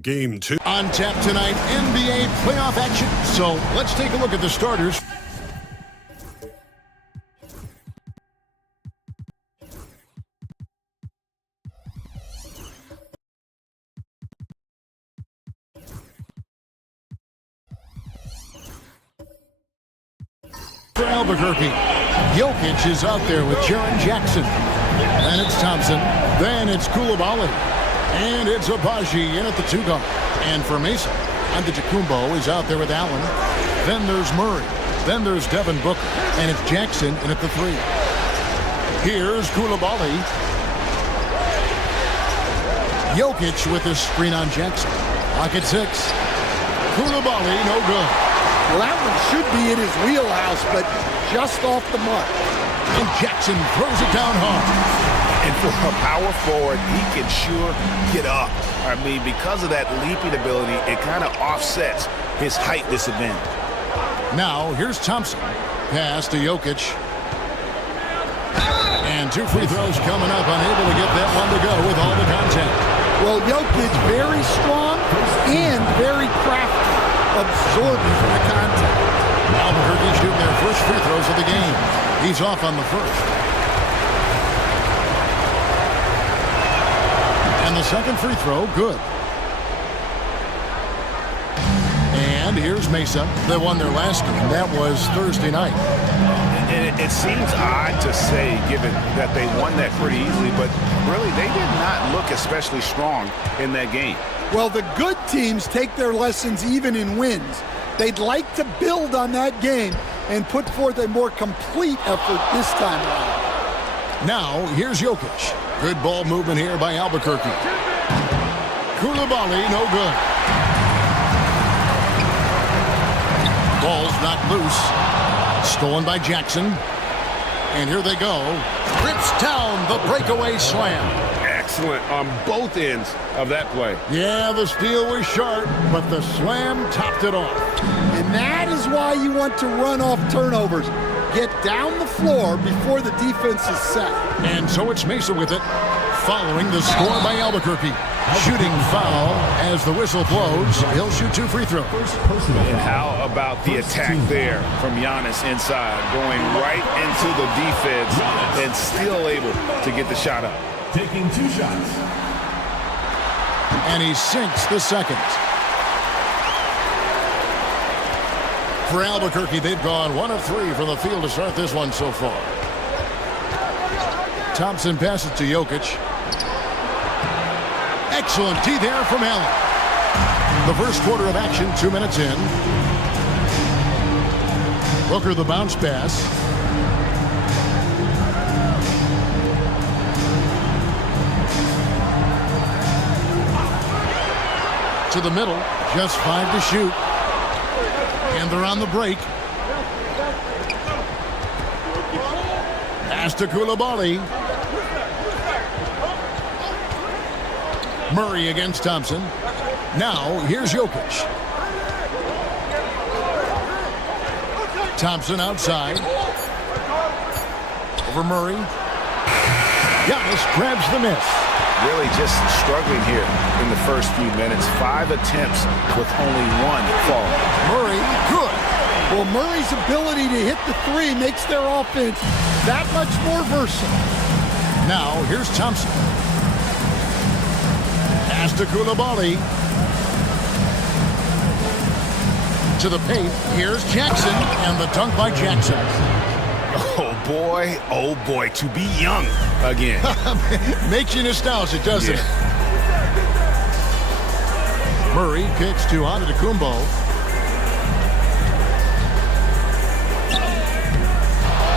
Game 2. On tap tonight, NBA playoff action. So let's take a look at the starters. For Albuquerque, Jokic is out there with Jaren Jackson. Then it's Thompson. Then it's Coulibaly. And it's Abaji in at the 2 guard. And for Mesa, Antetokounmpo is out there with Allen. Then there's Murray. Then there's Devin Booker. And it's Jackson in at the 3. Here's Coulibaly. Jokic with his screen on Jackson. Lock at 6. Coulibaly, no good. Well, that one should be in his wheelhouse, but just off the mark. And Jackson throws it down hard. And for a power forward, he can sure get up. I mean, because of that leaping ability, it kind of offsets his height disadvantage. Now, here's Thompson. Pass to Jokic. And 2 free throws coming up, unable to get that one to go with all the contact. Well, Jokic very strong and very crafty, absorbing from the contact. Albuquerque shooting their first free throws of the game. He's off on the first. And the second free throw, good. And here's Mesa. They won their last game. That was Thursday night. And it seems odd to say, given that they won that pretty easily, but really they did not look especially strong in that game. Well, the good teams take their lessons even in wins. They'd like to build on that game and put forth a more complete effort this time around. Now, here's Jokic. Good ball movement here by Albuquerque. Coulibaly, no good. Ball's knocked loose. Stolen by Jackson. And here they go. Rips down the breakaway slam. Excellent on both ends of that play. Yeah, the steal was sharp, but the slam topped it off. And that is why you want to run off turnovers. Get down the floor before the defense is set. And so it's Mesa with it, following the score by Albuquerque. Shooting foul as the whistle blows. He'll shoot 2 free throws. And how about the attack there from Giannis inside, going right into the defense and still able to get the shot up. Taking 2 shots. And he sinks the second. For Albuquerque, they've gone 1 of 3 from the field to start this one so far. Thompson passes to Jokic. Excellent D there from Allen. The first quarter of action, 2 minutes in. Booker the bounce pass. To the middle, just 5 to shoot. And they're on the break. Pass to Coulibaly. Murray against Thompson. Now, here's Jokic. Thompson outside. Over Murray. Giannis grabs the miss. Really just struggling here in the first few minutes. 5 attempts with only 1 fall. Murray, good. Well, Murray's ability to hit the three makes their offense that much more versatile. Now, here's Thompson. Pass to Koulibaly. To the paint. Here's Jackson, and the dunk by Jackson. Oh boy, to be young again. Makes you nostalgic, doesn't it? Murray kicks to Antetokounmpo.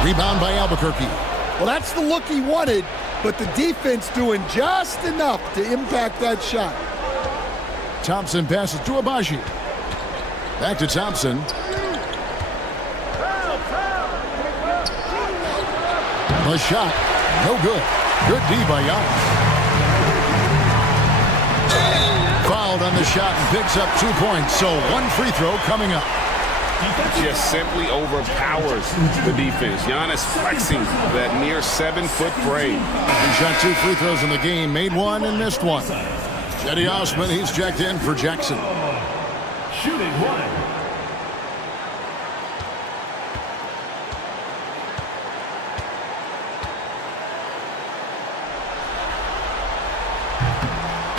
Rebound by Albuquerque. Well, that's the look he wanted, but the defense doing just enough to impact that shot. Thompson passes to Abaji. Back to Thompson. The shot, no good. Good D by Giannis. Fouled on the shot and picks up 2 points, so one free throw coming up. Just simply overpowers the defense. Giannis flexing that near 7-foot frame. He shot 2 free throws in the game, made one and missed one. Cedi Osman, he's checked in for Jackson. Shooting one.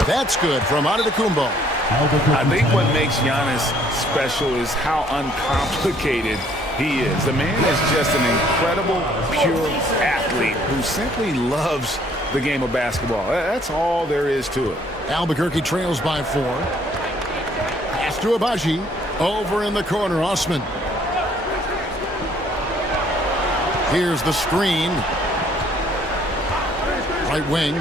That's good from Antetokounmpo. I think what makes Giannis special is how uncomplicated he is. The man is just an incredible, pure athlete who simply loves the game of basketball. That's all there is to it. Albuquerque trails by 4. Pass to Abaji. Over in the corner, Osman. Here's the screen. Right wing.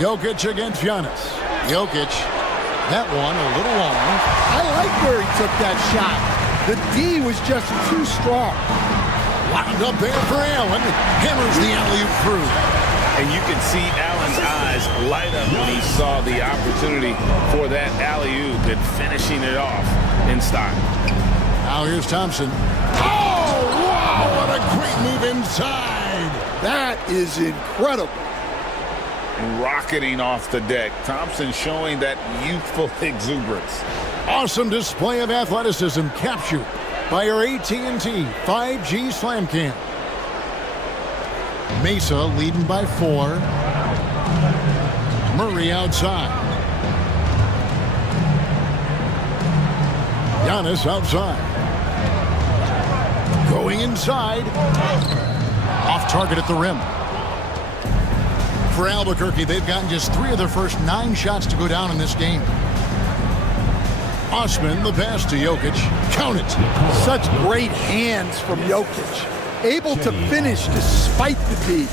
Jokic against Giannis. Jokic, that one a little long. I like where he took that shot. The D was just too strong. Wound up there for Allen. Hammers the alley-oop through. And you can see Allen's eyes light up when he saw the opportunity for that alley-oop and finishing it off in style. Now here's Thompson. Oh, wow, what a great move inside. That is incredible. Rocketing off the deck. Thompson showing that youthful exuberance. Awesome display of athleticism captured by our AT&T 5G Slam Cam. Mesa leading by 4. Murray outside. Giannis outside. Going inside. Off target at the rim. For Albuquerque, they've gotten just 3 of their first 9 shots to go down in this game. Osman, the pass to Jokic. Count it. Such great hands from Jokic. Able to finish despite the D.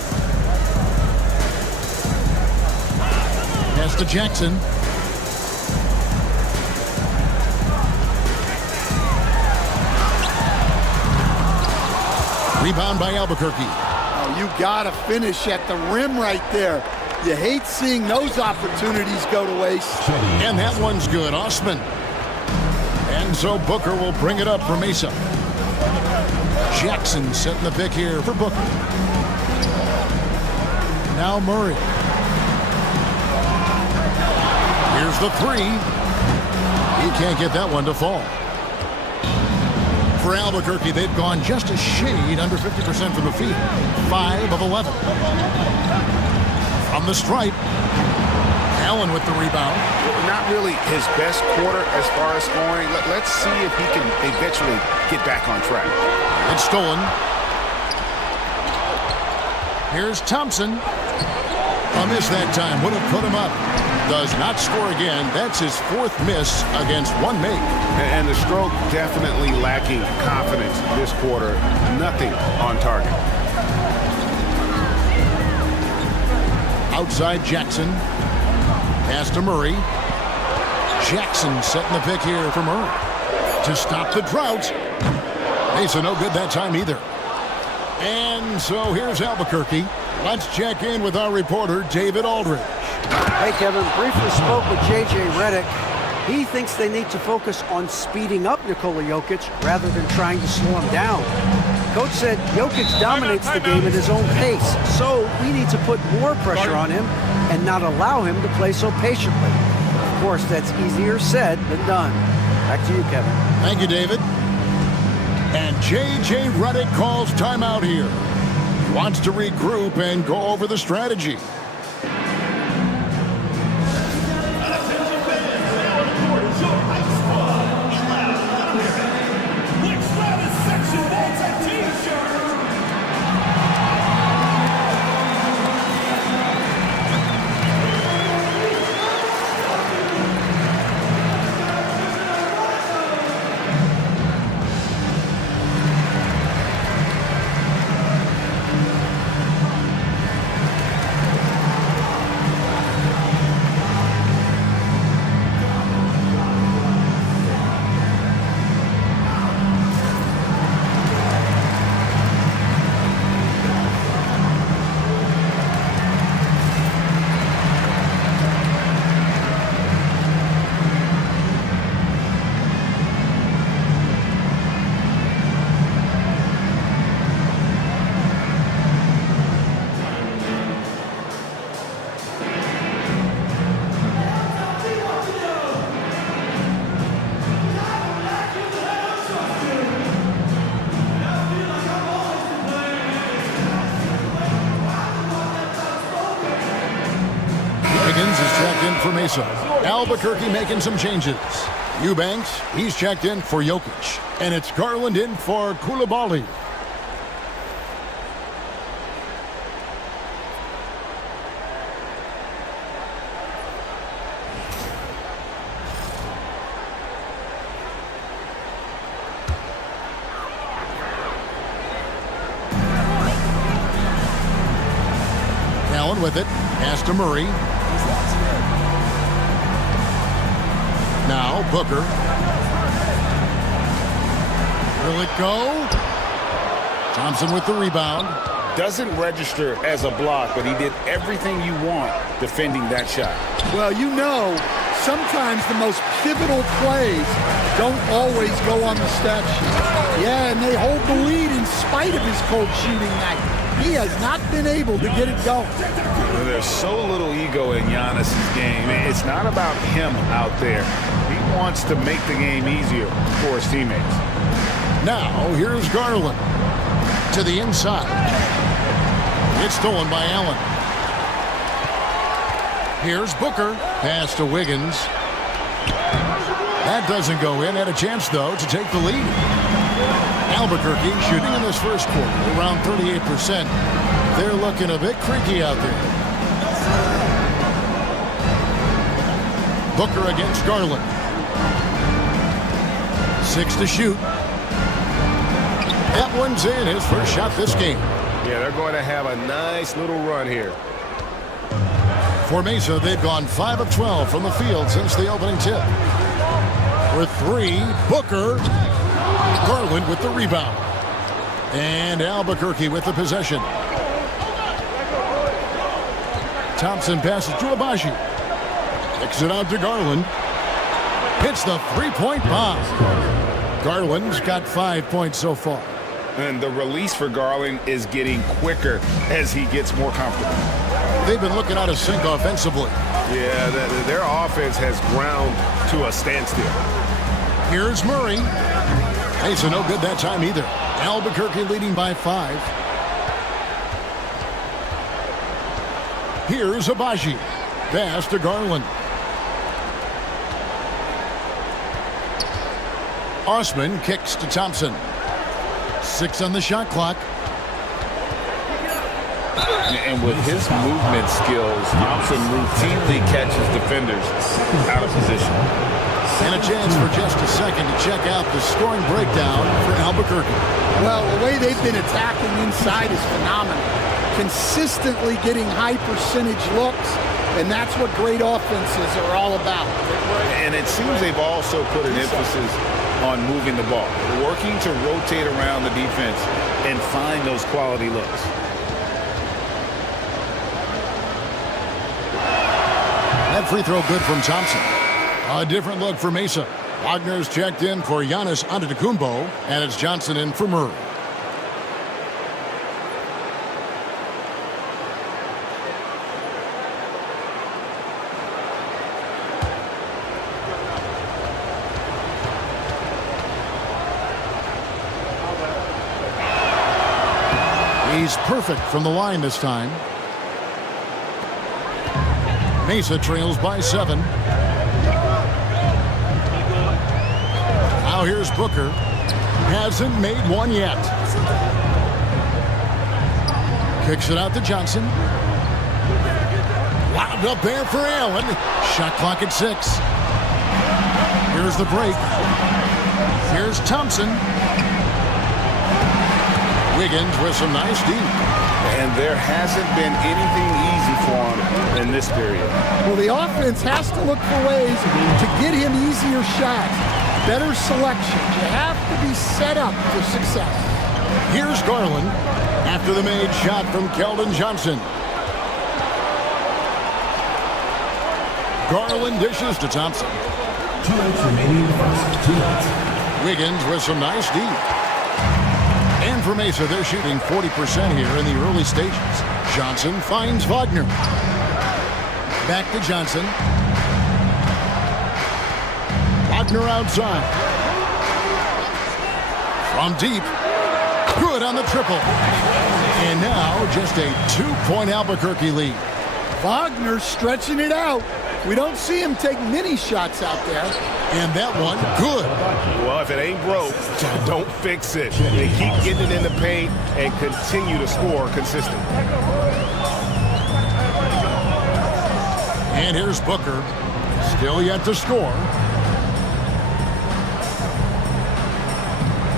Pass to Jackson. Rebound by Albuquerque. You gotta finish at the rim right there. You hate seeing those opportunities go to waste. And that one's good. Osman. And so Booker will bring it up for Mesa. Jackson setting the pick here for Booker. Now Murray. Here's the 3. He can't get that one to fall. For Albuquerque, they've gone just a shade under 50% from the field. 5 of 11. From the stripe, Allen with the rebound. Not really his best quarter as far as scoring. Let's see if he can eventually get back on track. It's stolen. Here's Thompson. A miss that time. Would have put him up. Does not score again. That's his 4th miss against 1 make. And the stroke definitely lacking confidence this quarter. Nothing on target. Outside Jackson. Pass to Murray. Jackson setting the pick here for Murray. To stop the drought. Mesa no good that time either. And so here's Albuquerque. Let's check in with our reporter, David Aldridge. Hey, Kevin, briefly spoke with J.J. Redick. He thinks they need to focus on speeding up Nikola Jokic rather than trying to slow him down. Coach said Jokic dominates the game at his own pace, so we need to put more pressure on him and not allow him to play so patiently. course, that's easier said than done. Back to you, Kevin. Thank you, David. And J.J. Redick calls timeout here. He wants to regroup and go over the strategy. Higgins is checked in for Mesa. Albuquerque making some changes. Eubanks, he's checked in for Jokic. And it's Garland in for Coulibaly. Allen with it. Pass to Murray. Now Booker. Will it go? Thompson with the rebound. Doesn't register as a block, but he did everything you want defending that shot. Well, you know, sometimes the most pivotal plays don't always go on the stat sheet. Yeah, and they hold the lead in spite of his cold shooting night. He has not been able to get it going. There's so little ego in Giannis' game. It's not about him out there. He wants to make the game easier for his teammates. Now, here's Garland. To the inside. It's stolen by Allen. Here's Booker. Pass to Wiggins. That doesn't go in. Had a chance, though, to take the lead. Albuquerque shooting in this first quarter around 38%. They're looking a bit creaky out there. Booker against Garland. 6 to shoot. That one's in. His first shot this game. Yeah, they're going to have a nice little run here. For Mesa, they've gone 5 of 12 from the field since the opening tip. For 3, Booker. Garland with the rebound. And Albuquerque with the possession. Thompson passes to Abaji. Kicks it out to Garland. Hits the three-point bomb. Garland's got 5 points so far. And the release for Garland is getting quicker as he gets more comfortable. They've been looking out of sync offensively. Yeah, their offense has ground to a standstill. Here's Murray. Mesa no good that time either. Albuquerque leading by 5. Here's Abaji. Pass to Garland. Osman kicks to Thompson. 6 on the shot clock. And with his movement skills, Thompson routinely catches defenders out of position. And a chance for just a second to check out the scoring breakdown for Albuquerque. Well, the way they've been attacking inside is phenomenal. Consistently getting high percentage looks, and that's what great offenses are all about. And it seems they've also put an emphasis on moving the ball, working to rotate around the defense and find those quality looks. That free throw good from Thompson. A different look for Mesa. Wagner's checked in for Giannis Antetokounmpo, and it's Johnson in for Murray. He's perfect from the line this time. Mesa trails by 7. Now here's Booker. Hasn't made one yet. Kicks it out to Johnson. Wound up there for Allen. Shot clock at 6. Here's the break. Here's Thompson. Wiggins with some nice D. And there hasn't been anything easy for him in this period. Well, the offense has to look for ways to get him easier shots, better selections. You have to be set up for success. Here's Garland after the made shot from Keldon Johnson. Garland dishes to Thompson. 2 minutes remaining in the first. 2 minutes. Wiggins with some nice D. And for Mesa, they're shooting 40% here in the early stages. Johnson finds Wagner. Back to Johnson. Wagner outside. From deep. Good on the triple. And now just a 2-point Albuquerque lead. Wagner stretching it out. We don't see him take many shots out there. And that one, good. Well, if it ain't broke, don't fix it. They keep getting it in the paint and continue to score consistently. And here's Booker. Still yet to score.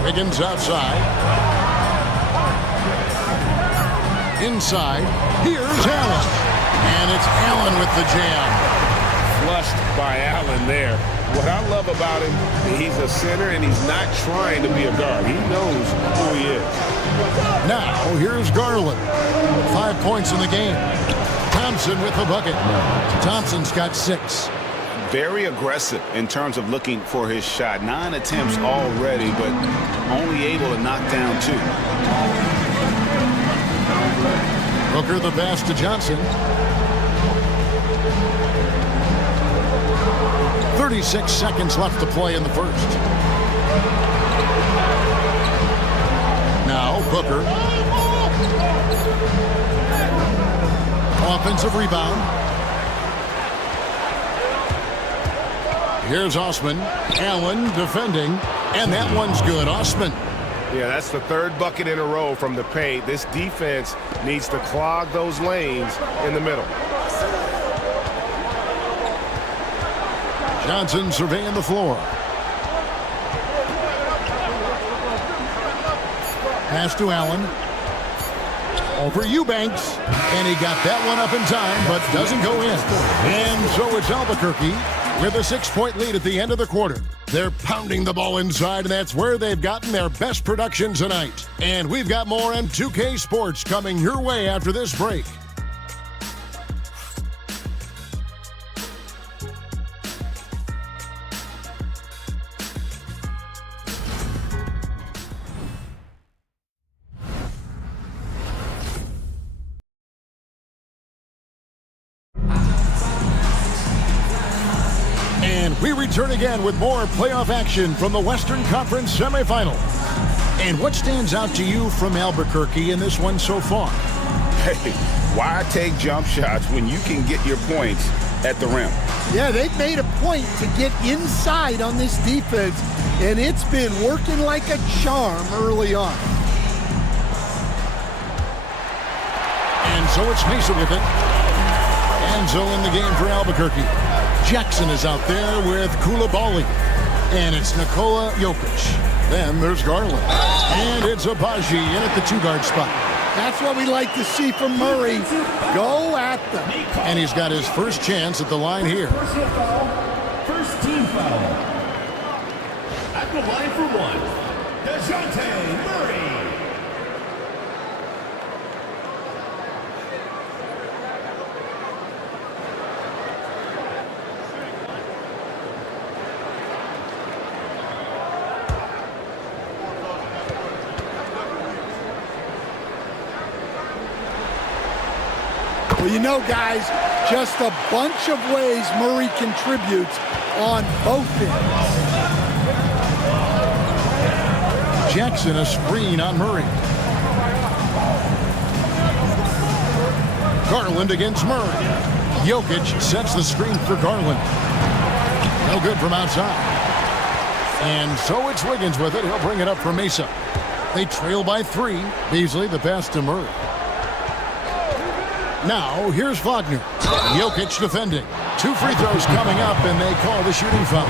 Wiggins outside. Inside. Here's Allen. And it's Allen with the jam. Flushed by Allen there. What I love about him, he's a center and he's not trying to be a guard. He knows who he is. Now, here's Garland. 5 points in the game. Thompson with the bucket. Thompson's got 6. Very aggressive in terms of looking for his shot. 9 attempts already, but only able to knock down 2. Booker the pass to Johnson. 36 seconds left to play in the first. Now Booker. Offensive rebound. Here's Osman. Allen defending. And that one's good. Osman. Yeah, that's the 3rd bucket in a row from the paint. This defense needs to clog those lanes in the middle. Johnson surveying the floor. Pass to Allen. Over Eubanks. And he got that one up in time, but doesn't go in. And so it's Albuquerque with a 6-point lead at the end of the quarter. They're pounding the ball inside, and that's where they've gotten their best production tonight. And we've got more M2K Sports coming your way after this break. And we return again with more playoff action from the Western Conference semifinals. And what stands out to you from Albuquerque in this one so far? Hey, why take jump shots when you can get your points at the rim? Yeah, they've made a point to get inside on this defense, and it's been working like a charm early on. And so it's Mesa with it. Enzo in the game for Albuquerque. Jackson is out there with Koulibaly. And it's Nikola Jokic. Then there's Garland. And it's Abaji in at the 2-guard spot. That's what we like to see from Murray. Go at them. And he's got his first chance at the line here. Personal foul. First team foul. At the line for 1, DeJounte Murray. Well, you know, guys, just a bunch of ways Murray contributes on both ends. Jackson a screen on Murray. Garland against Murray. Jokic sets the screen for Garland. No good from outside. And so it's Wiggins with it. He'll bring it up for Mesa. They trail by 3. Beasley, the pass to Murray. Now, here's Wagner. Jokic defending. 2 free throws coming up, and they call the shooting foul.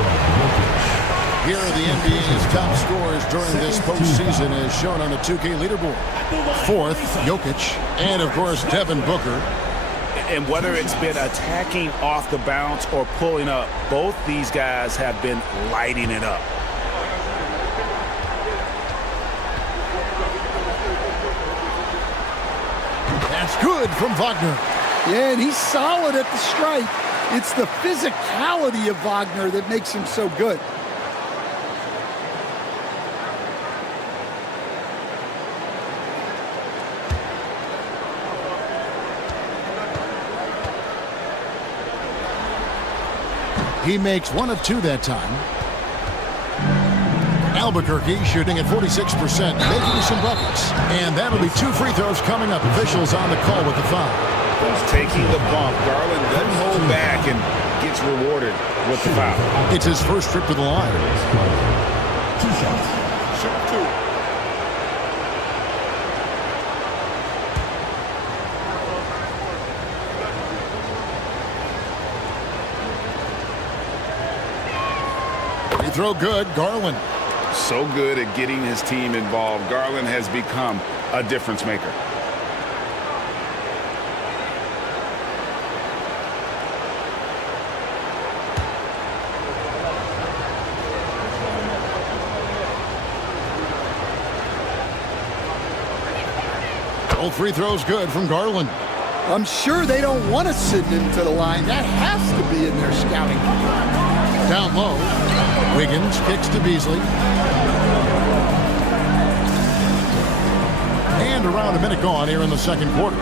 Here are the NBA's top scorers during this postseason as shown on the 2K leaderboard. 4th, Jokic, and, of course, Devin Booker. And whether it's been attacking off the bounce or pulling up, both these guys have been lighting it up. That's good from Wagner. Yeah, and he's solid at the stripe. It's the physicality of Wagner that makes him so good. He makes 1 of 2 that time. Albuquerque shooting at 46%, making some buckets. And that'll be 2 free throws coming up. Officials on the call with the foul. Taking the bump. Garland doesn't hold back and gets rewarded with the foul. It's his first trip to the line. 2 shots. Shoot 2. Free throw good, Garland. So good at getting his team involved. Garland has become a difference maker. Both free throws good from Garland. I'm sure they don't want to send him to the line. That has to be in their scouting. Down low, Wiggins kicks to Beasley. And around a minute gone here in the second quarter.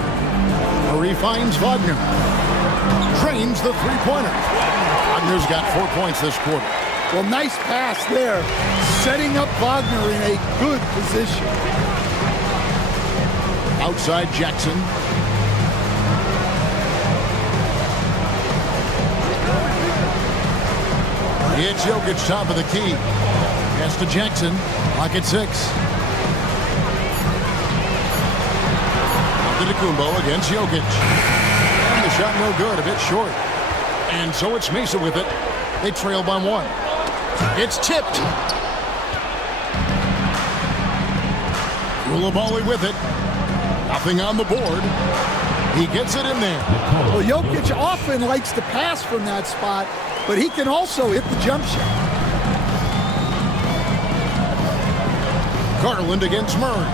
Murray finds Wagner. Drains the three-pointer. Wagner's got 4 points this quarter. Well, nice pass there, setting up Wagner in a good position. Outside Jackson. It's Jokic, top of the key. Pass to Jackson. Clock at 6. Antetokounmpo against Jokic. And the shot no good, a bit short. And so it's Mesa with it. They trail by 1. It's tipped. Koulibaly with it. Nothing on the board. He gets it in there. Well, Jokic often likes to pass from that spot, but he can also hit the jump shot. Garland against Murray.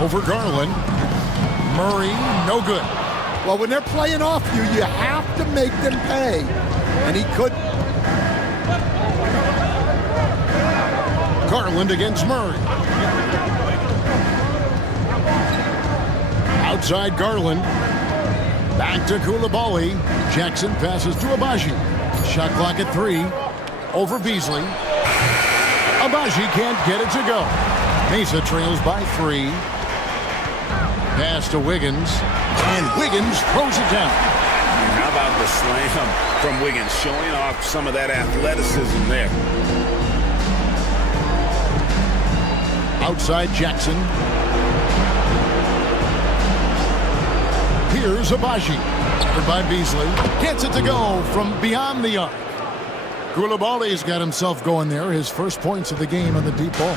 Over Garland. Murray, no good. Well, when they're playing off you, you have to make them pay. And he couldn't. Garland against Murray. Outside Garland. Back to Koulibaly. Jackson passes to Abaji. Shot clock at 3. Over Beasley. Abaji can't get it to go. Mesa trails by 3. Pass to Wiggins. And Wiggins throws it down. How about the slam from Wiggins, showing off some of that athleticism there. Outside Jackson. Here's Abaji. Covered by Beasley. Gets it to go from beyond the arc. Koulibaly's got himself going there. His first points of the game on the deep ball.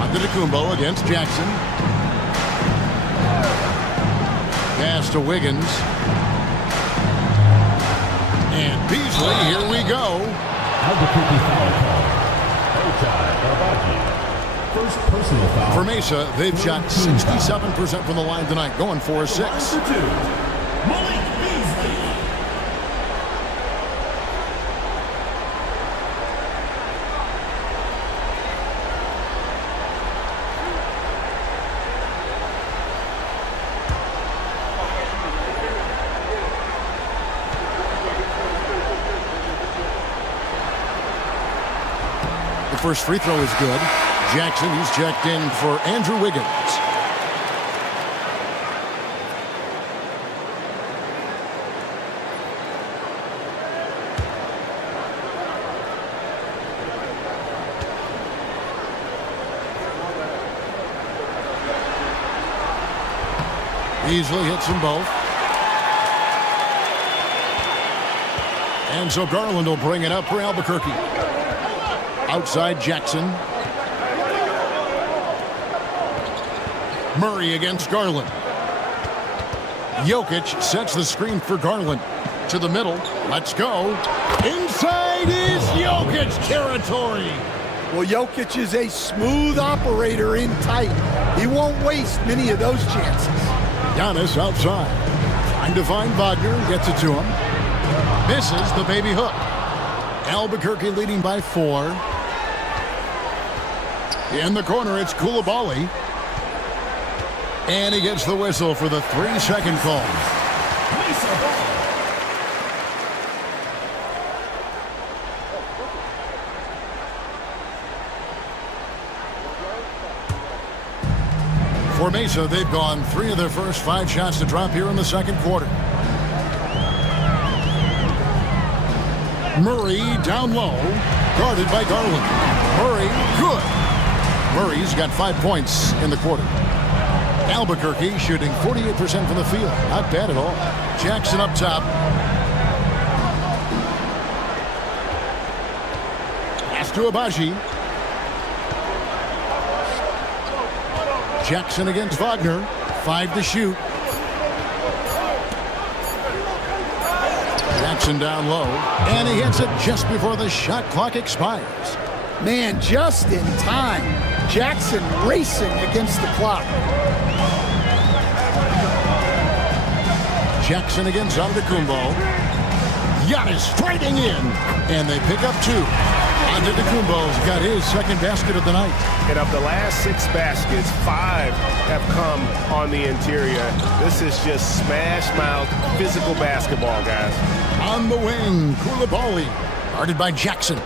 Antetokounmpo against Jackson. Pass to Wiggins. And Beasley, here we go. Albuquerque foul call. First personal foul. For Mesa, they've shot 67% from the line tonight, going 4-6. Number 2, Malik Beasley. The first free throw is good. Jackson, he's checked in for Andrew Wiggins. Easily hits them both. And so Garland will bring it up for Albuquerque. Outside Jackson. Murray against Garland. Jokic sets the screen for Garland. To the middle. Let's go. Inside is Jokic territory. Well, Jokic is a smooth operator in tight. He won't waste many of those chances. Giannis outside. Trying to find Wagner. Gets it to him. Misses the baby hook. Albuquerque leading by 4. In the corner, it's Coulibaly. And he gets the whistle for the 3-second call. For Mesa, they've gone 3 of their first 5 shots to drop here in the second quarter. Murray down low, guarded by Garland. Murray, good. Murray's got 5 points in the quarter. Albuquerque shooting 48% from the field. Not bad at all. Jackson up top. Pass to Abaji. Jackson against Wagner. 5 to shoot. Jackson down low. And he hits it just before the shot clock expires. Man, just in time. Jackson racing against the clock. Jackson against Antetokounmpo. Giannis striding in. And they pick up 2. Antetokounmpo's got his second basket of the night. And of the last 6 baskets, 5 have come on the interior. This is just smash-mouth physical basketball, guys. On the wing, Coulibaly. Guarded by Jackson.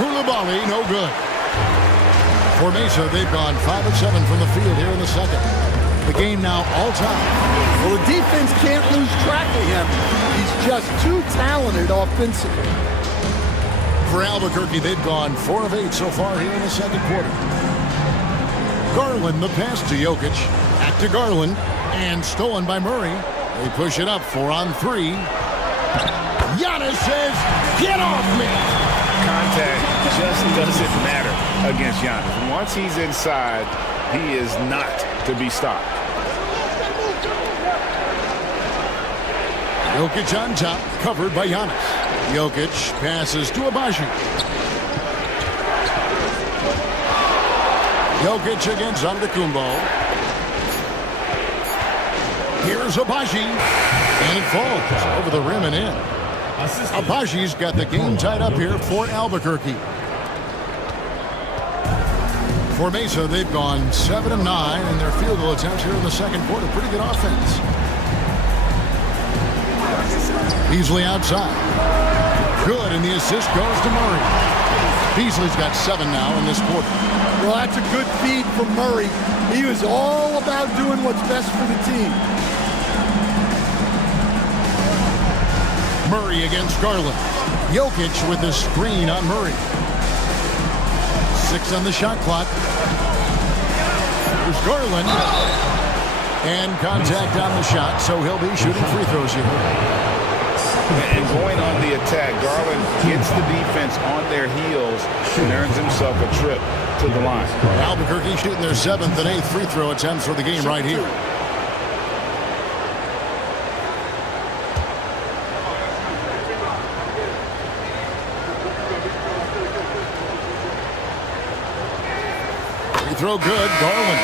Coulibaly, no good. For Mesa, they've gone 5 of 7 from the field here in the second. The game now all-time. Well, the defense can't lose track of him. He's just too talented offensively. For Albuquerque, they've gone 4 of 8 so far here in the second quarter. Garland, the pass to Jokic. Back to Garland. And stolen by Murray. They push it up 4 on 3. Giannis says, get off me! Contact just doesn't matter against Giannis. Once he's inside, he is not to be stopped. Jokic on top, covered by Giannis. Jokic passes to Abaji. Jokic against Antetokounmpo. Here's Abaji. And it falls over the rim and in. Abaji's got the game tied up here for Albuquerque. For Mesa, they've gone 7 of 9 in their field goal attempts here in the second quarter. Pretty good offense. Beasley outside. Good, and the assist goes to Murray. Beasley's got 7 now in this quarter. Well, that's a good feed from Murray. He was all about doing what's best for the team. Murray against Garland. Jokic with the screen on Murray. 6 on the shot clock. There's Garland. And contact on the shot, so he'll be shooting free throws here. And going on the attack, Garland gets the defense on their heels and earns himself a trip to the line. Albuquerque shooting their 7th and 8th free throw attempts for the game right here. Free throw good, Garland.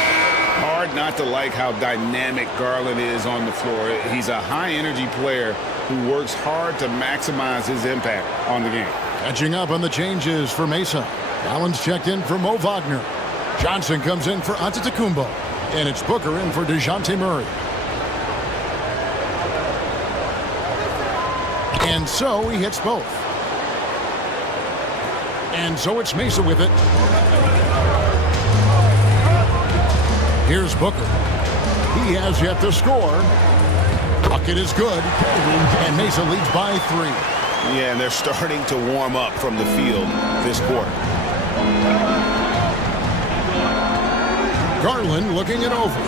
Hard not to like how dynamic Garland is on the floor. He's a high-energy player who works hard to maximize his impact on the game. Catching up on the changes for Mesa. Allen's checked in for Mo Wagner. Johnson comes in for Antetokounmpo. And it's Booker in for DeJounte Murray. And so he hits both. And so it's Mesa with it. Here's Booker. He has yet to score. Bucket is good. And Mesa leads by 3. Yeah, and they're starting to warm up from the field this quarter. Garland looking it over.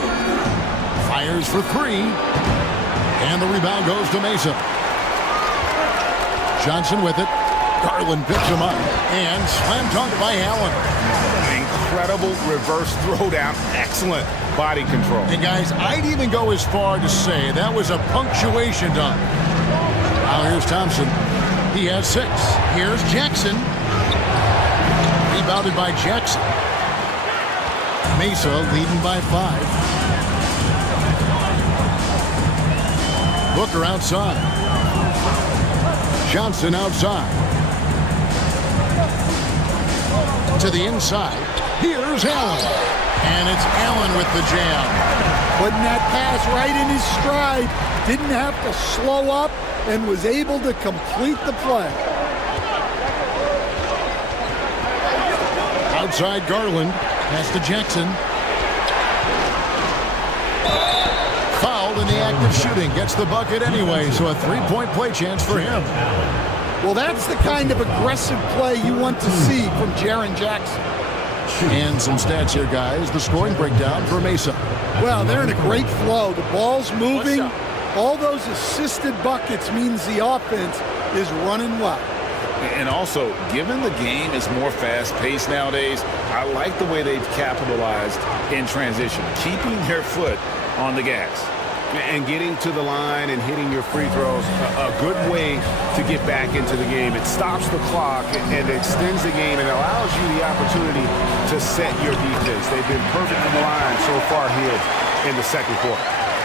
Fires for 3. And the rebound goes to Mesa. Johnson with it. Garland picks him up. And slam dunk by Allen. Incredible reverse throwdown. Excellent body control. And guys, I'd even go as far to say that was a punctuation dunk. Now here's Thompson. He has 6. Here's Jackson. Rebounded by Jackson. Mesa leading by 5. Booker outside. Johnson outside. To the inside. Here's Allen. And it's Allen with the jam. Putting that pass right in his stride. Didn't have to slow up and was able to complete the play. Outside Garland. Pass to Jackson. Fouled in the act of shooting. Gets the bucket anyway, so a 3-point play chance for him. Well, that's the kind of aggressive play you want to see from Jaren Jackson. And some stats here, guys. The scoring breakdown for Mesa. Well, they're in a great flow. The ball's moving. All those assisted buckets means the offense is running well. And also, given the game is more fast-paced nowadays, I like the way they've capitalized in transition, keeping their foot on the gas. And getting to the line and hitting your free throws, a good way to get back into the game. It stops the clock and extends the game and allows you the opportunity to set your defense. They've been perfect from the line so far here in the second quarter.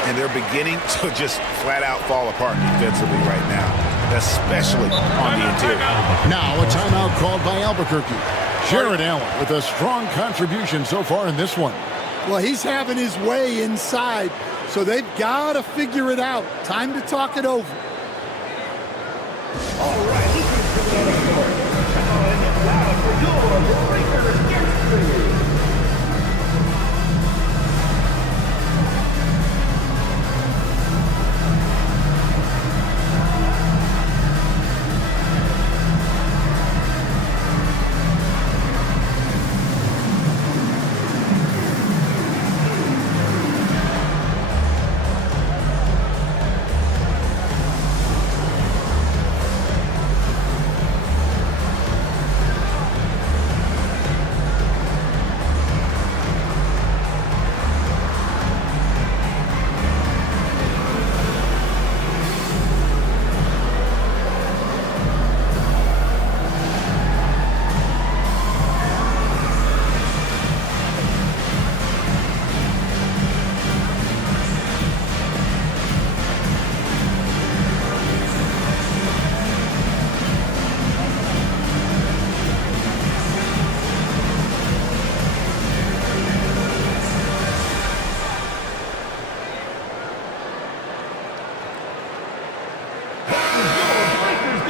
And they're beginning to just flat-out fall apart defensively right now, especially on the interior. Now a timeout called by Albuquerque. Jared Allen with a strong contribution so far in this one. Well, he's having his way inside, so they've got to figure it out. Time to talk it over. All right, this is coming out of court. And now for your Breakers Gangster.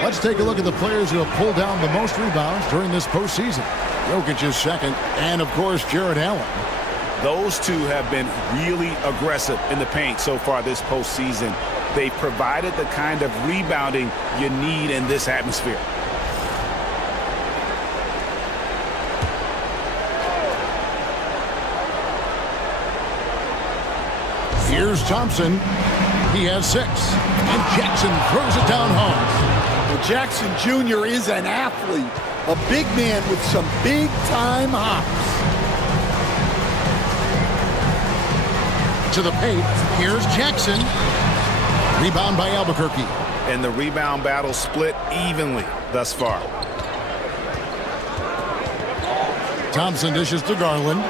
Let's take a look at the players who have pulled down the most rebounds during this postseason. Jokic is second, and of course, Jared Allen. Those two have been really aggressive in the paint so far this postseason. They've provided the kind of rebounding you need in this atmosphere. Here's Thompson. He has 6. And Jackson throws it down home. Well, Jackson Jr. is an athlete, a big man with some big-time hops. To the paint. Here's Jackson. Rebound by Albuquerque. And the rebound battle split evenly thus far. Thompson dishes to Garland.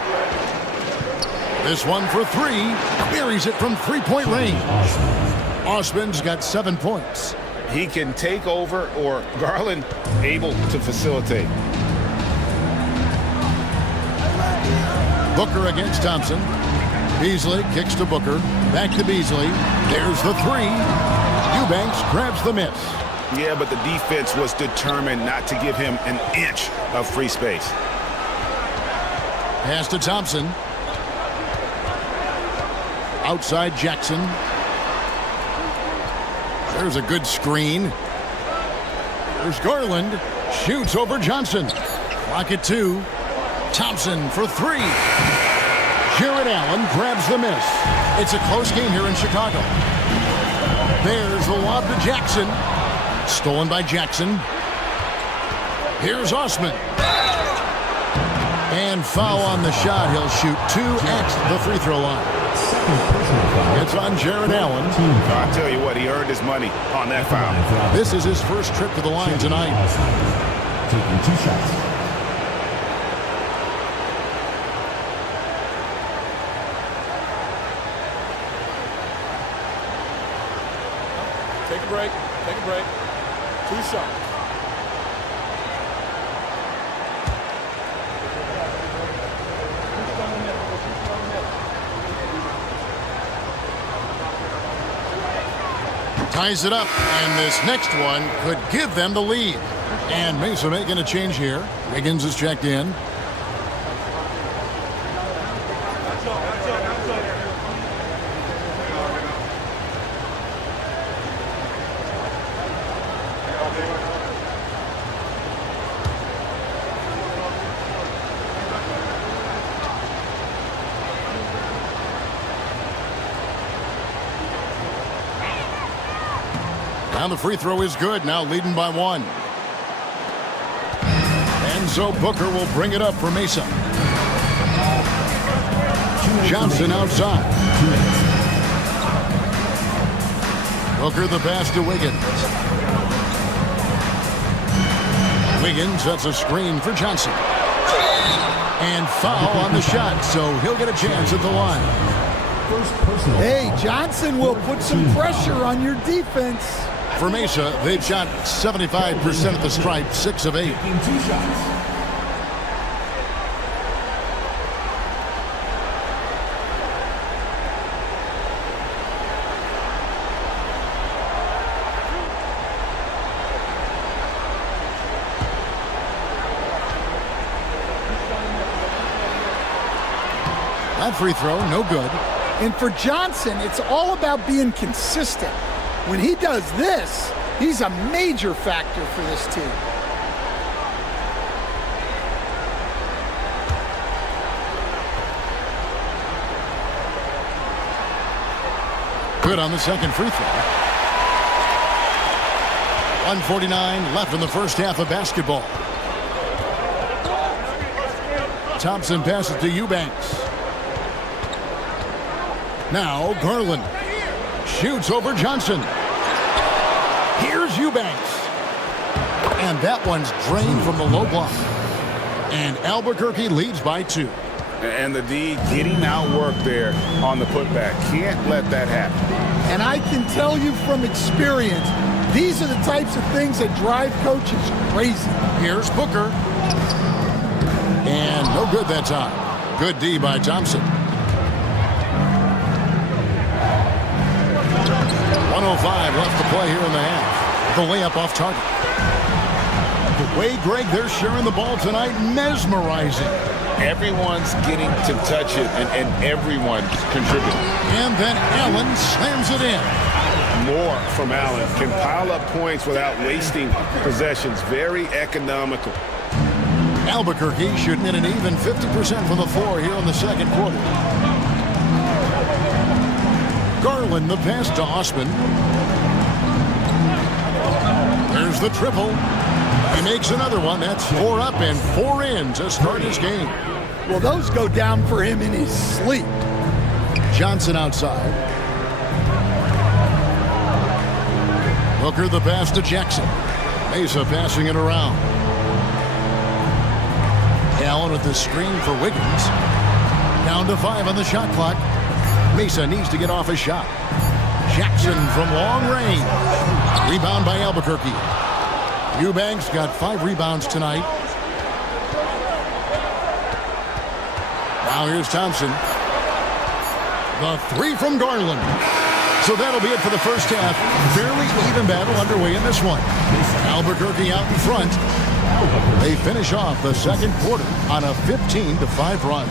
This one for 3. Buries it from 3-point range. Osman's got 7 points. He can take over, or Garland able to facilitate. Booker against Thompson. Beasley kicks to Booker. Back to Beasley. There's the 3. Eubanks grabs the miss. Yeah, but the defense was determined not to give him an inch of free space. Pass to Thompson. Outside Jackson. There's a good screen. There's Garland. Shoots over Johnson. Clock at 2. Thompson for 3. Jared Allen grabs the miss. It's a close game here in Chicago. There's the lob to Jackson. Stolen by Jackson. Here's Osman. And foul on the shot. He'll shoot 2 at the free throw line. It's on Jared Allen. I'll tell you what, he earned his money on that foul. This is his first trip to the line tonight. Taking 2 shots. Take a break. Take a break. 2 shots. Ties it up, and this next one could give them the lead. And Mesa making a change here. Wiggins is checked in. Now the free throw is good, now leading by 1. And so Booker will bring it up for Mesa. Johnson outside. Booker the pass to Wiggins. Wiggins sets a screen for Johnson. And foul on the shot, so he'll get a chance at the line. Hey, Johnson will put some pressure on your defense. For Mesa, they've shot 75% at the stripe, 6 of 8. Taking 2 shots. That free throw, no good. And for Johnson, it's all about being consistent. When he does this, he's a major factor for this team. Good on the second free throw. 1:49 left in the first half of basketball. Thompson passes to Eubanks. Now Garland. Shoots over Johnson. Here's Eubanks. And that one's drained from the low block. And Albuquerque leads by 2. And the D getting outworked there on the putback. Can't let that happen. And I can tell you from experience, these are the types of things that drive coaches crazy. Here's Booker. And no good that time. Good D by Thompson. 1:05 left to play here in the half. The layup off target. The way, Greg, they're sharing the ball tonight, mesmerizing. Everyone's getting to touch it, and everyone's contributing. And then Allen slams it in. More from Allen. Can pile up points without wasting possessions. Very economical. Albuquerque shooting in an even 50% from the floor here in the second quarter. Garland the pass to Osman. There's the triple. He makes another one. That's 4 up and 4 in to start his game. Well, those go down for him in his sleep. Johnson outside. Booker the pass to Jackson. Mesa passing it around. Allen with the screen for Wiggins. Down to 5 on the shot clock. Mesa needs to get off a shot. Jackson from long range. Rebound by Albuquerque. Eubanks got 5 rebounds tonight. Now here's Thompson. The 3 from Garland. So that'll be it for the first half. Fairly even battle underway in this one. Albuquerque out in front. They finish off the second quarter on a 15-5 run.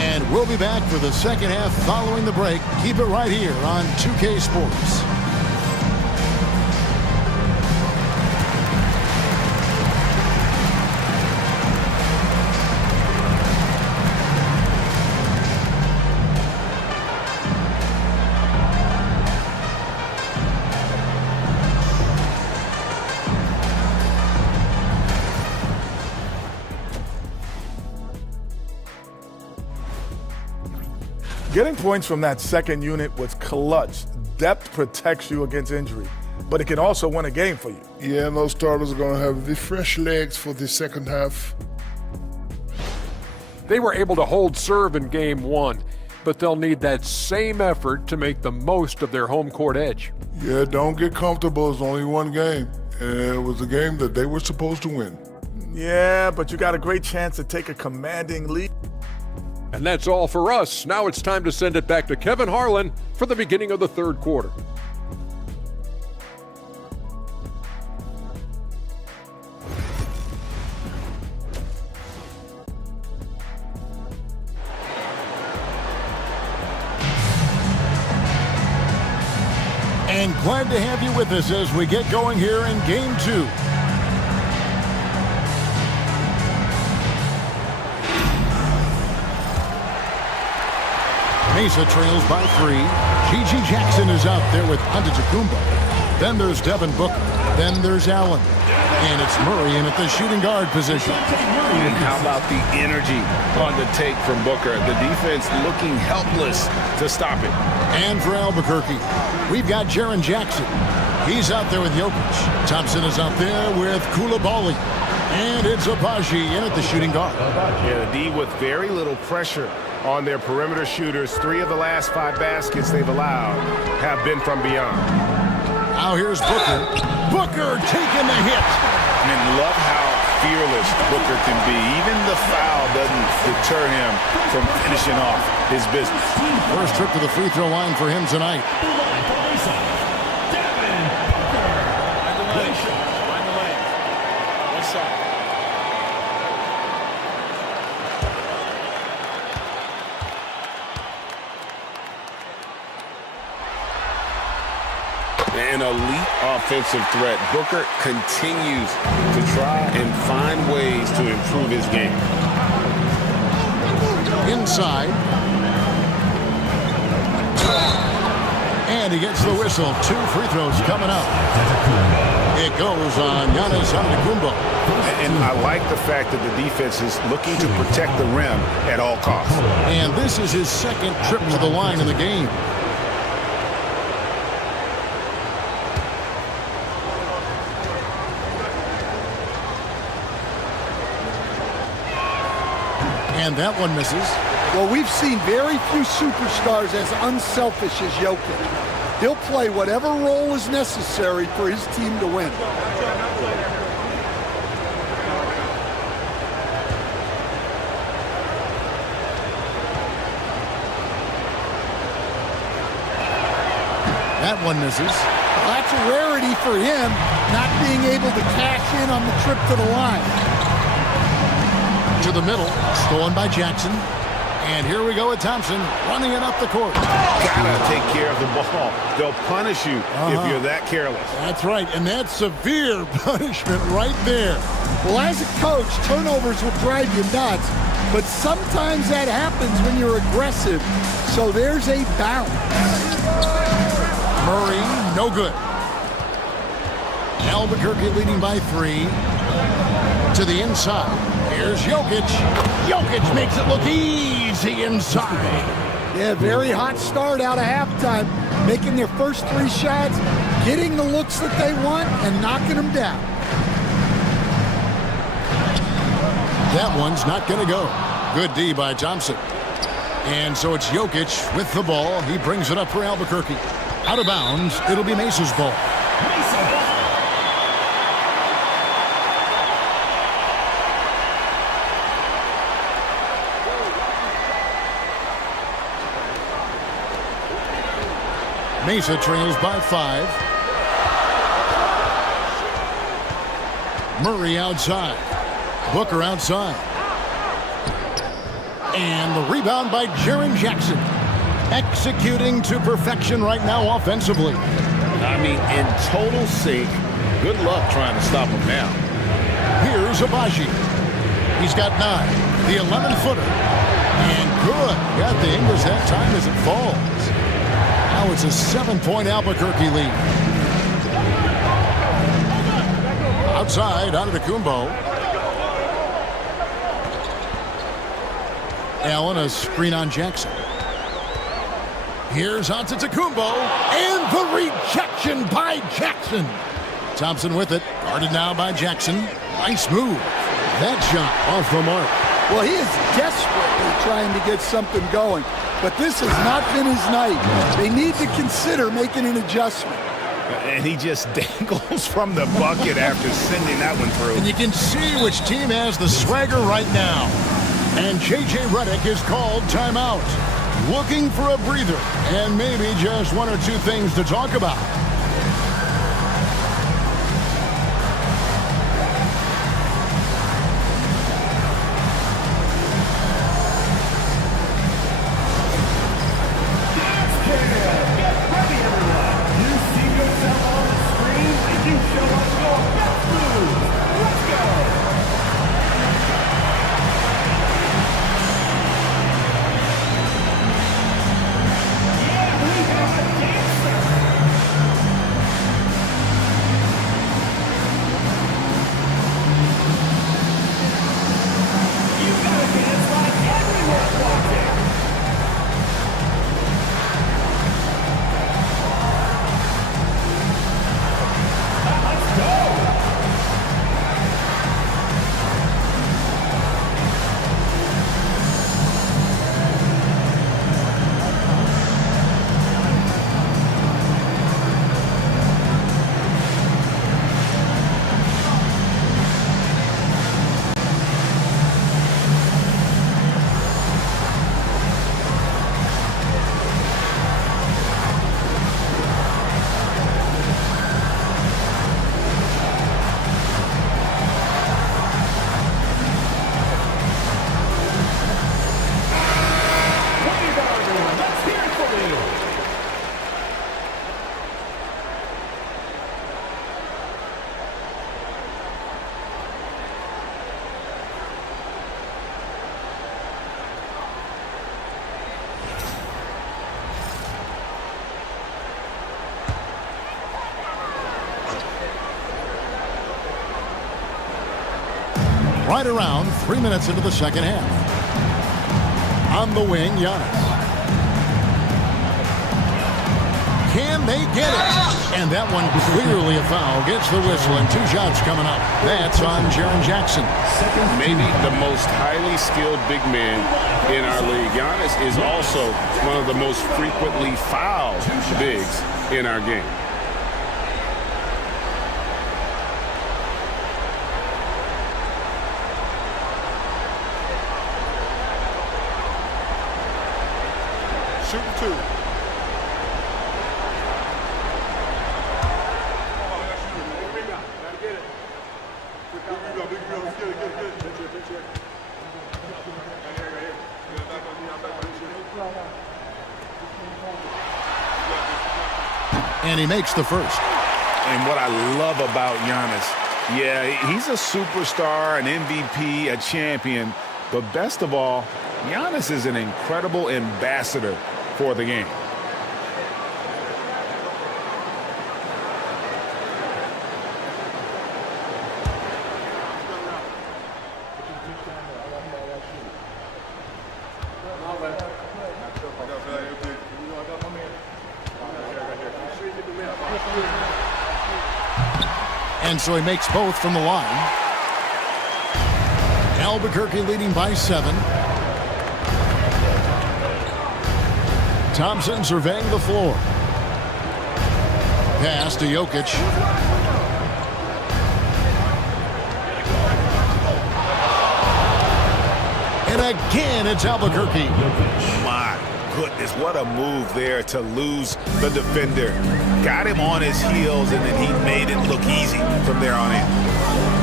And we'll be back for the second half following the break. Keep it right here on 2K Sports. Getting points from that second unit was clutch. Depth protects you against injury, but it can also win a game for you. Yeah, and those starters are going to have the fresh legs for the second half. They were able to hold serve in game one, but they'll need that same effort to make the most of their home court edge. Yeah, don't get comfortable. It's only one game, and it was a game that they were supposed to win. Yeah, but you got a great chance to take a commanding lead. And that's all for us. Now it's time to send it back to Kevin Harlan for the beginning of the third quarter. And glad to have you with us as we get going here in game two. Mesa trails by 3. G.G. Jackson is out there with Antetokounmpo. Then there's Devin Booker. Then there's Allen. And it's Murray in at the shooting guard position. And how about the energy on the take from Booker? The defense looking helpless to stop it. And for Albuquerque, we've got Jaren Jackson. He's out there with Jokic. Thompson is out there with Coulibaly. And it's Abaji in at the shooting guard. Yeah, the D with very little pressure on their perimeter shooters. 3 of the last 5 baskets they've allowed have been from beyond. Now here's Booker. Booker taking the hit. And love how fearless Booker can be. Even the foul doesn't deter him from finishing off his business. First trip to the free throw line for him tonight. An elite offensive threat. Booker continues to try and find ways to improve his game. Inside. And he gets the whistle. 2 free throws coming up. It goes on Giannis Antetokounmpo. And I like the fact that the defense is looking to protect the rim at all costs. And this is his second trip to the line in the game. And that one misses. Well, we've seen very few superstars as unselfish as Jokic. He'll play whatever role is necessary for his team to win. That one misses. Well, that's a rarity for him, not being able to cash in on the trip to the line. To the middle, stolen by Jackson. And here we go with Thompson running it up the court. Gotta take care of the ball. They'll punish you if you're that careless. That's right, and that's severe punishment right there. Well, as a coach, turnovers will drive you nuts, but sometimes that happens when you're aggressive. So there's a balance. Murray, no good. Albuquerque leading by 3. To the inside. Here's Jokic. Jokic makes it look easy inside. Yeah, very hot start out of halftime. Making their first 3 shots, getting the looks that they want, and knocking them down. That one's not going to go. Good D by Thompson. And so it's Jokic with the ball. He brings it up for Albuquerque. Out of bounds, it'll be Mesa's ball. Mesa trails by 5. Murray outside. Booker outside. And the rebound by Jaren Jackson. Executing to perfection right now offensively. I mean, in total sync. Good luck trying to stop him now. Here's Abaji. He's got 9. The 11-footer. And good. Got the English that time as it falls. Now it's a 7-point Albuquerque lead. Outside, Antetokounmpo. Allen, a screen on Jackson. Here's Antetokounmpo, and the rejection by Jackson. Thompson with it, guarded now by Jackson. Nice move. That shot off the mark. Well, he is desperately trying to get something going, but this has not been his night. They need to consider making an adjustment. And he just dangles from the bucket after sending that one through. And you can see which team has the swagger right now. And J.J. Redick is called timeout. Looking for a breather and maybe just 1 or 2 things to talk about. Right around 3 minutes into the second half. On the wing, Giannis. Can they get it? And that one clearly a foul. Gets the whistle and 2 shots coming up. That's on Jaren Jackson. Maybe the most highly skilled big man in our league. Giannis is also one of the most frequently fouled bigs in our game. Shooting 2. And he makes the first. And what I love about Giannis, yeah, he's a superstar, an MVP, a champion, but best of all, Giannis is an incredible ambassador for the game. And so he makes both from the line. Albuquerque leading by 7. Thompson surveying the floor. Pass to Jokic. And again, it's Albuquerque. My goodness, what a move there to lose the defender. Got him on his heels, and then he made it look easy from there on in.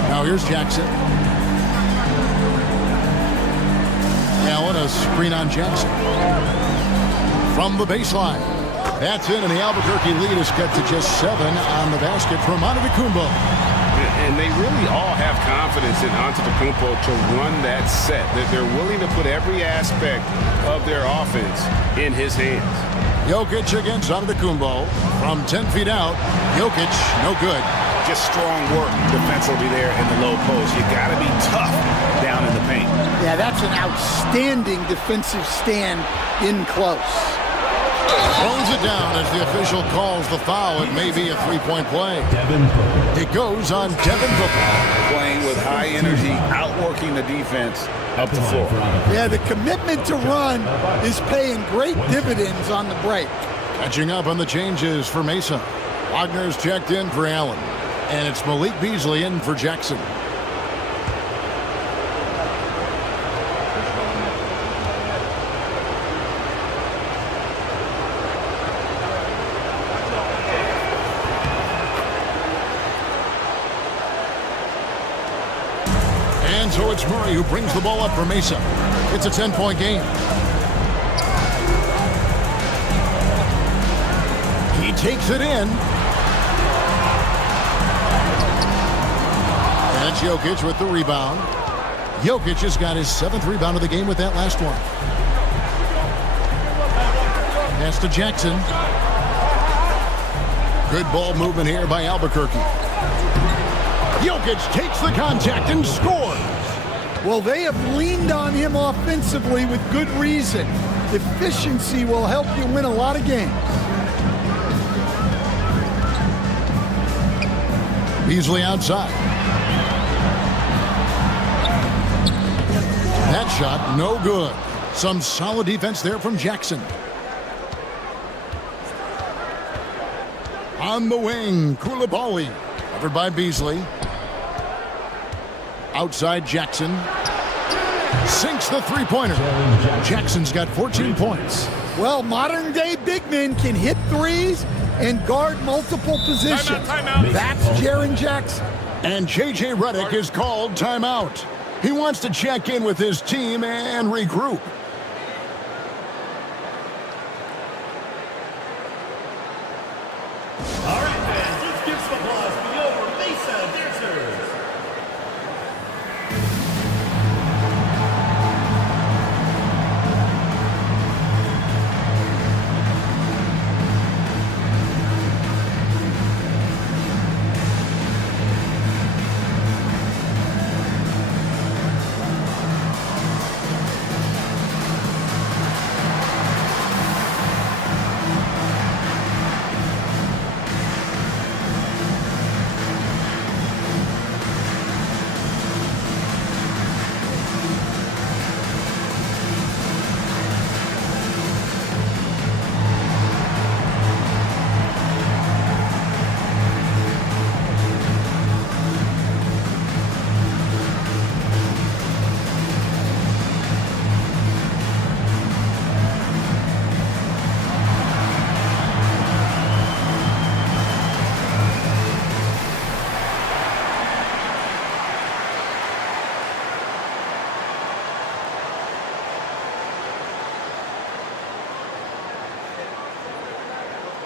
Now here's Jackson. Allen, a screen on Jackson. From the baseline. That's in, and the Albuquerque lead is cut to just 7 on the basket from Antetokounmpo. And they really all have confidence in Antetokounmpo to run that set. That they're willing to put every aspect of their offense in his hands. Jokic against Antetokounmpo. From 10 feet out, Jokic, no good. Just strong work defensively there in the low post. You got to be tough down in the paint. Yeah, that's an outstanding defensive stand in close. Throws it down as the official calls the foul. It may be a three-point play. It goes on Devin Booker. Playing with high energy, outworking the defense up the floor. Yeah, the commitment to run is paying great dividends on the break. Catching up on the changes for Mesa. Wagner's checked in for Allen. And it's Malik Beasley in for Jackson. And so it's Murray who brings the ball up for Mesa. It's a 10-point game. He takes it in. And it's Jokic with the rebound. Jokic has got his 7th rebound of the game with that last one. Pass to Jackson. Good ball movement here by Albuquerque. Jokic takes the contact and scores. Well, they have leaned on him offensively with good reason. Efficiency will help you win a lot of games. Beasley outside. That shot, no good. Some solid defense there from Jackson. On the wing, Koulibaly. Covered by Beasley. Outside Jackson. Sinks the three-pointer. Jackson's got 14 points. Well, modern-day big men can hit threes and guard multiple positions. Timeout. That's Jaren Jackson. And J.J. Redick is called timeout. He wants to check in with his team and regroup. All right, fans, let's give some applause for the Over Mesa Dancers.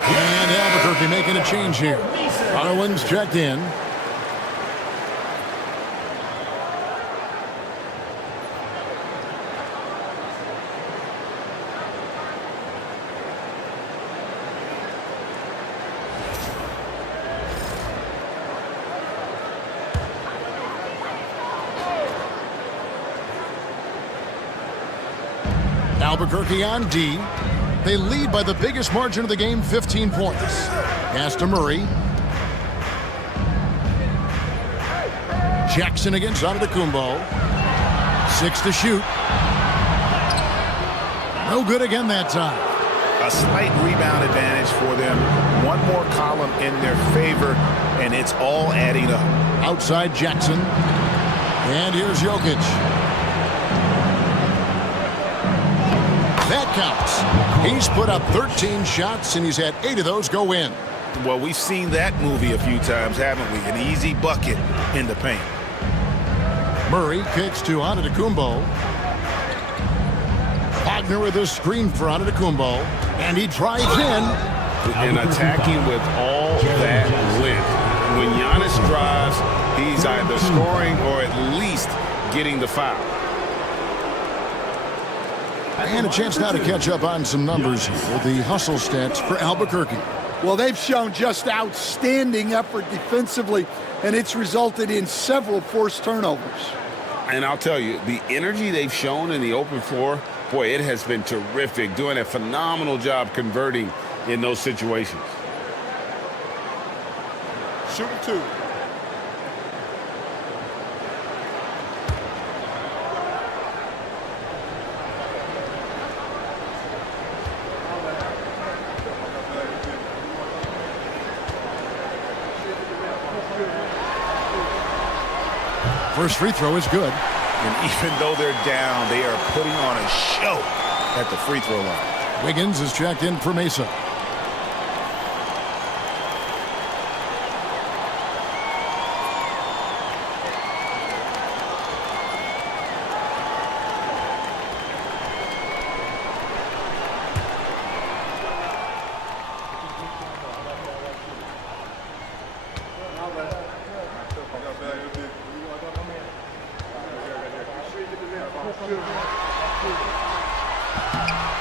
And Albuquerque making a change here. Harlan's checked in. Albuquerque on D. They lead by the biggest margin of the game, 15 points. Pass to Murray. Jackson against Antetokounmpo. 6 to shoot. No good again that time. A slight rebound advantage for them. One more column in their favor, and it's all adding up. Outside Jackson. And here's Jokic. That counts. He's put up 13 shots, and he's had 8 of those go in. Well, we've seen that movie a few times, haven't we? An easy bucket in the paint. Murray kicks to Antetokounmpo. Wagner with a screen for Antetokounmpo, and he drives in. And attacking with all that length. When Giannis drives, he's either scoring or at least getting the foul. And a chance now to catch up on some numbers here. The hustle stats for Albuquerque. Well, they've shown just outstanding effort defensively, and it's resulted in several forced turnovers. And I'll tell you, the energy they've shown in the open floor, boy, it has been terrific, doing a phenomenal job converting in those situations. Shooting 2. First free throw is good. And even though they're down, they are putting on a show at the free throw line. Wiggins is checked in for Mesa.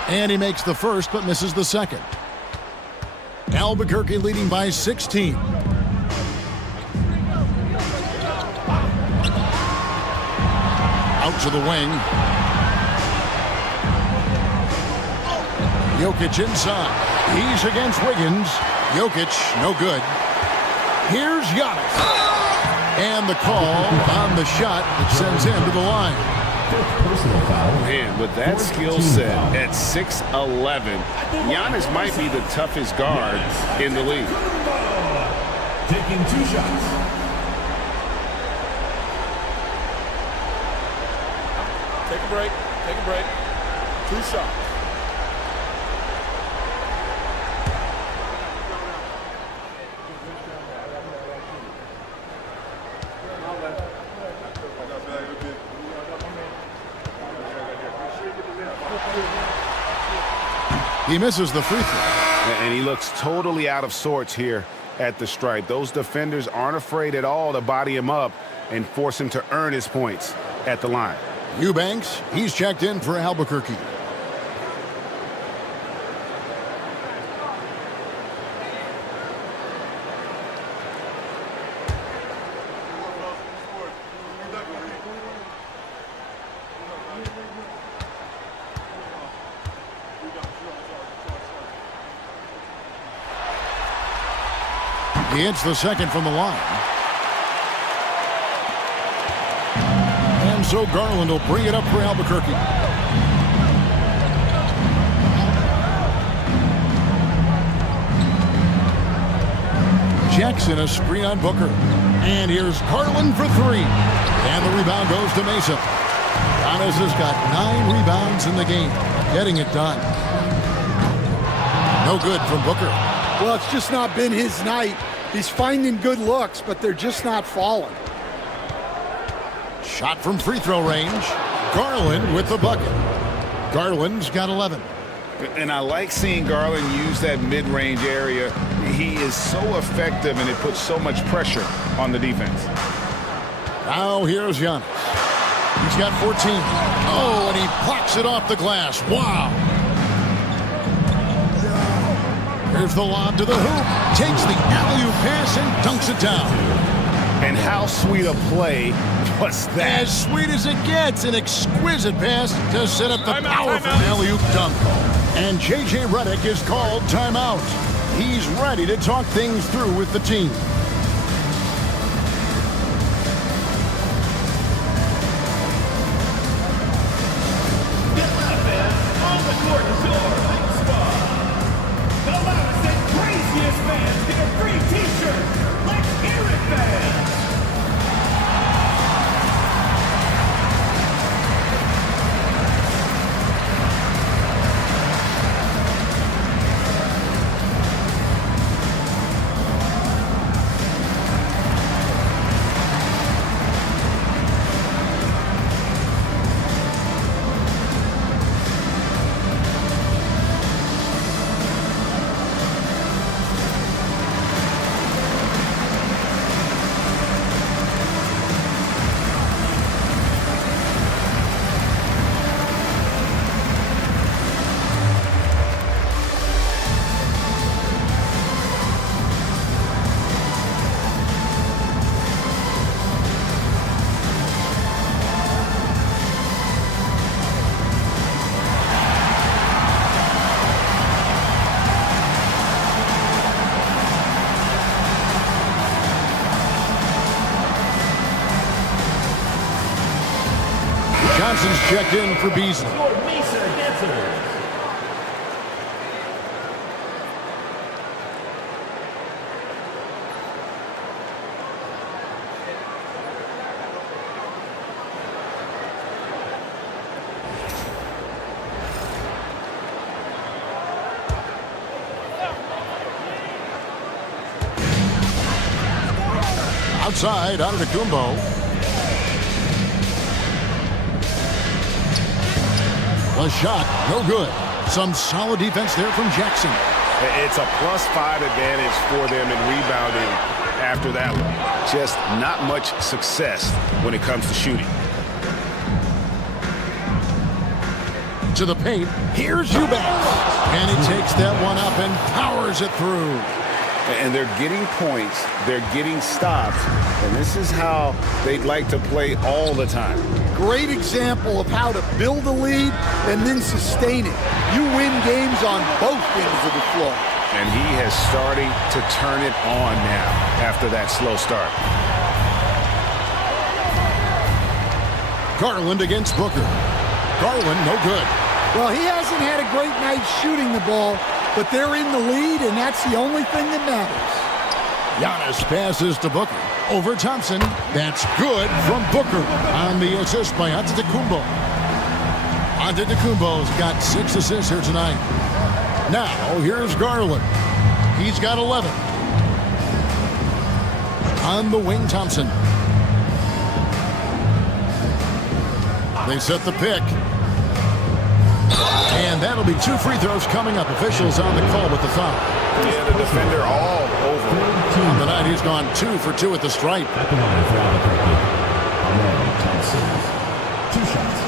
And he makes the first, but misses the second. Albuquerque leading by 16. Out to the wing. Jokic inside. He's against Wiggins. Jokic, no good. Here's Giannis. And the call on the shot that sends him to the line. Man, with that skill set at 6'11", Giannis might be the toughest guard in the league. Taking 2 shots. Take a break. Take a break. 2 shots. He misses the free throw. And he looks totally out of sorts here at the stripe. Those defenders aren't afraid at all to body him up and force him to earn his points at the line. Eubanks, he's checked in for Albuquerque. He hits the second from the line. And so Garland will bring it up for Albuquerque. Jackson a screen on Booker. And here's Garland for 3. And the rebound goes to Mesa. Giannis has got 9 rebounds in the game. Getting it done. No good from Booker. Well, it's just not been his night. He's finding good looks, but they're just not falling. Shot from free throw range. Garland with the bucket. Garland's got 11. And I like seeing Garland use that mid-range area. He is so effective, and it puts so much pressure on the defense. Now here's Giannis. He's got 14. Oh, and he blocks it off the glass. Wow. Here's the lob to the hoop. Takes the alley-oop pass and dunks it down. And how sweet a play was that? As sweet as it gets. An exquisite pass to set up the powerful alley-oop dunk. And J.J. Redick is called timeout. He's ready to talk things through with the team. Thompson's checked in for Beasley. Your Mesa dancers. Outside, Antetokounmpo. The shot, no good. Some solid defense there from Jackson. It's a +5 advantage for them in rebounding after that one. Just not much success when it comes to shooting. To the paint, here's Eubanks. And he takes that one up and powers it through. And they're getting points, they're getting stops, and this is how they'd like to play all the time. Great example of how to build a lead and then sustain it. You win games on both ends of the floor. And he has starting to turn it on now after that slow start. Garland against Booker. Garland, no good. Well, he hasn't had a great night shooting the ball, but they're in the lead, and that's the only thing that matters. Giannis passes to Booker. Over Thompson. That's good from Booker on the assist by Antetokounmpo. Antetokounmpo's got 6 assists here tonight. Now, here's Garland. He's got 11. On the wing, Thompson. They set the pick. And that'll be 2 free throws coming up. Officials on the call with the foul. Yeah, the defender all over him. On the night, he's gone 2 for 2 at the stripe. At the line for Albuquerque, Thompson. 2 shots.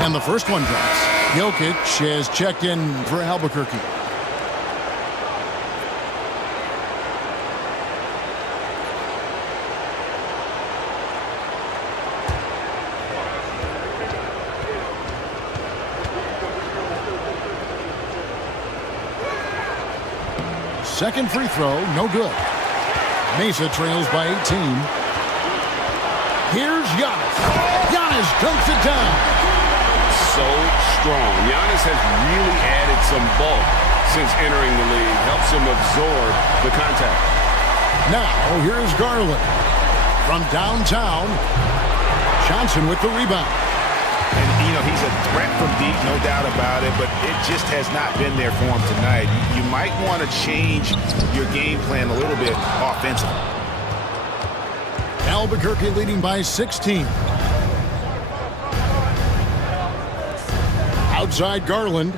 And the first one drops. Jokic has checked in for Albuquerque. Second free throw, no good. Mesa trails by 18. Here's Giannis. Giannis dunks it down. So strong. Giannis has really added some bulk since entering the league. Helps him absorb the contact. Now, here's Garland. From downtown, Johnson with the rebound. And, you know, he's a threat from deep, no doubt about it, but it just has not been there for him tonight. You might want to change your game plan a little bit offensively. Albuquerque leading by 16. Outside Garland.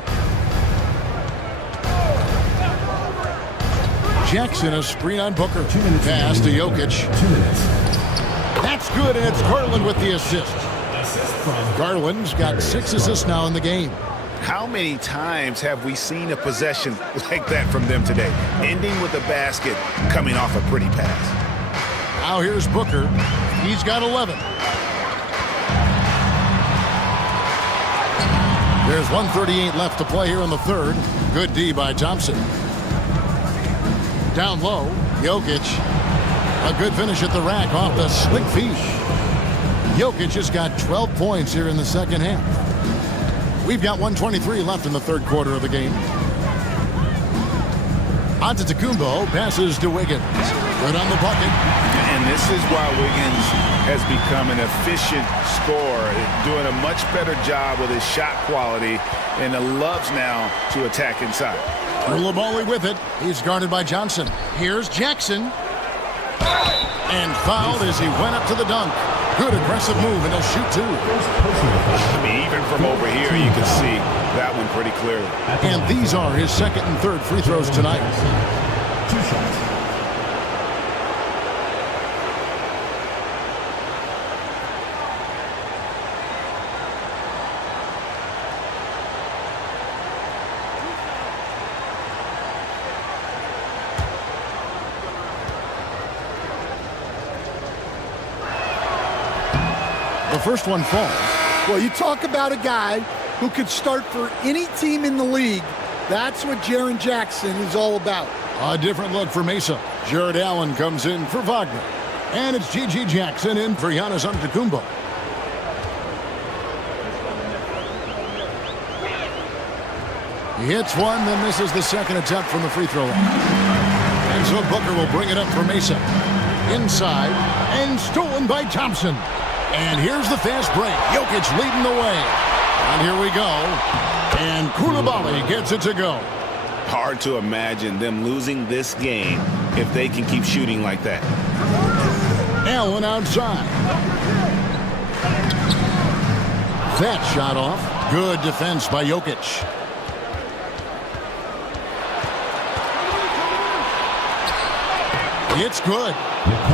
Jackson, a screen on Booker. Pass to Jokic. 2 minutes. That's good, and it's Garland with the assist. Garland's got 6 assists now in the game. How many times have we seen a possession like that from them today? Ending with a basket, coming off a pretty pass. Now here's Booker. He's got 11. There's 1:38 left to play here in the third. Good D by Thompson. Down low, Jokic. A good finish at the rack off the slick feet. Jokic has got 12 points here in the second half. We've got 1:23 left in the third quarter of the game. Antetokounmpo passes to Wiggins. Good on the bucket. And this is why Wiggins has become an efficient scorer, doing a much better job with his shot quality, and loves now to attack inside. Coulibaly with it. He's guarded by Johnson. Here's Jackson. And fouled as he went up to the dunk. Good aggressive move, and he'll shoot 2. I mean, even from over here, you can see that one pretty clearly. And these are his second and third free throws tonight. 2 shots. the first one falls. Well, you talk about a guy who could start for any team in the league. That's what Jaren Jackson is all about. A different look for Mesa. Jared Allen comes in for Wagner. And it's G.G. Jackson in for Giannis Antetokounmpo. He hits one, then misses the second attempt from the free throw line. And so Booker will bring it up for Mesa. Inside, and stolen by Thompson. And here's the fast break. Jokic leading the way. And here we go. And Coulibaly gets it to go. Hard to imagine them losing this game if they can keep shooting like that. Allen outside. That shot off. Good defense by Jokic. It's good.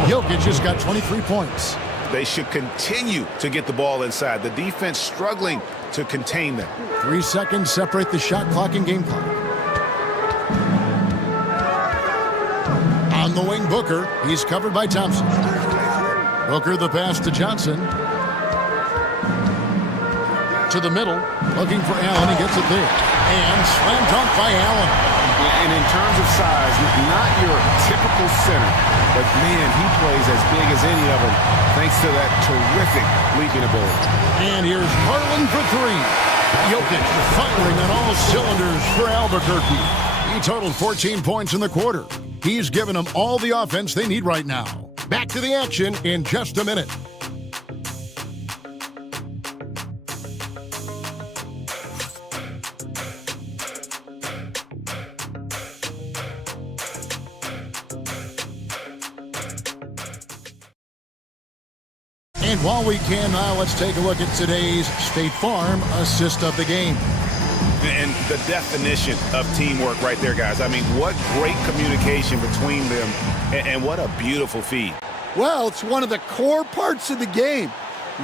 Jokic has got 23 points. They should continue to get the ball inside. The defense struggling to contain them. 3 seconds separate the shot clock and game clock. On the wing, Booker. He's covered by Thompson. Booker the pass to Johnson. To the middle. Looking for Allen. He gets it there. And slam dunk by Allen. And in terms of size, not your typical center, but man, he plays as big as any of them thanks to that terrific leaping ability. And here's Harlan for three. Jokic firing on all cylinders for Albuquerque. He totaled 14 points in the quarter. He's given them all the offense they need right now. Back to the action in just a minute. And while we can now, let's take a look at today's State Farm assist of the game. And the definition of teamwork right there, guys. I mean, what great communication between them, and what a beautiful feed. Well, it's one of the core parts of the game.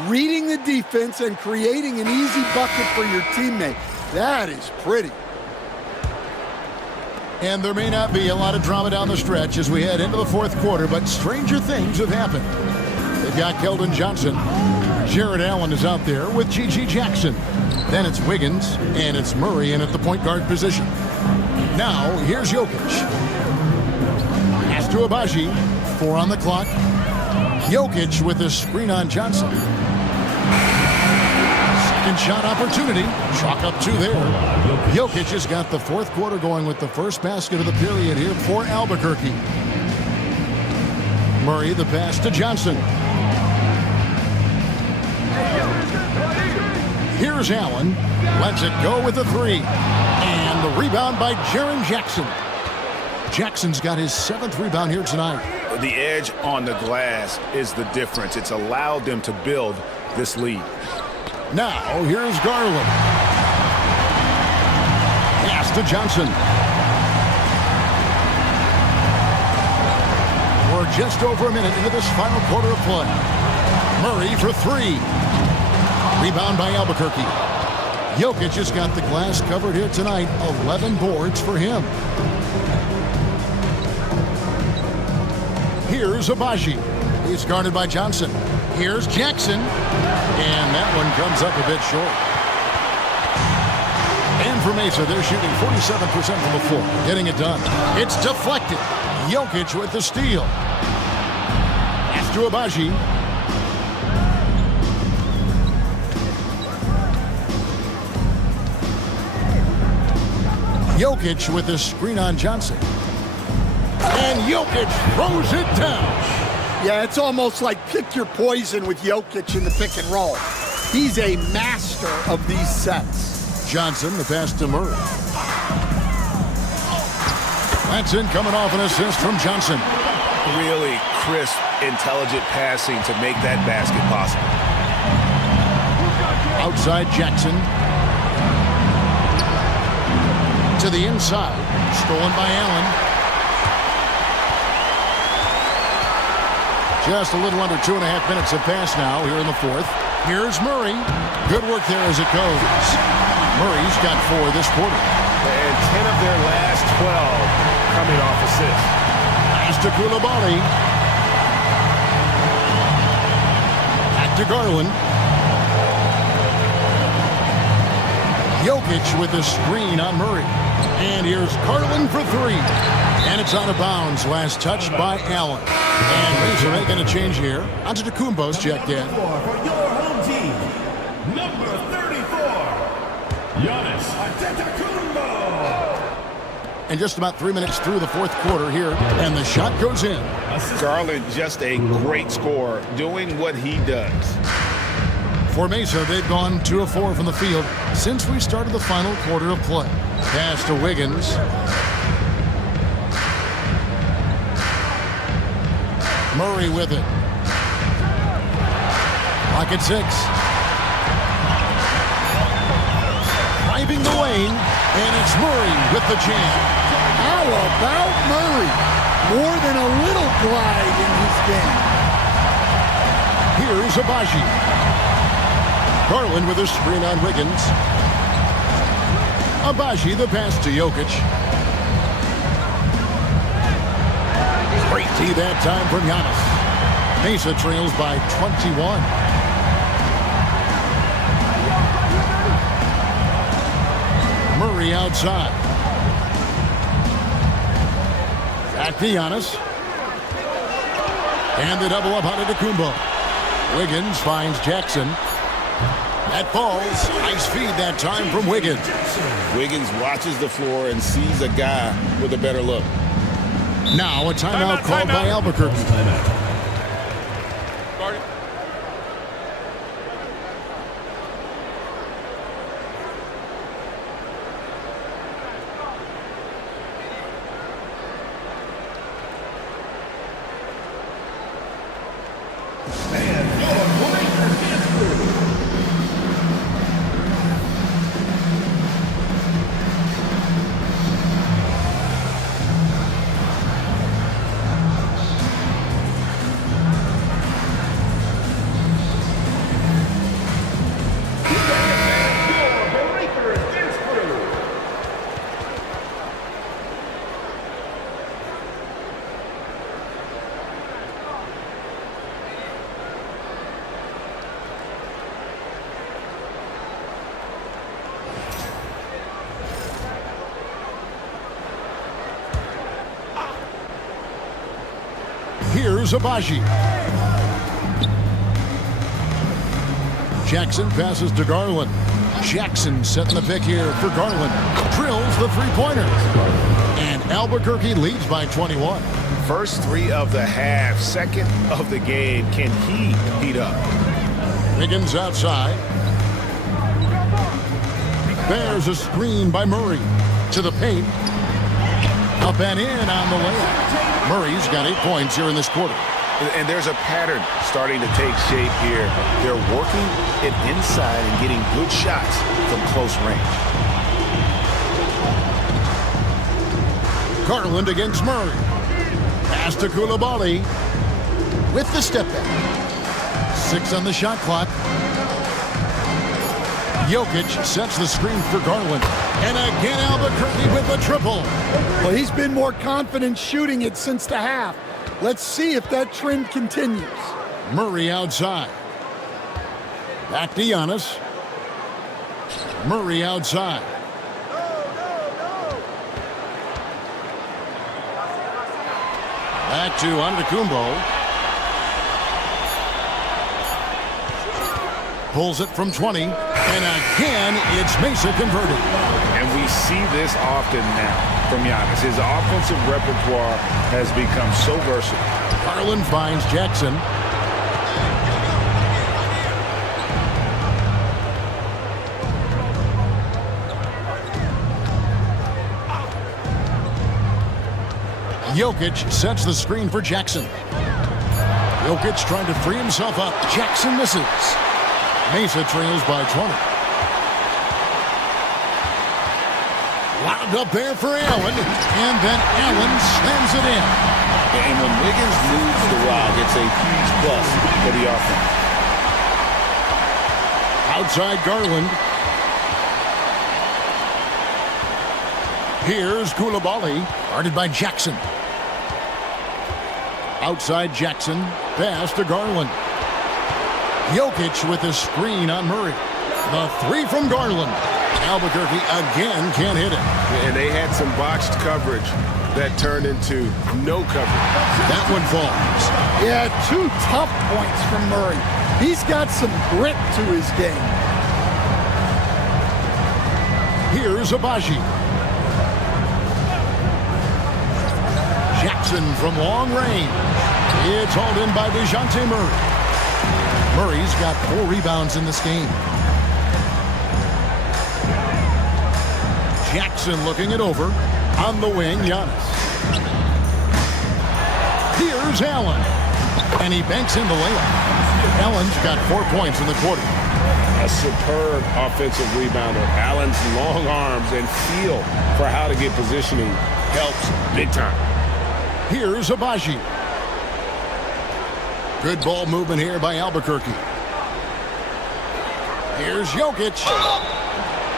Reading the defense and creating an easy bucket for your teammate. That is pretty. And there may not be a lot of drama down the stretch as we head into the fourth quarter, but stranger things have happened. They've got Keldon Johnson. Jared Allen is out there with G.G. Jackson. Then it's Wiggins, and it's Murray in at the point guard position. Now, here's Jokic. Pass to Abaji. 4 on the clock. Jokic with a screen on Johnson. Second shot opportunity. Chalk up 2 there. Jokic has got the fourth quarter going with the first basket of the period here for Albuquerque. Murray the pass to Johnson. Here's Allen. Lets it go with a 3. And the rebound by Jaren Jackson. Jackson's got his 7th rebound here tonight. The edge on the glass is the difference. It's allowed them to build this lead. Now, here's Garland. Pass to Johnson. We're just over a minute into this final quarter of play. Murray for 3. Rebound by Albuquerque. Jokic has got the glass covered here tonight. 11 boards for him. Here's Abaji. He's guarded by Johnson. Here's Jackson. And that one comes up a bit short. And for Mesa, they're shooting 47% from the floor. Getting it done. It's deflected. Jokic with the steal. Pass to Abaji. Jokic with a screen on Johnson. And Jokic throws it down. Yeah, it's almost like pick your poison with Jokic in the pick and roll. He's a master of these sets. Johnson, the pass to Murray. That's in coming off an assist from Johnson. Really crisp, intelligent passing to make that basket possible. Outside Jackson. To the inside. Stolen by Allen. Just a little under 2.5 minutes have passed now here in the fourth. Here's Murray. Good work there as it goes. Murray's got 4 this quarter. And 10 of their last 12 coming off assists. Pass to Coulibaly. Back to Garland. Jokic with a screen on Murray. And here's Garland for three. And it's out of bounds. Last touch by Allen. And Mesa making a change here. Antetokounmpo's checked in. For your home team, number 34, Giannis Antetokounmpo. And just about 3 minutes through the fourth quarter here. And the shot goes in. Garland, just a great scorer, doing what he does. For Mesa, they've gone 2 of 4 from the field since we started the final quarter of play. Pass to Wiggins. Murray with it. Clock at 6. Driving the lane, and it's Murray with the jam. How about Murray? More than a little glide in his game. Here's Abaji. Garland with a screen on Wiggins. Abaji, the pass to Jokic. Great D that time from Giannis. Mesa trails by 21. Murray outside. Back to Giannis. And the double up on Antetokounmpo. Wiggins finds Jackson. That falls. Nice feed that time from Wiggins. Wiggins watches the floor and sees a guy with a better look. Now a timeout called by Albuquerque. Here's Abaji. Jackson passes to Garland. Jackson setting the pick here for Garland. Drills the three-pointer. And Albuquerque leads by 21. First 3 of the half, second of the game. Can he heat up? Wiggins outside. There's a screen by Murray. To the paint. Up and in on the layup. Murray's got 8 points here in this quarter. And there's a pattern starting to take shape here. They're working it inside and getting good shots from close range. Garland against Murray. Pass to Coulibaly with the step back. 6 on the shot clock. Jokic sets the screen for Garland. And again, Albuquerque with a triple. Well, he's been more confident shooting it since the half. Let's see if that trend continues. Murray outside. Back to Giannis. Murray outside. Back to Antetokounmpo. Pulls it from 20. And again, it's Mesa converted. And we see this often now from Giannis. His offensive repertoire has become so versatile. Garland finds Jackson. Jokic sets the screen for Jackson. Jokic trying to free himself up. Jackson misses. Mesa trails by 20. Lobbed up there for Allen, and then Allen slams it in. And when Wiggins moves the rock, it's a huge plus for the offense. Outside Garland. Here's Coulibaly, guarded by Jackson. Outside Jackson, pass to Garland. Jokic with a screen on Murray. The 3 from Garland. Albuquerque again can't hit it. And they had some botched coverage that turned into no coverage. That one falls. Yeah, 2 tough points from Murray. He's got some grit to his game. Here's Abaji. Jackson from long range. It's hauled in by DeJounte Murray. Murray's got 4 rebounds in this game. Jackson looking it over. On the wing, Giannis. Here's Allen. And he banks in the layup. Allen's got 4 points in the quarter. A superb offensive rebounder. Allen's long arms and feel for how to get positioning helps big time. Here's Abaji. Good ball movement here by Albuquerque. Here's Jokic.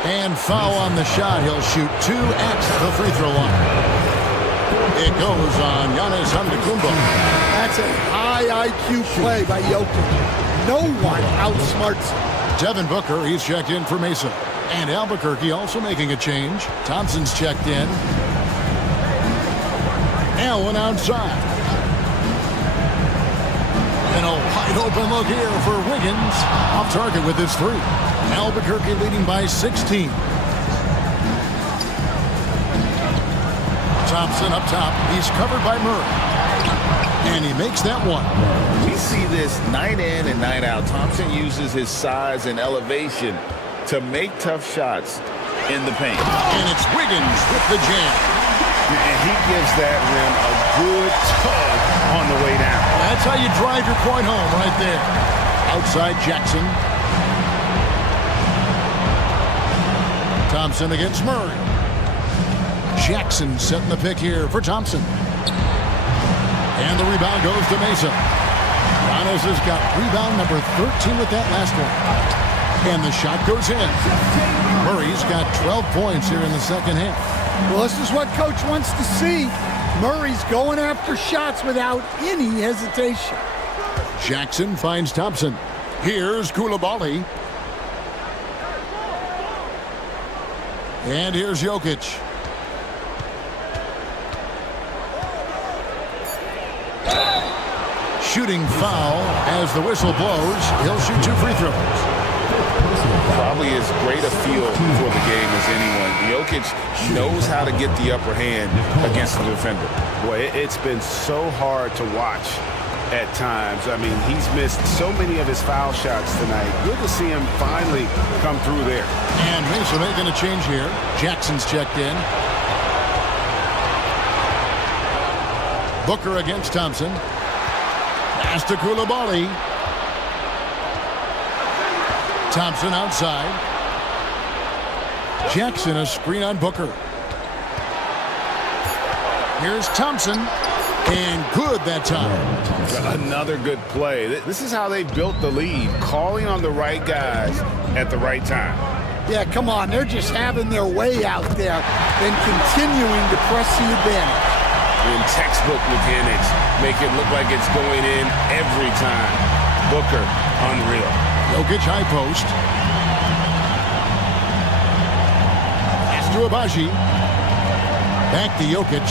And foul on the shot. He'll shoot 2 at the free throw line. It goes on Giannis Antetokounmpo. That's a high IQ play by Jokic. No one outsmarts him. Devin Booker, he's checked in for Mesa. And Albuquerque also making a change. Thompson's checked in. Allen outside. And a wide open look here for Wiggins. Off target with his 3. Albuquerque leading by 16. Thompson up top. He's covered by Murray. And he makes that one. We see this night in and night out. Thompson uses his size and elevation to make tough shots in the paint. And it's Wiggins with the jam. And he gives that rim a good tug on the way down. That's how you drive your point home right there. Outside Jackson. Thompson against Murray. Jackson setting the pick here for Thompson. And the rebound goes to Mesa. Giannis has got rebound number 13 with that last one. And the shot goes in. Murray's got 12 points here in the second half. Well, this is what Coach wants to see. Murray's going after shots without any hesitation. Jackson finds Thompson. Here's Coulibaly. And here's Jokic. Shooting foul as the whistle blows. He'll shoot 2 free throws. Probably as great a feel for the game as anyone. Jokic knows how to get the upper hand against the defender. Boy, it's been so hard to watch at times. I mean, he's missed so many of his foul shots tonight. Good to see him finally come through there. And Mesa making a change here. Jackson's checked in. Booker against Thompson. Pass to Coulibaly. Thompson outside. Jackson a screen on Booker. Here's Thompson. And good that time. Another good play. This is how they built the lead, calling on the right guys at the right time. Yeah, come on. They're just having their way out there and continuing to press the advantage. In textbook mechanics, make it look like it's going in every time. Booker, unreal. Jokic high post. Pass to Abaji. Back to Jokic.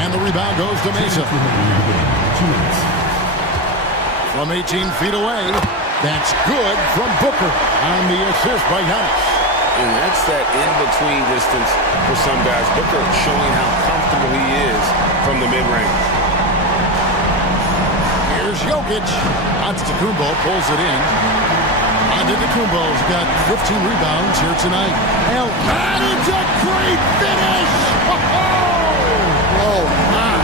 And the rebound goes to Mesa. From 18 feet away. That's good from Booker on the assist by Giannis. And that's that in-between distance for some guys. Booker showing how comfortable he is from the mid-range. Here's Jokic. Antetokounmpo pulls it in. Antetokounmpo's got 15 rebounds here tonight. And that is a great finish! Oh, my.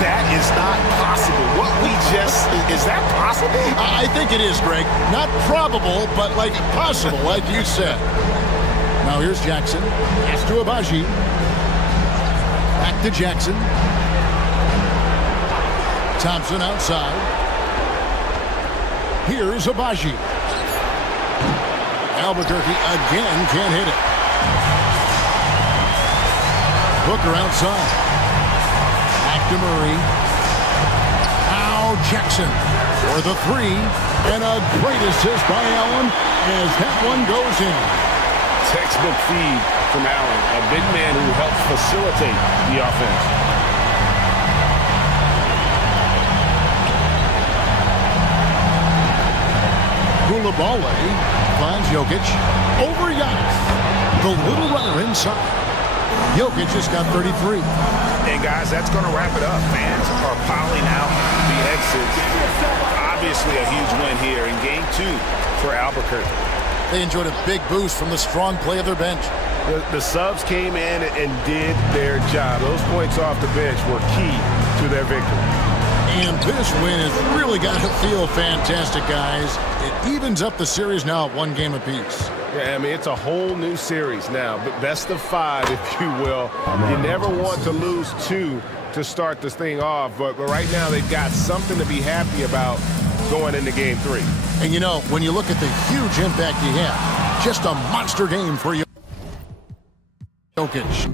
That is not possible. What we just, is that possible? I think it is, Greg. Not probable, but like possible, like you said. Now here's Jackson. Pass to Abaji. Back to Jackson. Thompson outside. Here's Abaji. Albuquerque again can't hit it. Booker outside. Back to Murray. Now Jackson for the 3. And a great assist by Allen as that one goes in. Textbook feed from Allen, a big man who helps facilitate the offense. Koulibaly finds Jokic over Giannis. The little runner inside. Jokic just got 33. And guys, that's going to wrap it up. Fans are piling out the exits. Obviously a huge win here in game 2 for Albuquerque. They enjoyed a big boost from the strong play of their bench. The subs came in and did their job. Those points off the bench were key to their victory. And this win has really got to feel fantastic, guys. It evens up the series now at 1 game apiece. Yeah, I mean, it's a whole new series now, but best of 5, if you will. You never want to lose 2 to start this thing off, but right now they've got something to be happy about going into game 3. And you know, when you look at the huge impact he had, just a monster game for Jokic.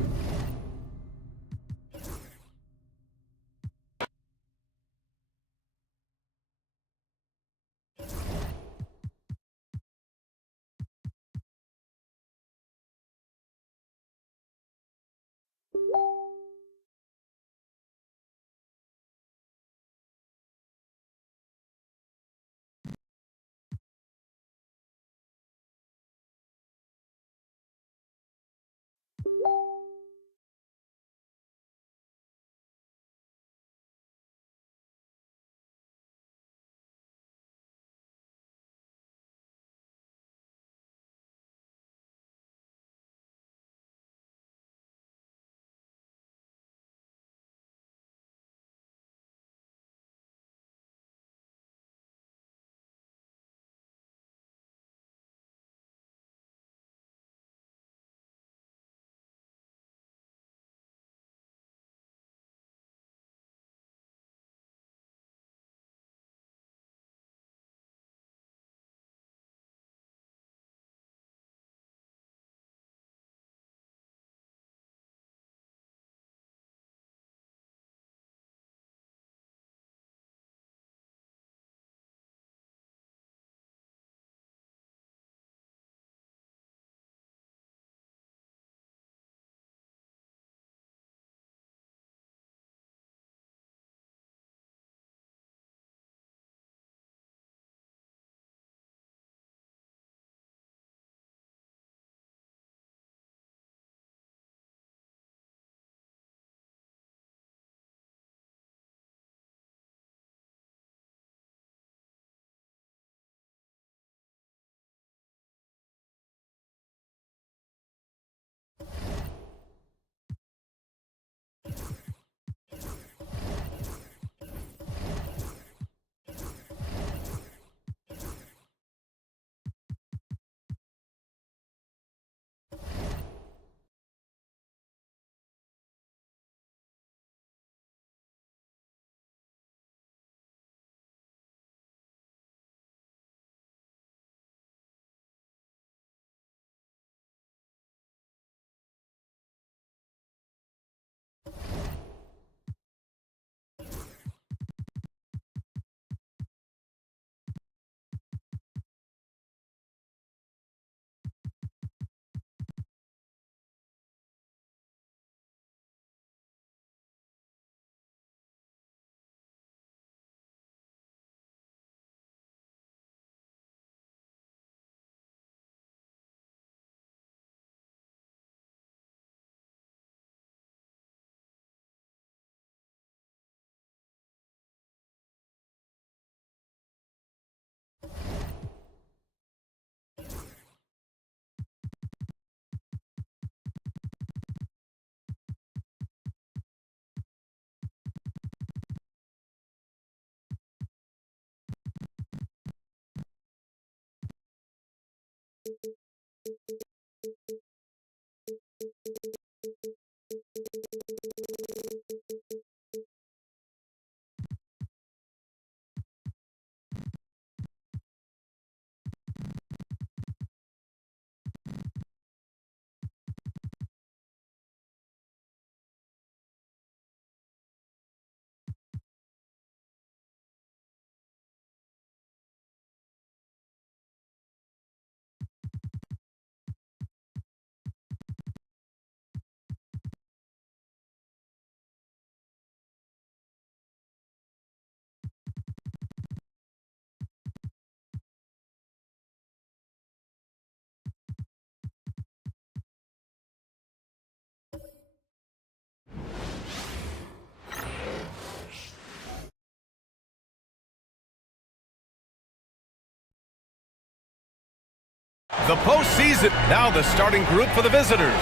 The postseason. Now the starting group for the visitors.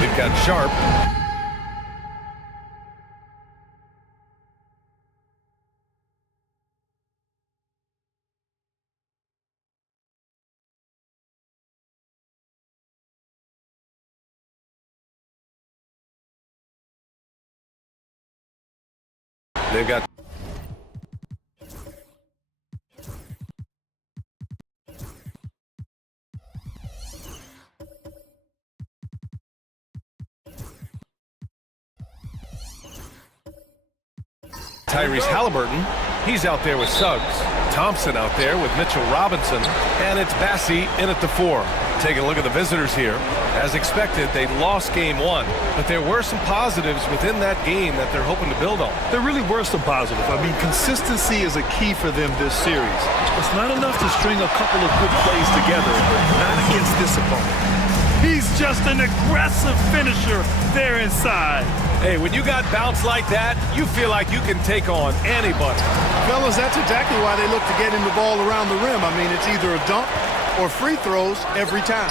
We've got Sharp. They've got Tyrese Halliburton. He's out there with Suggs. Thompson out there with Mitchell Robinson. And it's Bassie in at the 4. Taking a look at the visitors here. As expected, they lost game 1. But there were some positives within that game that they're hoping to build on. There really were some positives. I mean, consistency is a key for them this series. It's not enough to string a couple of good plays together, not against this opponent. He's just an aggressive finisher there inside. Hey, when you got bounce like that, you feel like you can take on anybody. Fellas, that's exactly why they look to get him the ball around the rim. I mean, it's either a dunk or free throws every time.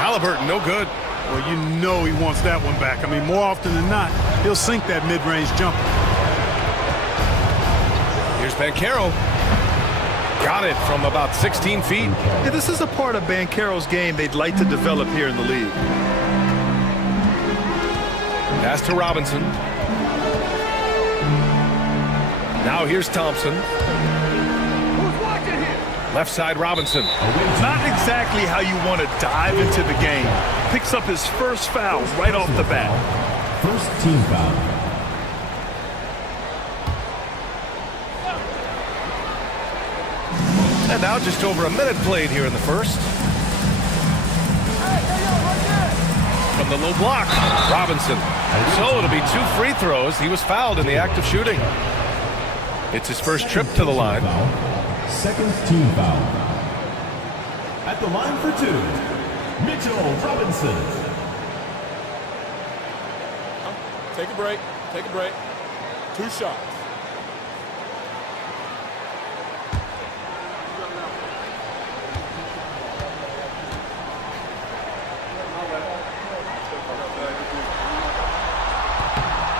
Halliburton, no good. Well, you know he wants that one back. I mean, more often than not, he'll sink that mid-range jumper. Here's Banchero. Got it from about 16 feet. Yeah, this is a part of Banchero's game they'd like to develop here in the league. Pass to Robinson. Now here's Thompson. Left side Robinson. Not exactly how you want to dive into the game. Picks up his first foul right off the bat. First team foul. And now just over a minute played here in the first. From the low block, Robinson. So it'll be 2 free throws. He was fouled in the act of shooting. It's his first trip to the line. Second team foul. At the line for 2, Mitchell Robinson. Take a break. Take a break. 2 shots.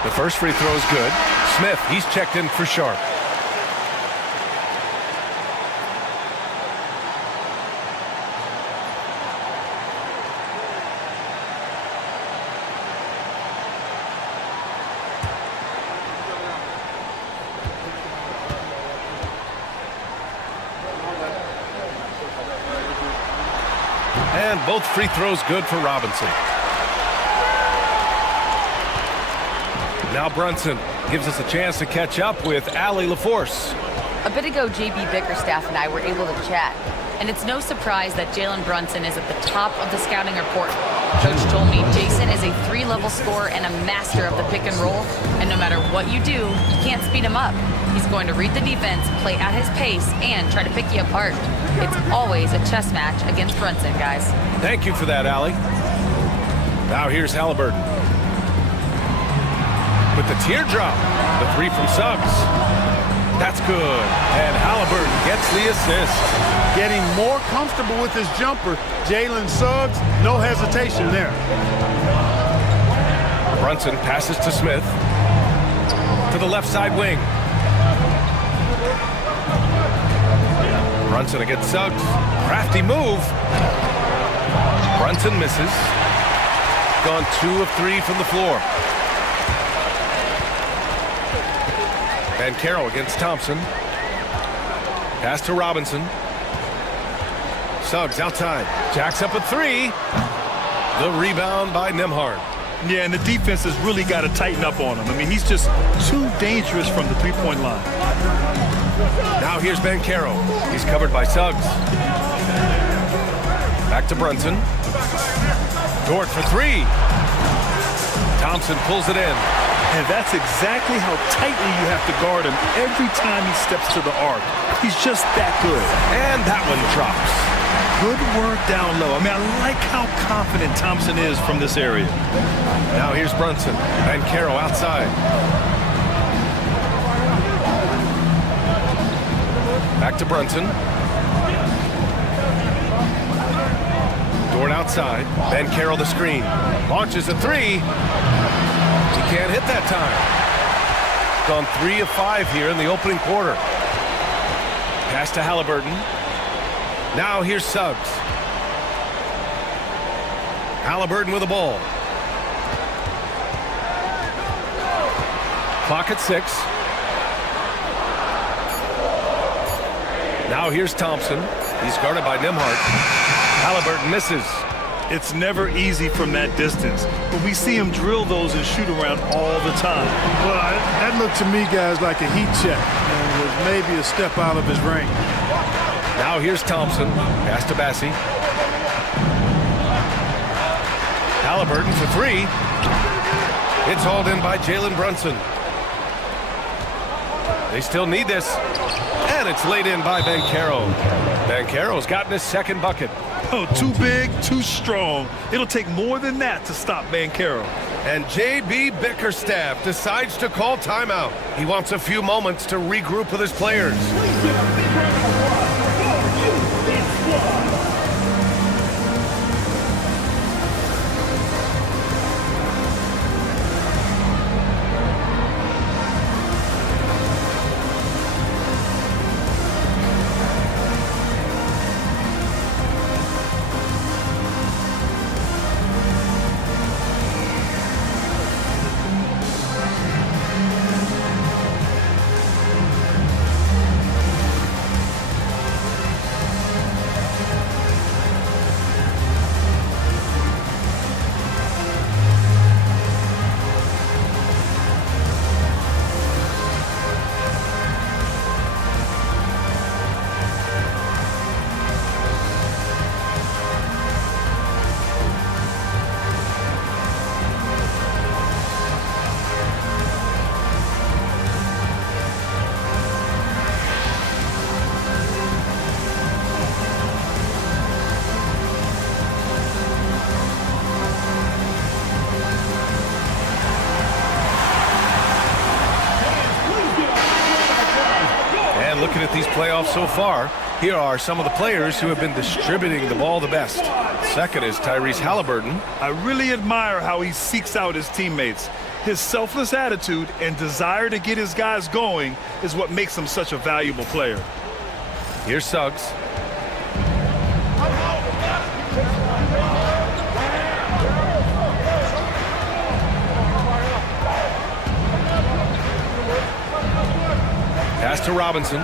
The first free throw is good. Smith, he's checked in for Sharp. And both free throws good for Robinson. Now Brunson gives us a chance to catch up with Allie LaForce. A bit ago, J.B. Bickerstaff and I were able to chat, and it's no surprise that Jalen Brunson is at the top of the scouting report. Coach told me Jason is a 3-level scorer and a master of the pick and roll, and no matter what you do, you can't speed him up. He's going to read the defense, play at his pace, and try to pick you apart. It's always a chess match against Brunson, guys. Thank you for that, Allie. Now here's Halliburton. With the teardrop, the 3 from Suggs. That's good. And Halliburton gets the assist. Getting more comfortable with his jumper. Jalen Suggs, no hesitation there. Brunson passes to Smith. To the left side wing. Brunson against Suggs. Crafty move. Brunson misses. Gone 2 of 3 from the floor. Banchero against Thompson. Pass to Robinson. Suggs outside. Jacks up a 3. The rebound by Nembhard. Yeah, and the defense has really got to tighten up on him. I mean, he's just too dangerous from the three-point line. Now here's Banchero. He's covered by Suggs. Back to Brunson. Dort for 3. Thompson pulls it in. And that's exactly how tightly you have to guard him every time he steps to the arc. He's just that good. And that one drops. Good work down low. I mean, I like how confident Thompson is from this area. Now here's Brunson. Banchero outside. Back to Brunson. Dort outside. Ben Carroll the screen. Launches a three. He can't hit that time. Gone 3 of 5 here in the opening quarter. Pass to Halliburton. Now here's Suggs. Halliburton with the ball. Clock at 6. Now here's Thompson. He's guarded by Nembhard. Halliburton misses. It's never easy from that distance, but we see him drill those and shoot around all the time. Well, that looked to me, guys, like a heat check and was maybe a step out of his range. Now here's Thompson. Pass to Bassie. Halliburton for 3. It's hauled in by Jalen Brunson. They still need this. And it's laid in by Banchero. Banchero's gotten his second bucket. Oh, too big, too strong. It'll take more than that to stop Banchero. And J.B. Bickerstaff decides to call timeout. He wants a few moments to regroup with his players. Looking at these playoffs so far, here are some of the players who have been distributing the ball the best. Second is Tyrese Halliburton. I really admire how he seeks out his teammates. His selfless attitude and desire to get his guys going is what makes him such a valuable player. Here's Suggs. Pass to Robinson.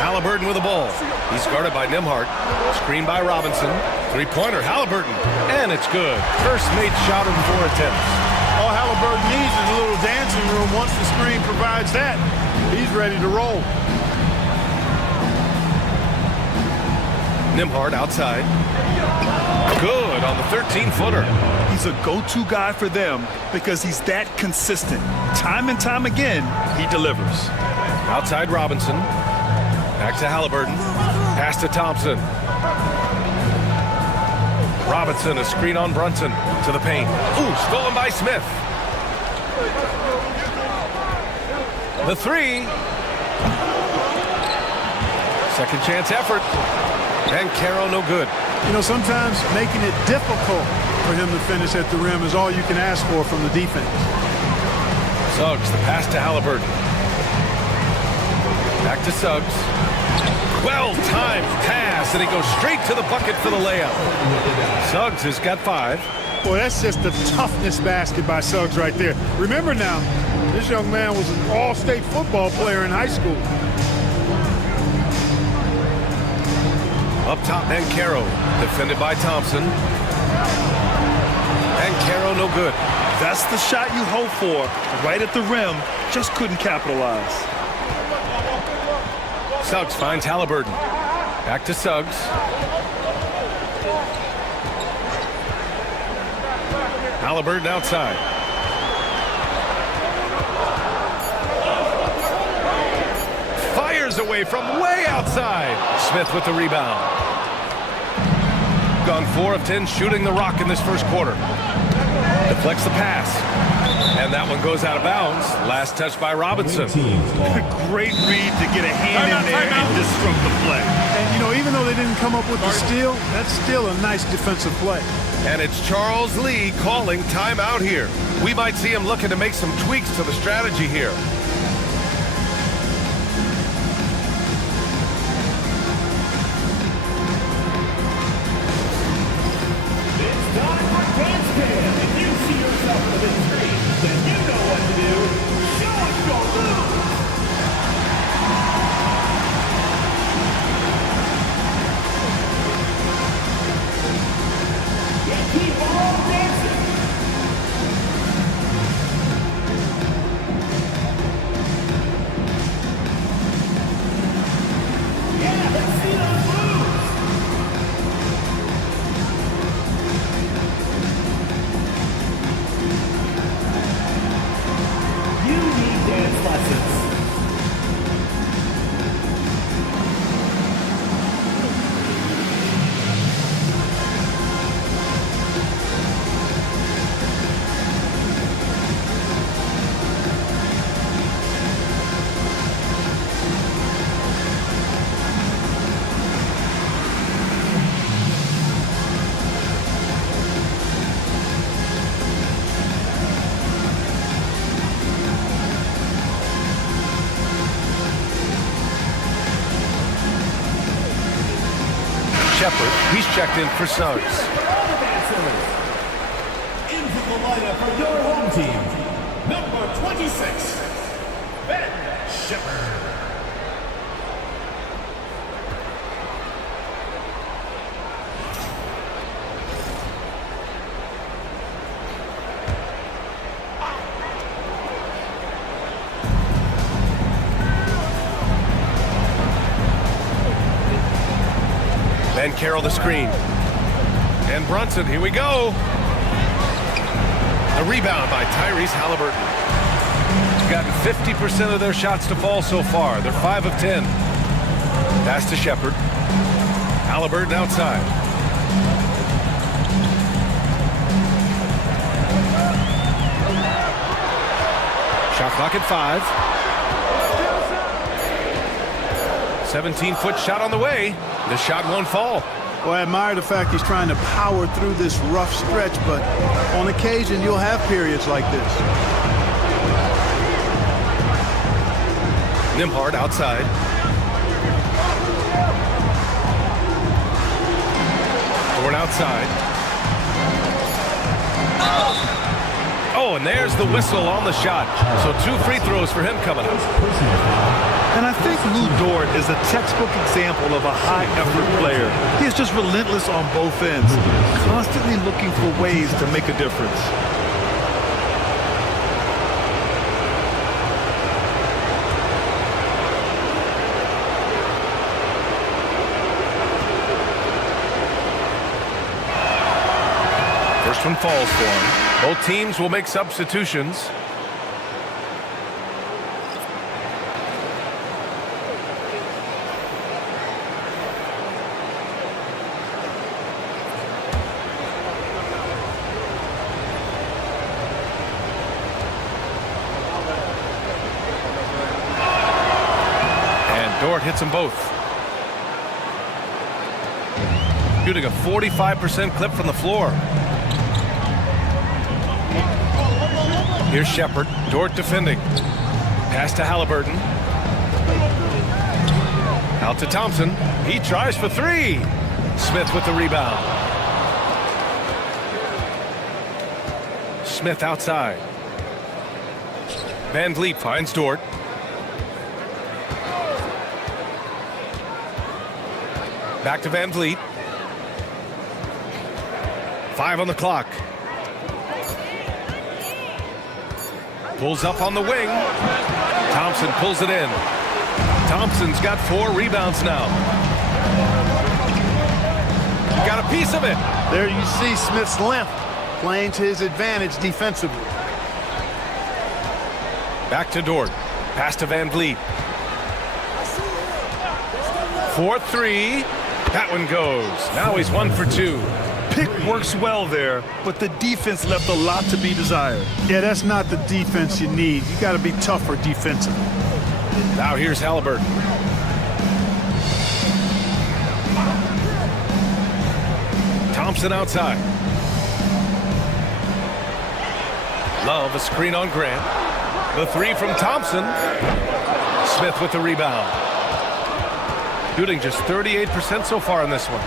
Halliburton with the ball. He's guarded by Nembhard. Screen by Robinson. Three-pointer, Halliburton. And it's good. First made shot in 4 attempts. All Halliburton needs is a little dancing room. Once the screen provides that, he's ready to roll. Nembhard outside. Good on the 13-footer. He's a go-to guy for them because he's that consistent. Time and time again, he delivers. Outside Robinson. Back to Halliburton. Pass to Thompson. Robinson, a screen on Brunson. To the paint. Ooh, stolen by Smith. The 3. Second chance effort. And Caro no good. You know, sometimes making it difficult for him to finish at the rim is all you can ask for from the defense. Suggs, the pass to Halliburton. Back to Suggs. Well-timed pass, and he goes straight to the bucket for the layup. Suggs has got 5. Boy, that's just a toughness basket by Suggs right there. Remember now, this young man was an all-state football player in high school. Up top, Banchero, defended by Thompson. Banchero no good. That's the shot you hope for. Right at the rim, just couldn't capitalize. Suggs finds Halliburton. Back to Suggs. Halliburton outside. Fires away from way outside. Smith with the rebound. Gone 4 of 10 shooting the rock in this first quarter. Deflects the pass. And that one goes out of bounds. Last touch by Robinson. Great read to get a hand in there and disrupt the play. And, you know, even though they didn't come up with the steal, that's still a nice defensive play. And it's Charles Lee calling timeout here. We might see him looking to make some tweaks to the strategy here. If you see yourself in the big screen, then you know what to do. Show us your moves. And keep on dancing. Yeah, let's see those moves. You need dance lessons. Shepard, he's checked in for Suggs. All the dancers. Into the lineup for your home team. Number 26, Ben Shepard. Ben Carroll the screen. And Brunson, here we go. The rebound by Tyrese Halliburton. He's gotten 50% of their shots to fall so far. They're 5 of 10. Pass to Shepard. Halliburton outside. Shot clock at 5. 17-foot shot on the way. The shot won't fall. Well, I admire the fact he's trying to power through this rough stretch, but on occasion you'll have periods like this. Nimhard outside. Thorne outside. Oh, and there's the whistle on the shot. So 2 free throws for him coming up. And I think Lou Dort is a textbook example of a high-effort player. He is just relentless on both ends, constantly looking for ways to make a difference. First one falls for him. Both teams will make substitutions. Dort hits them both. Shooting a 45% clip from the floor. Here's Shepard. Dort defending. Pass to Halliburton. Out to Thompson. He tries for 3. Smith with the rebound. Smith outside. Van Vliet finds Dort. Back to Van Vliet. 5 on the clock. Pulls up on the wing. Thompson pulls it in. Thompson's got 4 rebounds now. Got a piece of it. There you see Smith's length playing to his advantage defensively. Back to Dort. Pass to Van Vliet. 4-3. That one goes. Now he's 1 for 2. pick works well there, but the defense left a lot to be desired. Yeah, that's not the defense you need. You got to be tougher defensively. Now here's Halliburton. Thompson outside. Love a screen on Grant. The three from Thompson. Smith with the rebound. Shooting just 38% so far in this one.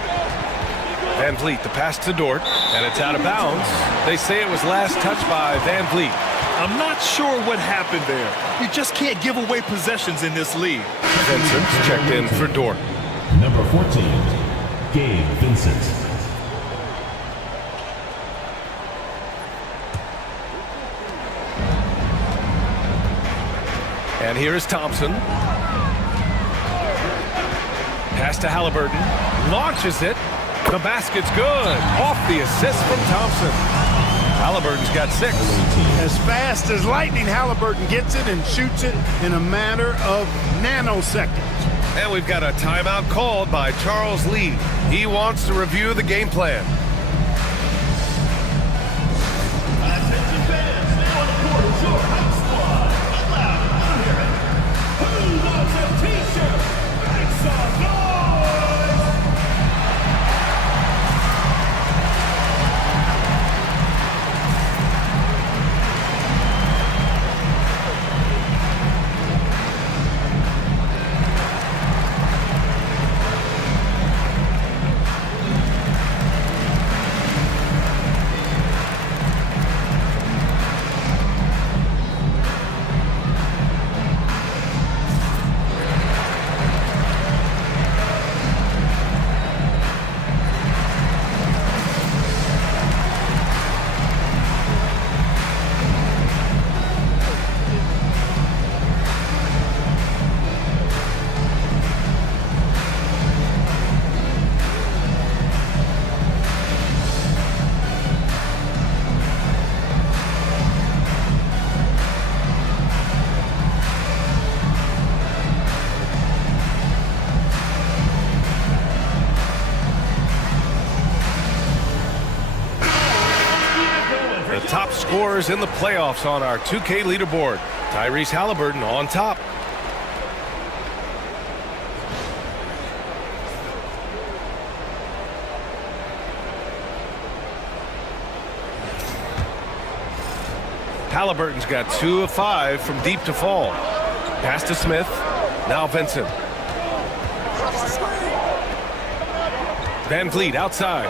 Van Vliet, the pass to Dort, and it's out of bounds. They say it was last touched by Van Vliet. I'm not sure what happened there. You just can't give away possessions in this league. Vincent's checked in for Dort. Number 14, Gabe Vincent. And here is Thompson. Pass to Halliburton. Launches it. The basket's good. Off the assist from Thompson. Halliburton's got 6. As fast as lightning, Halliburton gets it and shoots it in a matter of nanoseconds. And we've got a timeout called by Charles Lee. He wants to review the game plan. Attention fans, now on the court is your house squad. Allow you hear it. Who wants a t-shirt? Make some noise! Top scorers in the playoffs on our 2K leaderboard. Tyrese Halliburton on top. Halliburton's got 2 of 5 from deep to fall. Pass to Smith. Now Vincent. Van Vliet outside.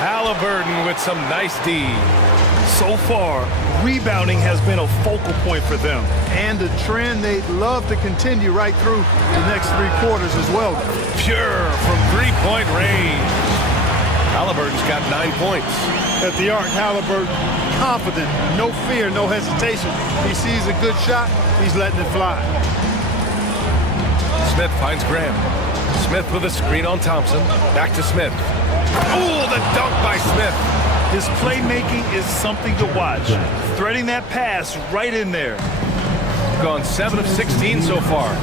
Halliburton with some nice D. So far, rebounding has been a focal point for them. And a trend they'd love to continue right through the next 3 quarters as well. Pure from 3-point range. Halliburton's got 9 points. At the arc, Halliburton, confident, no fear, no hesitation. He sees a good shot, he's letting it fly. Smith finds Graham. Smith with a screen on Thompson. Back to Smith. Oh, the dunk by Smith. His playmaking is something to watch. Threading that pass right in there. Gone 7 of 16 so far.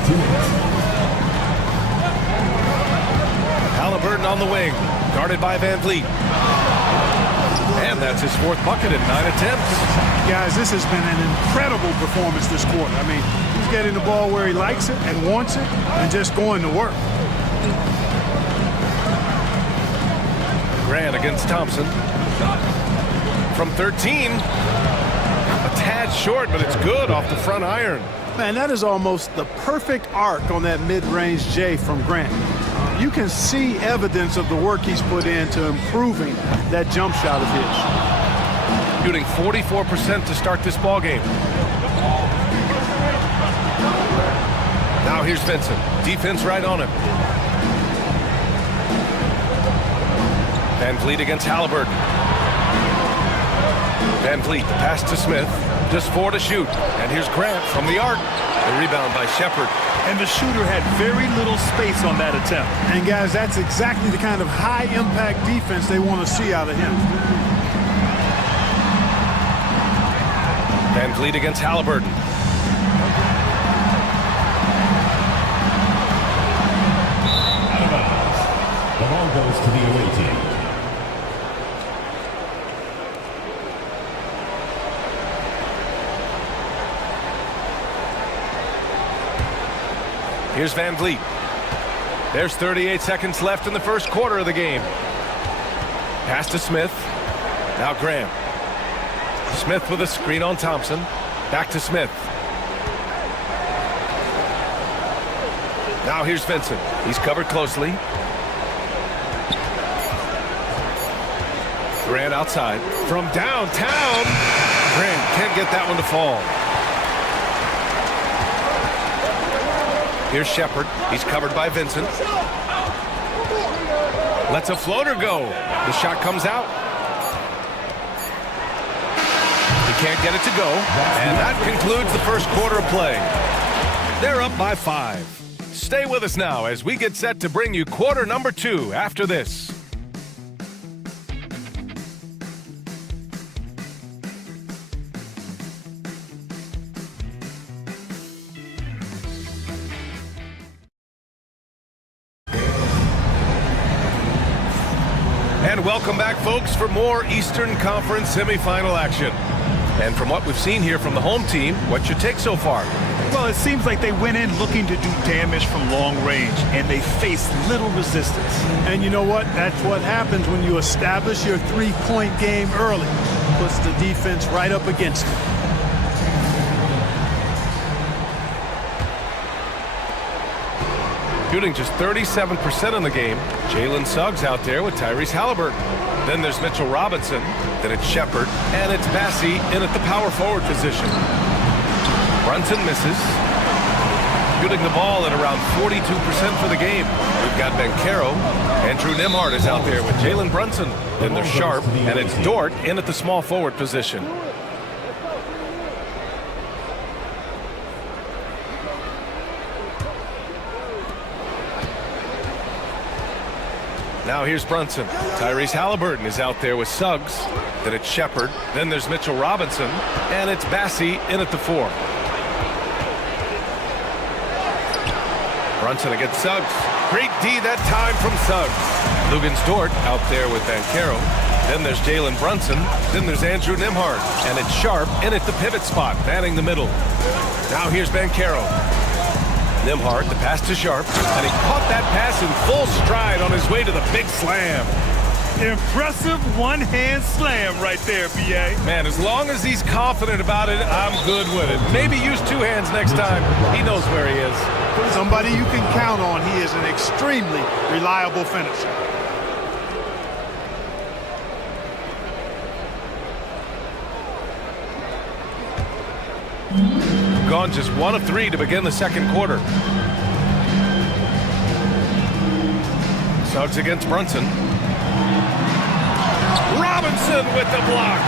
Halliburton on the wing. Guarded by Van Vliet. And that's his 4th bucket in 9 attempts. Guys, this has been an incredible performance this quarter. I mean, he's getting the ball where he likes it and wants it and just going to work. Grant against Thompson. From 13. A tad short, but it's good off the front iron. Man, that is almost the perfect arc on that mid-range J from Grant. You can see evidence of the work he's put into improving that jump shot of his. Shooting 44% to start this ball game. Now here's Vincent. Defense right on him. Van Vliet against Halliburton. Van Vliet, the pass to Smith. Just 4 to shoot. And here's Grant from the arc. The rebound by Shepard. And the shooter had very little space on that attempt. And guys, that's exactly the kind of high-impact defense they want to see out of him. Van Vliet against Halliburton. Here's Van Vliet. There's 38 seconds left in the first quarter of the game. Pass to Smith. Now Graham. Smith with a screen on Thompson. Back to Smith. Now here's Vincent. He's covered closely. Grant outside. From downtown. Grant can't get that one to fall. Here's Shepard. He's covered by Vincent. Lets a floater go. The shot comes out. He can't get it to go. And that concludes the first quarter of play. They're up by 5. Stay with us now as we get set to bring you quarter number 2 after this. And welcome back, folks, for more Eastern Conference semifinal action. And from what we've seen here from the home team, what's your take so far? Well, it seems like they went in looking to do damage from long range, and they faced little resistance. And you know what? That's what happens when you establish your three-point game early. Puts the defense right up against it. Shooting just 37% in the game. Jalen Suggs out there with Tyrese Halliburton. Then there's Mitchell Robinson. Then it's Shepard. And it's Bassey in at the power forward position. Brunson misses. Shooting the ball at around 42% for the game. We've got Bencaro. Andrew Nembhard is out there with Jalen Brunson. Then there's Sharp. And it's Dort in at the small forward position. Now here's Brunson. Tyrese Halliburton is out there with Suggs. Then it's Shepard. Then there's Mitchell Robinson. And it's Bassey in at the 4. Brunson against Suggs. Great D that time from Suggs. Lugens Dort out there with Bencaro. Then there's Jalen Brunson. Then there's Andrew Nembhard. And it's Sharp in at the pivot spot, manning the middle. Now here's Bencaro. Nembhard, the pass to Sharp, and he caught that pass in full stride on his way to the big slam. Impressive one-hand slam right there, B.A. Man, as long as he's confident about it, I'm good with it. Maybe use 2 hands next time. He knows where he is. Somebody you can count on. He is an extremely reliable finisher. Gone just 1 of 3 to begin the second quarter. Suggs against Brunson. Robinson with the block.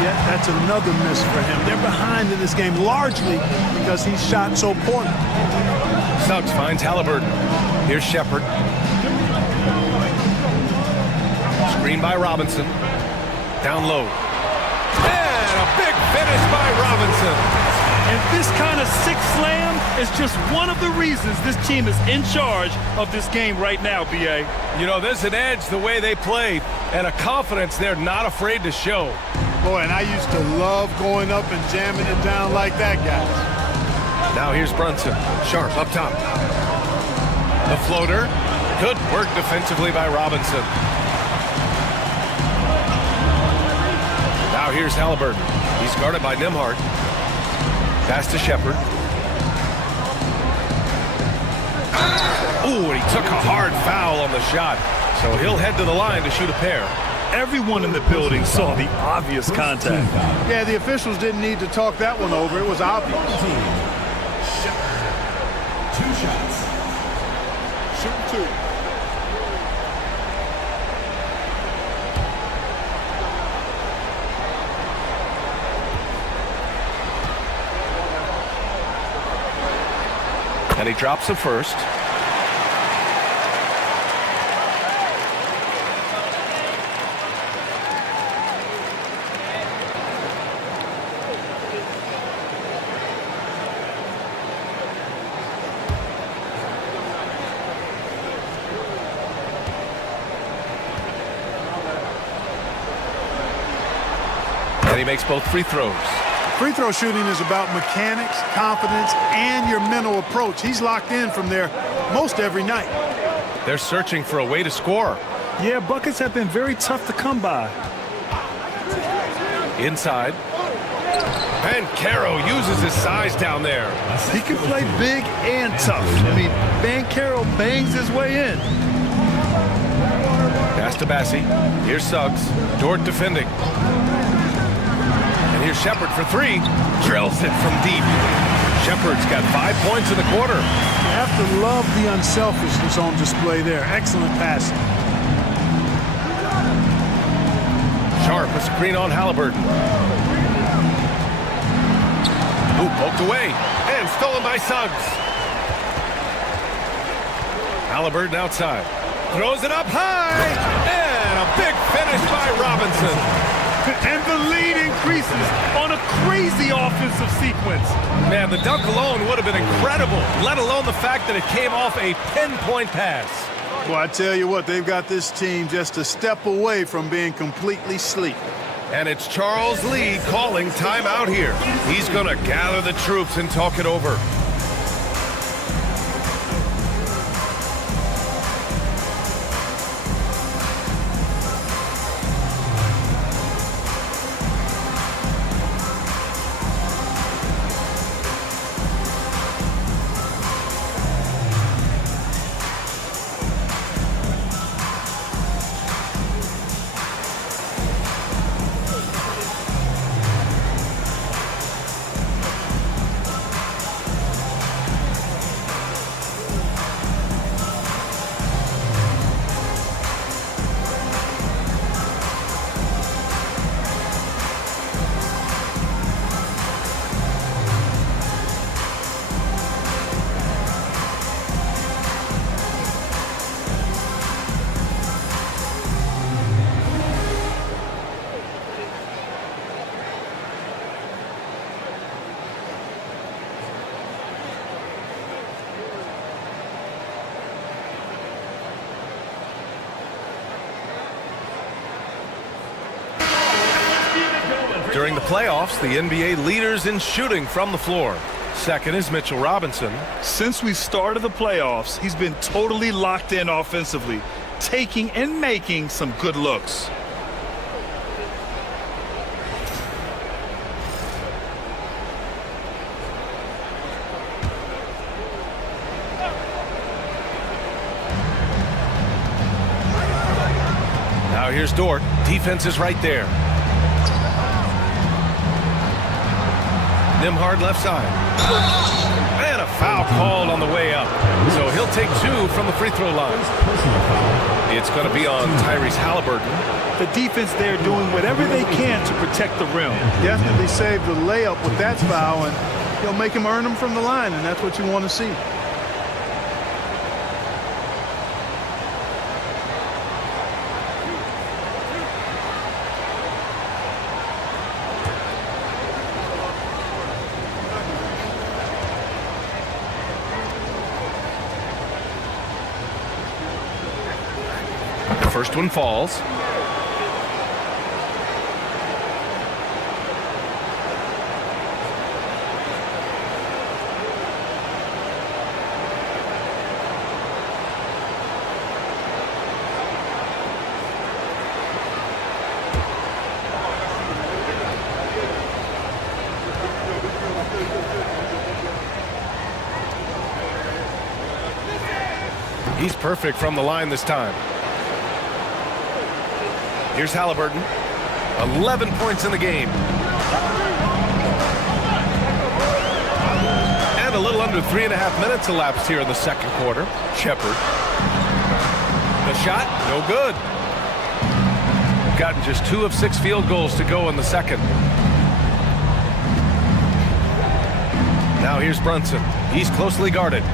Yeah, that's another miss for him. They're behind in this game largely because he shot so poorly. Suggs finds Halliburton. Here's Shepard. Screen by Robinson. Down low. And a big finish by Robinson. And this kind of sick slam is just one of the reasons this team is in charge of this game right now, B.A. You know, there's an edge the way they play and a confidence they're not afraid to show. Boy, and I used to love going up and jamming it down like that, guys. Now here's Brunson. Sharp up top. The floater. Good work defensively by Robinson. Now here's Halliburton. He's guarded by Nembhard. Pass to Shepard. Ooh, and he took a hard foul on the shot. So he'll head to the line to shoot a pair. Everyone in the building saw the obvious contact. Yeah, the officials didn't need to talk that one over. It was obvious. 2 shots. Shoot 2. And he drops the first. And he makes both free throws. Free throw shooting is about mechanics, confidence, and your mental approach. He's locked in from there most every night. They're searching for a way to score. Yeah, buckets have been very tough to come by. Inside. And Caro uses his size down there. He can play big and tough. I mean, Caro bangs his way in. Pass to Bassi. Here's Suggs. Dort defending. And here's Shepard for three. Drills it from deep. Shepard's got 5 points in the quarter. You have to love the unselfishness on display there. Excellent passing. Sharp, a screen on Halliburton. Ooh, poked away. And stolen by Suggs. Halliburton outside. Throws it up high. And a big finish by Robinson. And the lead increases on a crazy offensive sequence. Man, the dunk alone would have been incredible, let alone the fact that it came off a pinpoint pass. Well, I tell you what, they've got this team just a step away from being completely sleep. And it's Charles Lee calling timeout here. He's going to gather the troops and talk it over. During the playoffs, the NBA leaders in shooting from the floor. Second is Mitchell Robinson. Since we started the playoffs, he's been totally locked in offensively, taking and making some good looks. Now here's Dort. Defense is right there. Nimhard left side. And a foul called on the way up. So he'll take two from the free throw line. It's going to be on Tyrese Halliburton. The defense there doing whatever they can to protect the rim. Definitely saved the layup with that foul, and he'll make him earn them from the line, and that's what you want to see. First one falls. He's perfect from the line this time. Here's Halliburton. 11 points in the game. And a little under 3.5 minutes elapsed here in the second quarter. Shepard. The shot, no good. Gotten just 2 of 6 field goals to go in the second. Now here's Brunson. He's closely guarded.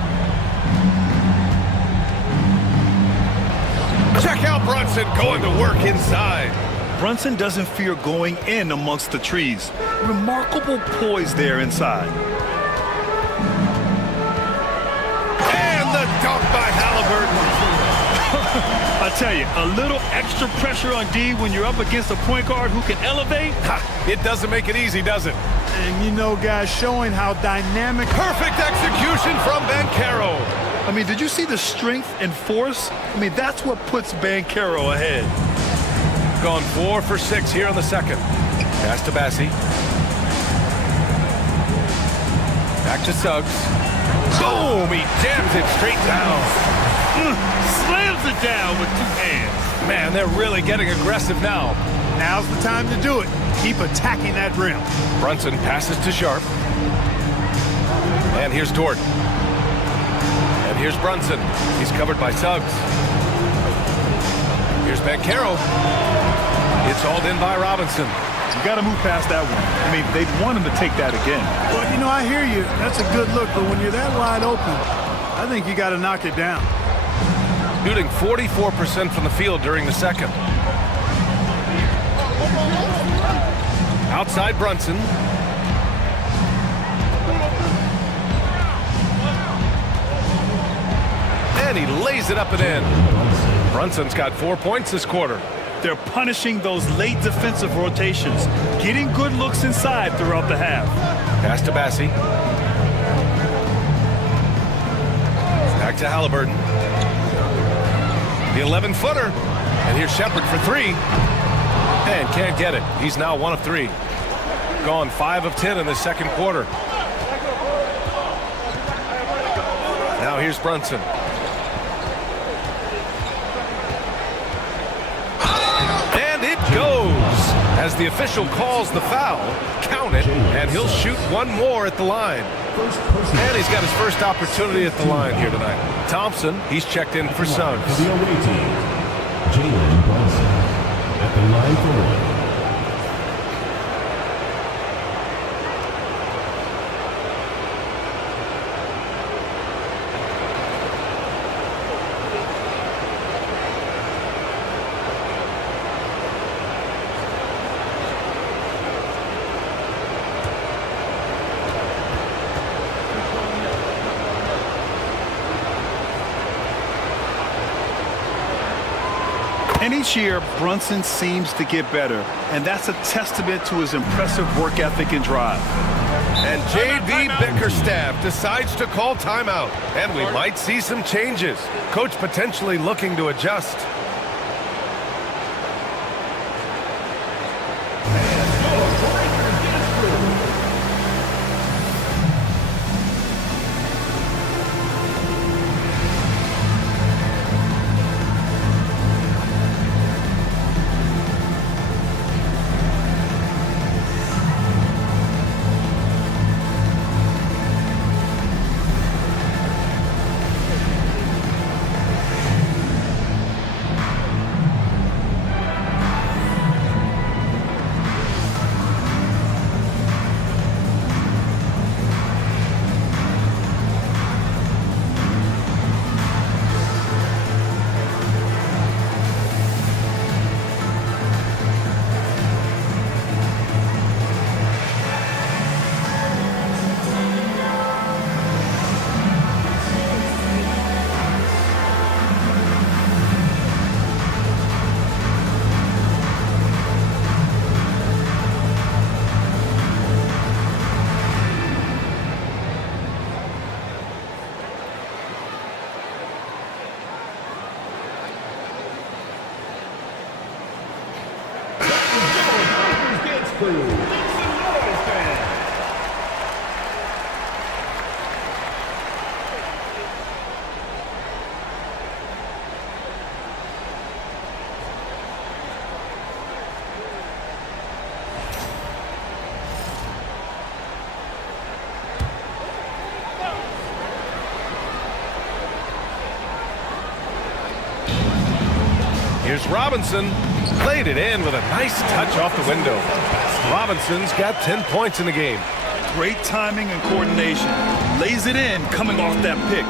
Check out Brunson going to work inside. Brunson doesn't fear going in amongst the trees. Remarkable poise there inside. And the dunk by Halliburton. I tell you, a little extra pressure on D when you're up against a point guard who can elevate. It doesn't make it easy, does it? And, you know, guys, showing how dynamic. Perfect execution from Banchero. I mean, did you see the strength and force? I mean, that's what puts Banchero ahead. Gone 4 for 6 here in the second. Pass to Bassi. Back to Suggs. Boom! He jams it straight down. Slams it down with 2 hands. Man, they're really getting aggressive now. Now's the time to do it. Keep attacking that rim. Brunson passes to Sharp. And here's Dort. And here's Brunson. He's covered by Suggs. Here's Banchero. It's hauled in by Robinson. You got to move past that one. I mean, they'd want him to take that again. Well, you know, I hear you. That's a good look, but when you're that wide open, I think you got to knock it down. Shooting 44% from the field during the second. Outside Brunson. And he lays it up and in. Brunson's got 4 points this quarter. They're punishing those late defensive rotations, getting good looks inside throughout the half. Pass to Bassi. Back to Halliburton. The 11-footer. And here's Shepard for 3. And can't get it. He's now 1 of 3. Gone 5 of 10 in the second quarter. Now here's Brunson. And it goes. As the official calls the foul, count it, and he'll shoot 1 more at the line. And he's got his first opportunity at the line here tonight. Thompson, he's checked in for Suggs. For the away team, Jalen Brunson at the line for 1. And each year, Brunson seems to get better, and that's a testament to his impressive work ethic and drive. And J.B. Bickerstaff decides to call timeout, and we might see some changes. Coach potentially looking to adjust. Here's Robinson. Played it in with a nice touch off the window. Robinson's got 10 points in the game. Great timing and coordination. Lays it in coming off that pick.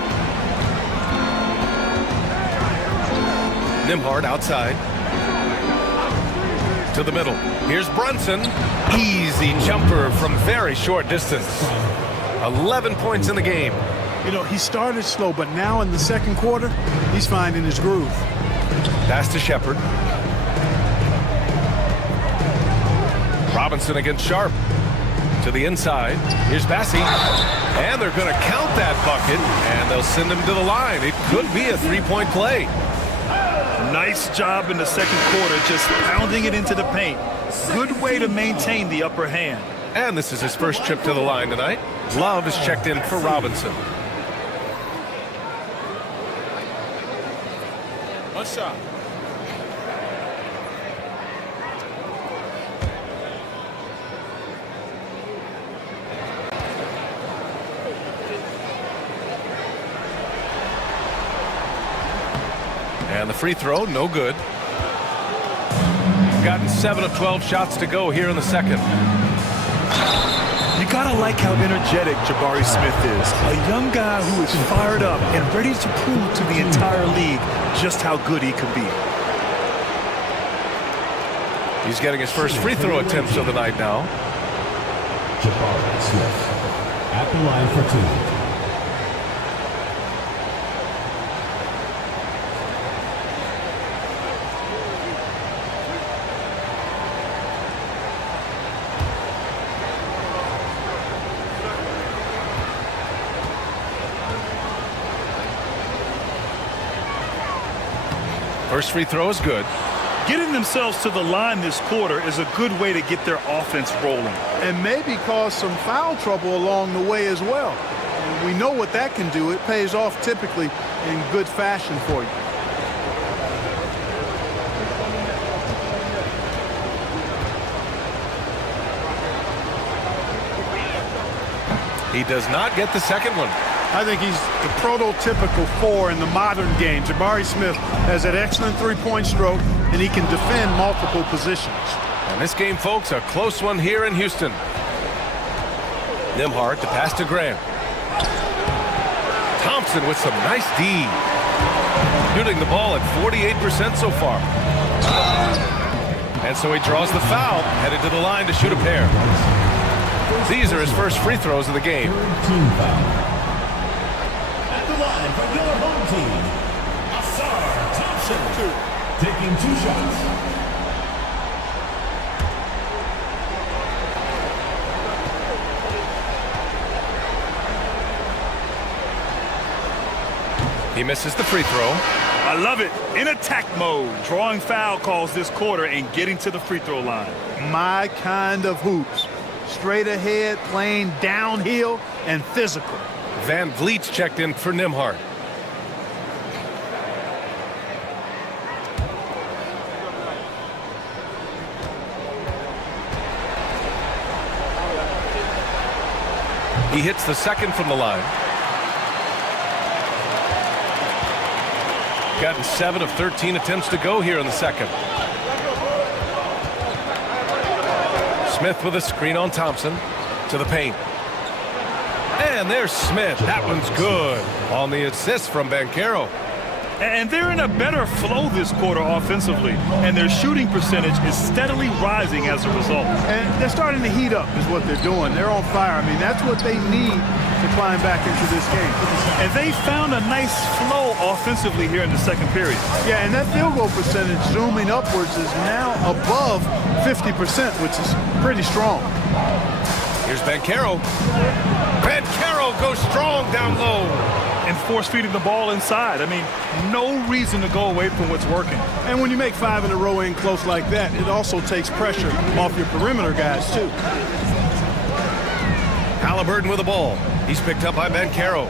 Nimhard outside. To the middle. Here's Brunson. Easy jumper from very short distance. 11 points in the game. You know, he started slow, but now in the second quarter, he's finding his groove. Pass to Shepard. Robinson against Sharp. To the inside. Here's Bassi. And they're going to count that bucket, and they'll send him to the line. It could be a three-point play. Nice job in the second quarter, just pounding it into the paint. Good way to maintain the upper hand. And this is his first trip to the line tonight. Love is checked in for Robinson. One shot. And the free throw, no good. Gotten 7 of 12 shots to go here in the second. You gotta like how energetic Jabari Smith is. A young guy who is fired up and ready to prove to the entire league just how good he can be. He's getting his first free throw attempts of the night now. Jabari Smith at the line for 2. First free throw is good. Getting themselves to the line this quarter is a good way to get their offense rolling. And maybe cause some foul trouble along the way as well. And we know what that can do. It pays off typically in good fashion for you. He does not get the second one. I think he's the prototypical 4 in the modern game. Jabari Smith has an excellent three-point stroke, and he can defend multiple positions. And this game, folks, a close one here in Houston. Nembhard to pass to Graham. Thompson with some nice D. Shooting the ball at 48% so far. And so he draws the foul, headed to the line to shoot a pair. These are his first free throws of the game. Team foul. At the line for your home team, Asar Thompson, taking 2 shots. He misses the free throw. I love it. In attack mode, drawing foul calls this quarter and getting to the free throw line. My kind of hoops. Straight ahead, playing downhill, and physical. Van Vliet's checked in for Nembhard. He hits the second from the line. Gotten 7 of 13 attempts to go here in the second. Smith with a screen on Thompson to the paint. And there's Smith. That one's good on the assist from Banchero. And they're in a better flow this quarter offensively, and their shooting percentage is steadily rising as a result. And they're starting to heat up is what they're doing. They're on fire. I mean, that's what they need to climb back into this game. And they found a nice flow offensively here in the second period. Yeah, and that field goal percentage zooming upwards is now above 50%, which is pretty strong. Here's Banchero. Banchero goes strong down low. And force-feeding the ball inside. I mean, no reason to go away from what's working. And when you make 5 in a row in close like that, it also takes pressure off your perimeter guys, too. Halliburton with the ball. He's picked up by Banchero.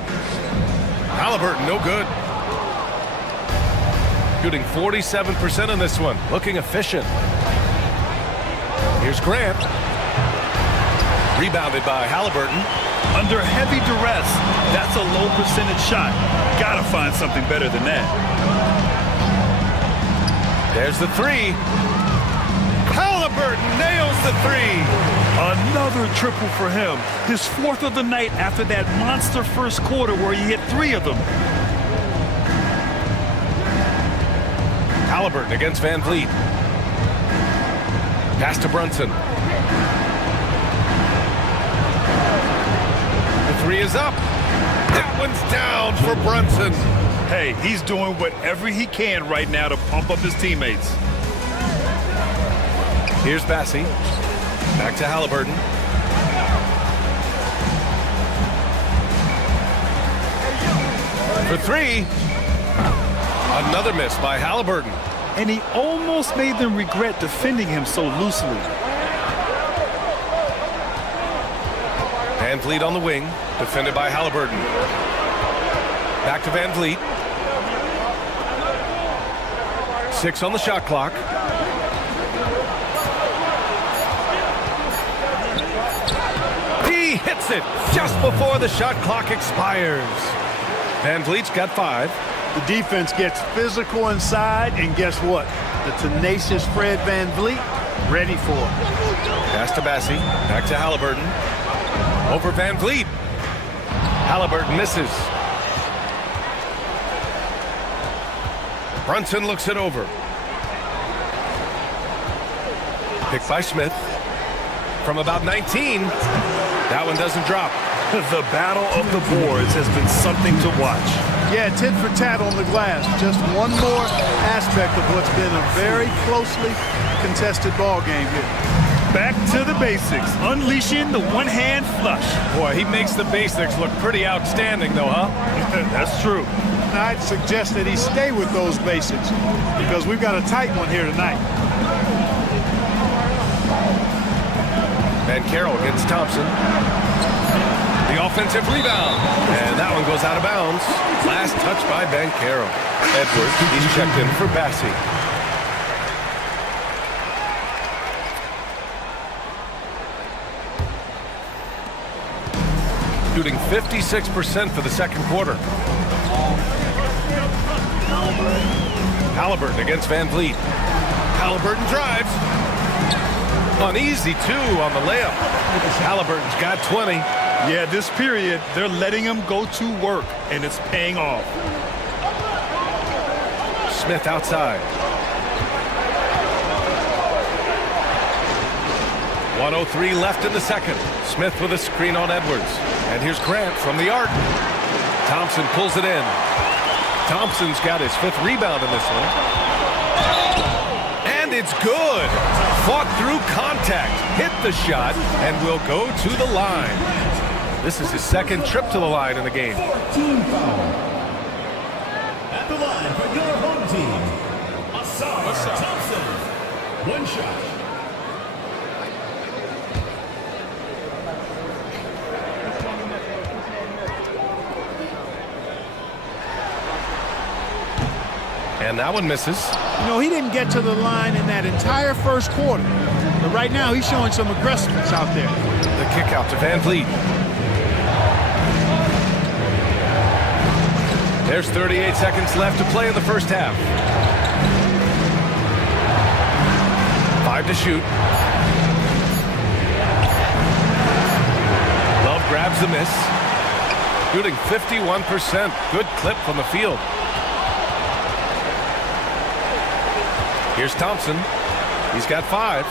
Halliburton, no good. Shooting 47% on this one. Looking efficient. Here's Grant. Rebounded by Halliburton. Under heavy duress, that's a low percentage shot. Gotta find something better than that. There's the three. Halliburton nails the three. Another triple for him. His 4th of the night after that monster first quarter where he hit 3 of them. Halliburton against Van Vliet. Pass to Brunson. The three is up. That one's down for Brunson. Hey, he's doing whatever he can right now to pump up his teammates. Here's Bassi. Back to Halliburton. for three. Another miss by Halliburton. And he almost made them regret defending him so loosely. Van Vliet on the wing, defended by Halliburton. Back to Van Vliet. 6 on the shot clock. He hits it just before the shot clock expires. Van Vliet's got 5. The defense gets physical inside, and guess what? The tenacious Fred Van Vliet ready for it. Pass to Bassi. Back to Halliburton. Over Van Vliet. Halliburton misses. Brunson looks it over. Picked by Smith. From about 19. That one doesn't drop. The battle of the boards has been something to watch. Yeah, tit for tat on the glass. Just one more aspect of what's been a very closely contested ball game here. Back to the basics, unleashing the one-hand flush. Boy, he makes the basics look pretty outstanding, though, huh? That's true. I'd suggest that he stay with those basics because we've got a tight one here tonight. Van Carroll against Thompson. The offensive rebound. And that one goes out of bounds. Last touch by Van Carroll. Edwards, he's checked in for Bassi. Shooting 56% for the second quarter. Halliburton against Van Vliet. Halliburton drives. Uneasy, too, on the layup. Halliburton's got 20. Yeah, this period, they're letting him go to work, and it's paying off. Smith outside. 1:03 left in the second. Smith with a screen on Edwards. And here's Grant from the arc. Thompson pulls it in. Thompson's got his 5th rebound in this one. And it's good. Fought through contact, hit the shot, and will go to the line. This is his 2nd trip to the line in the game. 14 foul. At the line for your home team, Asar Thompson. 1 shot. And that one misses. You know, he didn't get to the line in that entire first quarter. But right now, he's showing some aggressiveness out there. The kick out to Van Vliet. There's 38 seconds left to play in the first half. 5 to shoot. Love grabs the miss. Shooting 51%. Good clip from the field. Here's Thompson. He's got 5.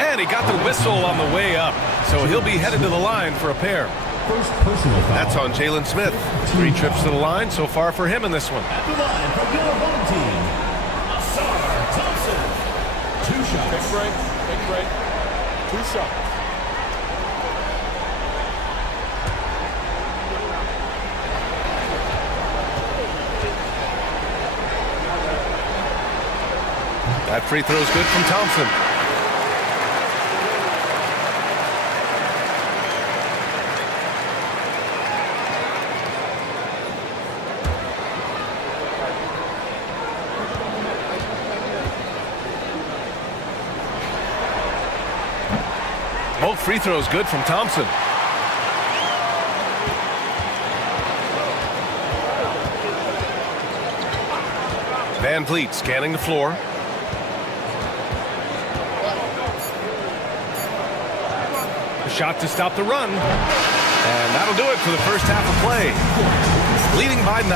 And he got the whistle on the way up. So he'll be headed to the line for a pair. First personal foul. That's on Jalen Smith. 3 trips to the line so far for him in this one. At the line for your home team, Asar Thompson. 2 shots. Big break. 2 shots. That free throw is good from Thompson. Both free throws good from Thompson. Van Vliet scanning the floor. The shot to stop the run. And that'll do it for the first half of play. Leading by 9.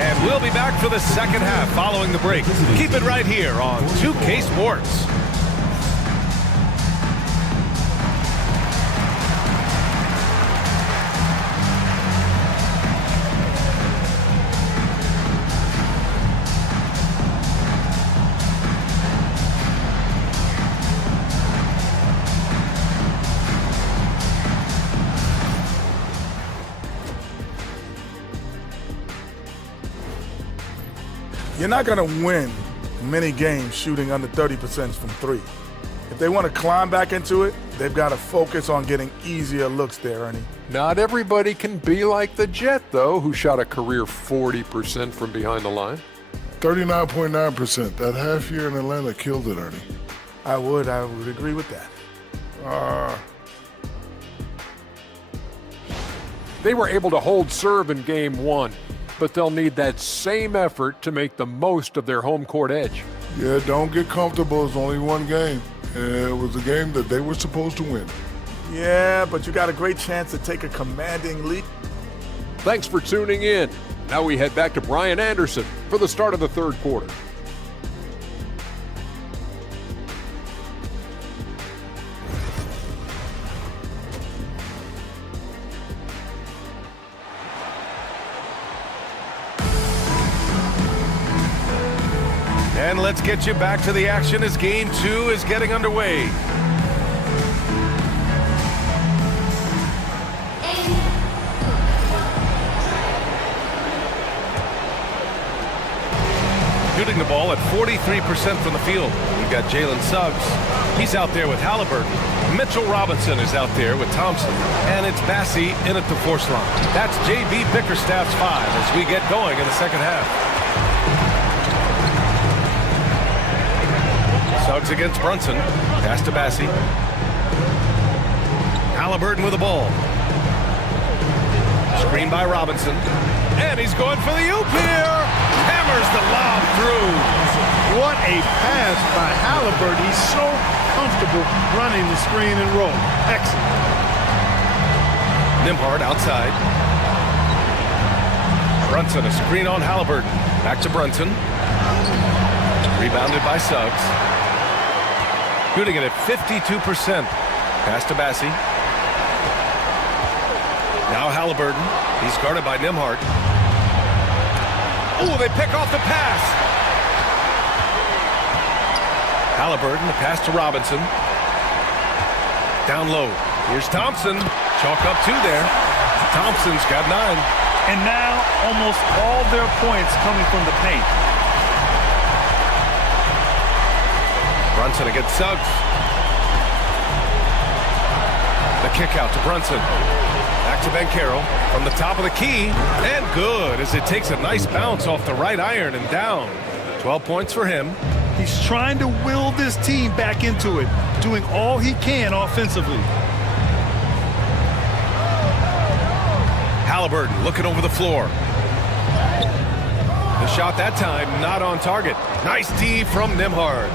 And we'll be back for the second half following the break. Keep it right here on 2K Sports. You're not going to win many games shooting under 30% from three. If they want to climb back into it, they've got to focus on getting easier looks there, Ernie. Not everybody can be like the Jet, though, who shot a career 40% from behind the line. 39.9%. That half year in Atlanta killed it, Ernie. I would agree with that. They were able to hold serve in Game 1, but they'll need that same effort to make the most of their home court edge. Yeah, don't get comfortable. It's only one game. It was a game that they were supposed to win. Yeah, but you got a great chance to take a commanding lead. Thanks for tuning in. Now we head back to Brian Anderson for the start of the third quarter. And let's get you back to the action as Game 2 is getting underway. Shooting the ball at 43% from the field. We've got Jalen Suggs. He's out there with Halliburton. Mitchell Robinson is out there with Thompson. And it's Bassey in at the force line. That's J.B. Bickerstaff's 5 as we get going in the second half. Suggs against Brunson. Pass to Bassey. Halliburton with the ball. Screen by Robinson. And he's going for the oop here. Hammers the lob through. What a pass by Halliburton. He's so comfortable running the screen and roll. Excellent. Nembhard outside. Brunson, a screen on Halliburton. Back to Brunson. Rebounded by Suggs. Shooting it at 52%. Pass to Bassey. Now Halliburton. He's guarded by Nembhard. Oh, they pick off the pass. Halliburton, the pass to Robinson. Down low. Here's Thompson. Chalk up 2 there. Thompson's got 9. And now almost all their points coming from the paint. Brunson against Suggs. The kick out to Brunson. Back to Banchero from the top of the key. And good as it takes a nice bounce off the right iron and down. 12 points for him. He's trying to will this team back into it, doing all he can offensively. Halliburton looking over the floor. The shot that time not on target. Nice D from Nembhard.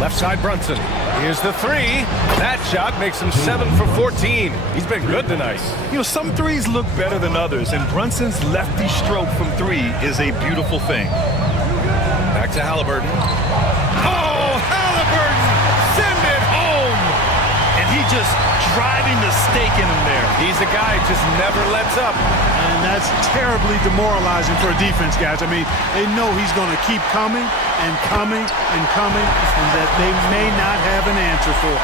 Left side Brunson. Here's the 3. That shot makes him 7 for 14. He's been good tonight. You know, some threes look better than others, and Brunson's lefty stroke from 3 is a beautiful thing. Back to Halliburton. Oh, Halliburton! Send it home! And he just driving the stake in him there. He's a guy who just never lets up. And that's terribly demoralizing for a defense, guys. I mean, they know he's going to keep coming and coming and coming, and that they may not have an answer for.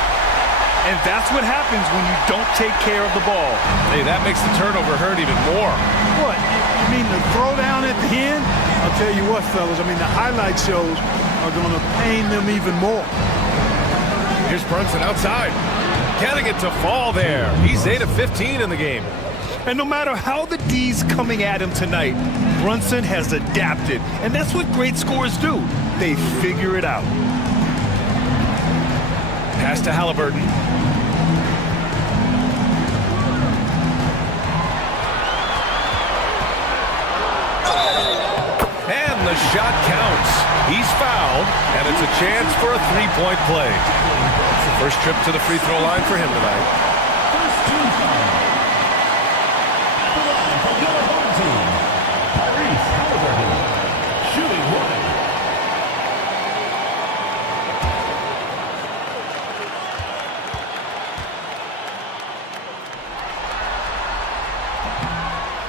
And that's what happens when you don't take care of the ball. Hey, that makes the turnover hurt even more. What? You mean the throwdown at the end? I'll tell you what, fellas. I mean, the highlight shows are going to pain them even more. Here's Brunson outside. Getting it to fall there. He's 8 of 15 in the game. And no matter how the D's coming at him tonight, Brunson has adapted. And that's what great scorers do. They figure it out. Pass to Halliburton. And the shot counts. He's fouled, and it's a chance for a three-point play. First trip to the free throw line for him tonight.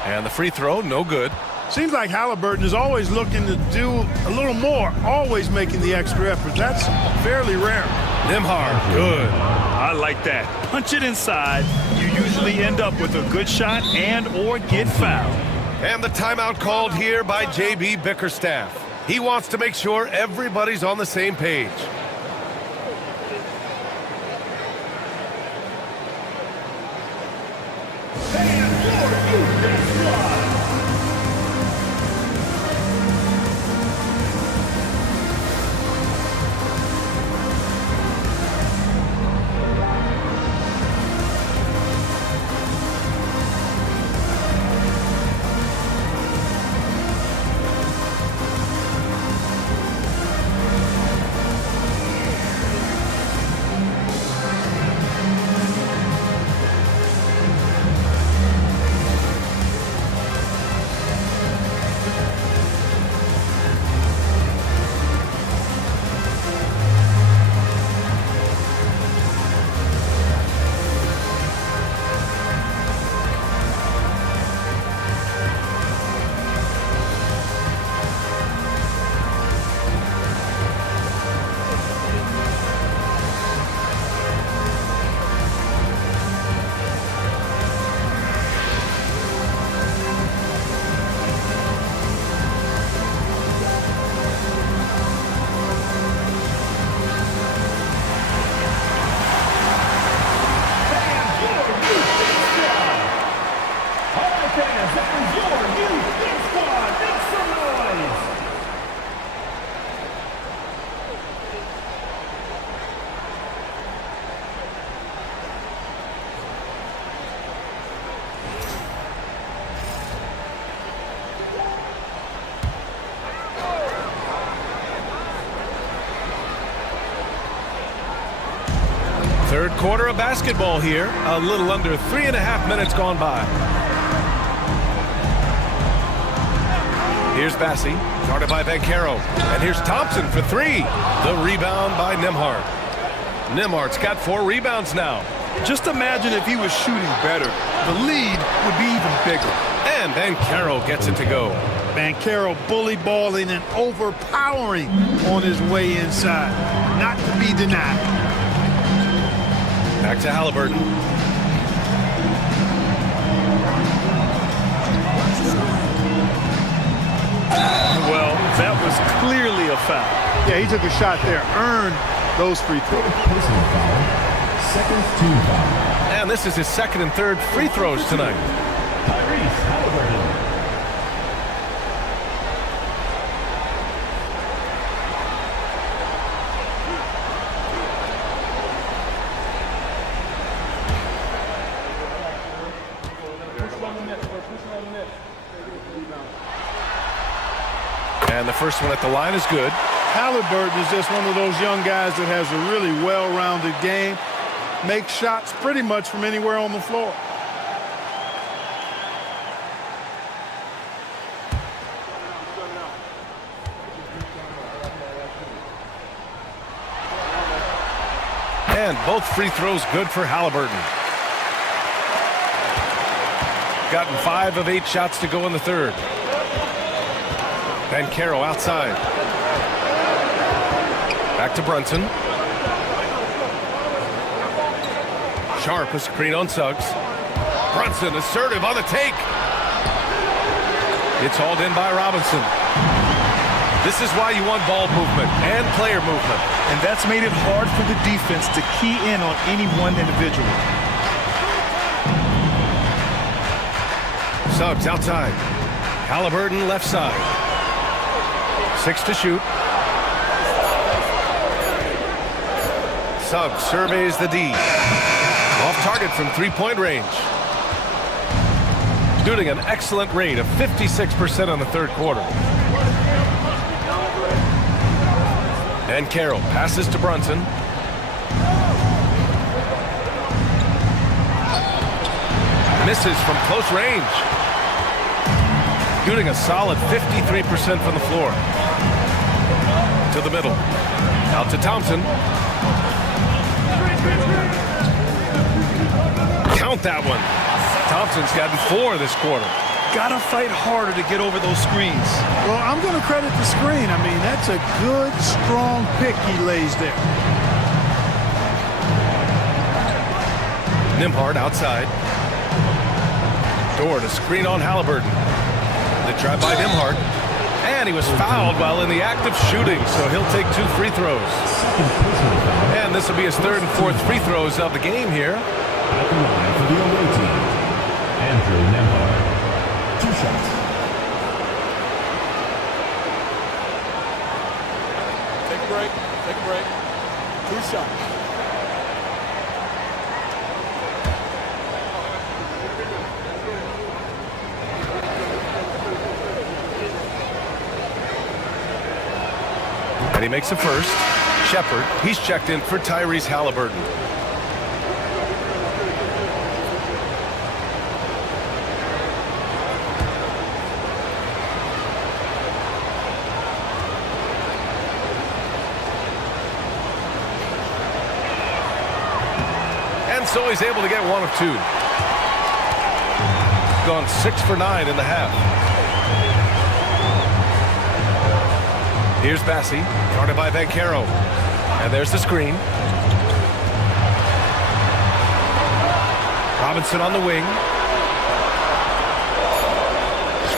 And the free throw, no good. Seems like Halliburton is always looking to do a little more, always making the extra effort. That's fairly rare. Nembhard, good. I like that. Punch it inside. You usually end up with a good shot and or get fouled. And the timeout called here by J.B. Bickerstaff. He wants to make sure everybody's on the same page. Third quarter of basketball here. A little under 3.5 minutes gone by. Here's Bassi, guarded by Bancaro. And here's Thompson for three. The rebound by Nembhard. Nembhard's got 4 rebounds now. Just imagine if he was shooting better. The lead would be even bigger. And Bancaro gets it to go. Bancaro bully balling and overpowering on his way inside. Not to be denied. Back to Halliburton. Well, that was clearly a foul. Yeah, he took a shot there, earned those free throws. Second team foul. And this is his second and third free throws tonight. Tyrese Halliburton. And the first one at the line is good. Halliburton is just one of those young guys that has a really well-rounded game. Makes shots pretty much from anywhere on the floor. And both free throws good for Halliburton. Gotten 5 of 8 shots to go in the third. Bancaro outside. Back to Brunson. Sharp, a screen on Suggs. Brunson assertive on the take. It's hauled in by Robinson. This is why you want ball movement and player movement. And that's made it hard for the defense to key in on any one individual. Suggs outside. Halliburton left side. 6 to shoot. Suggs surveys the D. Off target from three-point range. Shooting an excellent rate of 56% on the third quarter. And Carroll passes to Brunson. Misses from close range. Shooting a solid 53% from the floor. To the middle. Out to Thompson. Count that one. Thompson's gotten 4 this quarter. Gotta fight harder to get over those screens. Well, I'm going to credit the screen. I mean, that's a good, strong pick he lays there. Nembhard outside. Door to screen on Halliburton. to try by Nimhart. And he was fouled while in the act of shooting, so he'll take 2 free throws. And this will be his 3rd and 4th free throws of the game here. At the line for the away team, Andrew Nembhard. 2 shots. Take a break. Take a break. 2 shots. And he makes a first. Shepard, he's checked in for Tyrese Halliburton. And so he's able to get 1 of 2. Gone 6 for 9 in the half. Here's Bassi, guarded by Vancaro. And there's the screen. Robinson on the wing.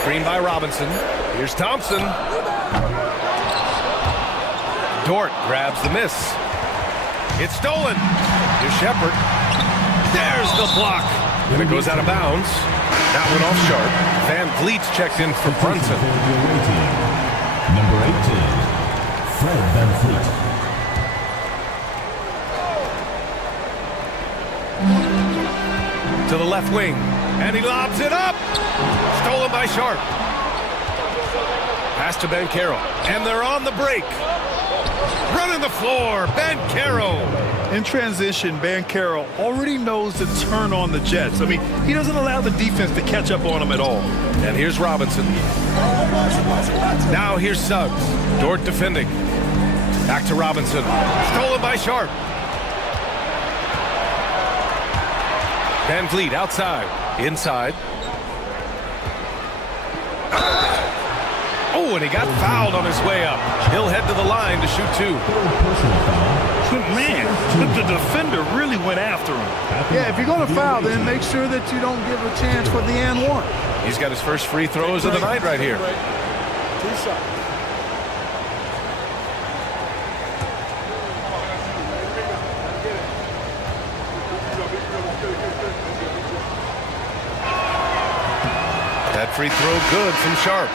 Screen by Robinson. Here's Thompson. Dort grabs the miss. It's stolen. Here's Shepard. There's the block. And it goes out of bounds. That one off sharp. Van Vliet's checked in for Brunson. Number 18, Fred VanVleet. To the left wing, and he lobs it up. Stolen by Sharp. Pass to Bancaro, and they're on the break. Running the floor, Bancaro. In transition, Bancaro already knows to turn on the Jets. I mean, he doesn't allow the defense to catch up on him at all. And here's Robinson. Now here's Suggs. Dort defending. Back to Robinson. Stolen by Sharp. VanVleet outside. Inside. Oh, and he got fouled on his way up. He'll head to the line to shoot 2. Man, the defender really went after him. Yeah, if you're going to foul, then make sure that you don't give a chance for the and 1. He's got his first free throws of the night right here. 2 shots. That free throw good from Sharp.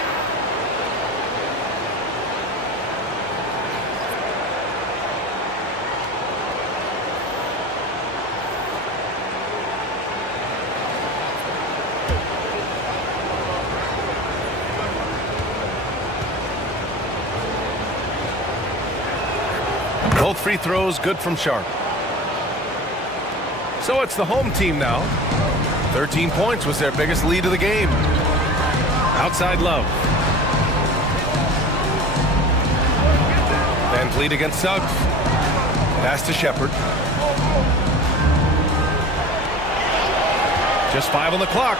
Both free throws good from Sharp. So it's the home team now. 13 points was their biggest lead of the game. Outside Love. VanVleet against Suggs. Pass to Shepard. Just 5 on the clock.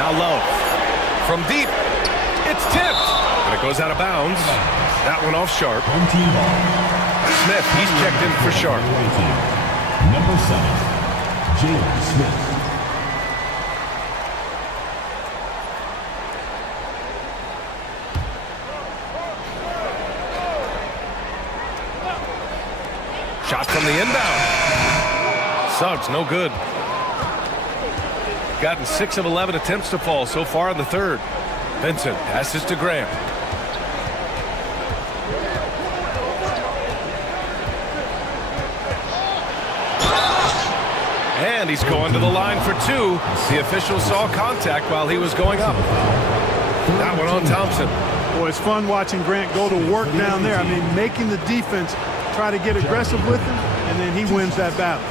Now Love. From deep. It's tipped. And it goes out of bounds. That one off Sharp. Smith, he's checked in for Sharp. Number 7, Jalen Smith. Shot from the inbound. Suggs, no good. Gotten 6 of 11 attempts to fall so far in the 3rd. Vincent passes to Graham. And he's going to the line for 2. The official saw contact while he was going up. That one on Thompson. Boy, it's fun watching Grant go to work down there. I mean, making the defense try to get aggressive with him, and then he wins that battle.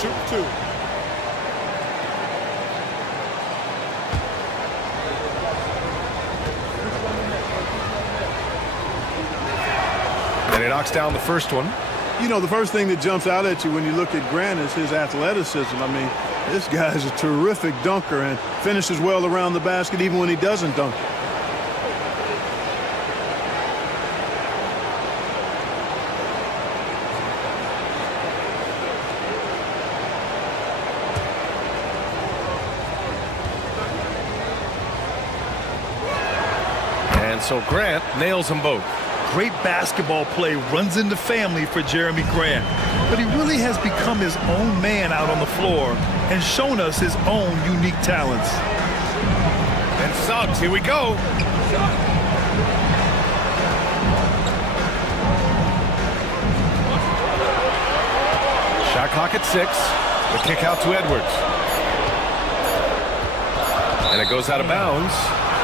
Shoot 2. And he knocks down the first one. You know, the first thing that jumps out at you when you look at Grant is his athleticism. I mean, this guy is a terrific dunker and finishes well around the basket even when he doesn't dunk. So Grant nails them both. Great basketball play, runs into family for Jeremy Grant. But he really has become his own man out on the floor and shown us his own unique talents. And Suggs, here we go. Shot clock at 6. The kick out to Edwards. And it goes out of bounds.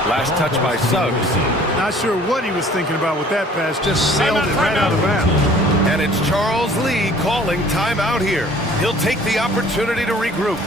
Last touch by Suggs. Not sure what he was thinking about with that pass. Just sailed it right out of bounds. And it's Charles Lee calling timeout here. He'll take the opportunity to regroup.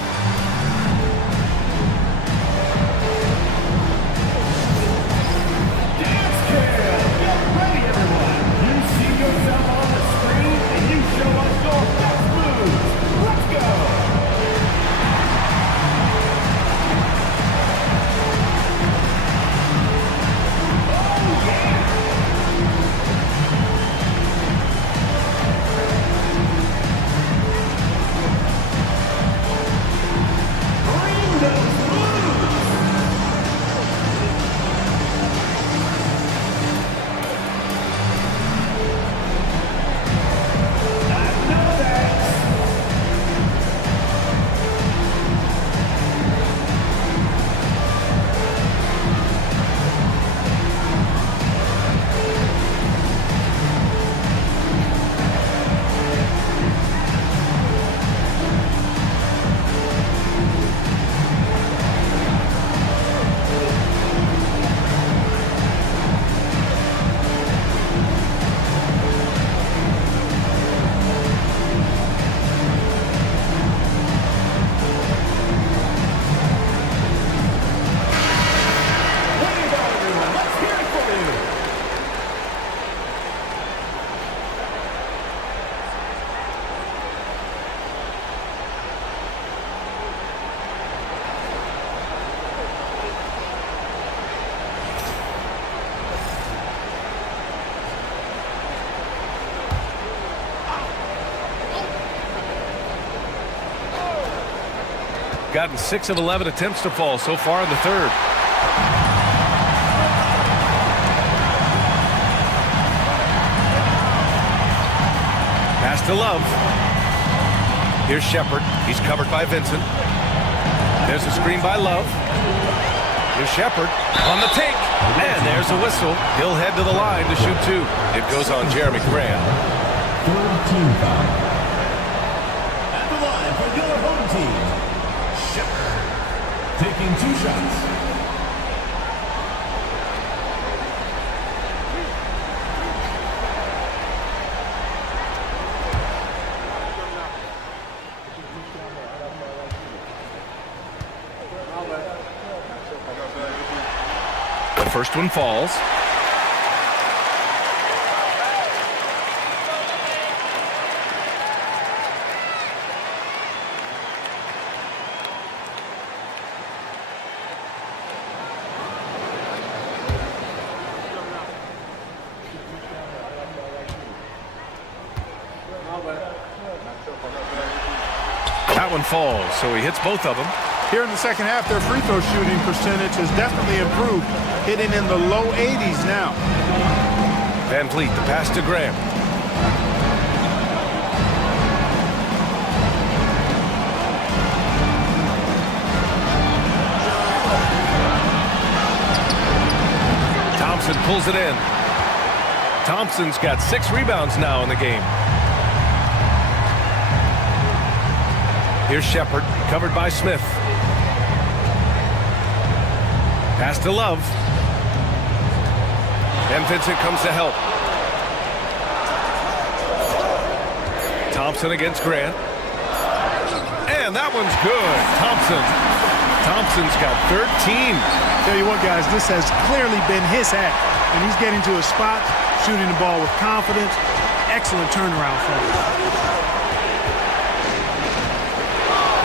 Gotten 6 of 11 attempts to fall so far in the third. Pass to Love. Here's Shepard. He's covered by Vincent. There's a screen by Love. Here's Shepard on the take. And there's a whistle. He'll head to the line to shoot 2. It goes on Jeremy Grant. Third team foul. At the line for your home team, Shepard, taking 2 shots. The first one falls. That one falls, so he hits both of them. Here in the second half, their free throw shooting percentage has definitely improved, hitting in the low 80s now. Van Vliet, the pass to Graham. Thompson pulls it in. Thompson's got 6 rebounds now in the game. Here's Shepard, covered by Smith. Pass to Love. And Vincent comes to help. Thompson against Grant. And that one's good. Thompson's got 13. Tell you what, guys, this has clearly been his act. And he's getting to a spot, shooting the ball with confidence. Excellent turnaround for him.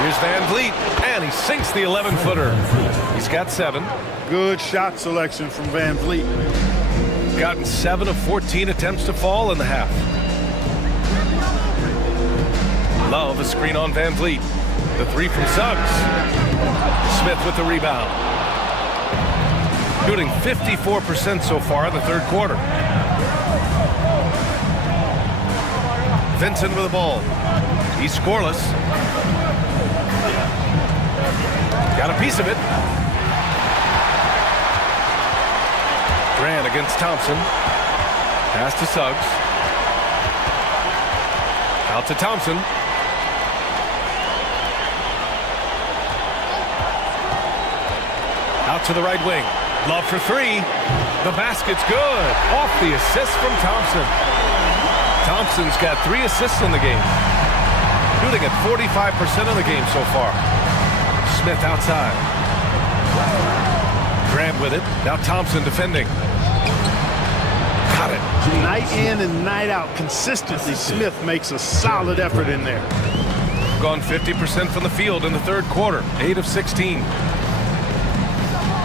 Here's Van Vliet, and he sinks the 11-footer. He's got 7. Good shot selection from Van Vliet. Gotten 7 of 14 attempts to fall in the half. Love, a screen on Van Vliet. The 3 from Suggs. Smith with the rebound. shooting 54% so far in the third quarter. Vincent with the ball. He's scoreless. Got a piece of it. Grant against Thompson. Pass to Suggs. Out to Thompson. Out to the right wing. Love for three. The basket's good. Off the assist from Thompson. Thompson's got 3 assists in the game. Shooting at 45% of the game so far. Smith outside. Grant with it. Now Thompson defending. Got it. Night in and night out, consistently, Smith makes a solid effort in there. Gone 50% from the field in the third quarter. 8 of 16.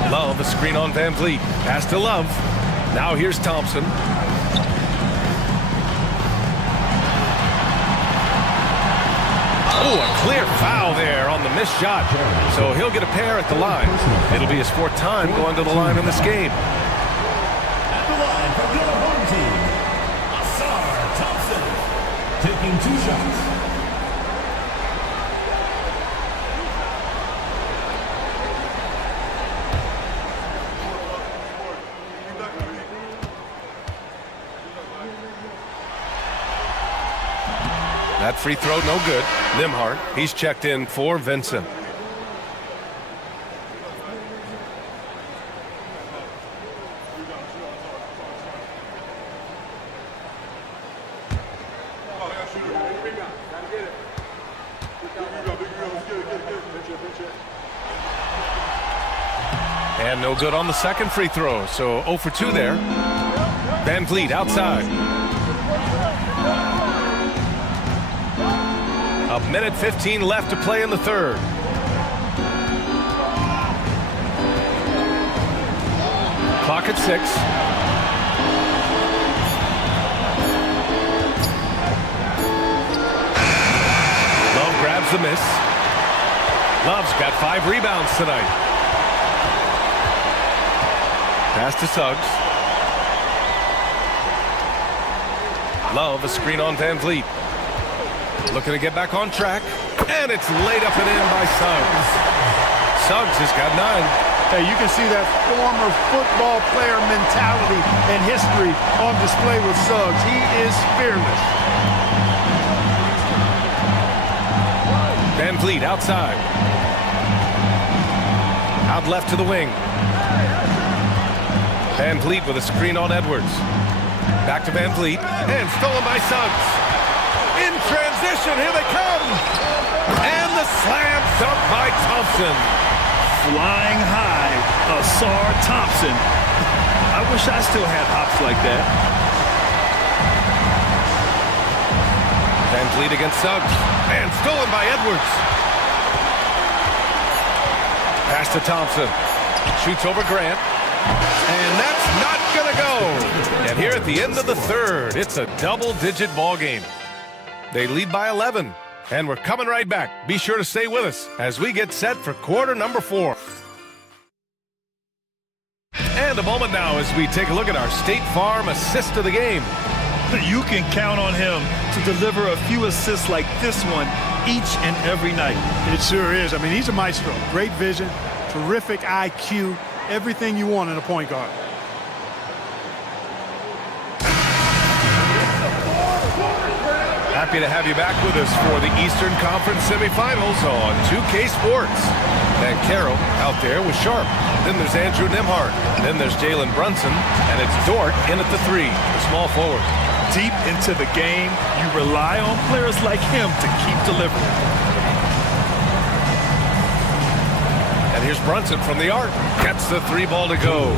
Love, a screen on Van Vliet. Pass to Love. Now here's Thompson. Oh, a clear foul there on the missed shot. So he'll get a pair at the line. It'll be his 4th time going to the line in this game. At the line from your home team, Asar Thompson, taking 2 shots. That free throw, no good. Nimhart, he's checked in for Vincent. And no good on the second free throw, so 0 for 2 there. Van Vliet outside. A minute 15 left to play in the third. Clock at 6. Love grabs the miss. Love's got 5 rebounds tonight. Pass to Suggs. Love, a screen on Van Vliet. Looking to get back on track. And it's laid up and in by Suggs. Suggs has got 9. Hey, you can see that former football player mentality and history on display with Suggs. He is fearless. Van Vliet outside. Out left to the wing. Van Vliet with a screen on Edwards. Back to Van Vliet. And stolen by Suggs. In transition, here they come. And the slam dunk by Thompson. Flying high, Asar Thompson. I wish I still had hops like that. Van Vliet against Suggs. And stolen by Edwards. Pass to Thompson. Shoots over Grant. And that's not going to go. And here at the end of the third, it's a double-digit ball game. They lead by 11. And we're coming right back. Be sure to stay with us as we get set for quarter number 4. And a moment now as we take a look at our State Farm assist of the game. You can count on him to deliver a few assists like this one each and every night. It sure is. I mean, he's a maestro. Great vision, terrific IQ, everything you want in a point guard. Happy to have you back with us for the Eastern Conference semifinals on 2K Sports. And Carroll out there with Sharp. Then there's Andrew Nimhart. Then there's Jalen Brunson. And it's Dort in at the 3, the small forward. Deep into the game, you rely on players like him to keep delivering. And here's Brunson from the arc. Gets the 3 ball to go.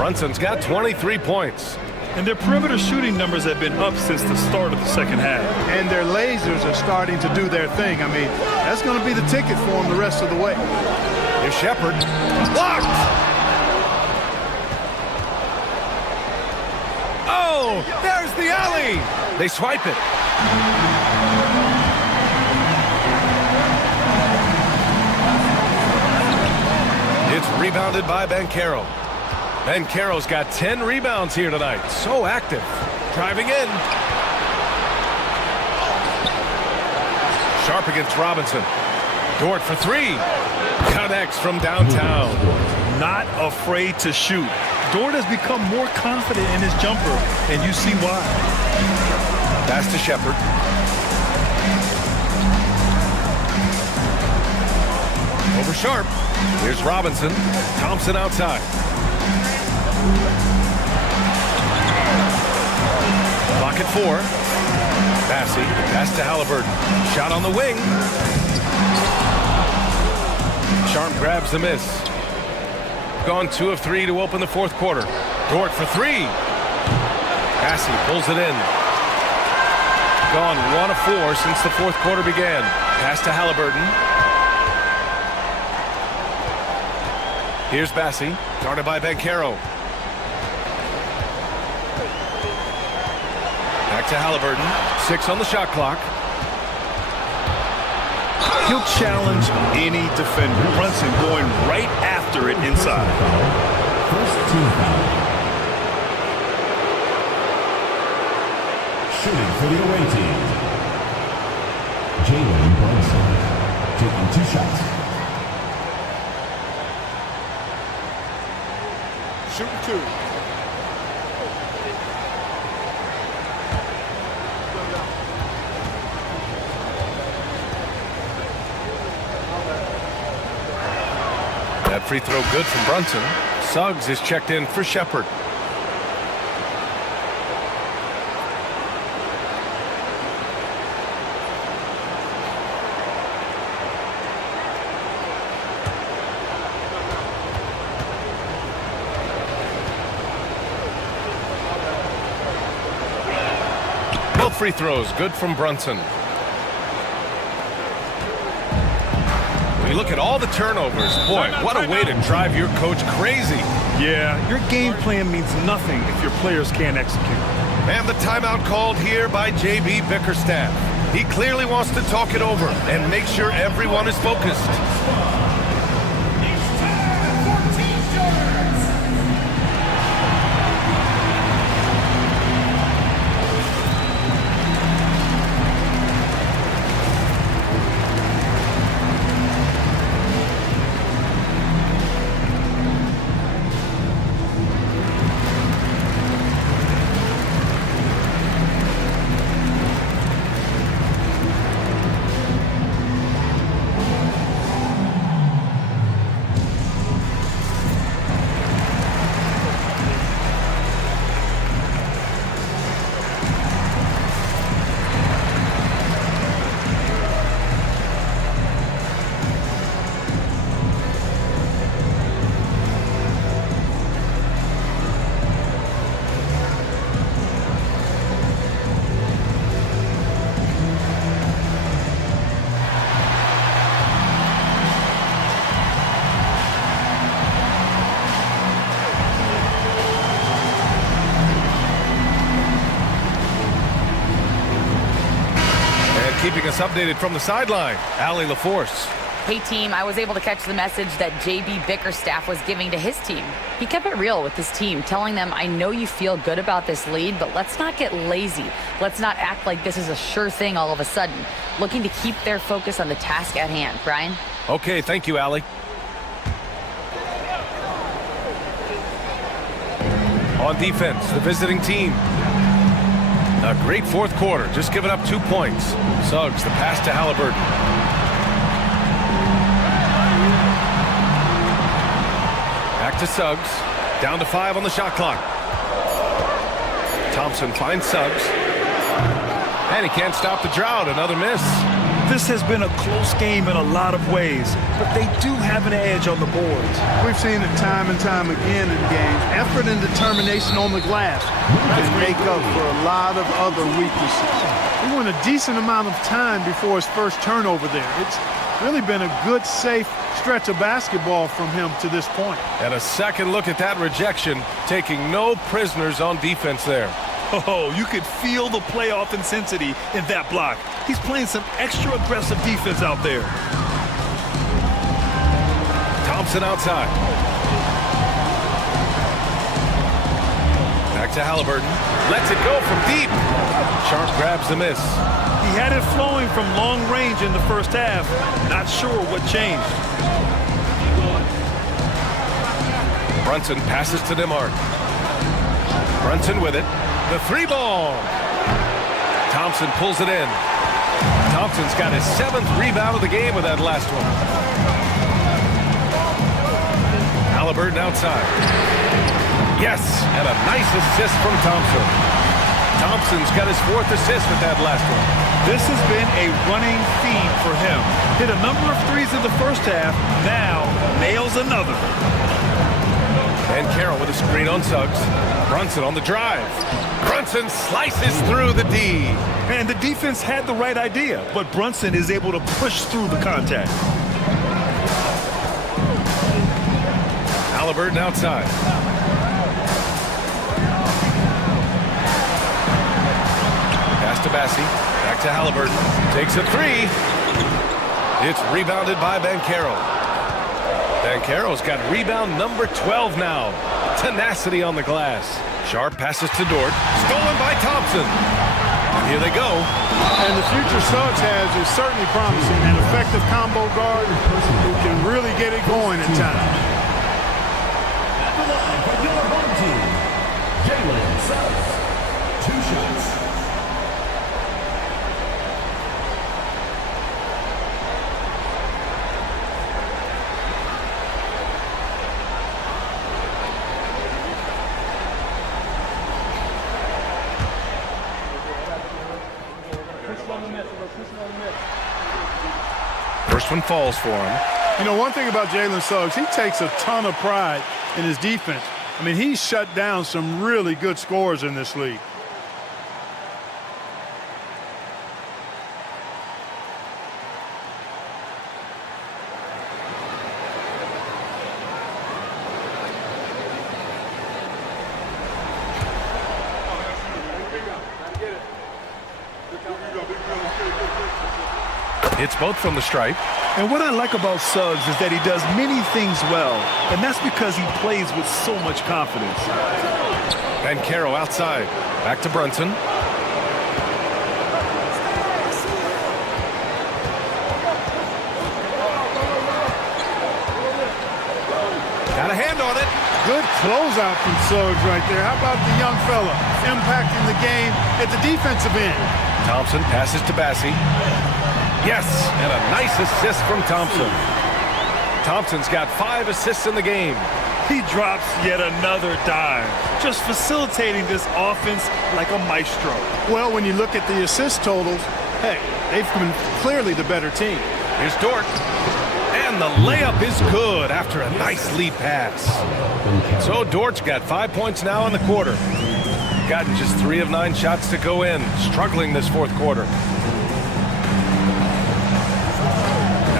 Brunson's got 23 points. And their perimeter shooting numbers have been up since the start of the second half. And their lasers are starting to do their thing. I mean, that's going to be the ticket for them the rest of the way. Here's Shepard. Blocked! Oh, there's the alley! They swipe it. It's rebounded by Banchero. Banchero's got 10 rebounds here tonight. So active. Driving in. Sharp against Robinson. Dort for three. Connects from downtown. Not afraid to shoot. Dort has become more confident in his jumper, and you see why. Pass to Shepard. Over Sharp. Here's Robinson. Thompson outside. Clock at 4. Bassey. Pass to Halliburton. Shot on the wing. Sharp grabs the miss. Gone 2 of 3 to open the fourth quarter. Dort for 3. Bassey pulls it in. Gone 1 of 4 since the fourth quarter began. Pass to Halliburton. Here's Bassey, guarded by Banchero. Back to Halliburton. 6 on the shot clock. He'll challenge any defender. Brunson going right after it inside. First team foul. Shooting for the away team. Jalen Brunson taking 2 shots. Shooting 2. That free throw good from Brunson. Suggs is checked in for Shepard. Both free throws good from Brunson. You look at all the turnovers. Boy, what a way to drive your coach crazy. Yeah, your game plan means nothing if your players can't execute. And the timeout called here by J.B. Bickerstaff. He clearly wants to talk it over and make sure everyone is focused. Keeping us updated from the sideline, Allie LaForce. Hey team, I was able to catch the message that J.B. Bickerstaff was giving to his team. He kept it real with his team, telling them, I know you feel good about this lead, but let's not get lazy. Let's not act like this is a sure thing all of a sudden. Looking to keep their focus on the task at hand. Brian? Okay, thank you, Allie. On defense, the visiting team. A great fourth quarter, just giving up 2 points. Suggs, the pass to Halliburton. Back to Suggs. Down to 5 on the shot clock. Thompson finds Suggs. And he can't stop the drought. Another miss. This has been a close game in a lot of ways, but they do have an edge on the boards. We've seen it time and time again in games. Effort and determination on the glass can make up for a lot of other weaknesses. He went a decent amount of time before his first turnover there. It's really been a good, safe stretch of basketball from him to this point. And a second look at that rejection, taking no prisoners on defense there. Oh, you could feel the playoff intensity in that block. He's playing some extra aggressive defense out there. Thompson outside. Back to Halliburton. Lets it go from deep. Sharp grabs the miss. He had it flowing from long range in the first half. Not sure what changed. Brunson passes to DeMarc. Brunson with it. The 3-ball. Thompson pulls it in. Thompson's got his 7th rebound of the game with that last one. Halliburton outside. Yes, and a nice assist from Thompson. Thompson's got his 4th assist with that last one. This has been a running theme for him. Hit a number of threes in the first half. Now nails another. And Carroll with a screen on Suggs. Brunson on the drive. Brunson slices through the D. And the defense had the right idea, but Brunson is able to push through the contact. Halliburton outside. Pass to Bassi. Back to Halliburton. Takes a 3. It's rebounded by Banchero. Banchero's got rebound number 12 now. Tenacity on the glass. Sharp passes to Dort. Stolen by Thompson. And here they go. And the future Suggs has is certainly promising. An effective combo guard who can really get it going at times. At the line for your home team, Jalen Suggs. 2 shots. First one falls for him. You know, one thing about Jalen Suggs, he takes a ton of pride in his defense. I mean, he's shut down some really good scorers in this league. It's both from the stripe. And what I like about Suggs is that he does many things well, and that's because he plays with so much confidence. Banchero outside. Back to Brunson. Got a hand on it. Good closeout from Suggs right there. How about the young fella impacting the game at the defensive end? Thompson passes to Bassi. Yes, and a nice assist from Thompson. Thompson's got 5 assists in the game. He drops yet another dime, just facilitating this offense like a maestro. Well, when you look at the assist totals, hey, they've been clearly the better team. Here's Dort. And the layup is good after a nice lead pass. So Dort's got 5 points now in the quarter. Gotten just 3 of 9 shots to go in. Struggling this 4th quarter.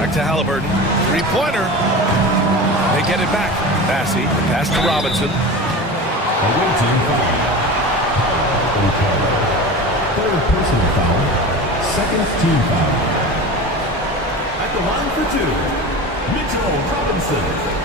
Back to Halliburton. 3-pointer. They get it back. Bassi, pass to Robinson. Third personal foul. Second team foul. At the line for 2, Mitchell Robinson.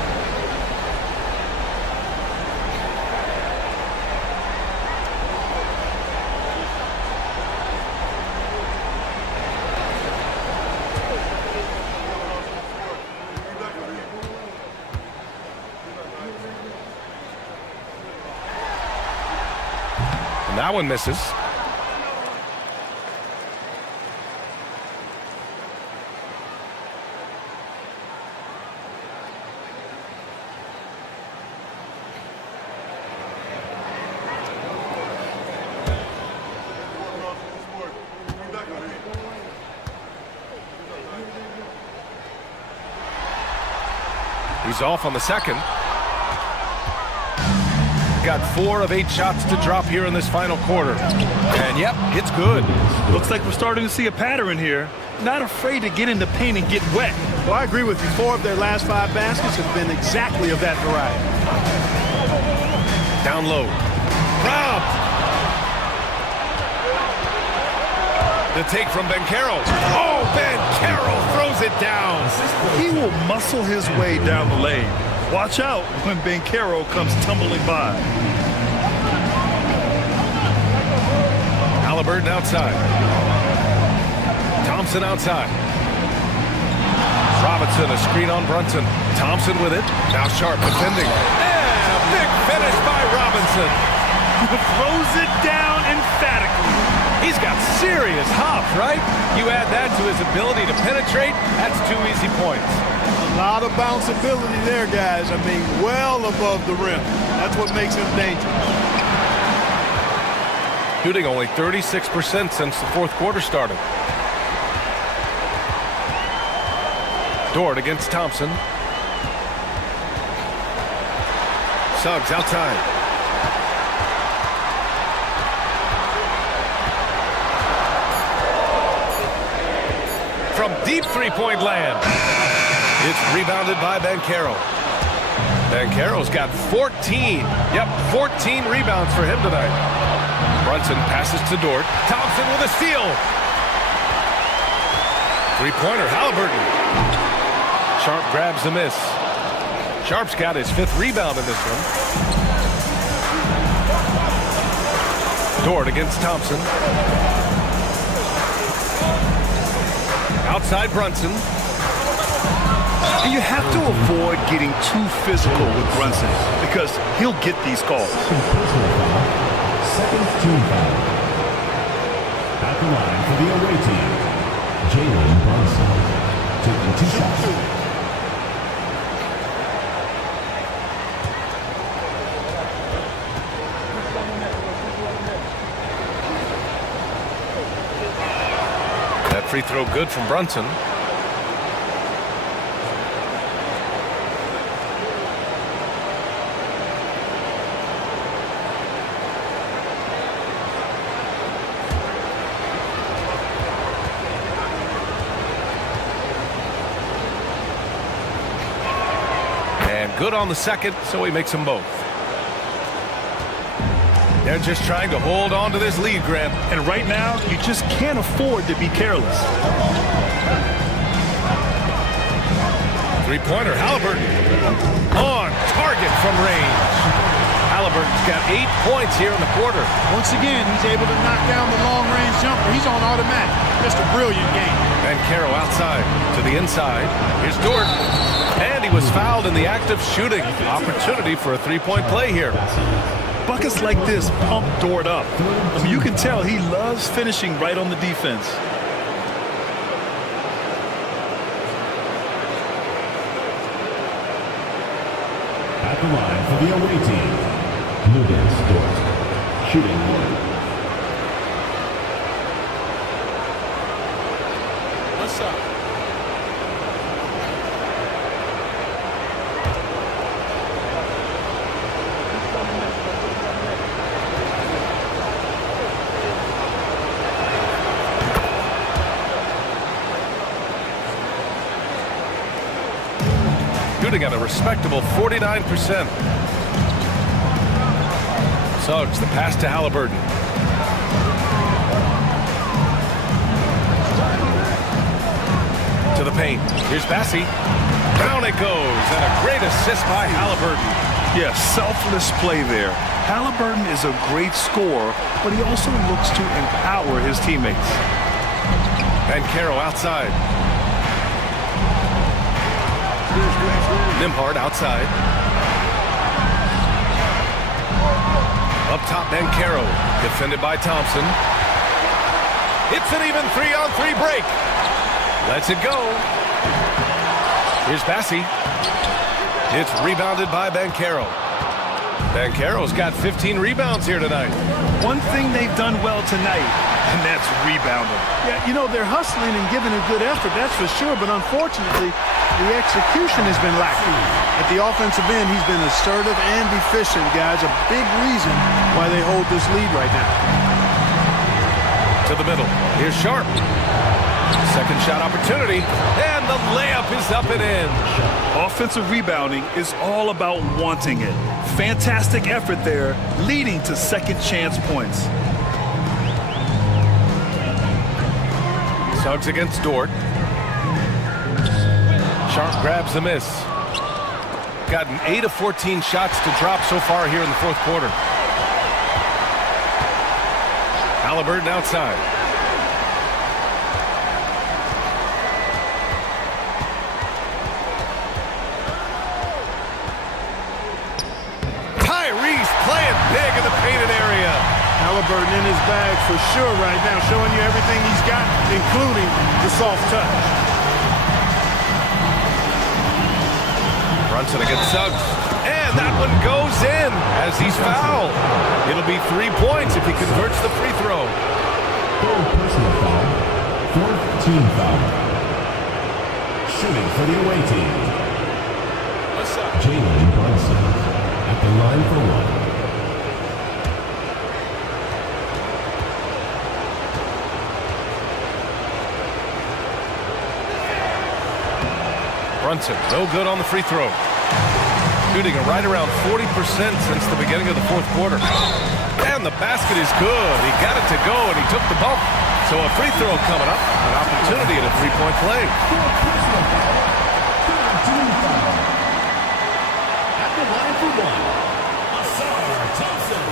That one misses. He's off on the second. Got 4 of 8 shots to drop here in this final quarter. And yep, it's good. Looks like we're starting to see a pattern here. Not afraid to get in the paint and get wet. Well, I agree with you. 4 of their last 5 baskets have been exactly of that variety. Down low. Robbed. The take from Banchero. Oh, Banchero throws it down. He will muscle his way down the lane. Watch out when Banchero comes tumbling by. Halliburton outside. Thompson outside. Robinson, a screen on Brunson. Thompson with it. Now Sharp defending. And a big finish by Robinson. Throws it down emphatically. He's got serious hops, right? You add that to his ability to penetrate, that's 2 easy points. A lot of bounceability there, guys. I mean, well above the rim. That's what makes him dangerous. Shooting only 36% since the fourth quarter started. Dort against Thompson. Suggs outside. From deep three-point land. It's rebounded by Banchero. Banchero's got 14. Yep, 14 rebounds for him tonight. Brunson passes to Dort. Thompson with a steal. Three-pointer, Halliburton. Sharp grabs the miss. Sharp's got his 5th rebound in this one. Dort against Thompson. Outside Brunson. And you have to avoid getting too physical with Brunson because he'll get these calls. Second team foul. At the line for the away team, Jalen Brunson. Taking 2 shots. That free throw good from Brunson. Good on the second, so he makes them both. They're just trying to hold on to this lead, Grant. And right now, you just can't afford to be careless. Three-pointer, Halliburton. On target from range. Halliburton's got 8 points here in the quarter. Once again, he's able to knock down the long-range jumper. He's on automatic. Just a brilliant game. Banchero outside to the inside. Here's Dort. And he was fouled in the act of shooting. Opportunity for a three-point play here. Buckets like this pump Dort up. I mean, you can tell he loves finishing right on the defense. At the line for the away team, Ludes Dort. Shooting 1. What's up? Shooting at a respectable 49%. Suggs, the pass to Halliburton. To the paint. Here's Bassey. Down it goes, and a great assist by Halliburton. Yeah, selfless play there. Halliburton is a great scorer, but he also looks to empower his teammates. Banchero outside. Nimhard outside. Up top, Banchero. Defended by Thompson. It's an even 3-on-3 break. Lets it go. Here's Bassey. It's rebounded by Banchero. Banchero's got 15 rebounds here tonight. One thing they've done well tonight, and that's rebounding. Yeah, you know, they're hustling and giving a good effort, that's for sure, but unfortunately, the execution has been lacking. At the offensive end, he's been assertive and efficient, guys. A big reason why they hold this lead right now. To the middle. Here's Sharp. Second shot opportunity, and the layup is up and in. Offensive rebounding is all about wanting it. Fantastic effort there, leading to second chance points. Suggs against Dort. Sharp grabs the miss. Gotten 8 of 14 shots to drop so far here in the fourth quarter. Halliburton outside. Tyrese playing big in the painted area. Halliburton in his bag for sure right now, showing you everything he's got, including the soft touch. Brunson against Suggs. And that one goes in as he's fouled. It'll be 3 points if he converts the free throw. Third personal foul. Fourth team foul. Shooting for the away team. Jalen Brunson at the line for one. Brunson, no good on the free throw. Shooting right around 40% since the beginning of the fourth quarter. And the basket is good. He got it to go, and he took the bump. So a free throw coming up, an opportunity at a three-point play. At the line for one, Thompson.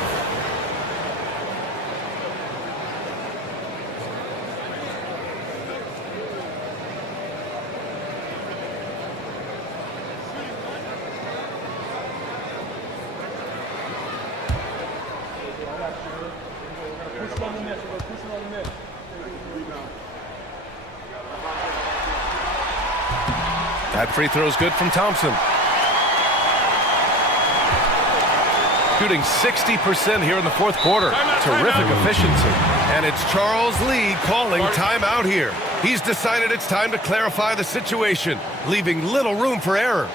That free throw is good from Thompson. Shooting 60% here in the fourth quarter. Terrific efficiency. And it's Charles Lee calling timeout here. He's decided it's time to clarify the situation, leaving little room for error.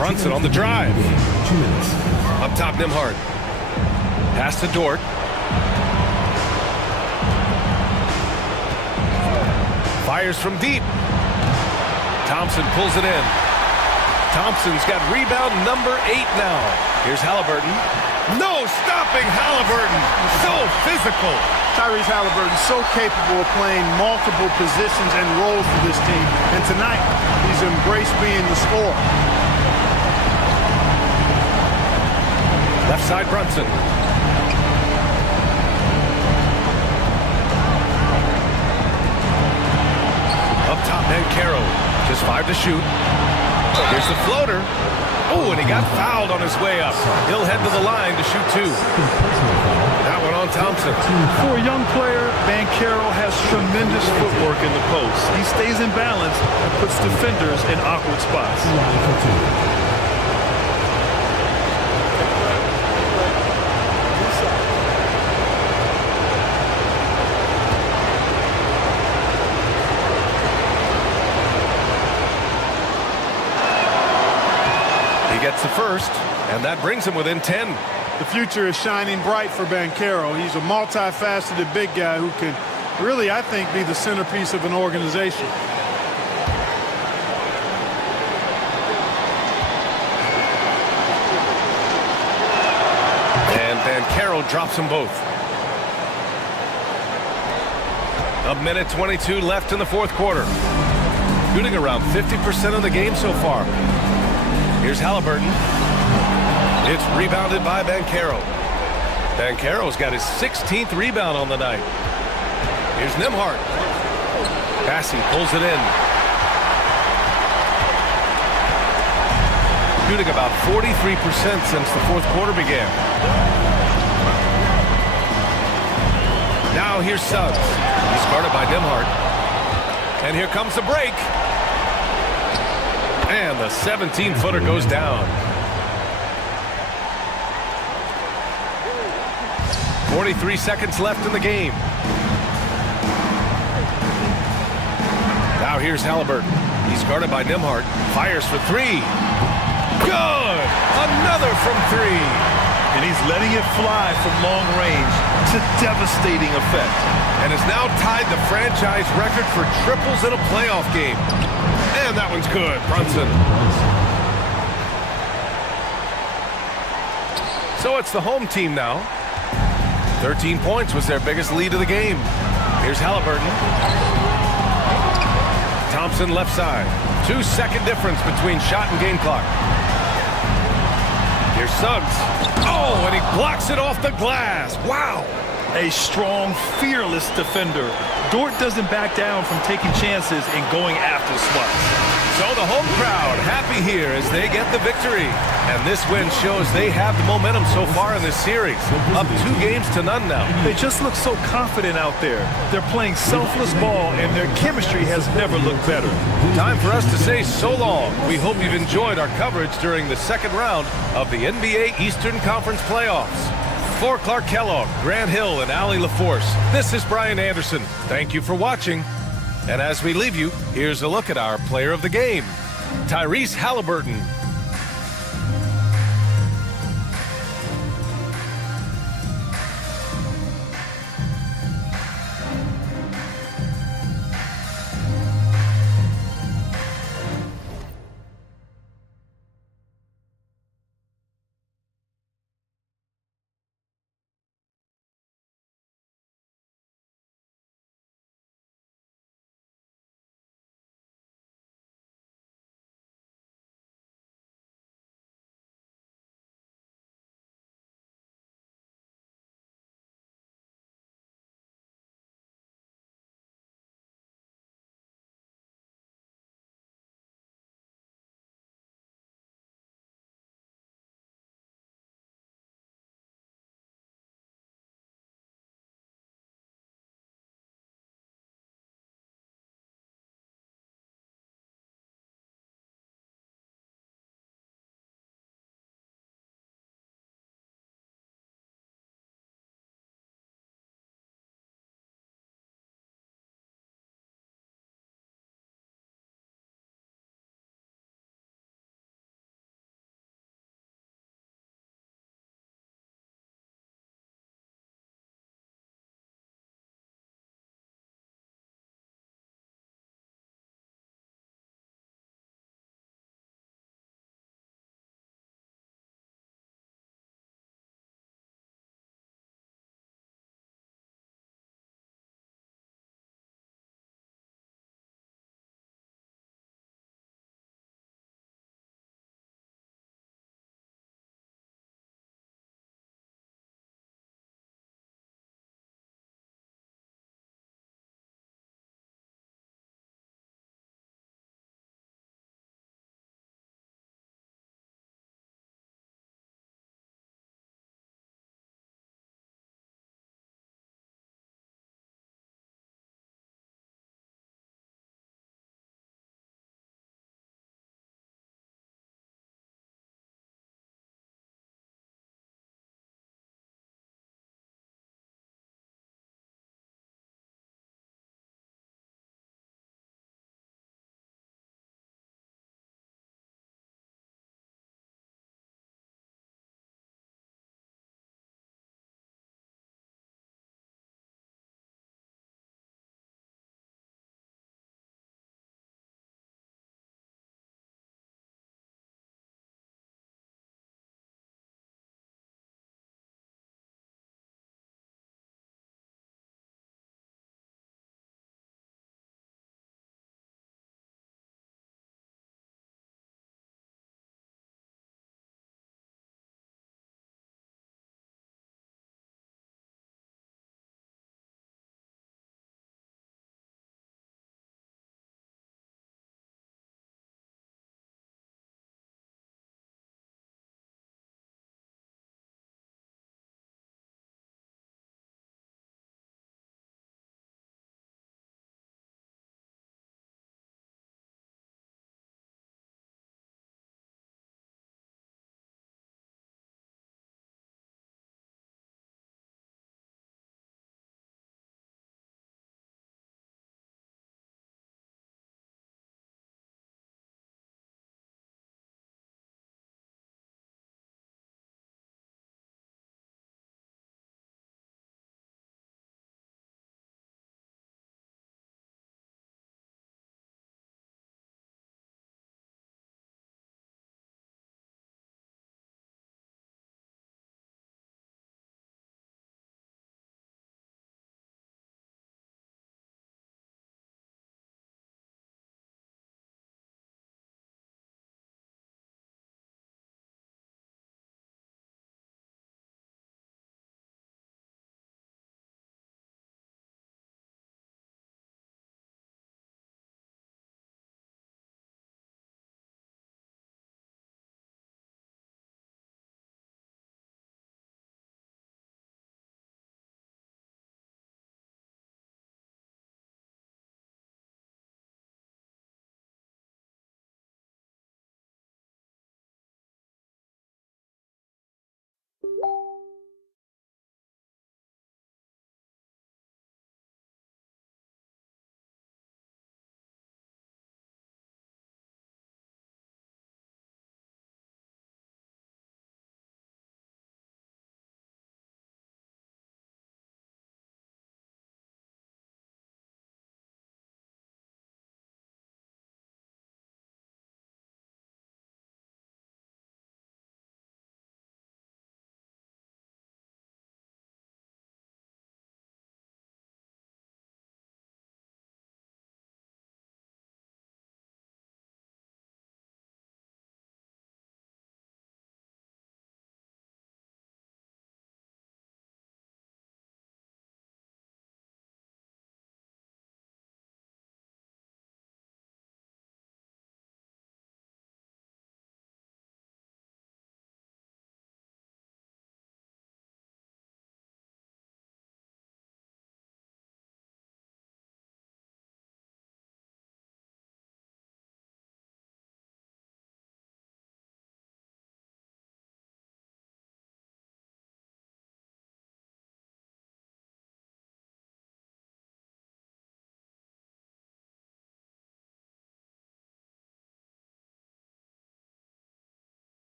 Brunson on the drive. 2 minutes. Up top, Nimhard. Pass to Dort. Fires from deep. Thompson pulls it in. Thompson's got rebound number 8 now. Here's Halliburton. No stopping Halliburton. So physical. Tyrese Halliburton so capable of playing multiple positions and roles for this team. And tonight, he's embraced being the scorer. Left side, Brunson. Up top, Caro. Just 5 to shoot. Here's the floater. Oh, and he got fouled on his way up. He'll head to the line to shoot 2. That one on Thompson. For a young player, Caro has tremendous footwork in the post. He stays in balance and puts defenders in awkward spots. Gets the first, and that brings him within 10. The future is shining bright for Banchero. He's a multifaceted big guy who could really, I think, be the centerpiece of an organization. And Banchero drops them both. A minute 22 left in the fourth quarter. Shooting around 50% of the game so far. Here's Halliburton. It's rebounded by Banchero. Banchero's got his 16th rebound on the night. Here's Nembhard. Bassey pulls it in. Shooting about 43% since the fourth quarter began. Now here's Suggs. He's guarded by Nembhard. And here comes the break. And the 17-footer goes down. 43 seconds left in the game. Now here's Halliburton. He's guarded by Nembhard. Fires for three. Good! Another from three. And he's letting it fly from long range to devastating effect. And has now tied the franchise record for triples in a playoff game. And that one's good. Brunson. So it's the home team now. 13 points was their biggest lead of the game. Here's Halliburton. Thompson left side. 2-second difference between shot and game clock. Here's Suggs. Oh, and he blocks it off the glass. Wow. A strong, fearless defender. Dort doesn't back down from taking chances and going after spots. So the home crowd happy here as they get the victory. And this win shows they have the momentum so far in this series. Up 2-0 now. They just look so confident out there. They're playing selfless ball, and their chemistry has never looked better. Time for us to say so long. We hope you've enjoyed our coverage during the second round of the NBA Eastern Conference playoffs. For Clark Kellogg, Grant Hill, and Allie LaForce, this is Brian Anderson. Thank you for watching. And as we leave you, here's a look at our player of the game, Tyrese Halliburton.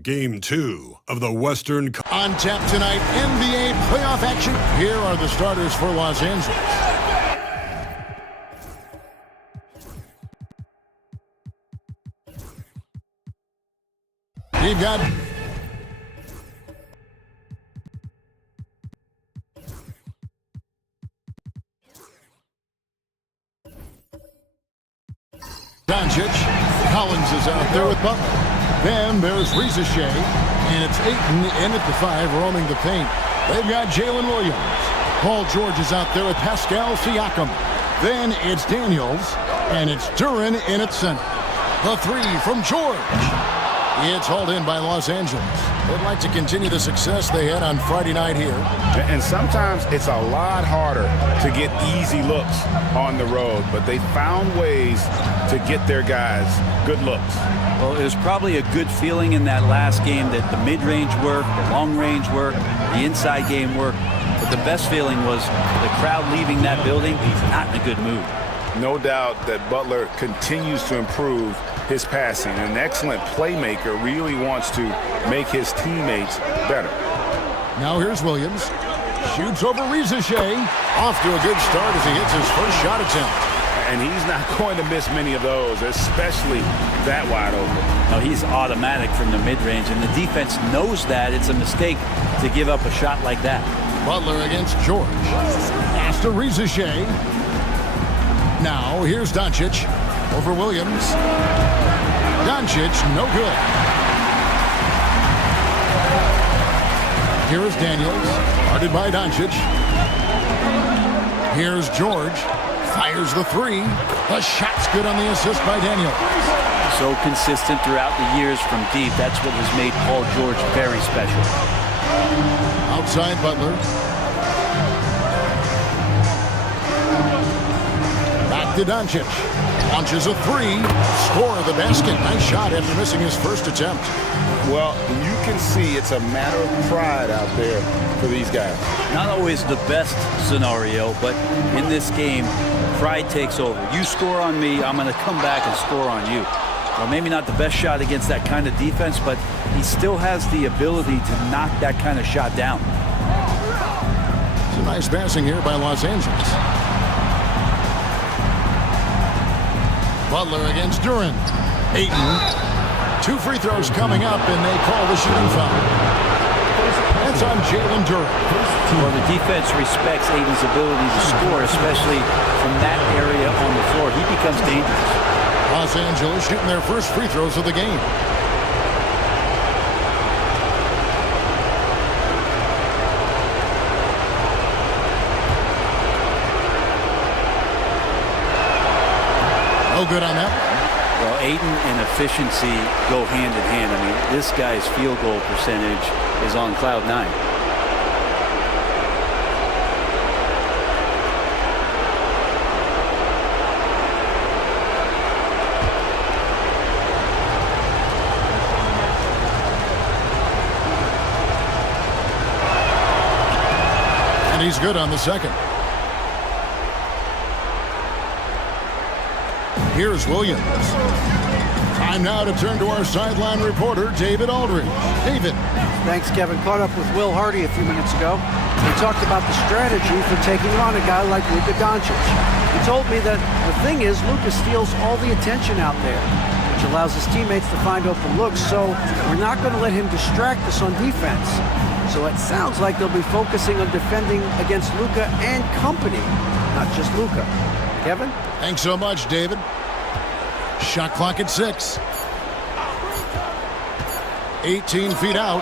Game 2 of the Western On tap tonight, NBA playoff action. Here are the starters for Los Angeles. You've got Doncic. Collins is out there with Butler. Then there's Ricochet, and it's Ayton in at the 5, roaming the paint. They've got Jalen Williams. Paul George is out there with Pascal Siakam. Then it's Daniels, and it's Duran in at center. The 3 from George. It's hauled in by Los Angeles. They'd like to continue the success they had on Friday night here. And sometimes it's a lot harder to get easy looks on the road, but they found ways to get their guys good looks. Well, it was probably a good feeling in that last game that the mid-range worked, the long-range worked, the inside game worked. But the best feeling was the crowd leaving that building not in a good mood. No doubt that Butler continues to improve his passing. An excellent playmaker really wants to make his teammates better. Now here's Williams. Shoots over Ricochet. Off to a good start as he hits his first shot attempt. And he's not going to miss many of those, especially that wide open. No, he's automatic from the mid-range, and the defense knows that it's a mistake to give up a shot like that. Butler against George. Pass to Ricochet. Now here's Doncic over Williams. Doncic, no good. Here is Daniels, guarded by Doncic. Here's George, fires the 3. The shot's good on the assist by Daniels. So consistent throughout the years from deep. That's what has made Paul George very special. Outside Butler. Back to Doncic. Launches a 3. Score of the basket. Nice shot after missing his first attempt. Well, you can see it's a matter of pride out there for these guys. Not always the best scenario, but in this game, pride takes over. You score on me, I'm going to come back and score on you. Well, maybe not the best shot against that kind of defense, but he still has the ability to knock that kind of shot down. It's a nice passing here by Los Angeles. Butler against Duran. Ayton. 2 free throws coming up, and they call the shooting foul. That's on Jalen Duran. Well, the defense respects Ayton's ability to score, especially from that area on the floor. He becomes dangerous. Los Angeles shooting their first free throws of the game. No good on that. Well, Ayton and efficiency go hand in hand. I mean, this guy's field goal percentage is on cloud 9. And he's good on the second. Here's Williams. Time now to turn to our sideline reporter, David Aldridge. David. Thanks, Kevin. Caught up with Will Hardy a few minutes ago. We talked about the strategy for taking on a guy like Luka Doncic. He told me that the thing is Luka steals all the attention out there, which allows his teammates to find open looks, so we're not going to let him distract us on defense. So it sounds like they'll be focusing on defending against Luka and company, not just Luka. Kevin? Thanks so much, David. Shot clock at 6. 18 feet out.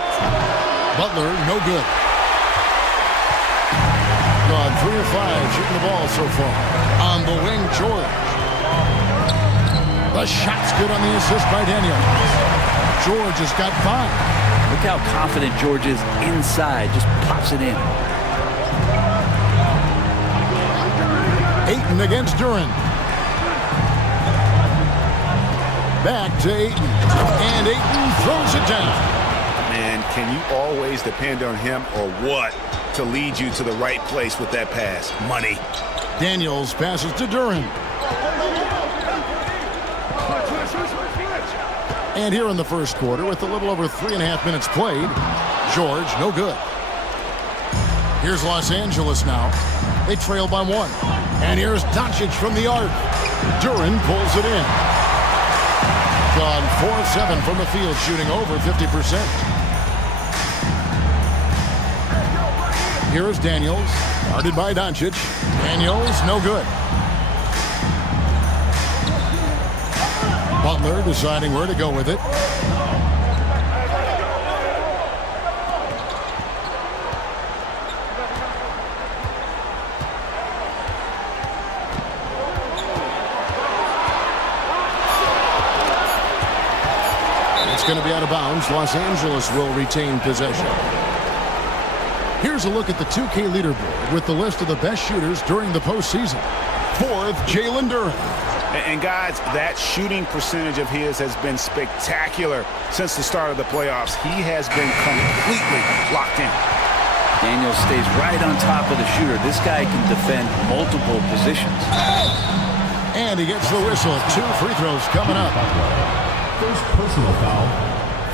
Butler, no good. 3 of 5 shooting the ball so far. On the wing, George. The shot's good on the assist by Daniels. George has got 5. Look how confident George is inside. Just pops it in. Ayton against Duran. Back to Ayton. And Ayton throws it down. Man, can you always depend on him or what to lead you to the right place with that pass? Money. Daniels passes to Duran. And here in the first quarter, with a little over 3.5 minutes played, George, no good. Here's Los Angeles now. They trail by 1. And here's Doncic from the arc. Duran pulls it in. Gone 4 of 7 from the field, shooting over 50%. Here is Daniels, guarded by Doncic. Daniels, no good. Butler deciding where to go with it. It's going to be out of bounds. Los Angeles will retain possession. Here's a look at the 2K leaderboard with the list of the best shooters during the postseason. 4th, Jalen Duran. And guys, that shooting percentage of his has been spectacular since the start of the playoffs. He has been completely locked in. Daniels stays right on top of the shooter. This guy can defend multiple positions. And he gets the whistle. 2 free throws coming up. First personal foul.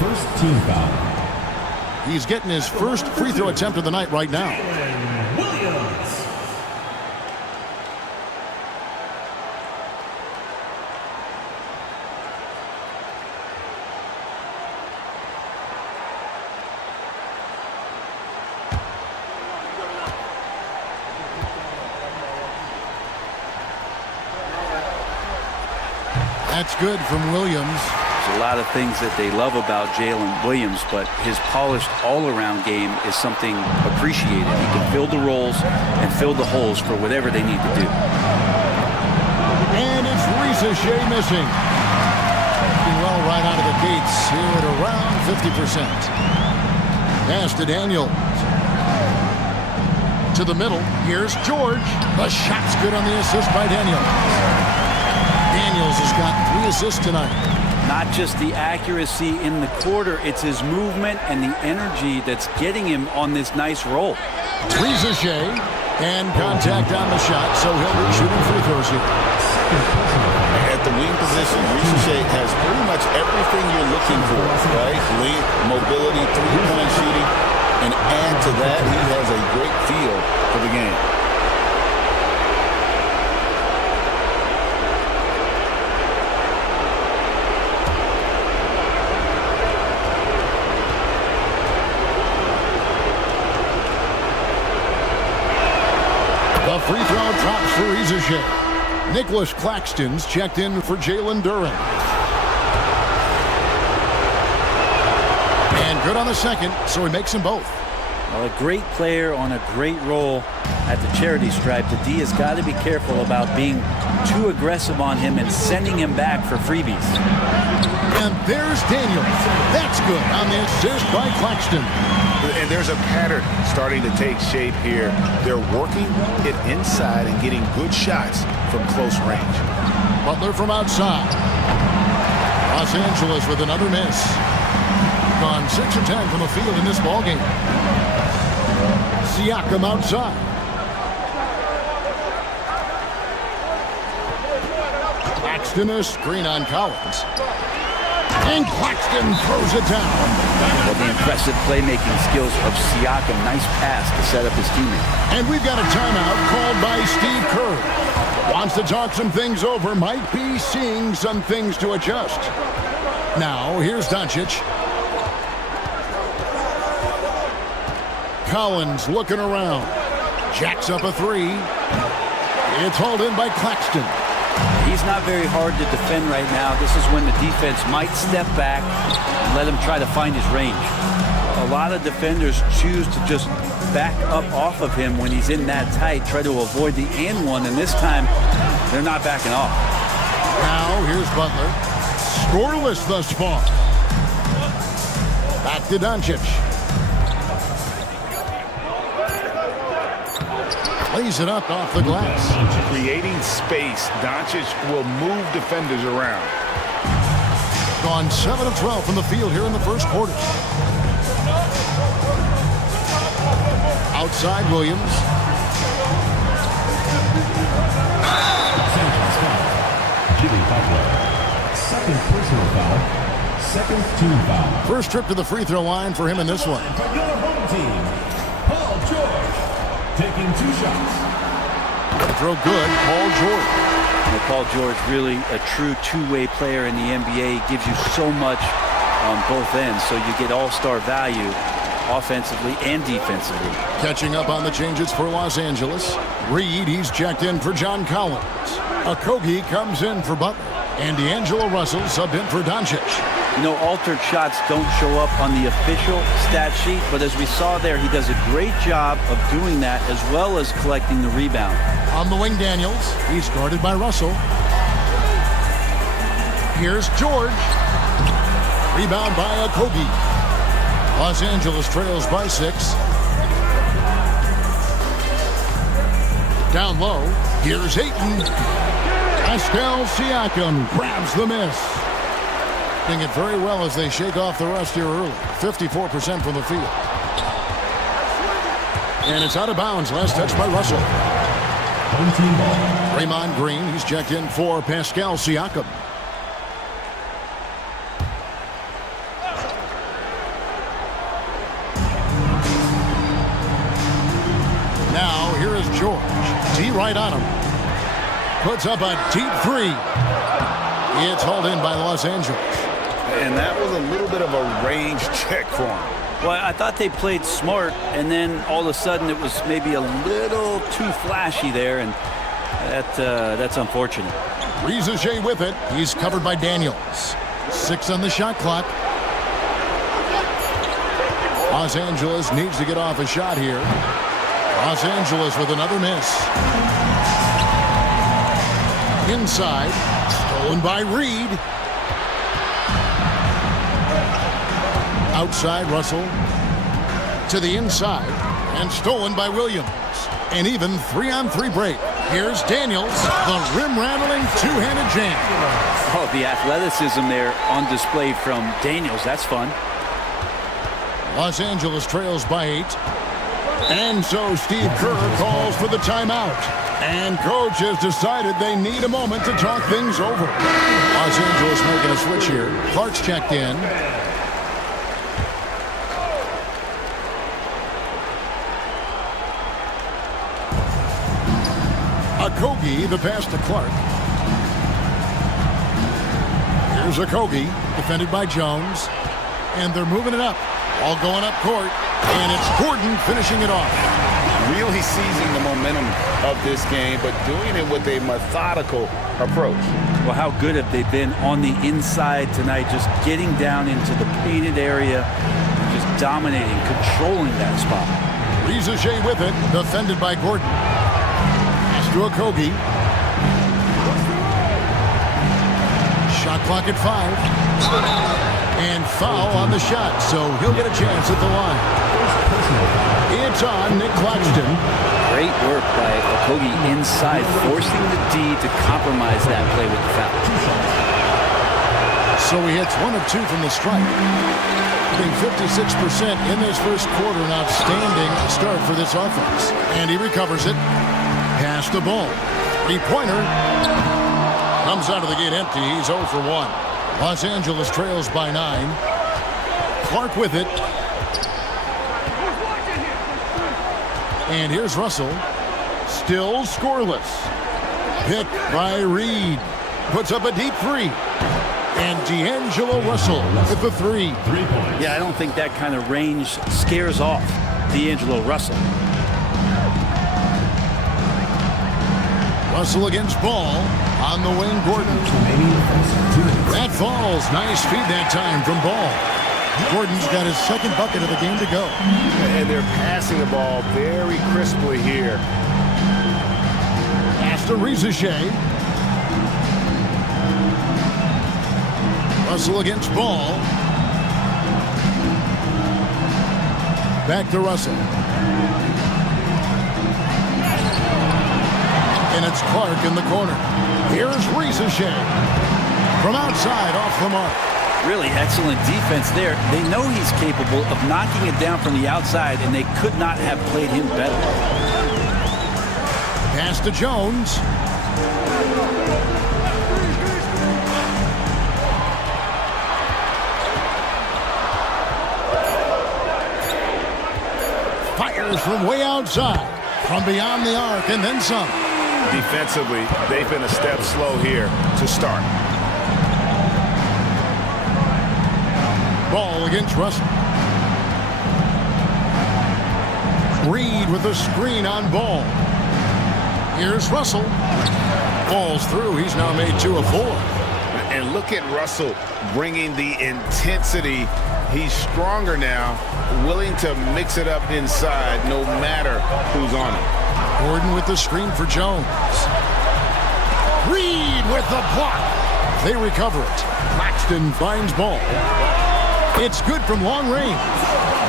First team foul. He's getting his first free throw attempt of the night right now. Williams. That's good from Williams. There's a lot of things that they love about Jalen Williams, but his polished all-around game is something appreciated. He can fill the roles and fill the holes for whatever they need to do. And it's Shea missing. Doing well right out of the gates here at around 50%. Pass to Daniels. To the middle. Here's George. The shot's good on the assist by Daniels. Daniels has got 3 assists tonight. Not just the accuracy in the quarter, it's his movement and the energy that's getting him on this nice roll. Shea, and contact on the shot, so he'll be shooting free throws here. At the wing position, Shea has pretty much everything you're looking for, right? Length, mobility, three-point shooting, and add to that, he has a great feel for the game. The free throw drops for Shea. Nicholas Claxton's checked in for Jalen Duran. And good on the second, so he makes them both. Well, a great player on a great role at the charity stripe. The D has got to be careful about being too aggressive on him and sending him back for freebies. And there's Daniels. That's good on the assist by Claxton. And there's a pattern starting to take shape here. They're working it inside and getting good shots from close range. Butler from outside. Los Angeles with another miss. Gone 6 of 10 from the field in this ballgame. Siakam outside. Claxton a screen on Collins. And Claxton throws it down. Well, the impressive playmaking skills of Siakam. Nice pass to set up his teammate. And we've got a timeout called by Steve Kerr. Wants to talk some things over. Might be seeing some things to adjust. Now, here's Doncic. Collins looking around. Jacks up a 3. It's hauled in by Claxton. He's not very hard to defend right now. This is when the defense might step back and let him try to find his range. A lot of defenders choose to just back up off of him when he's in that tight, try to avoid the and one, and this time they're not backing off. Now here's Butler. Scoreless thus far. Back to Doncic. Lays it up off the glass. Creating space, Doncic will move defenders around. Gone 7 of 12 from the field here in the first quarter. Outside Williams. Jimmy Butler. Second personal foul. Second team foul. First trip to the free throw line for him in this one. For your home team, Paul George. Taking 2 shots. Throw good, Paul George. Well, Paul George, really a true two-way player in the NBA. He gives you so much on both ends, so you get all-star value offensively and defensively. Catching up on the changes for Los Angeles. Reed, he's checked in for John Collins. Okogie comes in for Butler. And D'Angelo Russell subbed in for Doncic. You know, altered shots don't show up on the official stat sheet, but as we saw there, he does a great job of doing that as well as collecting the rebound. On the wing, Daniels. He's guarded by Russell. Here's George. Rebound by Okogie. Los Angeles trails by 6. Down low. Here's Ayton. Pascal Siakam grabs the miss. Doing it very well as they shake off the rust here early. 54% from the field. And it's out of bounds. Last touch by Russell. Draymond Green, he's checked in for Pascal Siakam. Now here is George. D right on him. Puts up a deep 3. It's hauled in by Los Angeles. And that was a little bit of a range check for him. Well, I thought they played smart, and then all of a sudden it was maybe a little too flashy there, and that's unfortunate. Rizache with it. He's covered by Daniels. 6 on the shot clock. Los Angeles needs to get off a shot here. Los Angeles with another miss. Inside. Stolen by Reed. Outside Russell. To the inside. And stolen by Williams. An even 3-on-3 break. Here's Daniels. The rim-rattling two-handed jam. Oh, the athleticism there on display from Daniels. That's fun. Los Angeles trails by 8. And so Steve Kerr calls for the timeout. And coach has decided they need a moment to talk things over. Los Angeles making a switch here. Clark's checked in. Okogie, the pass to Clark. Here's Okogie, defended by Jones. And they're moving it up. All going up court. And it's Gordon finishing it off. Really seizing the momentum of this game, but doing it with a methodical approach. Well, how good have they been on the inside tonight, just getting down into the painted area, just dominating, controlling that spot. Rizache with it, defended by Gordon. Pass to Okogie. Shot clock at 5. And foul on the shot, so he'll get a chance at the line. It's on Nick Claxton. Great work by Okogie inside, forcing the D to compromise that play with the foul. So he hits 1 of 2 from the strike. Hitting 56% in this first quarter. An outstanding start for this offense. And he recovers it. Pass the ball. 3-pointer. Comes out of the gate empty. He's 0 for 1. Los Angeles trails by 9. Clark with it. And here's Russell. Still scoreless. Picked by Reed. Puts up a deep 3. And D'Angelo Russell with the 3. Yeah, I don't think that kind of range scares off D'Angelo Russell. Russell against Ball. On the wing, Gordon. That falls. Nice feed that time from Ball. Gordon's got his second bucket of the game to go. And they're passing the ball very crisply here. Pass to Rizachet. Russell against Ball. Back to Russell. And it's Clark in the corner. Here's Rizachet. From outside, off the mark. Really excellent defense there. They know he's capable of knocking it down from the outside, and they could not have played him better. Pass to Jones. Fires from way outside, from beyond the arc, and then some. Defensively, they've been a step slow here to start. Ball against Russell. Reed with a screen on Ball. Here's Russell. Falls through. He's now made 2 of 4. And look at Russell bringing the intensity. He's stronger now, willing to mix it up inside no matter who's on him. Gordon with the screen for Jones. Reed with the block. They recover it. Claxton finds Ball. It's good from long range.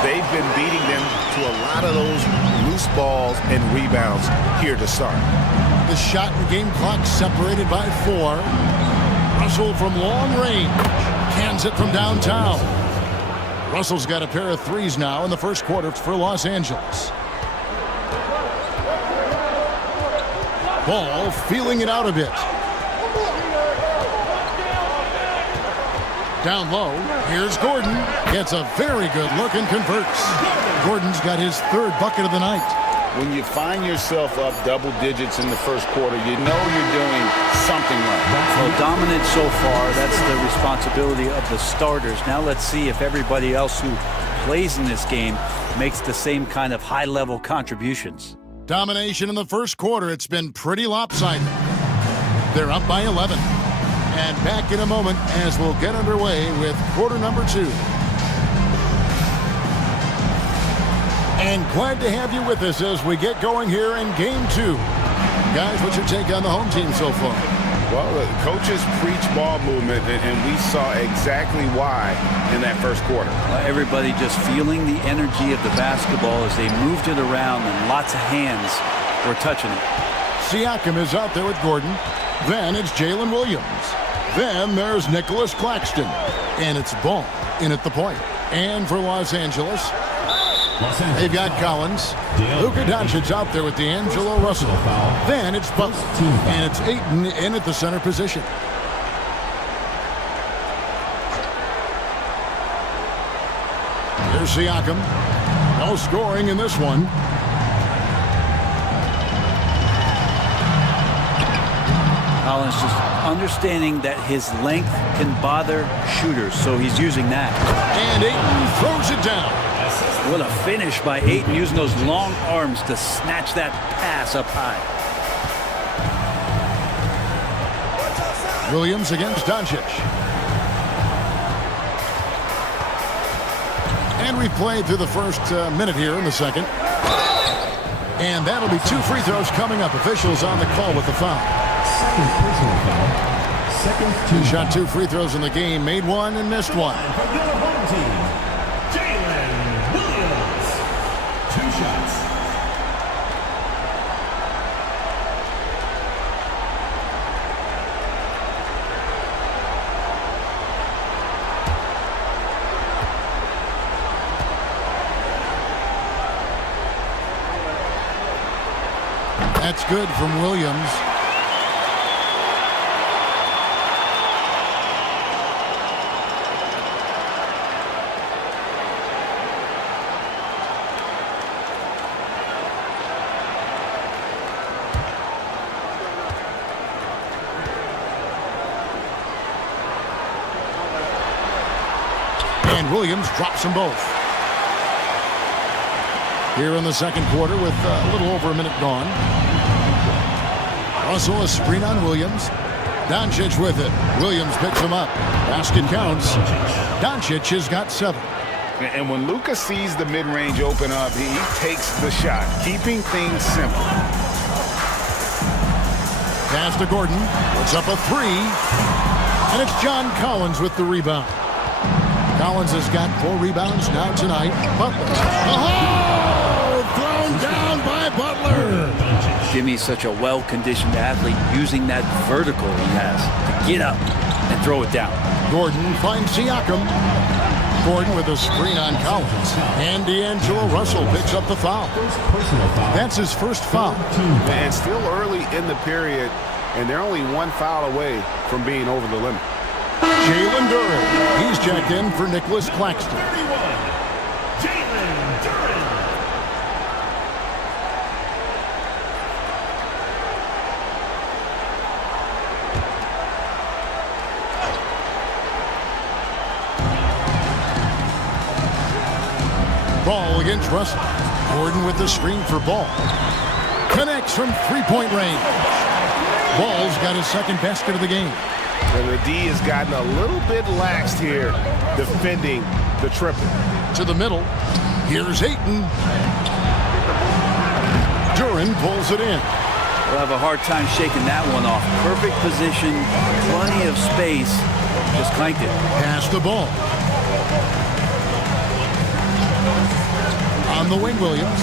They've been beating them to a lot of those loose balls and rebounds here to start. The shot and game clock separated by 4. Russell from long range. Cans it from downtown. Russell's got a pair of threes now in the first quarter for Los Angeles. Ball feeling it out a bit. Down low, here's Gordon. Gets a very good look and converts. Gordon's got his 3rd bucket of the night. When you find yourself up double digits in the first quarter, you know you're doing something right. Well, dominant so far. That's the responsibility of the starters. Now let's see if everybody else who plays in this game makes the same kind of high-level contributions. Domination in the first quarter. It's been pretty lopsided. They're up by 11. And back in a moment as we'll get underway with quarter number 2. And glad to have you with us as we get going here in game 2. Guys, what's your take on the home team so far? Well, the coaches preach ball movement, and we saw exactly why in that first quarter. Everybody just feeling the energy of the basketball as they moved it around, and lots of hands were touching it. Siakam is out there with Gordon. Then it's Jalen Williams. Then there's Nicholas Claxton. And it's Ball in at the point. And for Los Angeles, they've got Collins. Luka Doncic's out there with D'Angelo Russell. Then it's Butler. And it's Ayton in at the center position. Here's Siakam. No scoring in this one. Collins just understanding that his length can bother shooters, so he's using that. And Ayton throws it down. What a finish by Ayton, using those long arms to snatch that pass up high. Williams against Doncic. And we've played through the first minute here in the second. And that'll be 2 free throws coming up. Officials on the call with the foul. He shot 2 free throws in the game, made 1 and missed 1. Jalen Williams, 2 shots. That's good from Williams. And Williams drops them both. Here in the second quarter with a little over a minute gone. Russell a screen on Williams. Doncic with it. Williams picks him up. Basket counts. Doncic has got 7. And when Luka sees the mid-range open up, he takes the shot, keeping things simple. Pass to Gordon. Puts up a 3. And it's John Collins with the rebound. Collins has got 4 rebounds now tonight. Butler. Oh! Thrown down by Butler. Jimmy's such a well-conditioned athlete, using that vertical he has to get up and throw it down. Gordon finds Siakam. Gordon with a screen on Collins. And D'Angelo Russell picks up the foul. That's his first foul. And still early in the period, and they're only 1 foul away from being over the limit. Jalen Duren. He's checked in for Nicholas Claxton. Ball against Russell. Gordon with the screen for Ball. Connects from three-point range. Ball's got his second basket of the game. And the D has gotten a little bit laxed here defending the triple. To the middle. Here's Ayton. Duren pulls it in. We'll have a hard time shaking that one off. Perfect position, plenty of space. Just clanked it. Pass the ball. On the wing, Williams.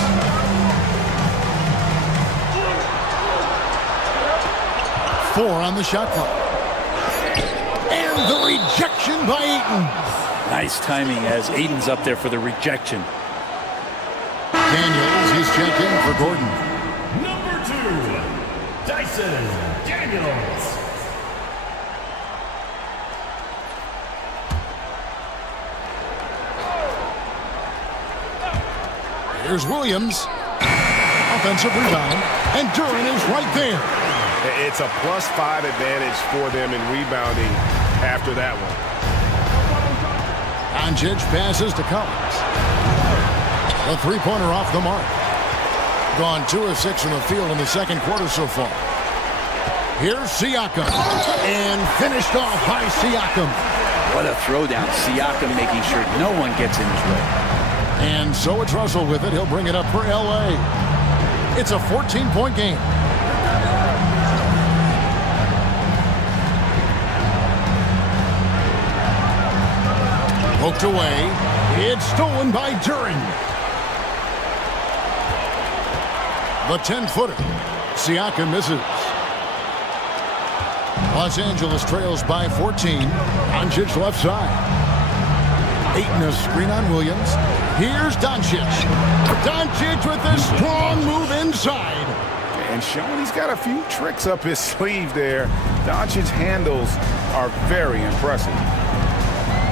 Four on the shot clock. And the rejection by Ayton. Nice timing as Ayton's up there for the rejection. Daniels, he's checked in for Gordon. Number 2, Dyson Daniels. Here's Williams. Offensive rebound. And Duren is right there. It's a +5 advantage for them in rebounding after that one. Doncic passes to Collins. A three-pointer off the mark. Gone 2 of 6 in the field in the second quarter so far. Here's Siakam. And finished off by Siakam. What a throwdown. Siakam making sure no one gets in his way. And so it's Russell with it. He'll bring it up for L.A. It's a 14-point game. Poked away. It's stolen by Duren. The 10-footer. Siakam misses. Los Angeles trails by 14. Doncic left side. Ayton a screen on Williams. Here's Doncic. Doncic with a strong move inside. And showing he's got a few tricks up his sleeve there. Doncic's handles are very impressive.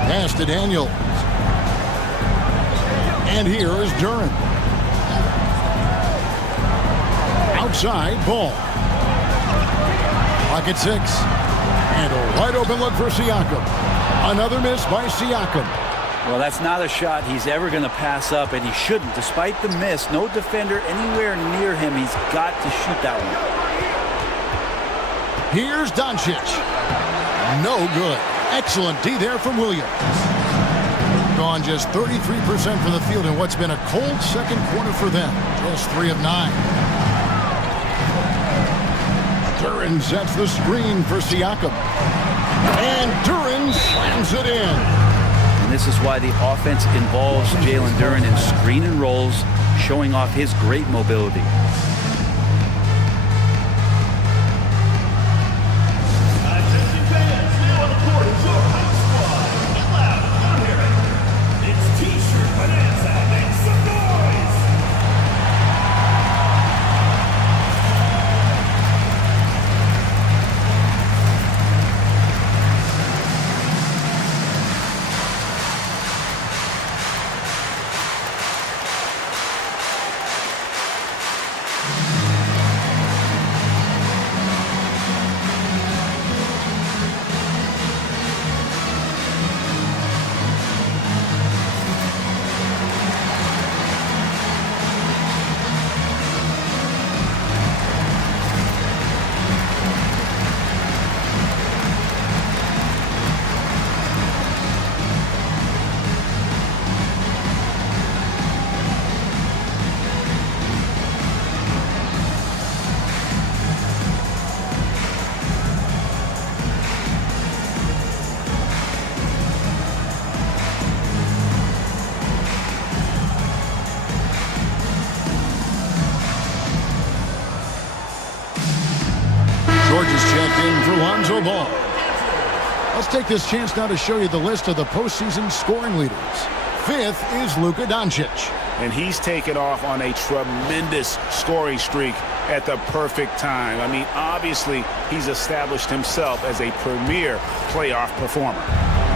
Pass to Daniels. And here is Duren. Outside, Ball. Pocket 6. And a wide open look for Siakam. Another miss by Siakam. Well, that's not a shot he's ever going to pass up, and he shouldn't. Despite the miss, no defender anywhere near him. He's got to shoot that one. Here's Doncic. No good. Excellent D there from Williams. Gone just 33% from the field in what's been a cold second quarter for them. Just 3 of 9. Duren sets the screen for Siakam. And Duren slams it in. And this is why the offense involves Jalen Duren in screen and rolls, showing off his great mobility. in for Lonzo Ball. Let's take this chance now to show you the list of the postseason scoring leaders. 5th is Luka Doncic. And he's taken off on a tremendous scoring streak at the perfect time. I mean, obviously, he's established himself as a premier playoff performer.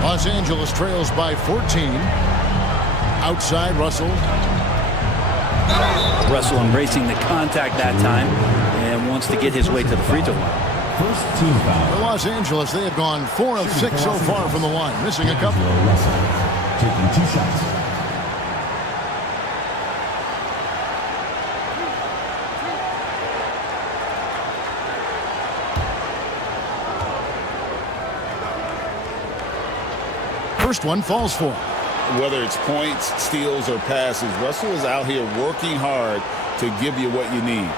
Los Angeles trails by 14. Outside, Russell. Russell embracing the contact that time and wants to get his way to the free throw line. For Los Angeles, they have gone 4 of 6 so far from the line, missing a couple. Taking 2 shots. First one falls for him. Whether it's points, steals, or passes, Russell is out here working hard to give you what you need.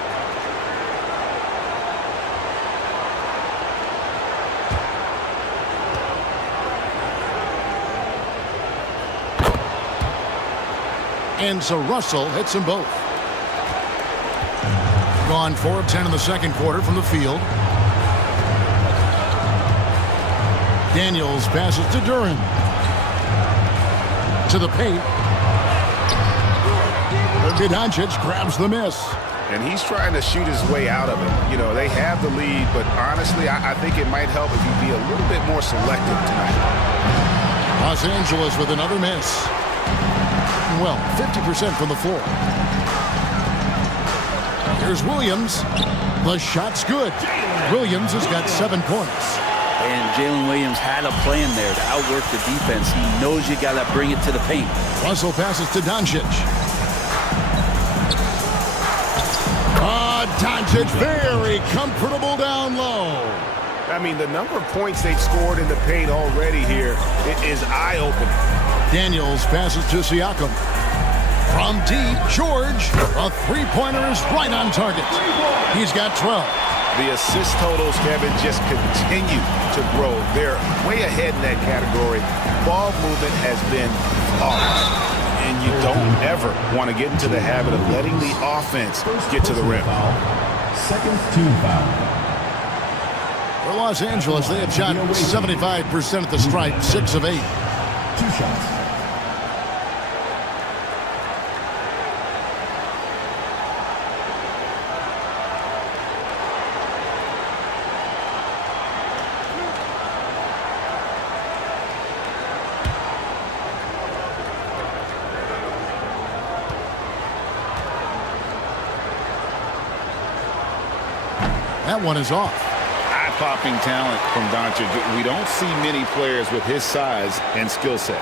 And so Russell hits them both. Gone 4 of 10 in the second quarter from the field. Daniels passes to Duren. To the paint. Luka Doncic grabs the miss. And he's trying to shoot his way out of it. You know, they have the lead, but honestly, I think it might help if you be a little bit more selective tonight. Los Angeles with another miss. Well, 50% from the floor. Here's Williams. The shot's good. Williams has got 7 points. And Jalen Williams had a plan there to outwork the defense. He knows you got to bring it to the paint. Russell passes to Doncic. Doncic very comfortable down low. I mean, the number of points they've scored in the paint already here is eye-opening. Daniels passes to Siakam. From deep, George. A three-pointer is right on target. He's got 12. The assist totals, Kevin, just continue to grow. They're way ahead in that category. Ball movement has been flawless. And you don't ever want to get into the habit of letting the offense get to the rim. Second team foul. For Los Angeles, they have shot 75% at the stripe, 6 of 8. 2 shots. That one is off. Eye-popping talent from Doncic. We don't see many players with his size and skill set.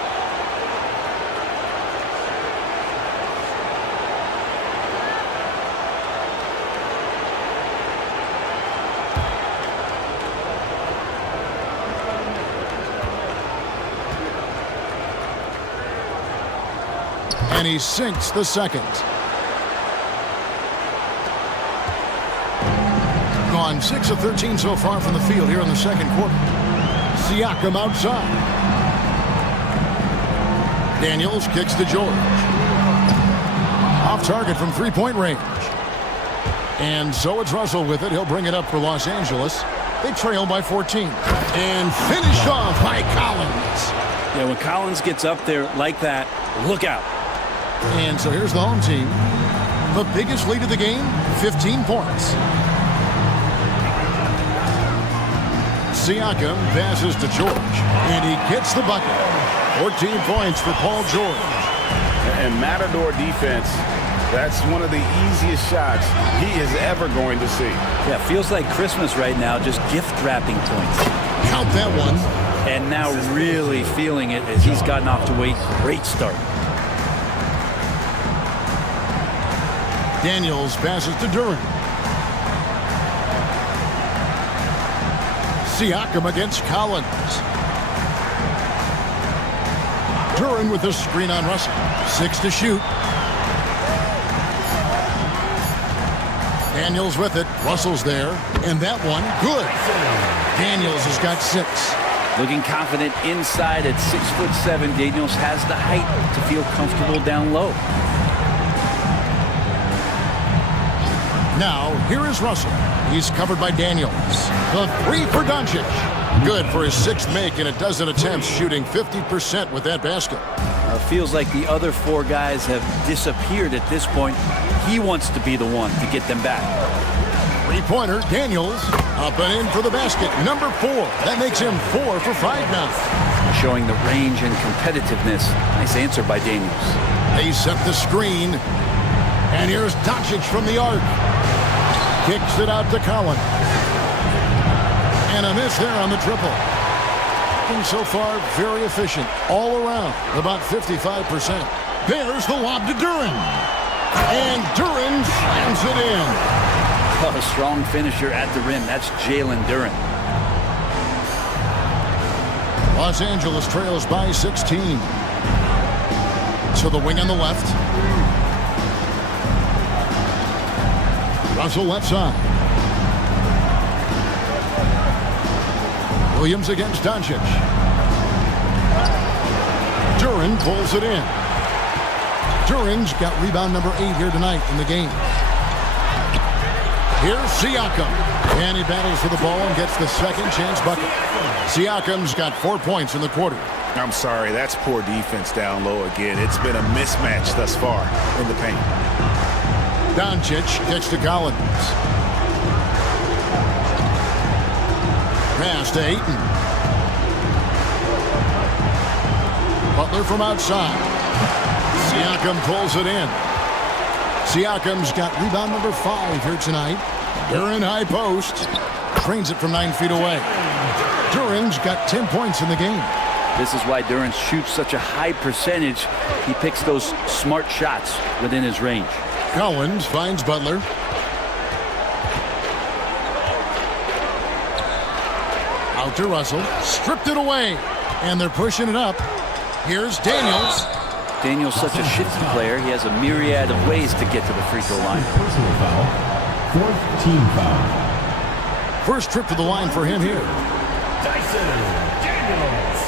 And he sinks the second. Gone 6 of 13 so far from the field here in the second quarter. Siakam outside. Daniels kicks to George. Off target from three-point range. And so it's Russell with it. He'll bring it up for Los Angeles. They trail by 14. And finished off by Collins. Yeah, when Collins gets up there like that, look out. And so here's the home team. The biggest lead of the game, 15 points. Siakam passes to George, and he gets the bucket. 14 points for Paul George. And Matador defense, that's one of the easiest shots he is ever going to see. Yeah, feels like Christmas right now, just gift wrapping points. Count that one. And now really feeling it as he's gotten off to a great start. Daniels passes to Duren. Siakam against Collins. Duren with the screen on Russell. 6 to shoot. Daniels with it. Russell's there. And that one, good. Daniels has got 6. Looking confident inside at 6'7". Daniels has the height to feel comfortable down low. Now, here is Russell. He's covered by Daniels. The three for Doncic. Good for his sixth make in a dozen attempts, shooting 50% with that basket. Feels like the other four guys have disappeared at this point. He wants to be the one to get them back. Three-pointer, Daniels, up and in for the basket. Number 4. That makes him 4 for 5 now. Showing the range and competitiveness. Nice answer by Daniels. They set the screen. And here's Doncic from the arc. Kicks it out to Collins. And a miss there on the triple. And so far, very efficient all around, about 55%. There's the lob to Duren. And Duren slams it in. A strong finisher at the rim. That's Jalen Duren. Los Angeles trails by 16. To the wing on the left. Russell left side. Williams against Doncic. Duren pulls it in. Duren's got rebound number 8 here tonight in the game. Here's Siakam. And he battles for the ball and gets the second chance bucket. Siakam's got 4 points in the quarter. I'm sorry, that's poor defense down low again. It's been a mismatch thus far in the paint. Doncic gets to Collins. Pass to Ayton. Butler from outside. Siakam pulls it in. Siakam's got rebound number 5 here tonight. Duren high post. Trains it from 9 feet away. Duren's got 10 points in the game. This is why Duren shoots such a high percentage. He picks those smart shots within his range. Collins finds Butler. Out to Russell. Stripped it away. And they're pushing it up. Here's Daniels. Daniels such a shifty player. He has a myriad of ways to get to the free throw line. Personal foul. 4th team foul. First trip to the line for him here. Dyson Daniels.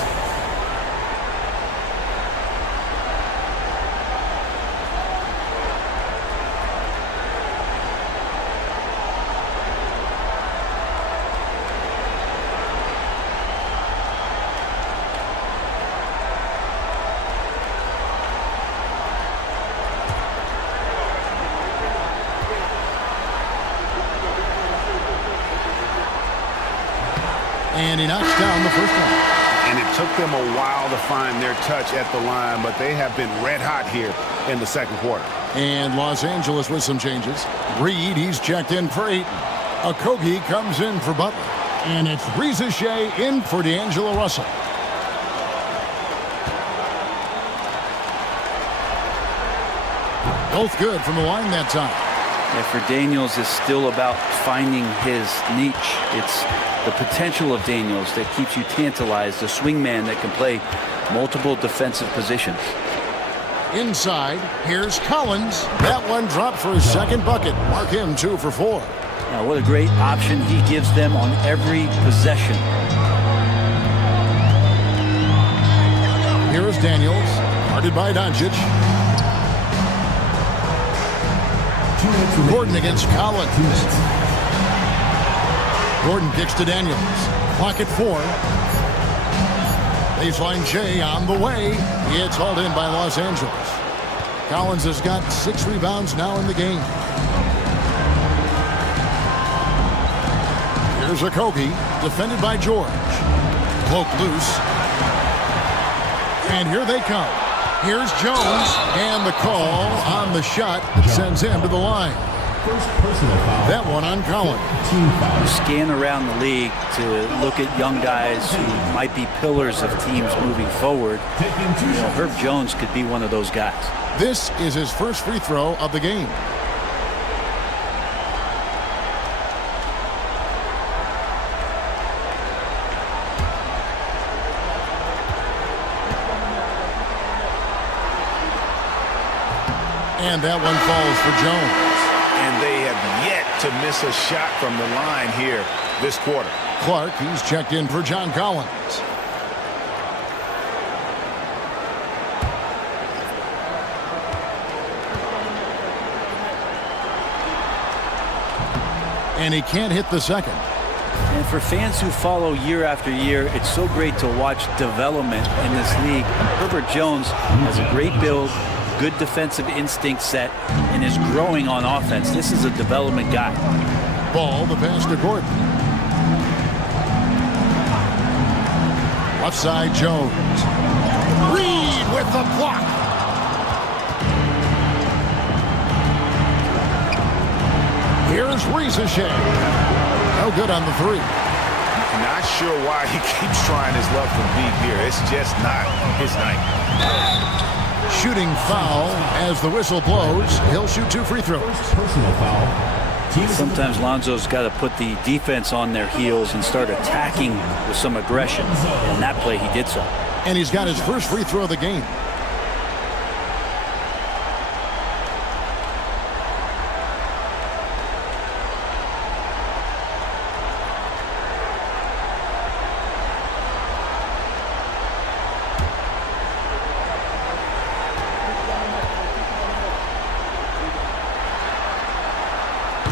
And he knocks down the first one. And it took them a while to find their touch at the line, but they have been red hot here in the second quarter. And Los Angeles with some changes. Reed, he's checked in for Ayton. Okogie comes in for Butler. And it's Rizachet in for D'Angelo Russell. Both good from the line that time. Yeah, for Daniels, it's still about finding his niche. It's the potential of Daniels that keeps you tantalized, a swingman that can play multiple defensive positions. Inside, here's Collins. That one dropped for his second bucket. Mark him 2 for 4. Now, what a great option he gives them on every possession. Here is Daniels, guarded by Doncic. Gordon against Collins. Gordon kicks to Daniels. Clock at 4. Baseline J on the way. It's hauled in by Los Angeles. Collins has got 6 rebounds now in the game. Here's Okogie, defended by George. Cloak loose. And here they come. Here's Jones, and the call on the shot that sends him to the line. First personal foul. That one on Collins. Team foul. You scan around the league to look at young guys who might be pillars of teams moving forward. Herb Jones could be one of those guys. This is his first free throw of the game. And that one falls for Jones. And they have yet to miss a shot from the line here this quarter. Clark, he's checked in for John Collins. And he can't hit the second. And for fans who follow year after year, it's so great to watch development in this league. Herbert Jones has a great build, good defensive instinct set, and is growing on offense. This is a development guy. Ball, the pass to Gordon. Left side, Jones. Reed with the block. Here's Ricochet. No good on the three. Not sure why he keeps trying his luck from deep here. It's just not his night. Shooting foul as the whistle blows. He'll shoot 2 free throws. Personal foul. Sometimes Lonzo's got to put the defense on their heels and start attacking with some aggression. And that play, he did so. And he's got his first free throw of the game.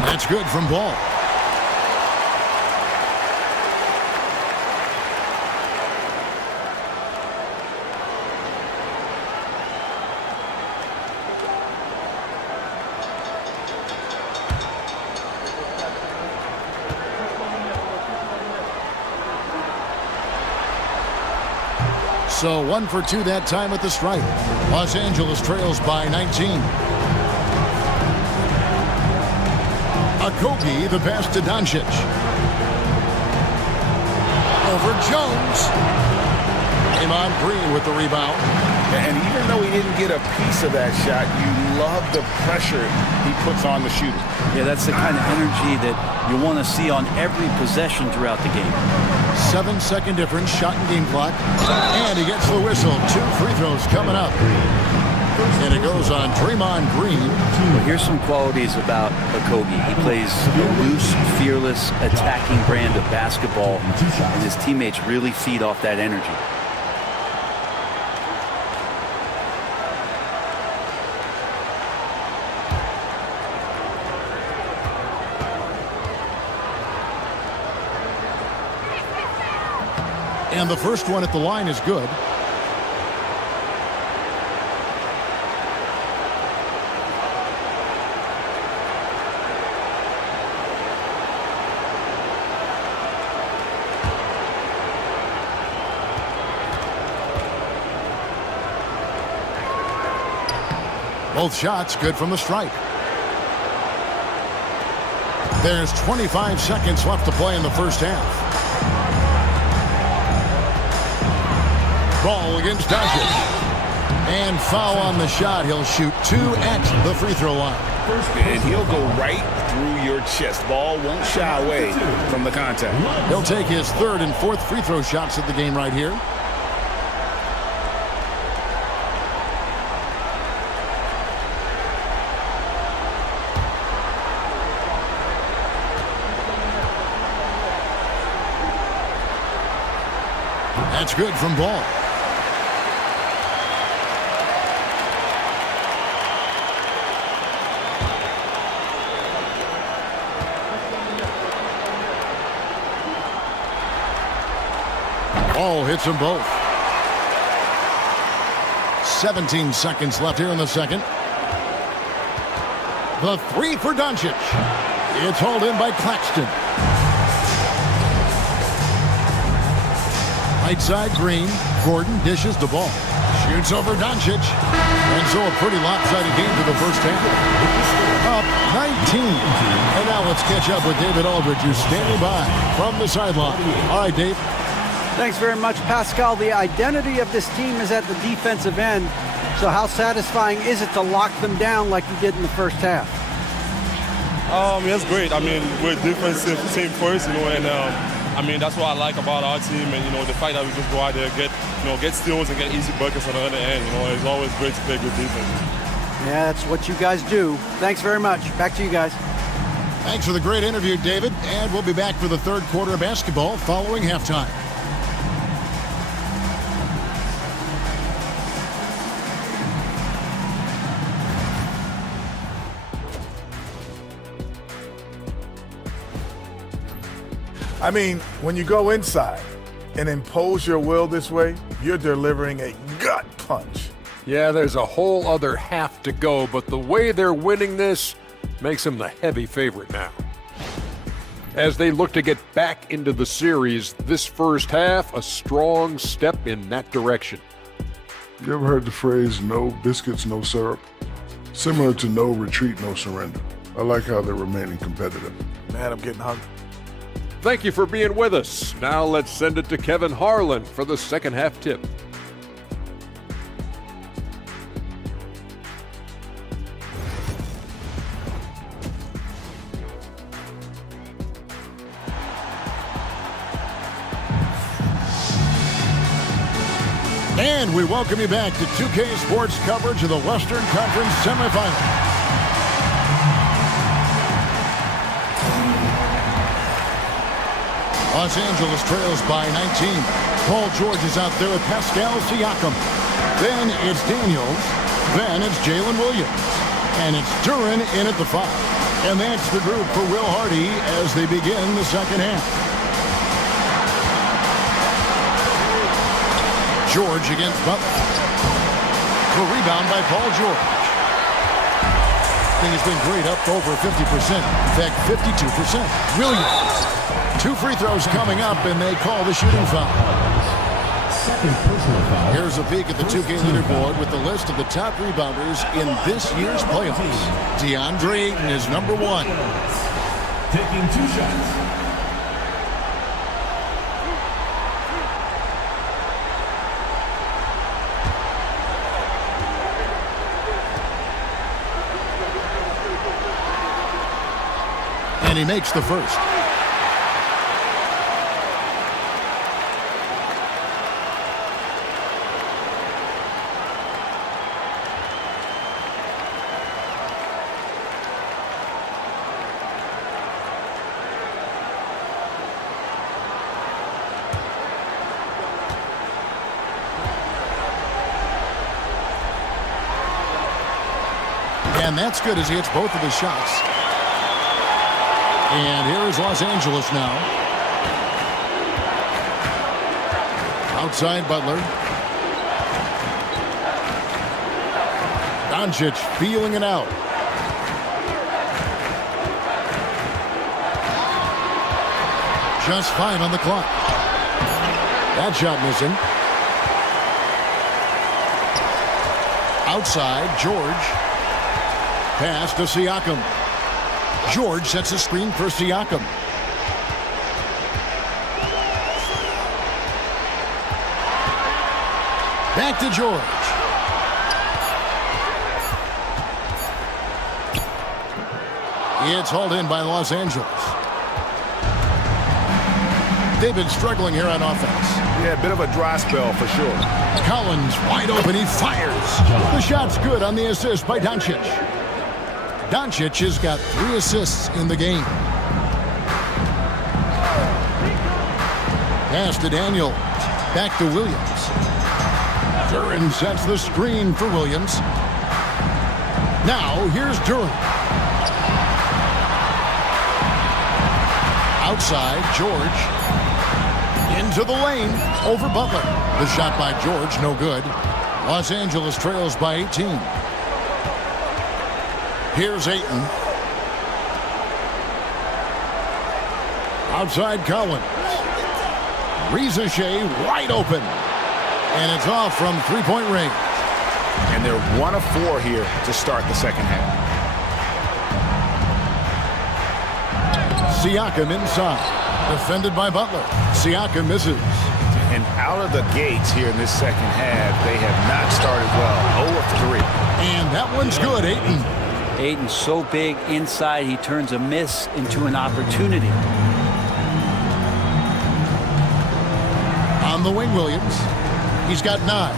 That's good from Ball. So 1 for 2 that time at the stripe. Los Angeles trails by 19. Kobe, the pass to Doncic. Over Jones. Draymond Green with the rebound. And even though he didn't get a piece of that shot, you love the pressure he puts on the shooter. Yeah, that's the kind of energy that you want to see on every possession throughout the game. 7-second difference, shot and game clock. And he gets the whistle. 2 free throws coming up. And it goes on Draymond Green. Well, here's some qualities about Kobe. He plays a loose, fearless, attacking brand of basketball, and his teammates really feed off that energy. And the first one at the line is good. Both shots good from the stripe. There's 25 seconds left to play in the first half. Ball against Doncic. And foul on the shot. He'll shoot 2 at the free throw line. And he'll go right through your chest. Ball won't shy away from the contact. He'll take his 3rd and 4th free throw shots at the game right here. That's good from Ball. Ball hits them both. 17 seconds left here in the second. The 3 for Doncic. It's hauled in by Claxton. Right side, Green. Gordon dishes the ball. Shoots over Doncic. And so a pretty lopsided game for the first half. Up 19. And now let's catch up with David Aldridge, who's standing by from the sideline. All right, Dave. Thanks very much, Pascal. The identity of this team is at the defensive end. So how satisfying is it to lock them down like you did in the first half? It's great. I mean, we're a defensive team first, and I mean, that's what I like about our team, and the fact that we just go out there, get steals and get easy buckets on the other end. It's always great to play good defense. Yeah, that's what you guys do. Thanks very much. Back to you guys. Thanks for the great interview, David. And we'll be back for the 3rd quarter of basketball following halftime. I mean, when you go inside and impose your will this way, you're delivering a gut punch. Yeah, there's a whole other half to go, but the way they're winning this makes them the heavy favorite now. As they look to get back into the series, this first half, a strong step in that direction. You ever heard the phrase, no biscuits, no syrup? Similar to no retreat, no surrender. I like how they're remaining competitive. Man, I'm getting hungry. Thank you for being with us. Now let's send it to Kevin Harlan for the second half tip. And we welcome you back to 2K Sports coverage of the Western Conference semifinal. Los Angeles trails by 19. Paul George is out there with Pascal Siakam. Then it's Daniels. Then it's Jalen Williams. And it's Duren in at the 5. And that's the group for Will Hardy as they begin the second half. George against Butler. The rebound by Paul George. I think he's been great, up over 50%. In fact, 52%. Williams. 2 free throws coming up, and they call the shooting foul. Second personal foul. Here's a peek at the 2K leaderboard with the list of the top rebounders in this year's playoffs. DeAndre Ayton is number 1. Taking 2 shots. And he makes the first. And that's good as he hits both of his shots. And here is Los Angeles now. Outside Butler. Doncic feeling it out. Just fine on the clock. That shot missing. Outside, George. Pass to Siakam. George sets a screen for Siakam. Back to George. It's hauled in by Los Angeles. They've been struggling here on offense. Yeah, a bit of a dry spell for sure. Collins wide open. He fires. The shot's good on the assist by Doncic. Doncic has got 3 assists in the game. Pass to Daniel. Back to Williams. Duren sets the screen for Williams. Now here's Duren. Outside, George. Into the lane. Over Butler. The shot by George, no good. Los Angeles trails by 18. Here's Ayton. Outside Collins. Rizachet wide open. And it's off from 3-point range. And they're 1 of 4 here to start the second half. Siakam inside. Defended by Butler. Siakam misses. And out of the gates here in this second half, they have not started well. 0 of 3. And that one's good, Ayton. Ayton's so big inside, he turns a miss into an opportunity. On the wing, Williams. He's got 9.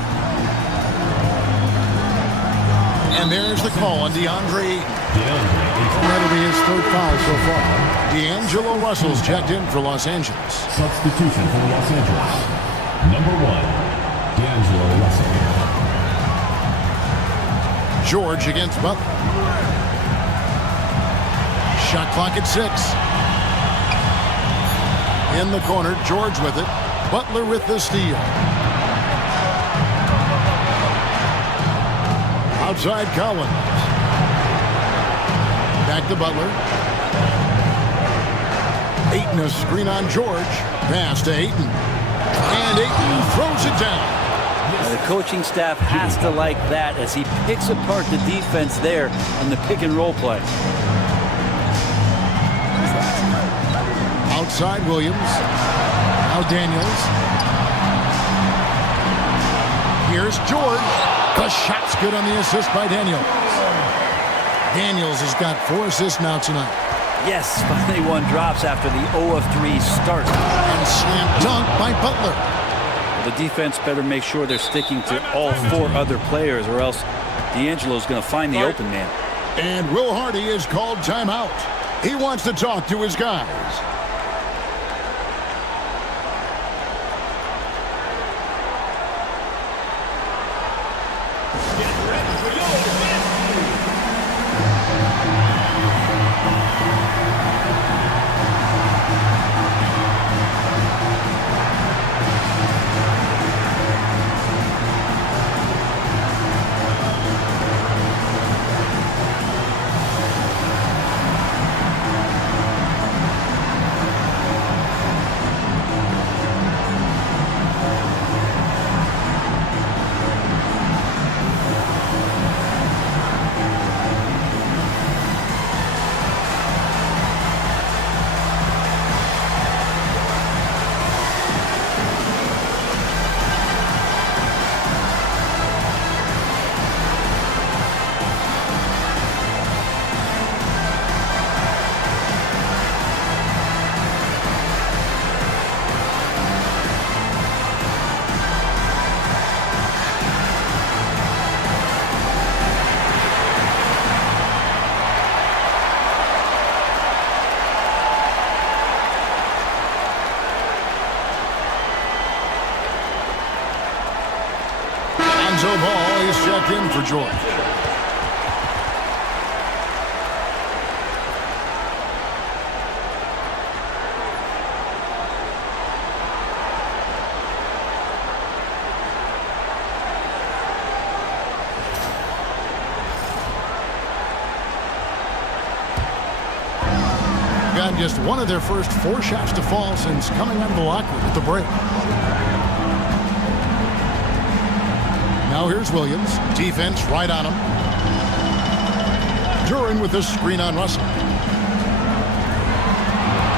And there's the call on DeAndre Ayton. That'll be his 3rd foul so far. D'Angelo Russell's checked in for Los Angeles. Substitution for Los Angeles. Number 1, D'Angelo Russell. George against Butler. Shot clock at 6. In the corner, George with it. Butler with the steal. Outside Collins. Back to Butler. Ayton a screen on George. Pass to Ayton. And Ayton throws it down. Now the coaching staff has to like that as he picks apart the defense there on the pick and roll play. Outside Williams. Now Daniels. Here's George. The shot's good on the assist by Daniels. Daniels has got 4 assists now tonight. Yes, finally one drops after the 0 of 3 start. And slam dunk by Butler. The defense better make sure they're sticking to all 4 other players, or else D'Angelo's going to find the open man. And Will Hardy is called timeout. He wants to talk to his guys. Ball is checked in for George. Got just one of their first 4 shots to fall since coming out of the locker room at the break. Now here's Williams. Defense right on him. Duran with the screen on Russell.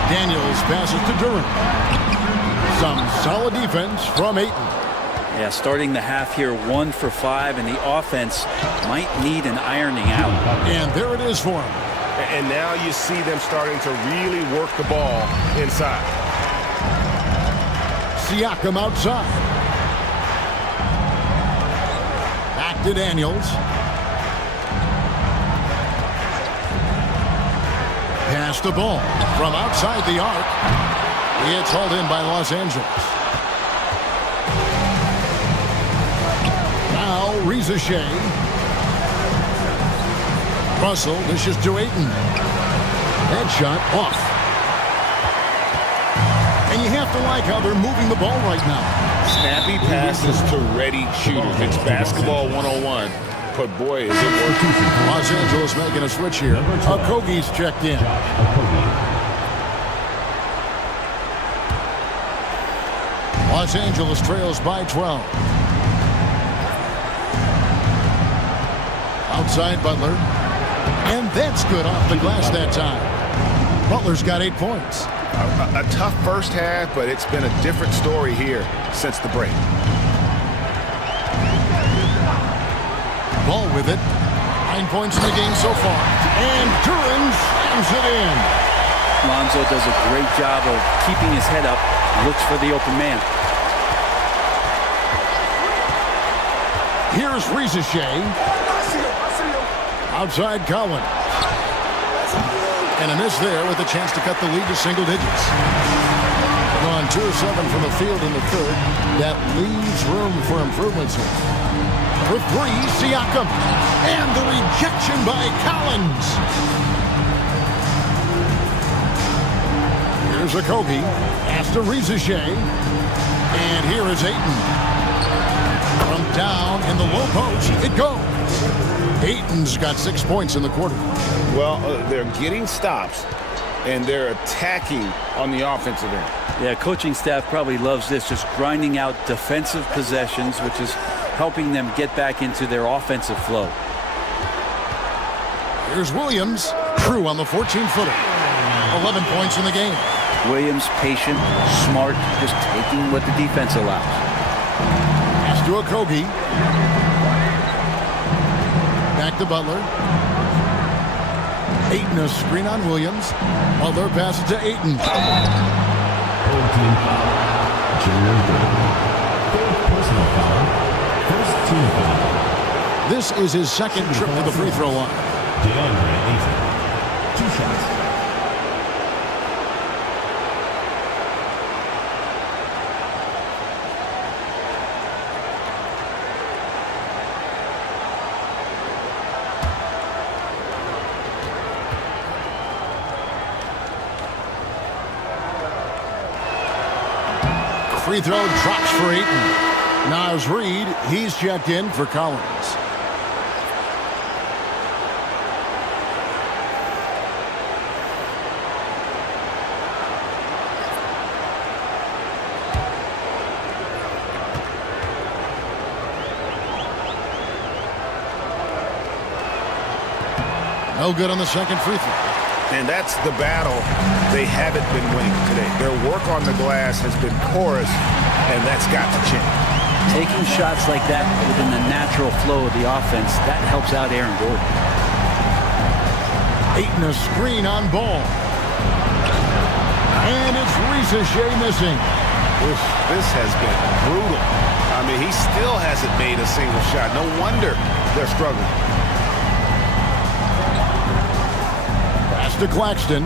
Daniels passes to Duran. Some solid defense from Ayton. Yeah, starting the half here 1 for 5, and the offense might need an ironing out. And there it is for him. And now you see them starting to really work the ball inside. Siakam outside. Back to Daniels. Pass the ball from outside the arc. It's hauled in by Los Angeles. Now Ricochet. Russell dishes to Ayton. Headshot off. And you have to like how they're moving the ball right now. Snappy passes to ready shooters. It's basketball 101. But boy, is it working. Los Angeles making a switch here. Okogie's checked in. Los Angeles trails by 12. Outside Butler. And that's good off the glass that time. Butler's got 8 points. A tough first half, but it's been a different story here since the break. Ball with it. 9 points in the game so far. And Duran slams it in. Lonzo does a great job of keeping his head up, looks for the open man. Here's Ricochet. Outside Collins. And a miss there with a chance to cut the lead to single digits. Gone 2 of 7 from the field in the third. That leaves room for improvements here. For 3, Siakam. And the rejection by Collins. Here's Okogie. Pass to Rizichet. And here is Ayton. From down in the low post, it goes. Ayton's got 6 points in the quarter. Well, they're getting stops, and they're attacking on the offensive end. Yeah, coaching staff probably loves this, just grinding out defensive possessions, which is helping them get back into their offensive flow. Here's Williams. True on the 14-footer. 11 points in the game. Williams, patient, smart, just taking what the defense allows. Pass to Okogie. Back to Butler. Ayton a screen on Williams. Butler passes to Ayton. Team foul. Junior Green. Third personal foul. First team foul. This is his second trip to the free throw line. DeAndre Ayton. 2 shots. Free throw drops for Ayton. Naz Reid, he's checked in for Collins. No good on the second free throw. And that's the battle they haven't been winning today. Their work on the glass has been porous, and that's got to change. Taking shots like that within the natural flow of the offense, that helps out Aaron Gordon. Ayton a screen on Ball. And it's Rizichet missing. Oof, this has been brutal. I mean, he still hasn't made a single shot. No wonder they're struggling. To Claxton.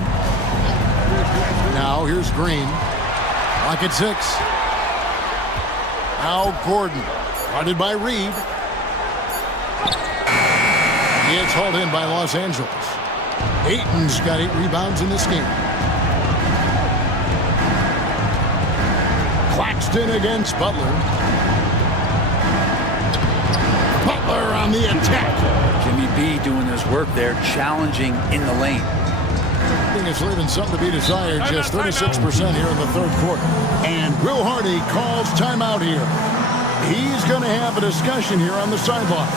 Now here's Green. Clock at 6. Now Gordon. Guarded by Reed. It's hauled in by Los Angeles. Ayton's got 8 rebounds in this game. Claxton against Butler. Butler on the attack. Jimmy B doing his work there, challenging in the lane. It's leaving something to be desired. Just 36% here in the third quarter. And Will Hardy calls timeout here. He's going to have a discussion here on the sideline.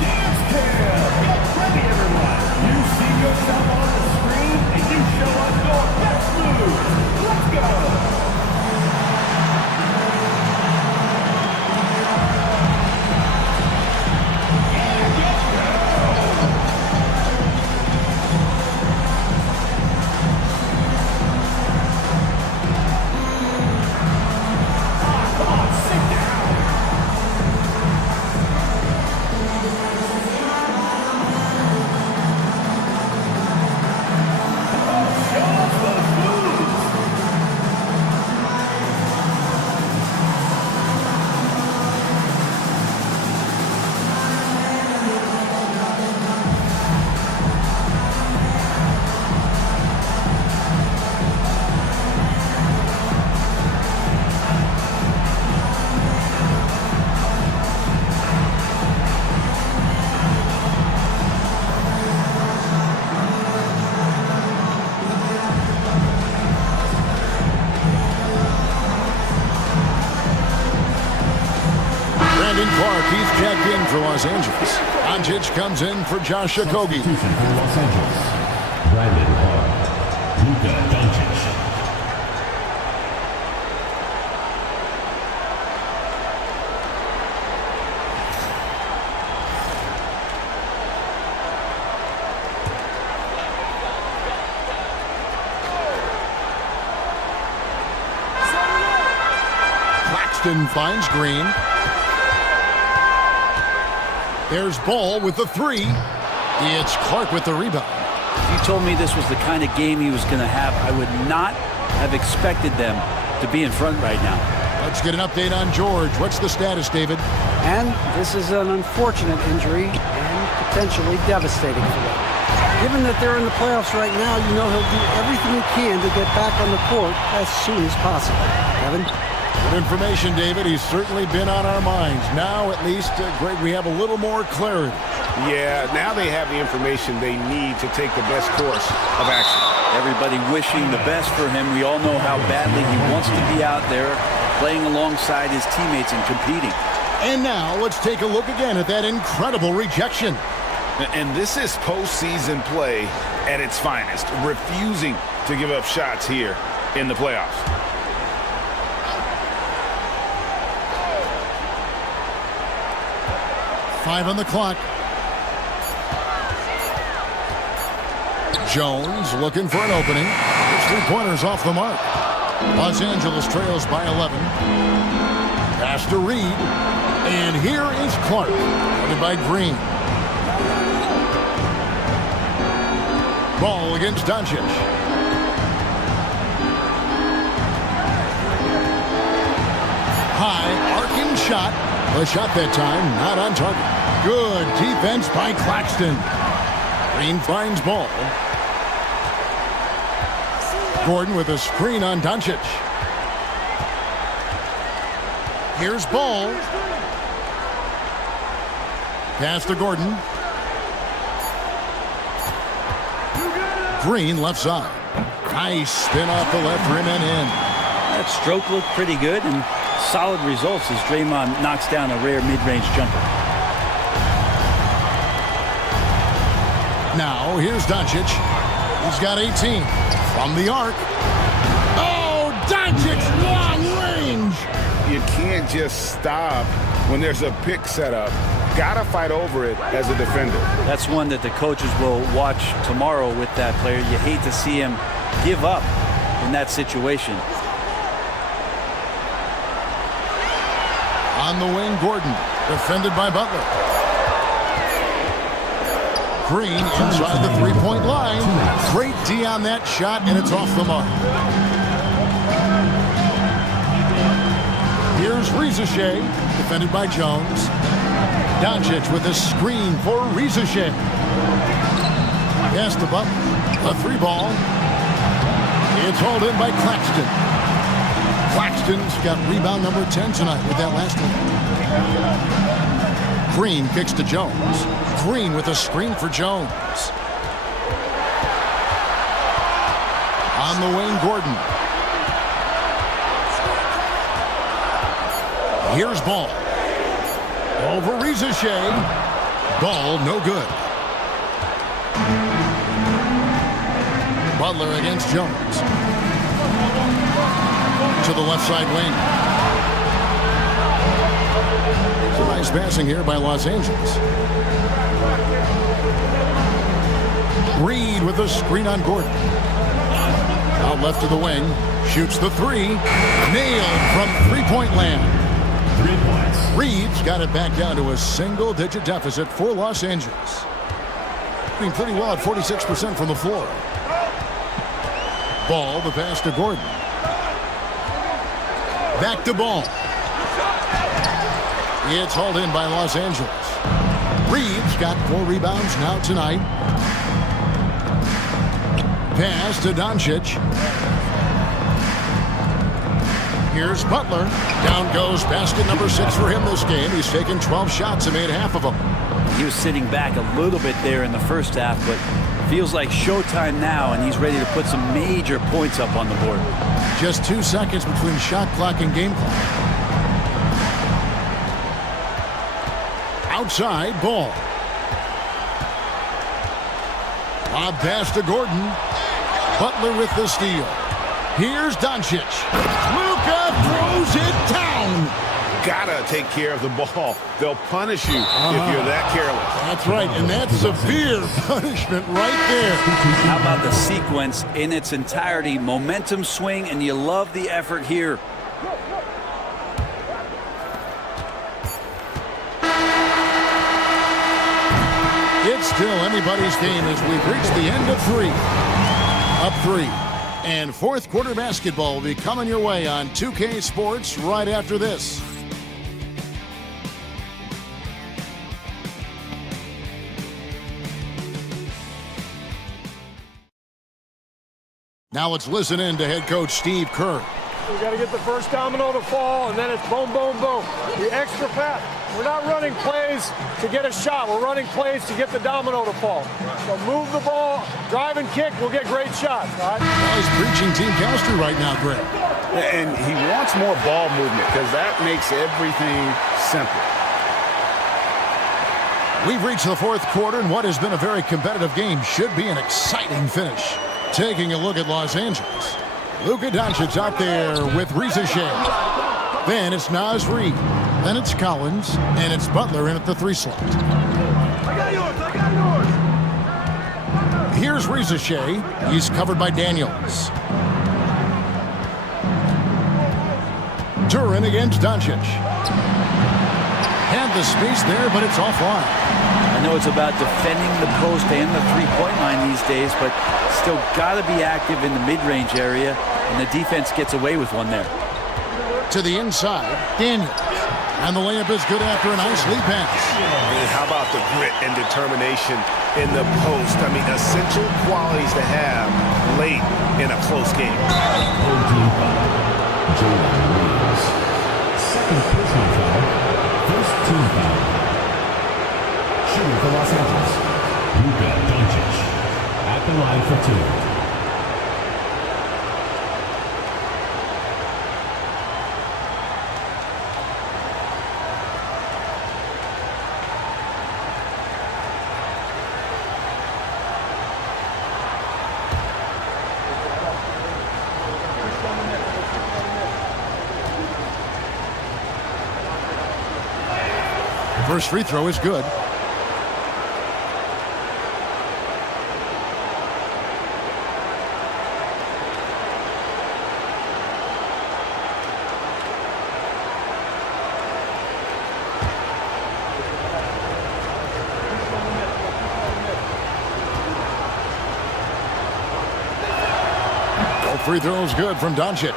Dance Cam! Get ready, everyone! You see yourself on the screen, and you show us your best move. Let's go! He's checked in for Los Angeles. Doncic comes in for Josh Okogie. For Los Angeles, Brandon Clark, Luka Doncic. Claxton finds Green. There's Ball with the 3. It's Clark with the rebound. If you told me this was the kind of game he was going to have, I would not have expected them to be in front right now. Let's get an update on George. What's the status, David? And this is an unfortunate injury and potentially devastating for them. Given that they're in the playoffs right now, you know he'll do everything he can to get back on the court as soon as possible. Kevin? Good information, David. He's certainly been on our minds. Now, at least, Greg, we have a little more clarity. Yeah, now they have the information they need to take the best course of action. Everybody wishing the best for him. We all know how badly he wants to be out there playing alongside his teammates and competing. And now let's take a look again at that incredible rejection. And this is postseason play at its finest, refusing to give up shots here in the playoffs. Five on the clock. Jones looking for an opening. His three-pointers off the mark. Los Angeles trails by 11. Pass to Reed. And here is Clark. Guarded by Green. Ball against Doncic. High arcing shot. A shot that time, not on target. Good defense by Claxton. Green finds ball. Gordon with a screen on Doncic. Here's ball. Pass to Gordon. Green left side. Nice spin off the left rim and in. That stroke looked pretty good, and solid results as Draymond knocks down a rare mid-range jumper. Now, here's Doncic. He's got 18. From the arc. Oh, Doncic, long range. You can't just stop when there's a pick set up. Gotta fight over it as a defender. That's one that the coaches will watch tomorrow with that player. You hate to see him give up in that situation. On the wing, Gordon, defended by Butler. Green inside the three-point line. Great D on that shot, and it's off the mark. Here's Rizachet, defended by Jones. Doncic with a screen for Rizachet. Pass to Butler. A three ball. It's hauled in by Claxton. Claxton's got rebound number 10 tonight with that last one. Green kicks to Jones. Green with a screen for Jones. On the wing, Gordon. Here's ball. Over Rizachet. Ball no good. Butler against Jones. To the left side wing. Some nice passing here by Los Angeles. Reed with a screen on Gordon. Out left to the wing. Shoots the three. Nailed from three-point land. 3 points. Reed's got it back down to a single-digit deficit for Los Angeles. Doing pretty well at 46% from the floor. Ball, the pass to Gordon. Back to Ball. It's hauled in by Los Angeles. Reed's got 4 rebounds now tonight. Pass to Doncic. Here's Butler. Down goes basket number 6 for him this game. He's taken 12 shots and made half of them. He was sitting back a little bit there in the first half, but feels like showtime now, and he's ready to put some major points up on the board. Just 2 seconds between shot clock and game clock. Outside, Ball. Lob pass to Gordon. Butler with the steal. Here's Doncic. Luka throws it down. Gotta take care of the ball. They'll punish you if you're that careless. That's right, and that's severe punishment right there. How about the sequence in its entirety? Momentum swing, and you love the effort here. It's still anybody's game as we've reached the end of 3. Up 3. And fourth quarter basketball will be coming your way on 2K Sports right after this. Now let's listen in to head coach Steve Kerr. We got to get the first domino to fall, and then it's boom, boom, boom. The extra pass. We're not running plays to get a shot. We're running plays to get the domino to fall. So move the ball, drive and kick. We'll get great shots. All right? Well, he's preaching team chemistry right now, Greg. And he wants more ball movement because that makes everything simple. We've reached the fourth quarter, and what has been a very competitive game should be an exciting finish. Taking a look at Los Angeles. Luka Doncic out there with Reza Shea. Then it's Naz Reid. Then it's Collins. And it's Butler in at the 3 slot. I got yours. Here's Reza Shea. He's covered by Daniels. Duren against Doncic. Had the space there, but it's offline. I know it's about defending the post and the three-point line these days, but still got to be active in the mid-range area, and the defense gets away with one there. To the inside, Daniels. And the layup is good after a nice lead pass. And how about the grit and determination in the post? I mean, essential qualities to have late in a close game. Second personal foul. First team foul. Shooting for Los Angeles, Luka Doncic at the line for 2. First free throw is good. Both free throws good from Doncic.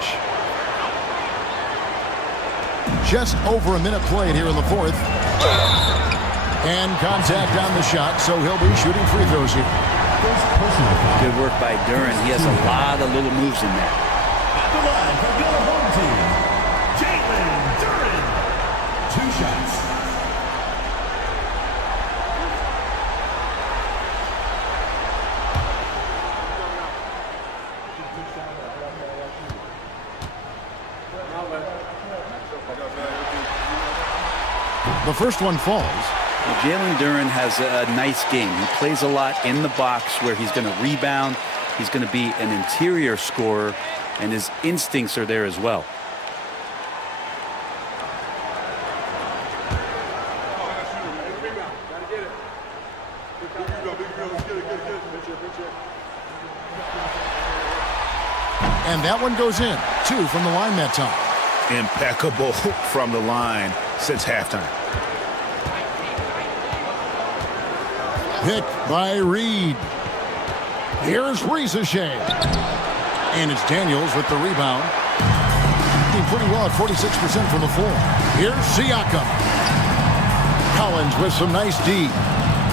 Just over a minute played here in the fourth. And contact on the shot, so he'll be shooting free throws here. Good work by Duren. He has a lot of little moves in there. At the line for your home team, Jalen Duren. 2 shots. The first one falls. Well, Jalen Duren has a nice game. He plays a lot in the box where he's going to rebound. He's going to be an interior scorer, and his instincts are there as well. And that one goes in. 2 from the line that time. Impeccable from the line since halftime. Picked by Reed. Here's Reza Shea. And it's Daniels with the rebound. Doing pretty well at 46% from the floor. Here's Siakam. Collins with some nice D.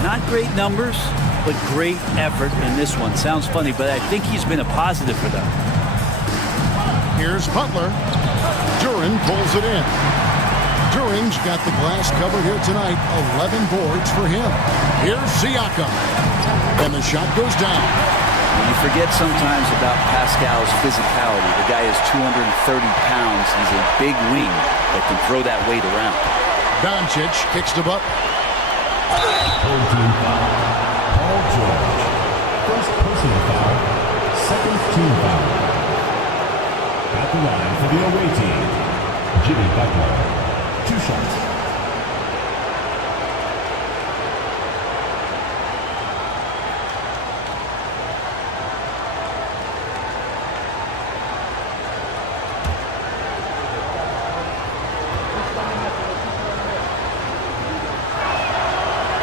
Not great numbers, but great effort in this one. Sounds funny, but I think he's been a positive for them. Here's Butler. Duren pulls it in. Duren's got the glass cover here tonight. 11 boards for him. Here's Siakam. And the shot goes down. You forget sometimes about Pascal's physicality. The guy is 230 pounds. He's a big wing that can throw that weight around. Doncic kicks to Butler. Home team foul. Paul George. First personal foul. Second team foul. At the line for the away team, Jimmy Butler. 2 shots.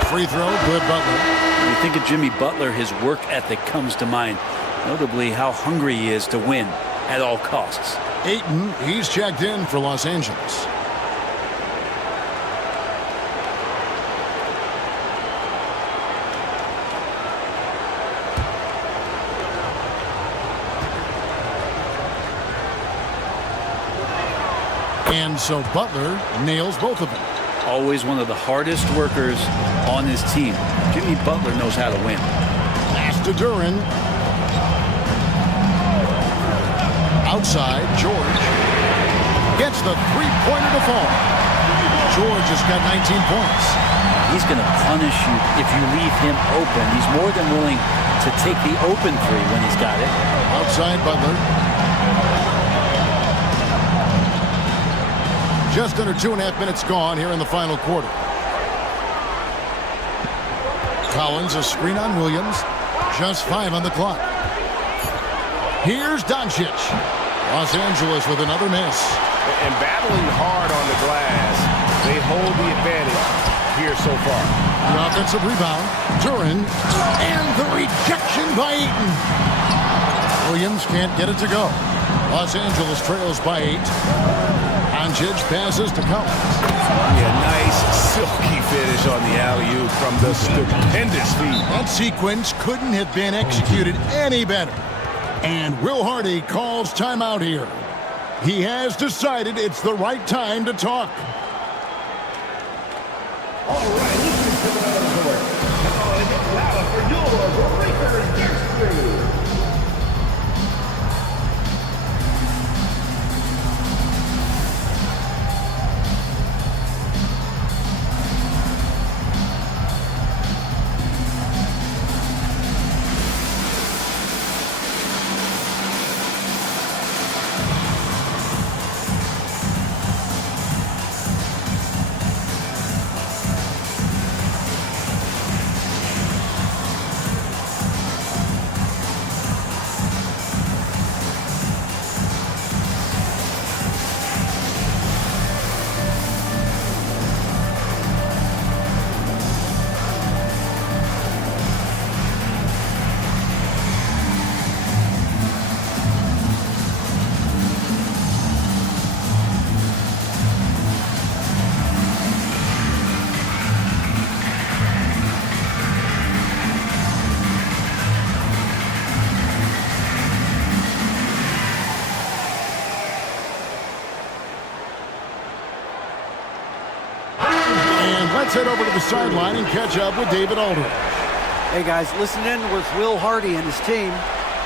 Free throw, good Butler. When you think of Jimmy Butler, his work ethic comes to mind. Notably how hungry he is to win at all costs. Ayton, he's checked in for Los Angeles. And so Butler nails both of them. Always one of the hardest workers on his team. Jimmy Butler knows how to win. Pass to Duren. Outside, George gets the three-pointer to fall. George has got 19 points. He's going to punish you if you leave him open. He's more than willing to take the open three when he's got it. Outside Butler. Just under 2.5 minutes gone here in the final quarter. Collins, a screen on Williams. Just 5 on the clock. Here's Doncic. Los Angeles with another miss. And battling hard on the glass, they hold the advantage here so far. The offensive rebound. Duren. And the rejection by Ayton. Williams can't get it to go. Los Angeles trails by 8. Doncic passes to Collins. Yeah, nice silky finish on the alley-oop from the stupendous feed. That sequence couldn't have been executed any better. And Will Hardy calls timeout here. He has decided it's the right time to talk. All right, listen to the court. Come on and get louder for your Lakers history. Let's head over to the sideline and catch up with David Aldridge. Hey guys, listen in with Will Hardy and his team.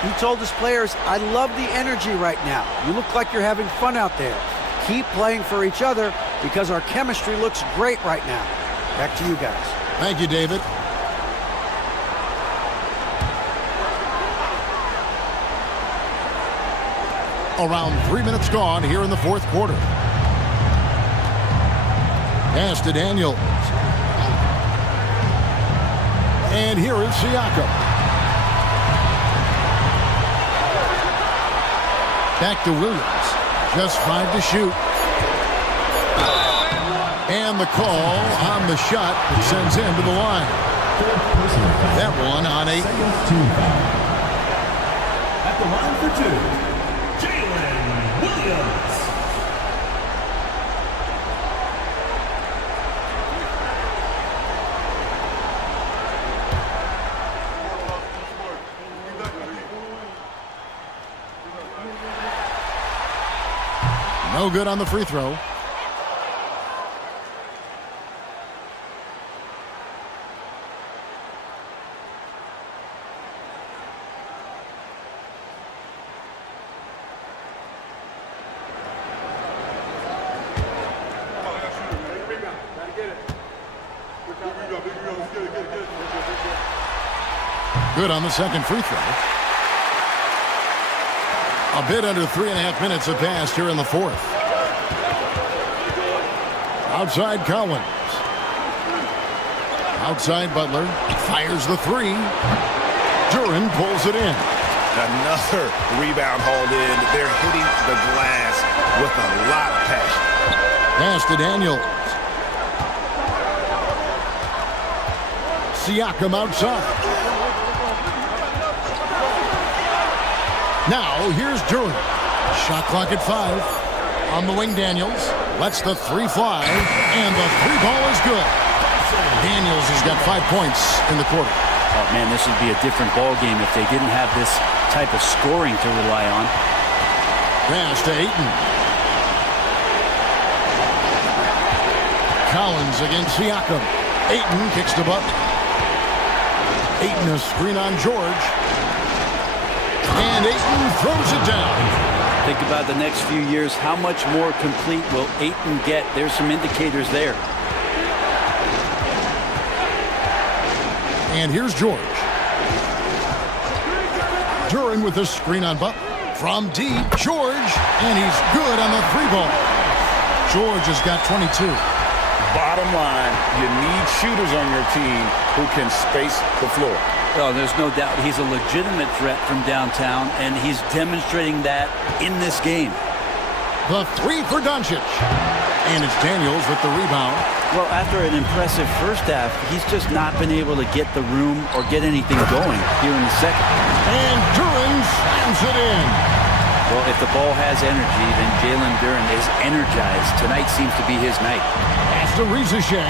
He told his players, I love the energy right now. You look like you're having fun out there. Keep playing for each other because our chemistry looks great right now. Back to you guys. Thank you, David. Around 3 minutes gone here in the fourth quarter. Pass to Daniel. And here is Siakam. Back to Williams. Just 5 to shoot. And the call on the shot that sends him to the line. That one on 8. At the line for 2, Jalen Williams. No good on the free throw. Good on the second free throw. A bit under 3.5 minutes have passed here in the fourth. Outside Collins. Outside Butler. Fires the 3. Duren pulls it in. Another rebound hauled in. They're hitting the glass with a lot of passion. Pass to Daniel. Siakam outside. Now, here's Duran. Shot clock at 5. On the wing, Daniels lets the 3 fly, and the 3 ball is good. Daniels has got 5 points in the quarter. Oh, man, this would be a different ball game if they didn't have this type of scoring to rely on. Pass to Ayton. Collins against Siakam. Ayton kicks the butt. Ayton a screen on George. And Ayton throws it down. Think about the next few years. How much more complete will Ayton get? There's some indicators there. And here's George. Duran with a screen on Butler. From deep, George. And he's good on the 3 ball. George has got 22. Bottom line, you need shooters on your team who can space the floor. Oh, there's no doubt he's a legitimate threat from downtown, and he's demonstrating that in this game. The 3 for Doncic. And it's Daniels with the rebound. Well, after an impressive first half, he's just not been able to get the room or get anything going here in the second. And Duran slams it in. Well, if the ball has energy, then Jalen Duran is energized. Tonight seems to be his night. Pass to Rizachet.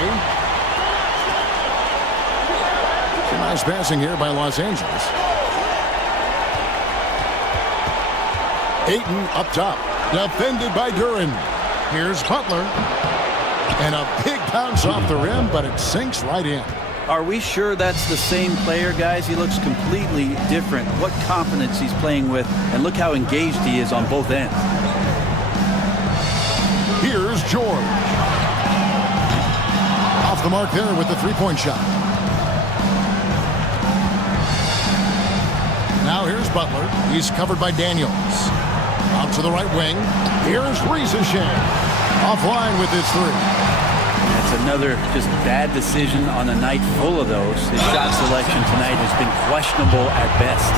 Some nice passing here by Los Angeles. Ayton up top. Defended by Duran. Here's Butler. And a big bounce off the rim, but it sinks right in. Are we sure that's the same player, guys? He looks completely different. What confidence he's playing with, and look how engaged he is on both ends. Here's George. Off the mark there with the 3-point shot. Now here's Butler. He's covered by Daniels. Out to the right wing. Here's Rizachet. Offline with his 3. That's another just bad decision on a night full of those. His shot selection tonight has been questionable at best.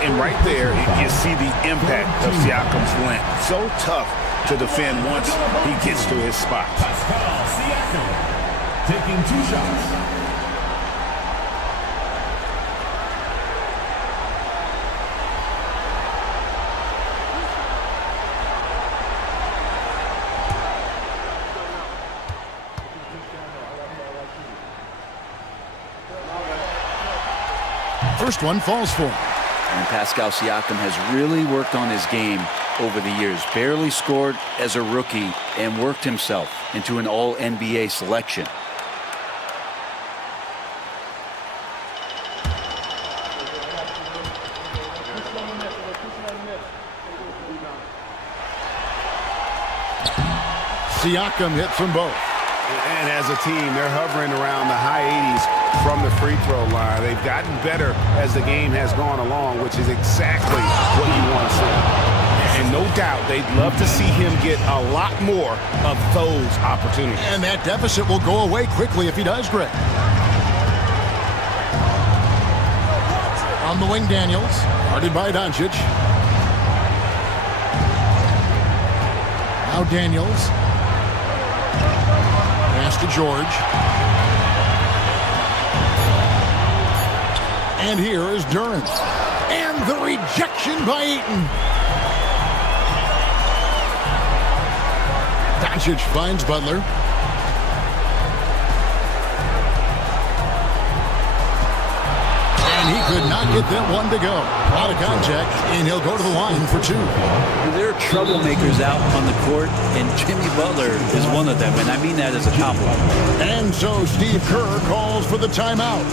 And right there, you see the impact of Siakam's length. So tough to defend once he gets to his spot. Siakam taking 2 shots. First one falls for him. And Pascal Siakam has really worked on his game over the years. Barely scored as a rookie and worked himself into an All-NBA selection. Siakam hits them both. And as a team, they're hovering around the high 80s from the free throw line. They've gotten better as the game has gone along, which is exactly what you want to see. And no doubt, they'd love to see him get a lot more of those opportunities. And that deficit will go away quickly if he does, Greg. On the wing, Daniels. Guarded by Doncic. Now Daniels. Pass to George. And here is Duran. And the rejection by Ayton. Doncic finds Butler. And he could not get that one to go. Out of contact, and he'll go to the line for 2. There are troublemakers out on the court, and Jimmy Butler is one of them, and I mean that as a compliment. And so Steve Kerr calls for the timeout.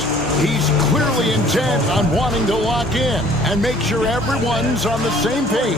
He's clearly intent on wanting to lock in and make sure everyone's on the same page.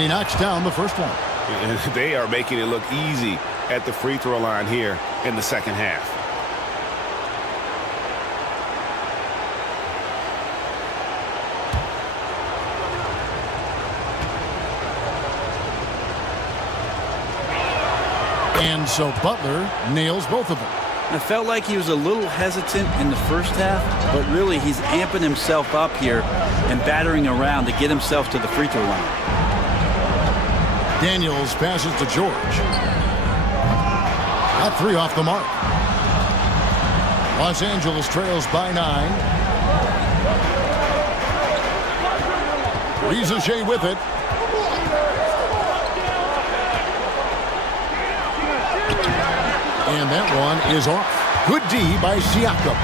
And he knocks down the first one. And they are making it look easy at the free throw line here in the second half. And so Butler nails both of them. I felt like he was a little hesitant in the first half, but really he's amping himself up here and battering around to get himself to the free throw line. Daniels passes to George. That three off the mark. Los Angeles trails by 9. Rizachet with it. And that one is off. Good D by Siakam.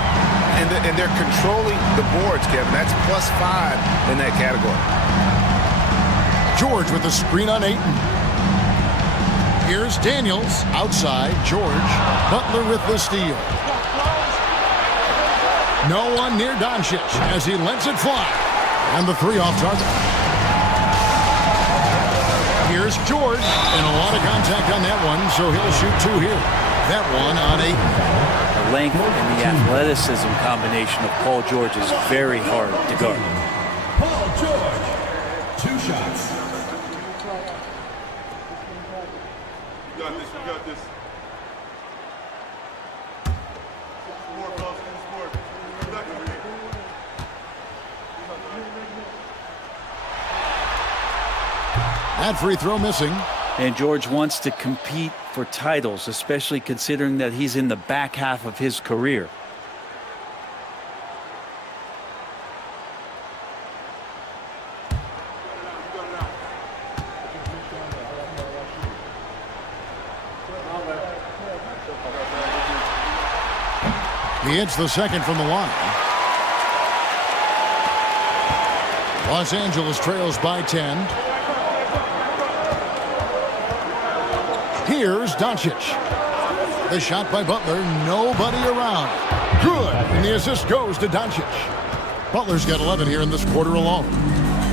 And they're controlling the boards, Kevin. That's +5 in that category. George with the screen on Ayton. Here's Daniels outside. George. Butler with the steal. No one near Doncic as he lets it fly. And the three off target. Here's George. And a lot of contact on that one, so he'll shoot 2 here. That one on 8. The length and the athleticism combination of Paul George is very hard to guard. Paul George, 2 shots. You got this, you got this. That free throw missing. And George wants to compete for titles, especially considering that he's in the back half of his career. He hits the second from the line. Los Angeles trails by 10. Here's Doncic. The shot by Butler, nobody around. Good, and the assist goes to Doncic. Butler's got 11 here in this quarter alone.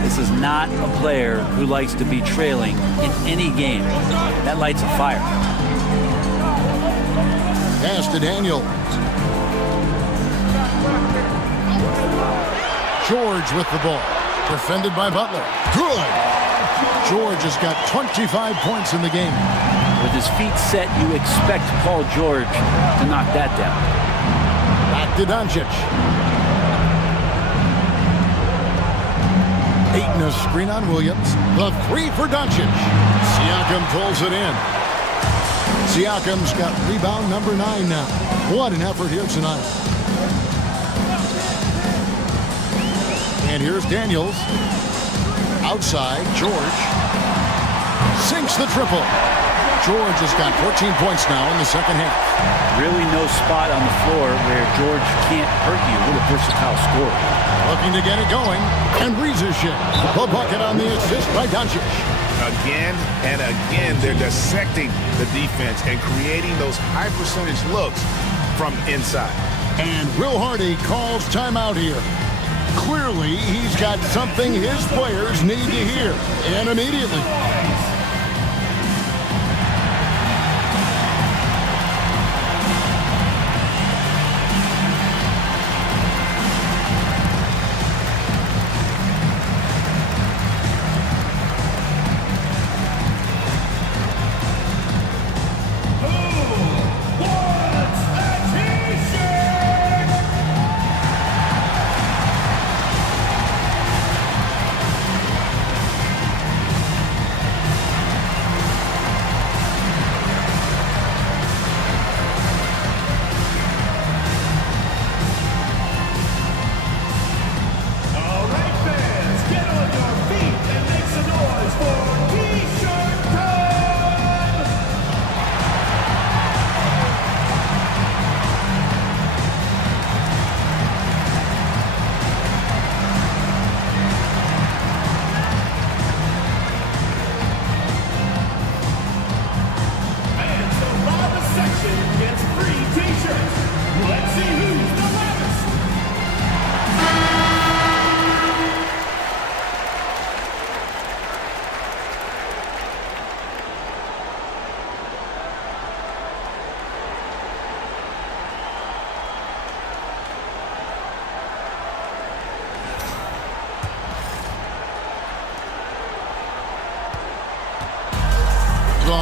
This is not a player who likes to be trailing in any game. That lights a fire. Pass to Daniels. George with the ball. Defended by Butler. Good. George has got 25 points in the game. With his feet set, you expect Paul George to knock that down. Back to Doncic. Ayton a screen on Williams. The three for Doncic. Siakam pulls it in. Siakam's got rebound number 9 now. What an effort here tonight. And here's Daniels. Outside, George. Sinks the triple. George has got 14 points now in the second half. Really no spot on the floor where George can't hurt you. What a versatile scorer. Looking to get it going. And Rizachet. The bucket on the assist by Doncic. Again and again, they're dissecting the defense and creating those high percentage looks from inside. And Will Hardy calls timeout here. Clearly, he's got something his players need to hear. And immediately.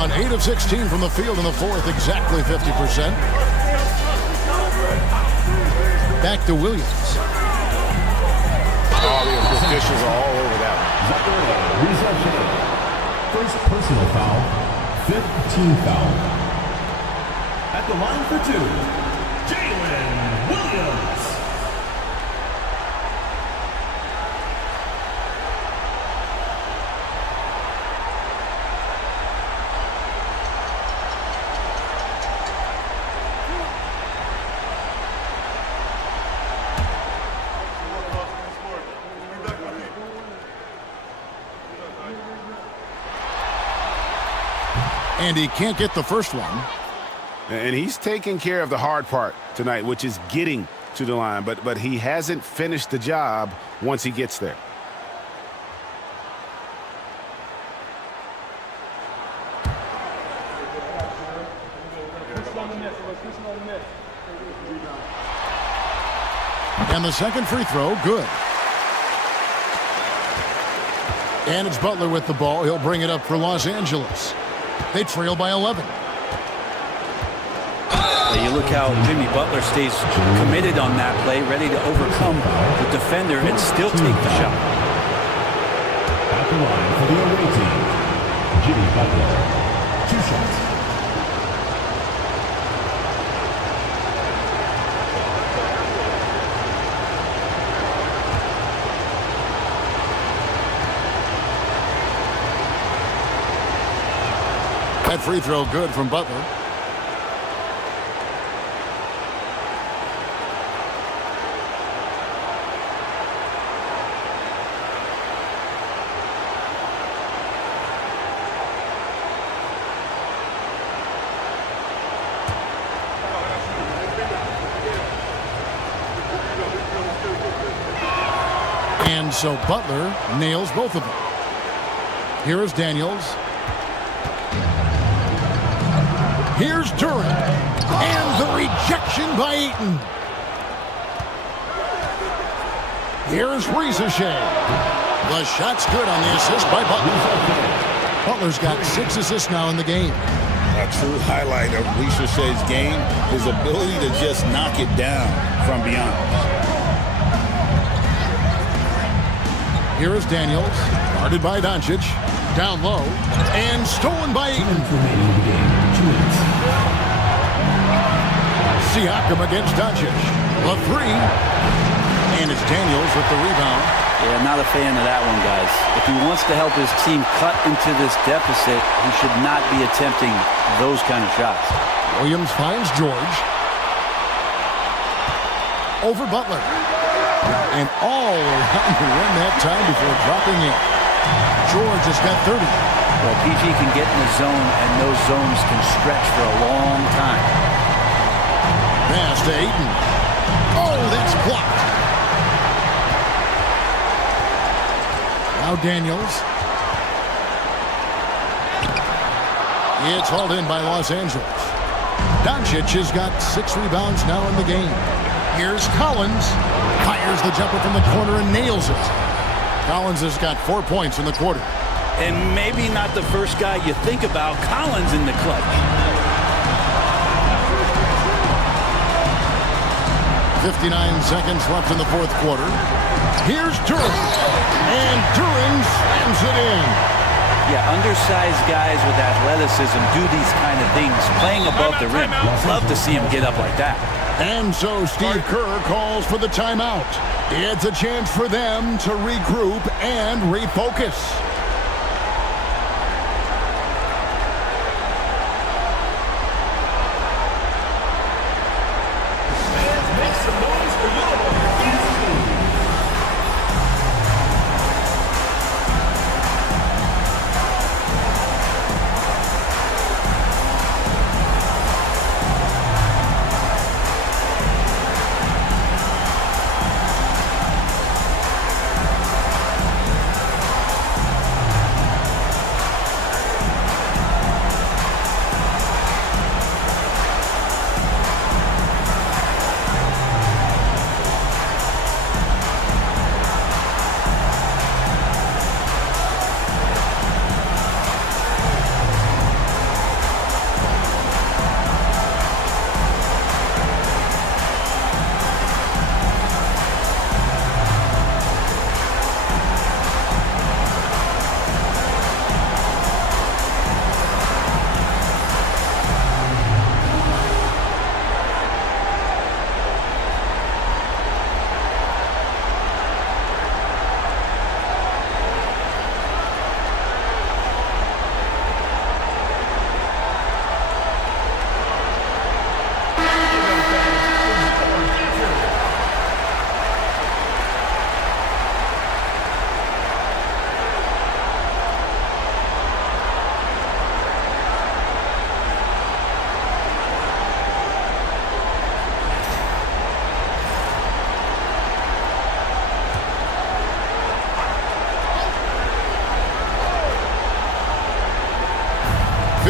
gone 8 of 16 from the field in the fourth, exactly 50%. Back to Williams. Oh, the officials are all over that one. First personal foul, fifth team foul. At the line for two, Jalen Williams. And he can't get the first one. And he's taking care of the hard part tonight, which is getting to the line. But he hasn't finished the job once he gets there. And the second free throw, good. And it's Butler with the ball. He'll bring it up for Los Angeles. They trail by 11. You look how Jimmy Butler stays committed on that play, ready to overcome the defender and still take the shot. At the line for the away team, Jimmy Butler. 2 shots. That free throw good from Butler. And so Butler nails both of them. Here is Daniels. Here's Duran. And the rejection by Eaton. Here's Ricochet. The shot's good on the assist by Butler. Butler's got 6 assists now in the game. A true highlight of Ricochet's game, his ability to just knock it down from beyond. Here is Daniels, guarded by Doncic, down low, and stolen by Eaton. Siakam against Doncic, a 3, and it's Daniels with the rebound. Yeah, not a fan of that one, guys. If he wants to help his team cut into this deficit, he should not be attempting those kind of shots. Williams finds George. Over Butler. And all around the rim that time before dropping in. George has got 30. Well, PG can get in the zone, and those zones can stretch for a long time. Pass to Ayton. Oh, that's blocked. Now Daniels. It's hauled in by Los Angeles. Doncic has got 6 rebounds now in the game. Here's Collins. Fires the jumper from the corner and nails it. Collins has got 4 points in the quarter. And maybe not the first guy you think about, Collins in the clutch. 59 seconds left in the fourth quarter. Here's Duran. And Duran slams it in. Yeah, undersized guys with athleticism do these kind of things, playing above the rim. Love to see him get up like that. And so Steve Kerr calls for the timeout. It's a chance for them to regroup and refocus.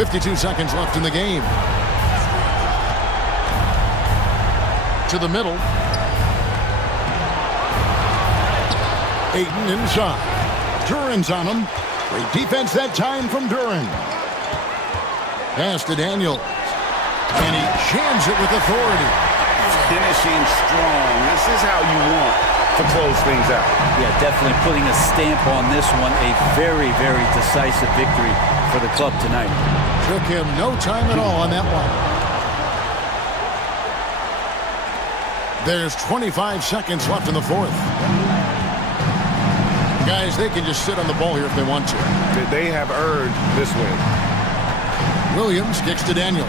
52 seconds left in the game. To the middle. Ayton inside. Duran's on him. Great defense that time from Duran. Pass to Daniels. And he jams it with authority. Finishing strong. This is how you want to close things out. Yeah, definitely putting a stamp on this one. A very, very decisive victory for the club tonight. Took him no time at all on that one. There's 25 seconds left in the fourth. Guys, they can just sit on the ball here if they want to. They have earned this win. Williams kicks to Daniels.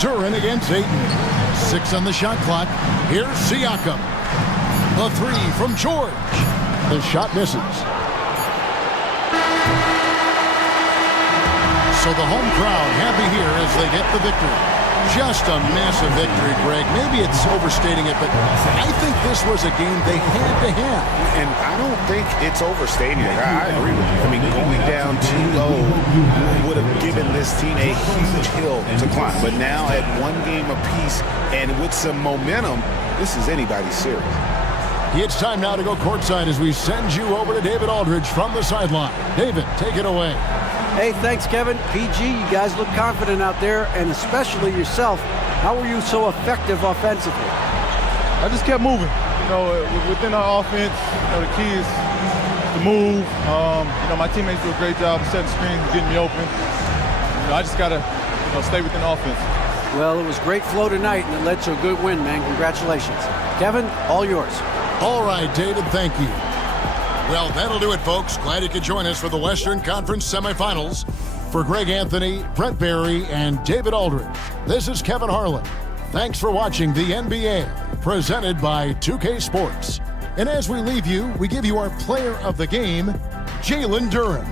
Duran against Ayton. 6 on the shot clock. Here's Siakam. The three from George. The shot misses. So the home crowd happy here as they get the victory. Just a massive victory, Greg. Maybe it's overstating it, but I think this was a game they had to have. And I don't think it's overstating it. I agree with you. I mean, going down 2-0 would have given this team a huge hill to climb. But now at one game apiece and with some momentum, this is anybody's series. It's time now to go courtside as we send you over to David Aldridge from the sideline. David, take it away. Hey, thanks, Kevin. PG, you guys look confident out there, and especially yourself. How were you so effective offensively? I just kept moving. You know, within our offense, the key is to move. My teammates do a great job of setting screens and getting me open. I just got to stay within the offense. Well, it was great flow tonight, and it led to a good win, man. Congratulations. Kevin, all yours. All right, David, thank you. Well, that'll do it, folks. Glad you could join us for the Western Conference semifinals. For Greg Anthony, Brett Barry, and David Aldridge, this is Kevin Harlan. Thanks for watching the NBA, presented by 2K Sports. And as we leave you, we give you our player of the game, Jalen Duran.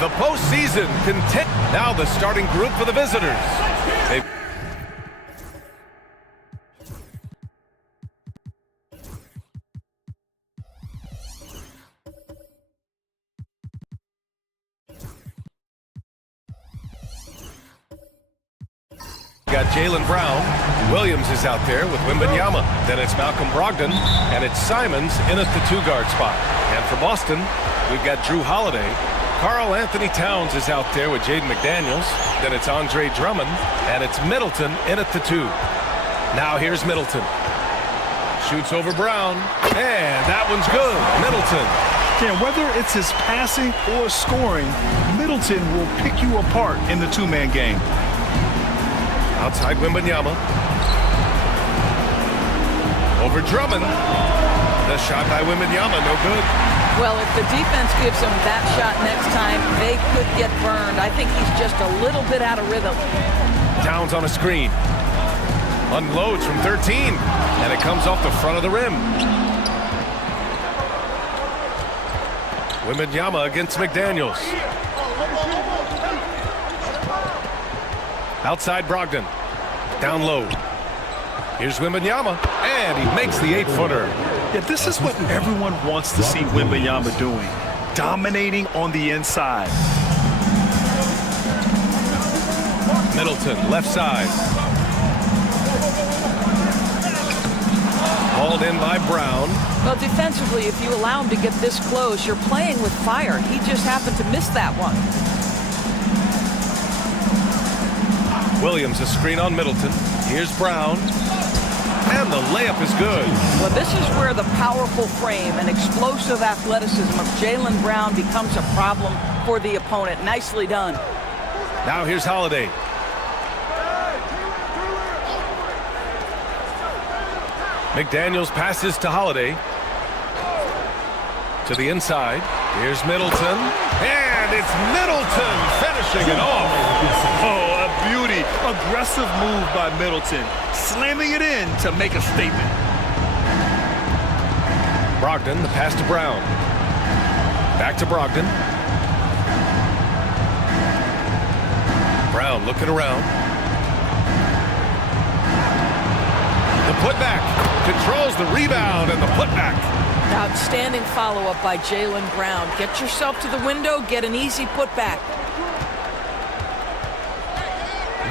The postseason continues. Now the starting group for the visitors. Got Jaylen Brown. Williams is out there with Wembanyama. Then it's Malcolm Brogdon, and it's Simons in at the two-guard spot. And for Boston, we've got Drew Holiday. Karl Anthony Towns is out there with Jaden McDaniels. Then it's Andre Drummond, and it's Middleton in at the two. Now here's Middleton. Shoots over Brown, and that one's good. Middleton. Yeah, whether it's his passing or scoring, Middleton will pick you apart in the two-man game. Outside Wembanyama. Over Drummond. The shot by Wembanyama, no good. Well, if the defense gives him that shot next time, they could get burned. I think he's just a little bit out of rhythm. Towns on a screen. Unloads from 13, and it comes off the front of the rim. Wembanyama against McDaniels. Outside Brogdon. Down low. Here's Wembanyama, and he makes the 8-footer. Yeah, this is what everyone wants to see Wembanyama doing. Dominating on the inside. Middleton, left side. Hauled in by Brown. Well, defensively, if you allow him to get this close, you're playing with fire. He just happened to miss that one. Williams, a screen on Middleton. Here's Brown. And the layup is good. Well, this is where the powerful frame and explosive athleticism of Jaylen Brown becomes a problem for the opponent. Nicely done. Now here's Holiday. McDaniels passes to Holiday. To the inside. Here's Middleton. And it's Middleton finishing it off. Oh, a beauty. Aggressive move by Middleton. Slamming it in to make a statement. Brogdon, the pass to Brown. Back to Brogdon. Brown looking around. The putback. Controls the rebound and the putback. Outstanding follow-up by Jaylen Brown. Get yourself to the window, get an easy putback.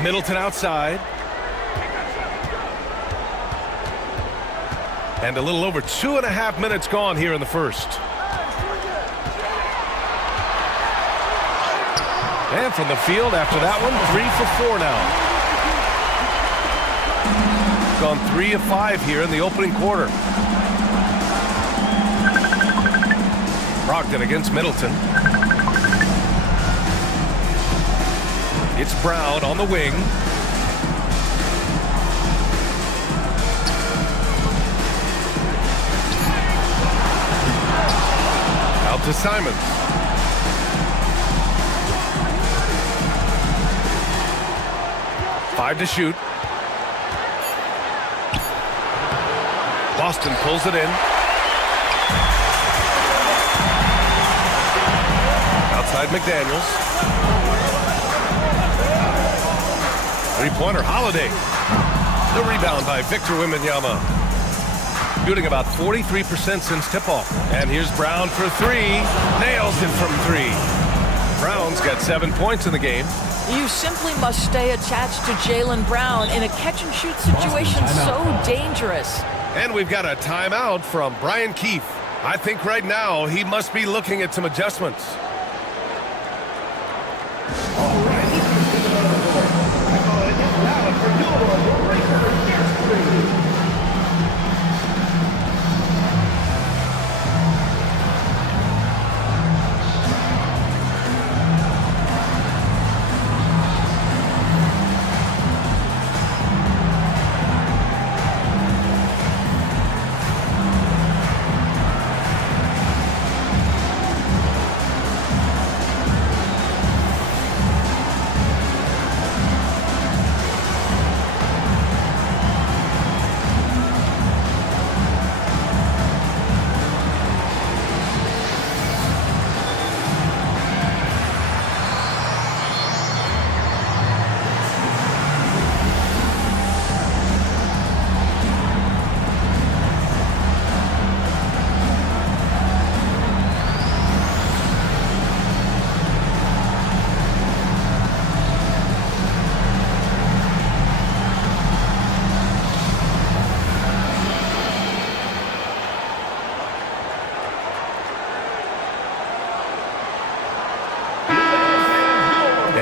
Middleton outside. And a little over 2.5 minutes gone here in the first. And from the field after that one, 3 for 4 now. Gone 3 of 5 here in the opening quarter. Brogdon against Middleton. It's Brown on the wing. Out to Simons. Five to shoot. Boston pulls it in. Outside McDaniels. Three-pointer, Holiday. The rebound by Victor Wembanyama. Shooting about 43% since tip-off. And here's Brown for 3. Nails it from 3. Brown's got 7 points in the game. You simply must stay attached to Jaylen Brown in a catch-and-shoot situation so dangerous. And we've got a timeout from Brian Keefe. I think right now he must be looking at some adjustments.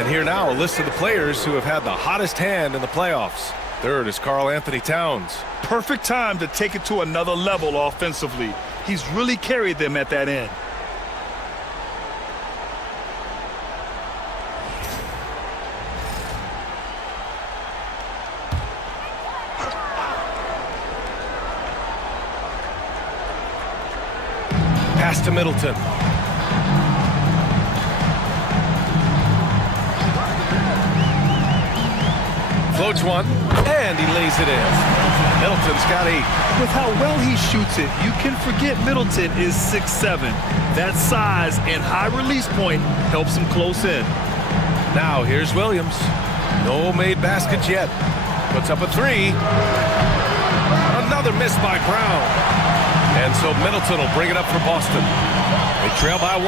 And here now, a list of the players who have had the hottest hand in the playoffs. Third is Karl Anthony Towns. Perfect time to take it to another level offensively. He's really carried them at that end. Pass to Middleton. Floats one, and he lays it in. Middleton's got 8. With how well he shoots it, you can forget Middleton is 6'7". That size and high release point helps him close in. Now here's Williams. No made baskets yet. Puts up a 3. Another miss by Brown. And so Middleton will bring it up for Boston. They trail by 1.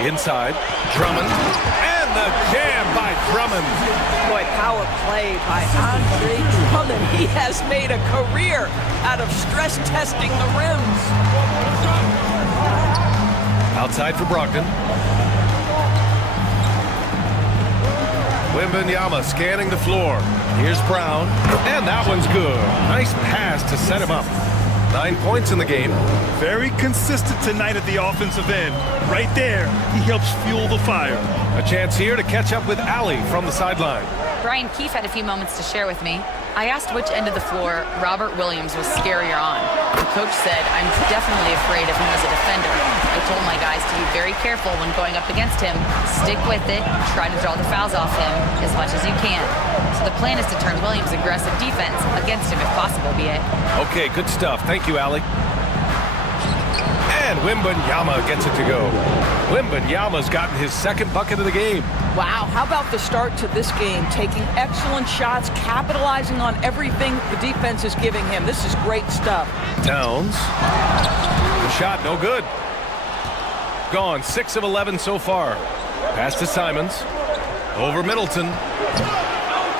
Inside, Drummond, and the jam by Drummond. Boy, power play by Andre Drummond. He has made a career out of stress testing the rims. Outside for Brogdon. Wembanyama scanning the floor. Here's Brown, and that one's good. Nice pass to set him up. 9 points in the game. Very consistent tonight at the offensive end. Right there, he helps fuel the fire. A chance here to catch up with Allie from the sideline. Brian Keefe had a few moments to share with me. I asked which end of the floor Robert Williams was scarier on. The coach said, I'm definitely afraid of him as a defender. I told my guys to be very careful when going up against him. Stick with it, try to draw the fouls off him as much as you can. So the plan is to turn Williams' aggressive defense against him if possible, B.A. Okay, good stuff. Thank you, Allie. And Wembanyama gets it to go. Wembanyama's gotten his second bucket of the game. Wow, how about the start to this game? Taking excellent shots, capitalizing on everything the defense is giving him. This is great stuff. Towns. The shot, no good. Gone, 6 of 11 so far. Pass to Simons. Over Middleton.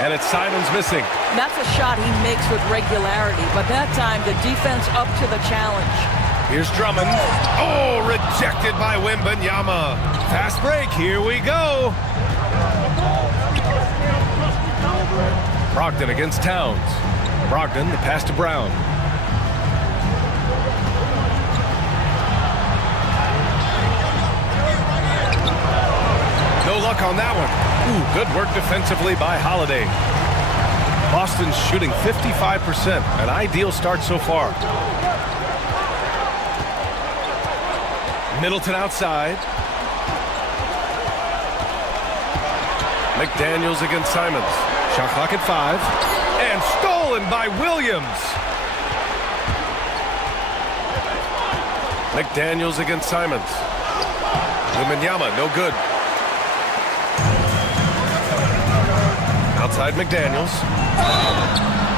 And it's Simons missing. That's a shot he makes with regularity, but that time the defense up to the challenge. Here's Drummond. Oh, rejected by Wembanyama. Fast break, here we go. Brogdon against Towns. Brogdon, the pass to Brown. No luck on that one. Ooh, good work defensively by Holiday. Boston's shooting 55%, an ideal start so far. Middleton outside. McDaniels against Simons. Shot clock at 5. And stolen by Williams. McDaniels against Simons. Wembanyama, no good. Outside McDaniels.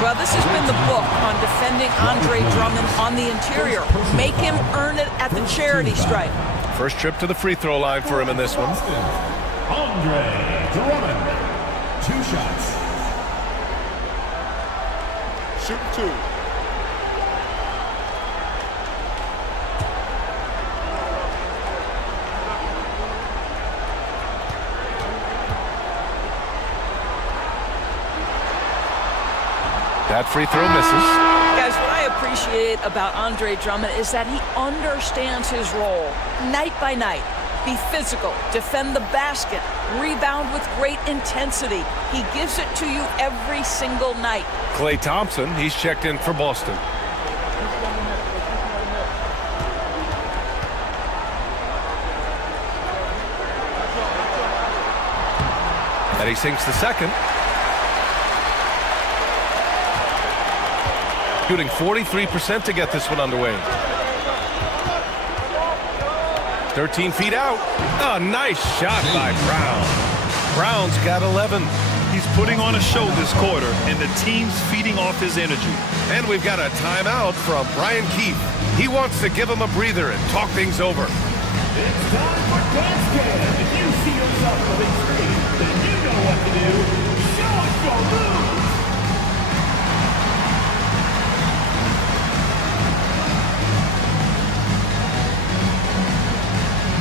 Well, this has been the book on defending Andre Drummond on the interior. Make him earn it at the charity stripe. First trip to the free throw line for him in this one. Andre Drummond. 2 shots. Shoot 2. That free throw misses. Guys, what I appreciate about Andre Drummond is that he understands his role night by night. Be physical, defend the basket, rebound with great intensity. He gives it to you every single night. Klay Thompson, he's checked in for Boston. And he sinks the second. Shooting 43% to get this one underway. 13 feet out. A nice shot by Brown. Brown's got 11. He's putting on a show this quarter, and the team's feeding off his energy. And we've got a timeout from Brian Keefe. He wants to give him a breather and talk things over. It's time for Dance Cam. If you see yourself on the big screen, then you know what to do. Show us your moves.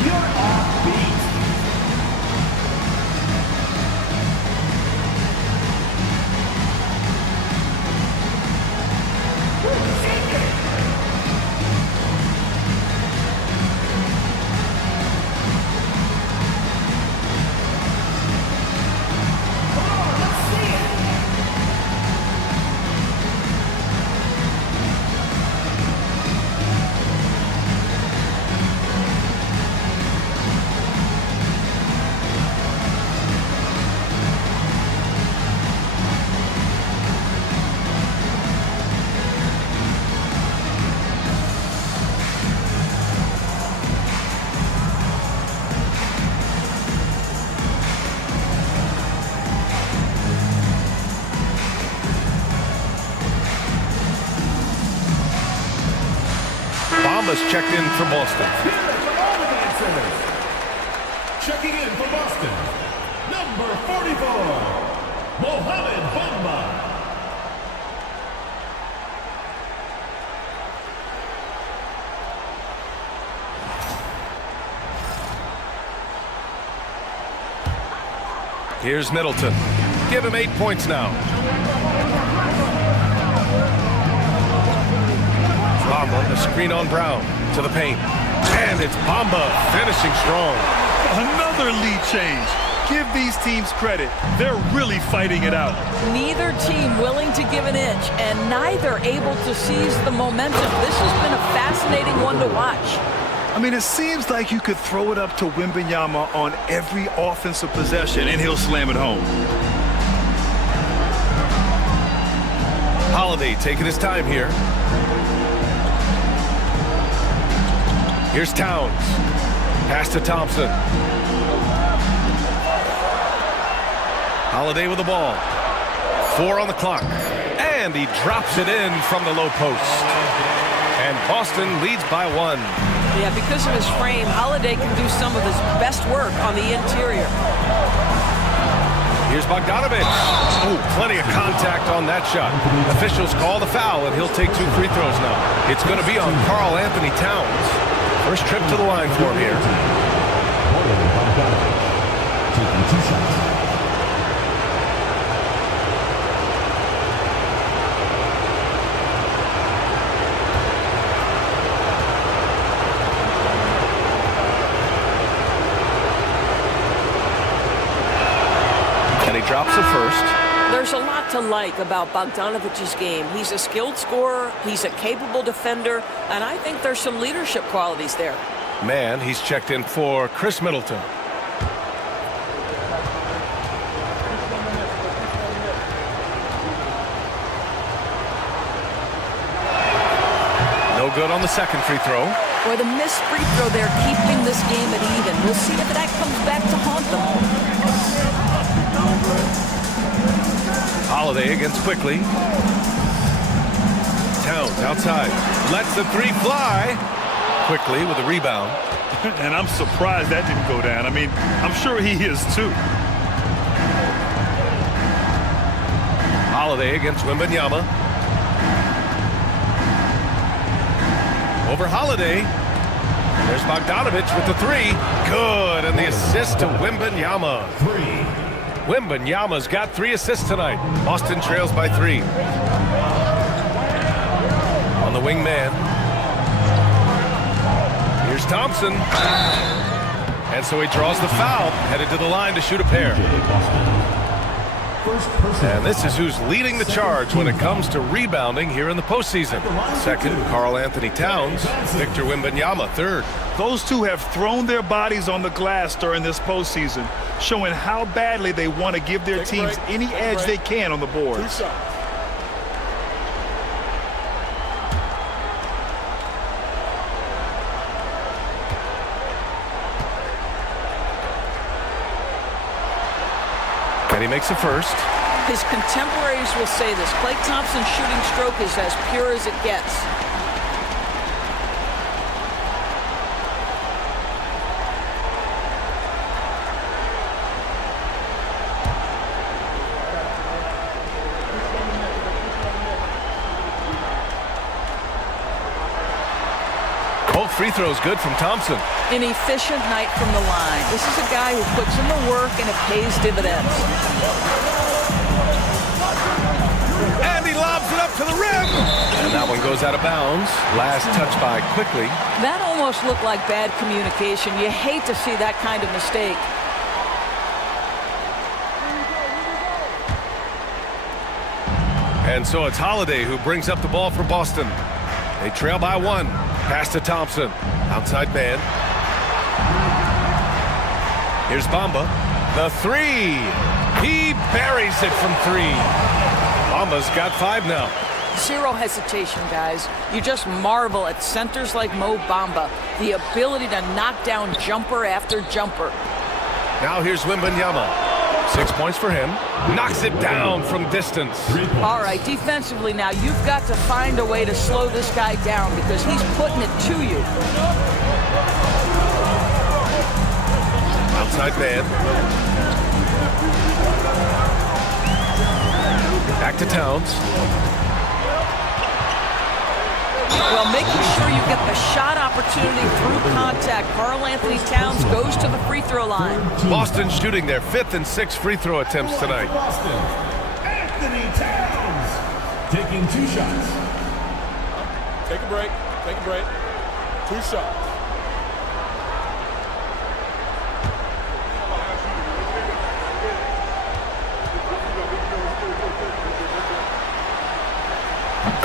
You're offbeat. Shake it. Come on, let's see it. Bombas checked in for Boston. Checking in for Boston, number 44, Mohamed Bamba. Here's Middleton. Give him 8 points now. Bamba, the screen on Brown to the paint. And it's Bamba finishing strong. Another lead change. Give these teams credit. They're really fighting it out. Neither team willing to give an inch, and neither able to seize the momentum. This has been a fascinating one to watch. I mean, it seems like you could throw it up to Wembanyama on every offensive possession, and he'll slam it home. Holiday taking his time here. Here's Towns. Pass to Thompson. Holiday with the ball. 4 on the clock. And he drops it in from the low post. And Boston leads by 1. Yeah, because of his frame, Holiday can do some of his best work on the interior. Here's Bogdanovic. Oh, plenty of contact on that shot. Officials call the foul, and he'll take 2 free throws now. It's going to be on Karl Anthony Towns. First trip to the line for him here. Taking 2 shots. And he drops the first. There's a lot to like about Bogdanovic's game. He's a skilled scorer, he's a capable defender, and I think there's some leadership qualities there. Man, he's checked in for Chris Middleton. No good on the second free throw. Boy, the missed free throw there keeping this game at even. We'll see if that comes back to haunt them. Holiday against Quickly. Towns outside. Lets the 3 fly. Quickly with a rebound. And I'm surprised that didn't go down. I mean, I'm sure he is too. Holiday against Wembanyama. Over Holiday. There's Bogdanovic with the 3. Good. And the assist to Wembanyama. 3. Wembanyama's got 3 assists tonight. Boston trails by 3. On the wing man. Here's Thompson. And so he draws the foul. Headed to the line to shoot a pair. And this is who's leading the charge when it comes to rebounding here in the postseason. Second, Karl Anthony Towns. Victor Wembanyama, third. Those two have thrown their bodies on the glass during this postseason, showing how badly they want to give their teams any edge they can on the boards. And he makes the first. His contemporaries will say this. Klay Thompson's shooting stroke is as pure as it gets. Both free throws good from Thompson. An efficient night from the line. This is a guy who puts in the work and it pays dividends. And he lobs it up to the rim. And that one goes out of bounds. Last touch by Quickly. That almost looked like bad communication. You hate to see that kind of mistake. And so it's Holiday who brings up the ball for Boston. They trail by 1. Pass to Thompson. Outside man. Here's Bamba. The 3. He buries it from 3. Bamba's got 5 now. Zero hesitation, guys. You just marvel at centers like Mo Bamba. The ability to knock down jumper after jumper. Now here's Wembanyama. 6 points for him. Knocks it down from distance. All right, defensively now, you've got to find a way to slow this guy down because he's putting it to you. Outside outside man. Back to Towns. Well, making sure you get the shot opportunity through contact. Karl-Anthony Towns goes to the free throw line. Boston shooting their 5th and 6th free throw attempts tonight. Anthony Towns taking 2 shots. Take a break. Take a break. 2 shots.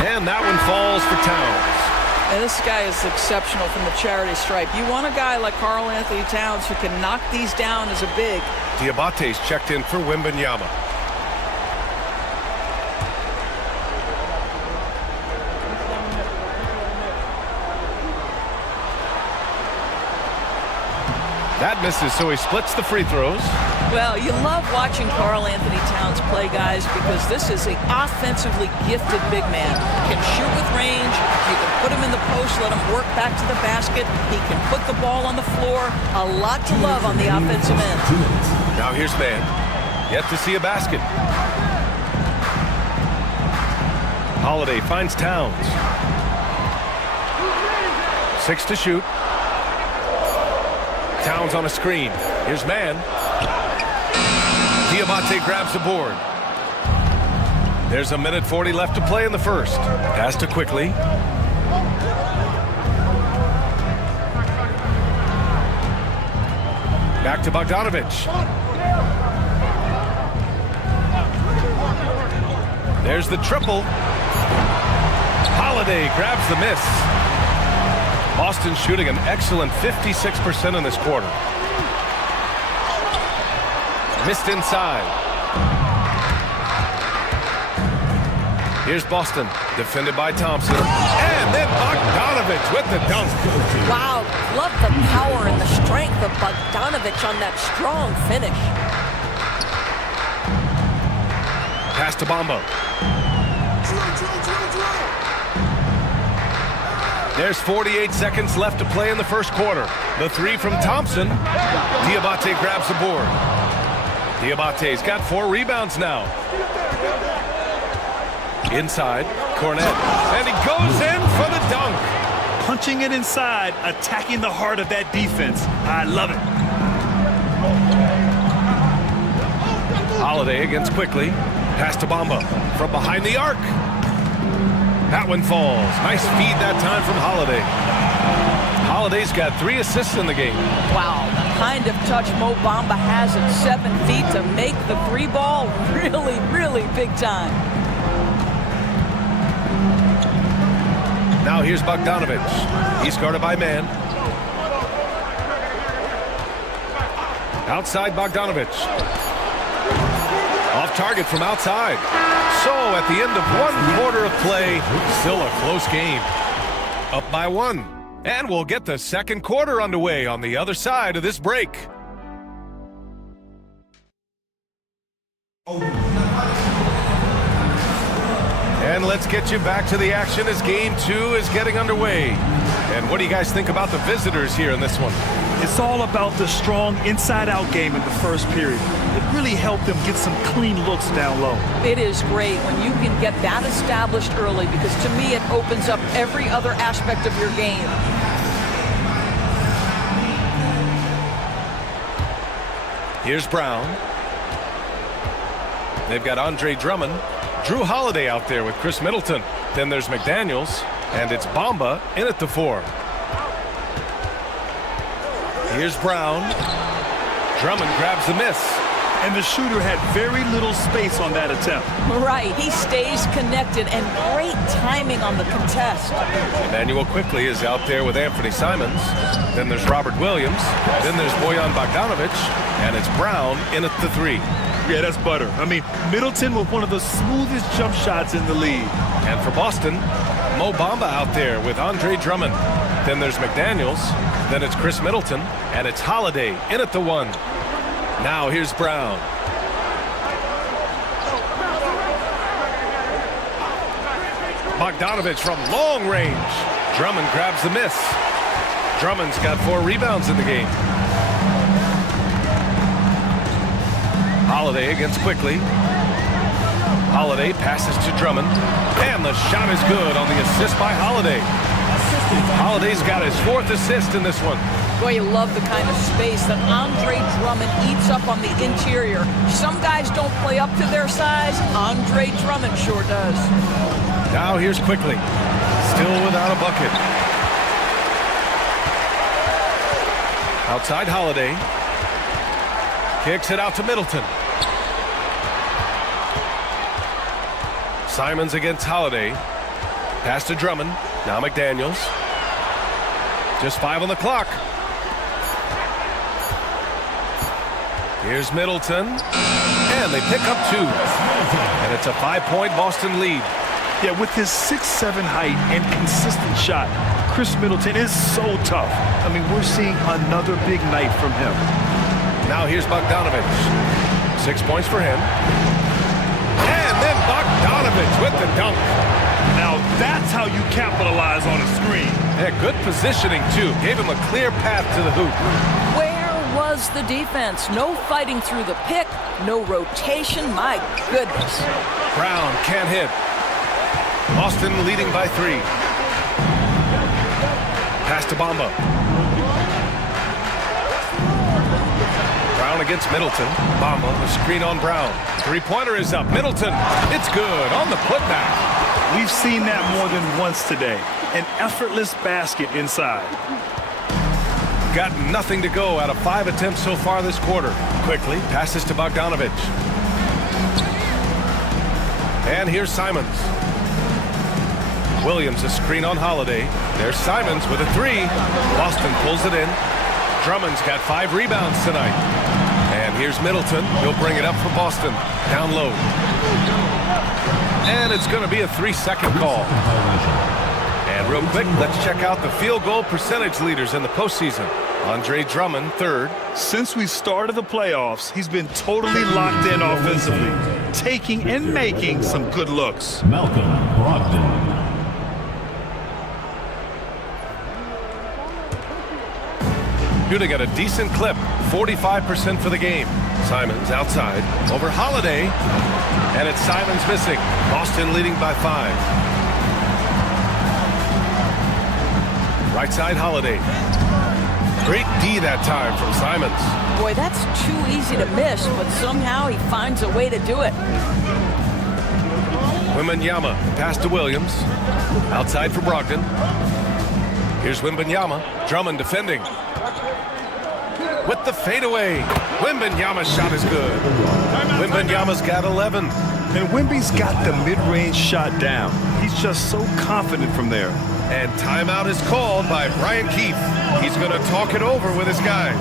And that one falls for Towns. And this guy is exceptional from the charity stripe. You want a guy like Karl-Anthony Towns who can knock these down as a big. Diabate's checked in for Wembanyama. That misses, so he splits the free throws. Well, you love watching Karl-Anthony Towns play, guys, because this is an offensively gifted big man. Can shoot with range. You can put him in the post, let him work back to the basket. He can put the ball on the floor. A lot to love on the offensive end. Now here's man. Yet to see a basket. Holiday finds Towns. 6 to shoot. Towns on a screen. Here's man. Diabate grabs the board. There's 1:40 left to play in the first. Pass to Quickly. Back to Bogdanovich. There's the triple. Holiday grabs the miss. Boston shooting an excellent 56% in this quarter. Missed inside. Here's Boston, defended by Thompson. And then Bogdanovich with the dunk. Wow, love the power and the strength of Bogdanovich on that strong finish. Pass to Bombo. There's 48 seconds left to play in the first quarter. The 3 from Thompson. Diabate grabs the board. Diabate's got 4 rebounds now. Inside, Cornette. And he goes in for the dunk. Punching it inside, attacking the heart of that defense. I love it. Holiday against Quickly. Pass to Bamba from behind the arc. That one falls. Nice feed that time from Holiday. Holiday's got 3 assists in the game. Wow, the kind of touch Mo Bamba has at 7 feet to make the 3 ball really, really big time. Now here's Bogdanovich. He's guarded by man. Outside Bogdanovich. Off target from outside. So at the end of 1 quarter of play, still a close game. Up by 1. And we'll get the second quarter underway on the other side of this break. And let's get you back to the action as game 2 is getting underway. And what do you guys think about the visitors here in this one? It's all about the strong inside-out game in the first period. It really helped them get some clean looks down low. It is great when you can get that established early because to me it opens up every other aspect of your game. Here's Brown. They've got Andre Drummond. Drew Holiday out there with Chris Middleton. Then there's McDaniels, and it's Bamba in at the 4. Here's Brown. Drummond grabs the miss. And the shooter had very little space on that attempt. Right, he stays connected and great timing on the contest. Emmanuel Quickly is out there with Anthony Simons. Then there's Robert Williams. Then there's Bojan Bogdanovich. And it's Brown in at the 3. Yeah, that's butter. I mean, Middleton with one of the smoothest jump shots in the league. And for Boston, Mo Bamba out there with Andre Drummond. Then there's McDaniels. Then it's Chris Middleton. And it's Holiday in at the 1. Now here's Brown. Bogdanovich from long range. Drummond grabs the miss. Drummond's got 4 rebounds in the game. Holiday against Quickly. Holiday passes to Drummond, and the shot is good on the assist by Holiday. Holiday's got his 4th assist in this one. Boy, you love the kind of space that Andre Drummond eats up on the interior. Some guys don't play up to their size. Andre Drummond sure does. Now here's Quickly, still without a bucket. Outside Holiday. Kicks it out to Middleton. Simons against Holiday. Pass to Drummond. Now McDaniels. Just 5 on the clock. Here's Middleton. And they pick up 2. And it's a 5-point Boston lead. Yeah, with his 6'7" height and consistent shot, Chris Middleton is so tough. I mean, we're seeing another big night from him. Now here's Bogdanovich. 6 points for him. And then Bogdanovich with the dunk. Now that's how you capitalize on a screen. Yeah, good positioning, too. Gave him a clear path to the hoop. Where was the defense? No fighting through the pick, no rotation. My goodness. Brown can't hit. Boston leading by 3. Pass to Bamba. Brown against Middleton. Bamba, the screen on Brown. 3-pointer is up. Middleton, it's good on the putback. We've seen that more than once today. An effortless basket inside. Got nothing to go out of 5 attempts so far this quarter. Quickly passes to Bogdanovich. And here's Simons. Williams, a screen on Holiday. There's Simons with a 3. Boston pulls it in. Drummond's got 5 rebounds tonight. And here's Middleton. He'll bring it up for Boston. Down low. And it's going to be a 3-second call. And real quick, let's check out the field goal percentage leaders in the postseason. Andre Drummond, 3rd. Since we started the playoffs, he's been totally locked in offensively, taking and making some good looks. Malcolm Brogdon. Shooting at a decent clip, 45% for the game. Simons outside, over Holiday, and it's Simons missing. Boston leading by 5. Right side Holiday. Great D that time from Simons. Boy, that's too easy to miss, but somehow he finds a way to do it. Wembanyama, pass to Williams. Outside for Brogdon. Here's Wembanyama. Drummond defending. With the fadeaway. Wembanyama's shot is good. Wembanyama's got 11. And Wemby's got the mid-range shot down. He's just so confident from there. And timeout is called by Brian Keefe. He's going to talk it over with his guys.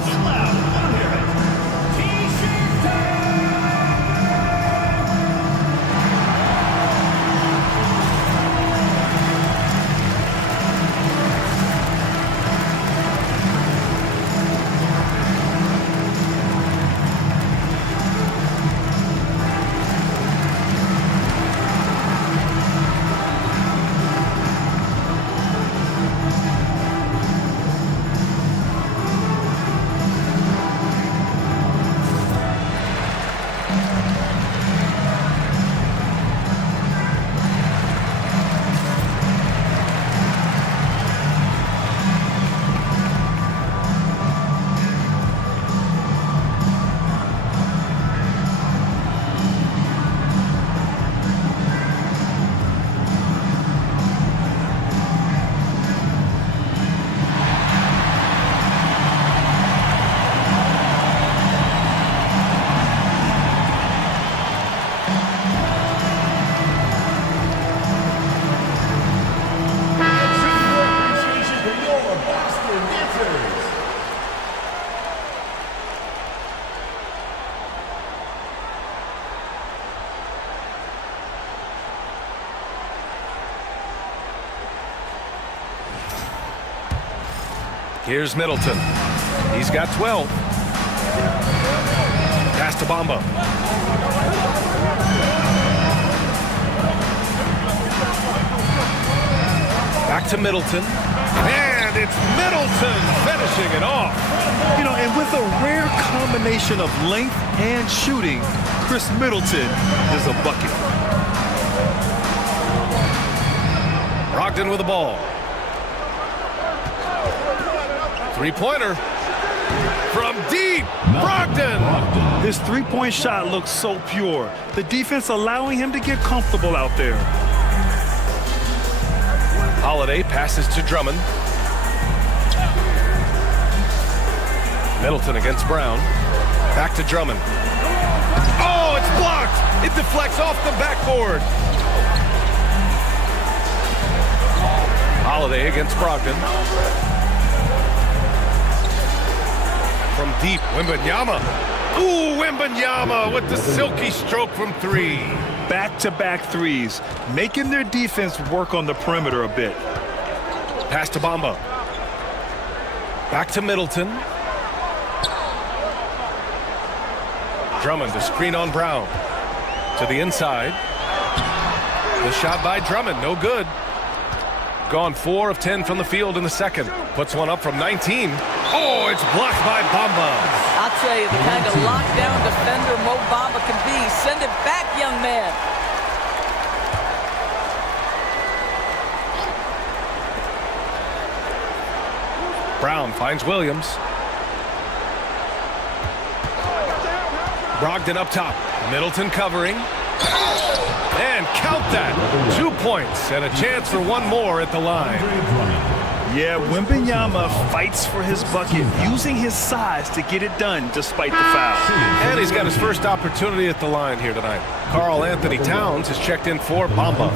Here's Middleton. He's got 12. Pass to Bamba. Back to Middleton. And it's Middleton finishing it off. You know, and with a rare combination of length and shooting, Chris Middleton is a bucket. Brogdon with the ball. Three-pointer from deep. Brogdon. His three-point shot looks so pure. The defense allowing him to get comfortable out there. Holiday passes to Drummond. Middleton against Brown. Back to Drummond. Oh, it's blocked. It deflects off the backboard. Holiday against Brogdon. From deep, Wembanyama. Ooh, Wembanyama with the silky stroke from three. Back-to-back threes, making their defense work on the perimeter a bit. Pass to Bamba. Back to Middleton. Drummond, the screen on Brown. To the inside. The shot by Drummond, no good. Gone 4 of 10 from the field in the second. Puts one up from 19. Oh, it's blocked by Bamba. I'll tell you, the kind of lockdown defender Mo Bamba can be. Send it back, young man. Brown finds Williams. Brogdon up top. Middleton covering. And count that. 2 points and a chance for one more at the line. Yeah, Wembanyama fights for his bucket, using his size to get it done despite the foul. And he's got his first opportunity at the line here tonight. Karl Anthony Towns has checked in for Bamba.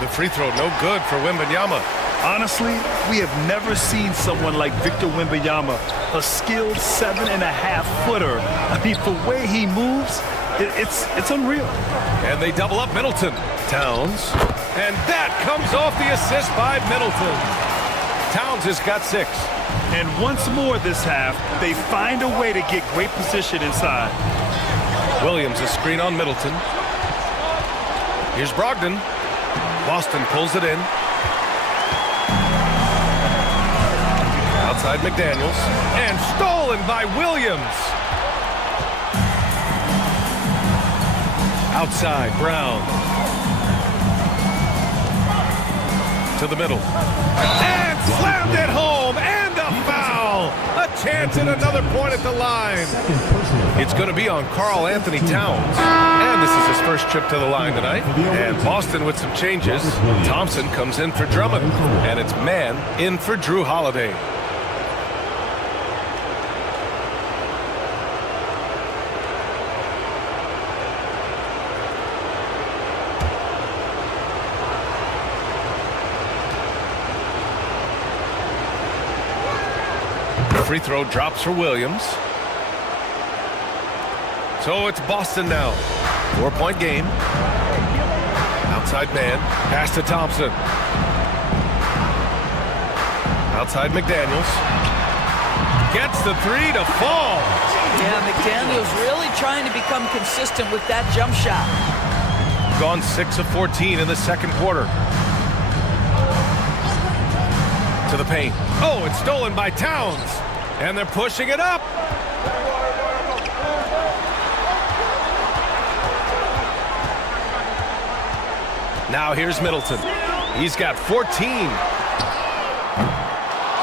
The free throw no good for Wembanyama. Honestly, we have never seen someone like Victor Wembanyama, a skilled 7.5-footer. I mean, the way he moves, it's unreal. And they double up Middleton. Towns. And that comes off the assist by Middleton. Towns has got 6. And once more this half, they find a way to get great position inside. Williams, a screen on Middleton. Here's Brogdon. Boston pulls it in. Outside McDaniels. And stolen by Williams. Outside Brown. To the middle. And slammed it home. And a foul. A chance at another point at the line. It's going to be on Karl Anthony Towns. And this is his first trip to the line tonight. And Boston with some changes. Thompson comes in for Drummond. And it's man in for Drew Holiday. Free throw drops for Williams. So it's Boston now. 4-point game. Outside man. Pass to Thompson. Outside McDaniels. Gets the 3 to fall. Yeah, McDaniels really trying to become consistent with that jump shot. Gone 6 of 14 in the second quarter. To the paint. Oh, it's stolen by Towns. And they're pushing it up. Now here's Middleton. He's got 14.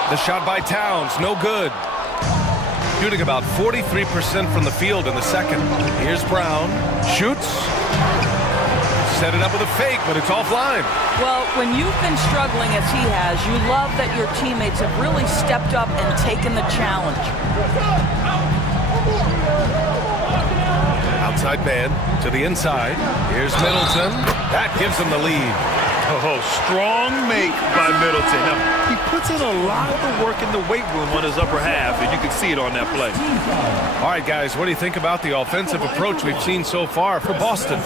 The shot by Towns, no good. Shooting about 43% from the field in the second. Here's Brown. Shoots. Set it up with a fake, but it's offline. Well, when you've been struggling as he has, you love that your teammates have really stepped up and taken the challenge. Outside man to the inside. Here's Middleton. That gives them the lead. Oh, strong make by Middleton. Now, he puts in a lot of the work in the weight room on his upper half, and you can see it on that play. All right, guys, what do you think about the offensive approach we've seen so far for Boston?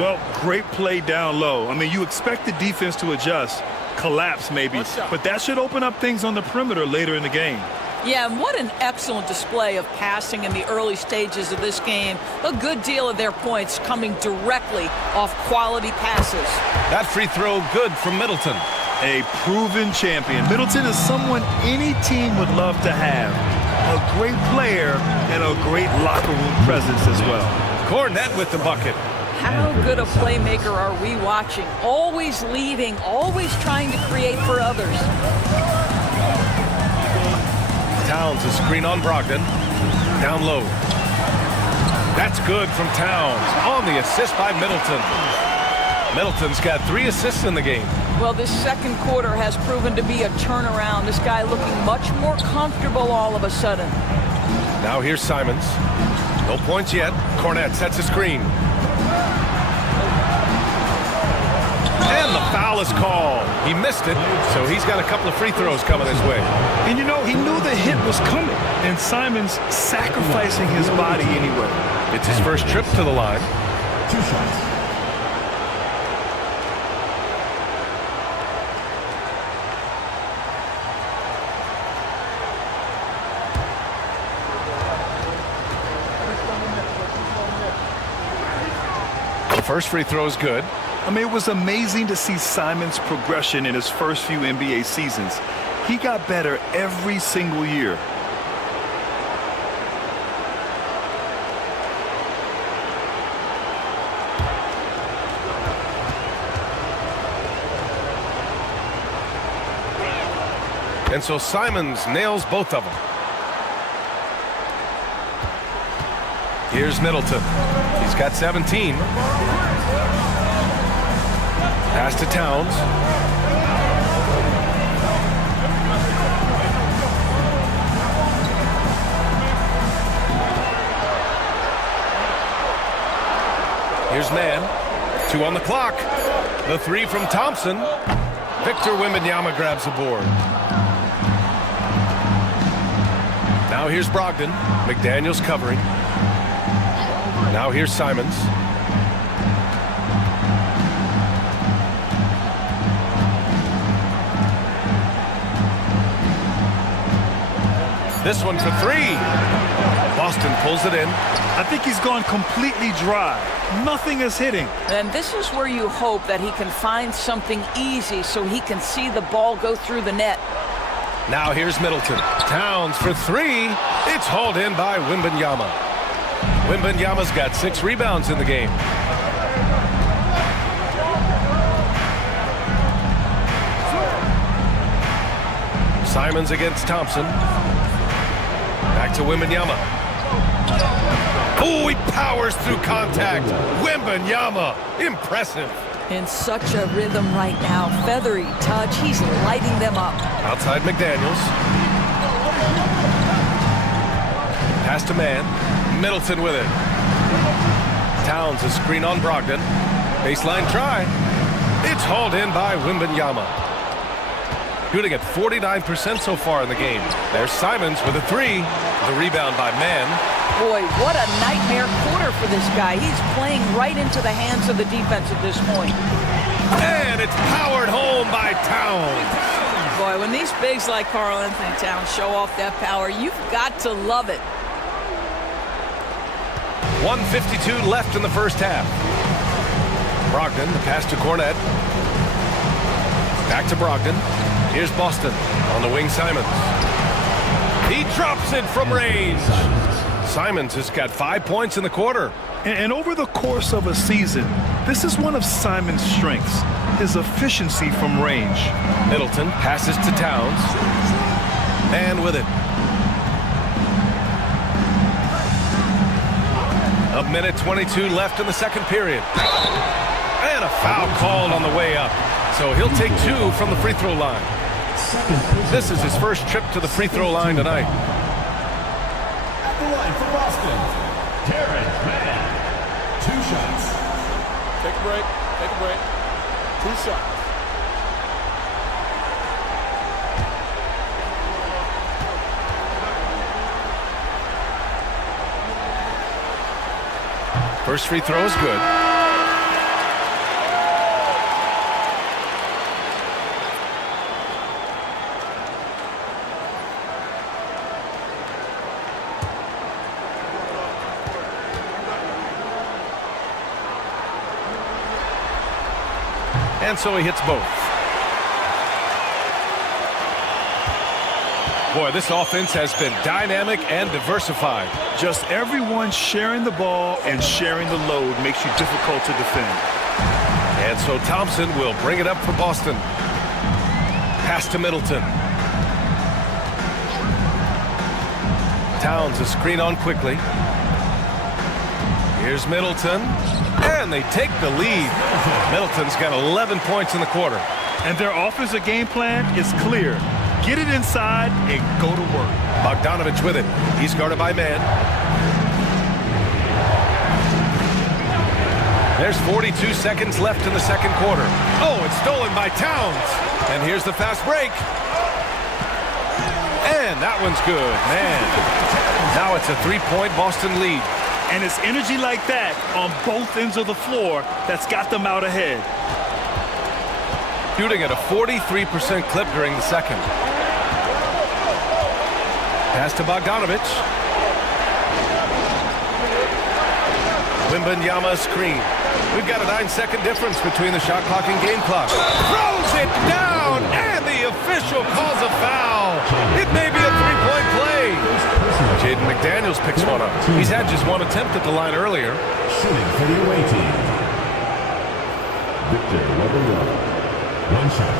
Well, great play down low. I mean, you expect the defense to adjust, collapse maybe, but that should open up things on the perimeter later in the game. Yeah, and what an excellent display of passing in the early stages of this game. A good deal of their points coming directly off quality passes. That free throw good from Middleton. A proven champion. Middleton is someone any team would love to have. A great player and a great locker room presence as well. Cornette with the bucket. How good a playmaker are we watching? Always leading, always trying to create for others. Towns, a screen on Brogdon. Down low. That's good from Towns. On the assist by Middleton. Middleton's got 3 assists in the game. Well, this second quarter has proven to be a turnaround. This guy looking much more comfortable all of a sudden. Now here's Simons. No points yet. Cornette sets a screen. And the foul is called. He missed it, so he's got a couple of free throws coming his way. And you know, he knew the hit was coming. And Simons sacrificing his body anyway. It's his first trip to the line. 2 shots. The first free throw is good. I mean, it was amazing to see Simons' progression in his first few NBA seasons. He got better every single year. And so Simons nails both of them. Here's Middleton. He's got 17. Pass to Towns. Here's Mann. 2 on the clock. The 3 from Thompson. Victor Wembanyama grabs the board. Now here's Brogdon. McDaniels covering. Now here's Simons. This one for 3. Boston pulls it in. I think he's gone completely dry. Nothing is hitting. And this is where you hope that he can find something easy so he can see the ball go through the net. Now here's Middleton. Towns for 3. It's hauled in by Wembanyama. Wembanyama's got 6 rebounds in the game. Simons against Thompson. Back to Wembanyama. Oh, he powers through contact. Wembanyama, impressive. In such a rhythm right now. Feathery touch. He's lighting them up. Outside McDaniels. Pass to Mann. Middleton with it. Towns a screen on Brogdon. Baseline try. It's hauled in by Wembanyama. Shooting at 49% so far in the game. There's Simons with a 3. The rebound by Mann. Boy, what a nightmare quarter for this guy. He's playing right into the hands of the defense at this point. And it's powered home by Towns. Boy, when these bigs like Karl Anthony Towns show off that power, you've got to love it. 1:52 left in the first half. Brogdon, the pass to Cornette. Back to Brogdon. Here's Boston on the wing. Simons. He drops it from range. Simons has got 5 points in the quarter. And over the course of a season, this is one of Simons' strengths, his efficiency from range. Middleton passes to Towns. And with it. A minute 22 left in the second period. And a foul called on the way up. So he'll take 2 from the free throw line. This is his first trip to the free throw line tonight. At the line for Boston, Terrence Mann. 2 shots. Take a break. Take a break. 2 shots. First free throw is good. And so he hits both. Boy, this offense has been dynamic and diversified. Just everyone sharing the ball and sharing the load makes you difficult to defend. And so Thompson will bring it up for Boston. Pass to Middleton. Towns a screen on quickly. Here's Middleton. And they take the lead. Middleton's got 11 points in the quarter. And their offensive game plan is clear. Get it inside and go to work. Bogdanovich with it. He's guarded by man. There's 42 seconds left in the second quarter. Oh, it's stolen by Towns. And here's the fast break. And that one's good, man. Now it's a three-point Boston lead. And it's energy like that on both ends of the floor that's got them out ahead. Shooting at a 43% clip during the second. Pass to Bogdanovich. Wembanyama screen. We've got a 9-second difference between the shot clock and game clock. Throws it down, and the official calls a foul. It may be a three-point play. Jaden McDaniels picks one up. He's had just one attempt at the line earlier. Shooting for the away team. Victor Wembanyama. One shot.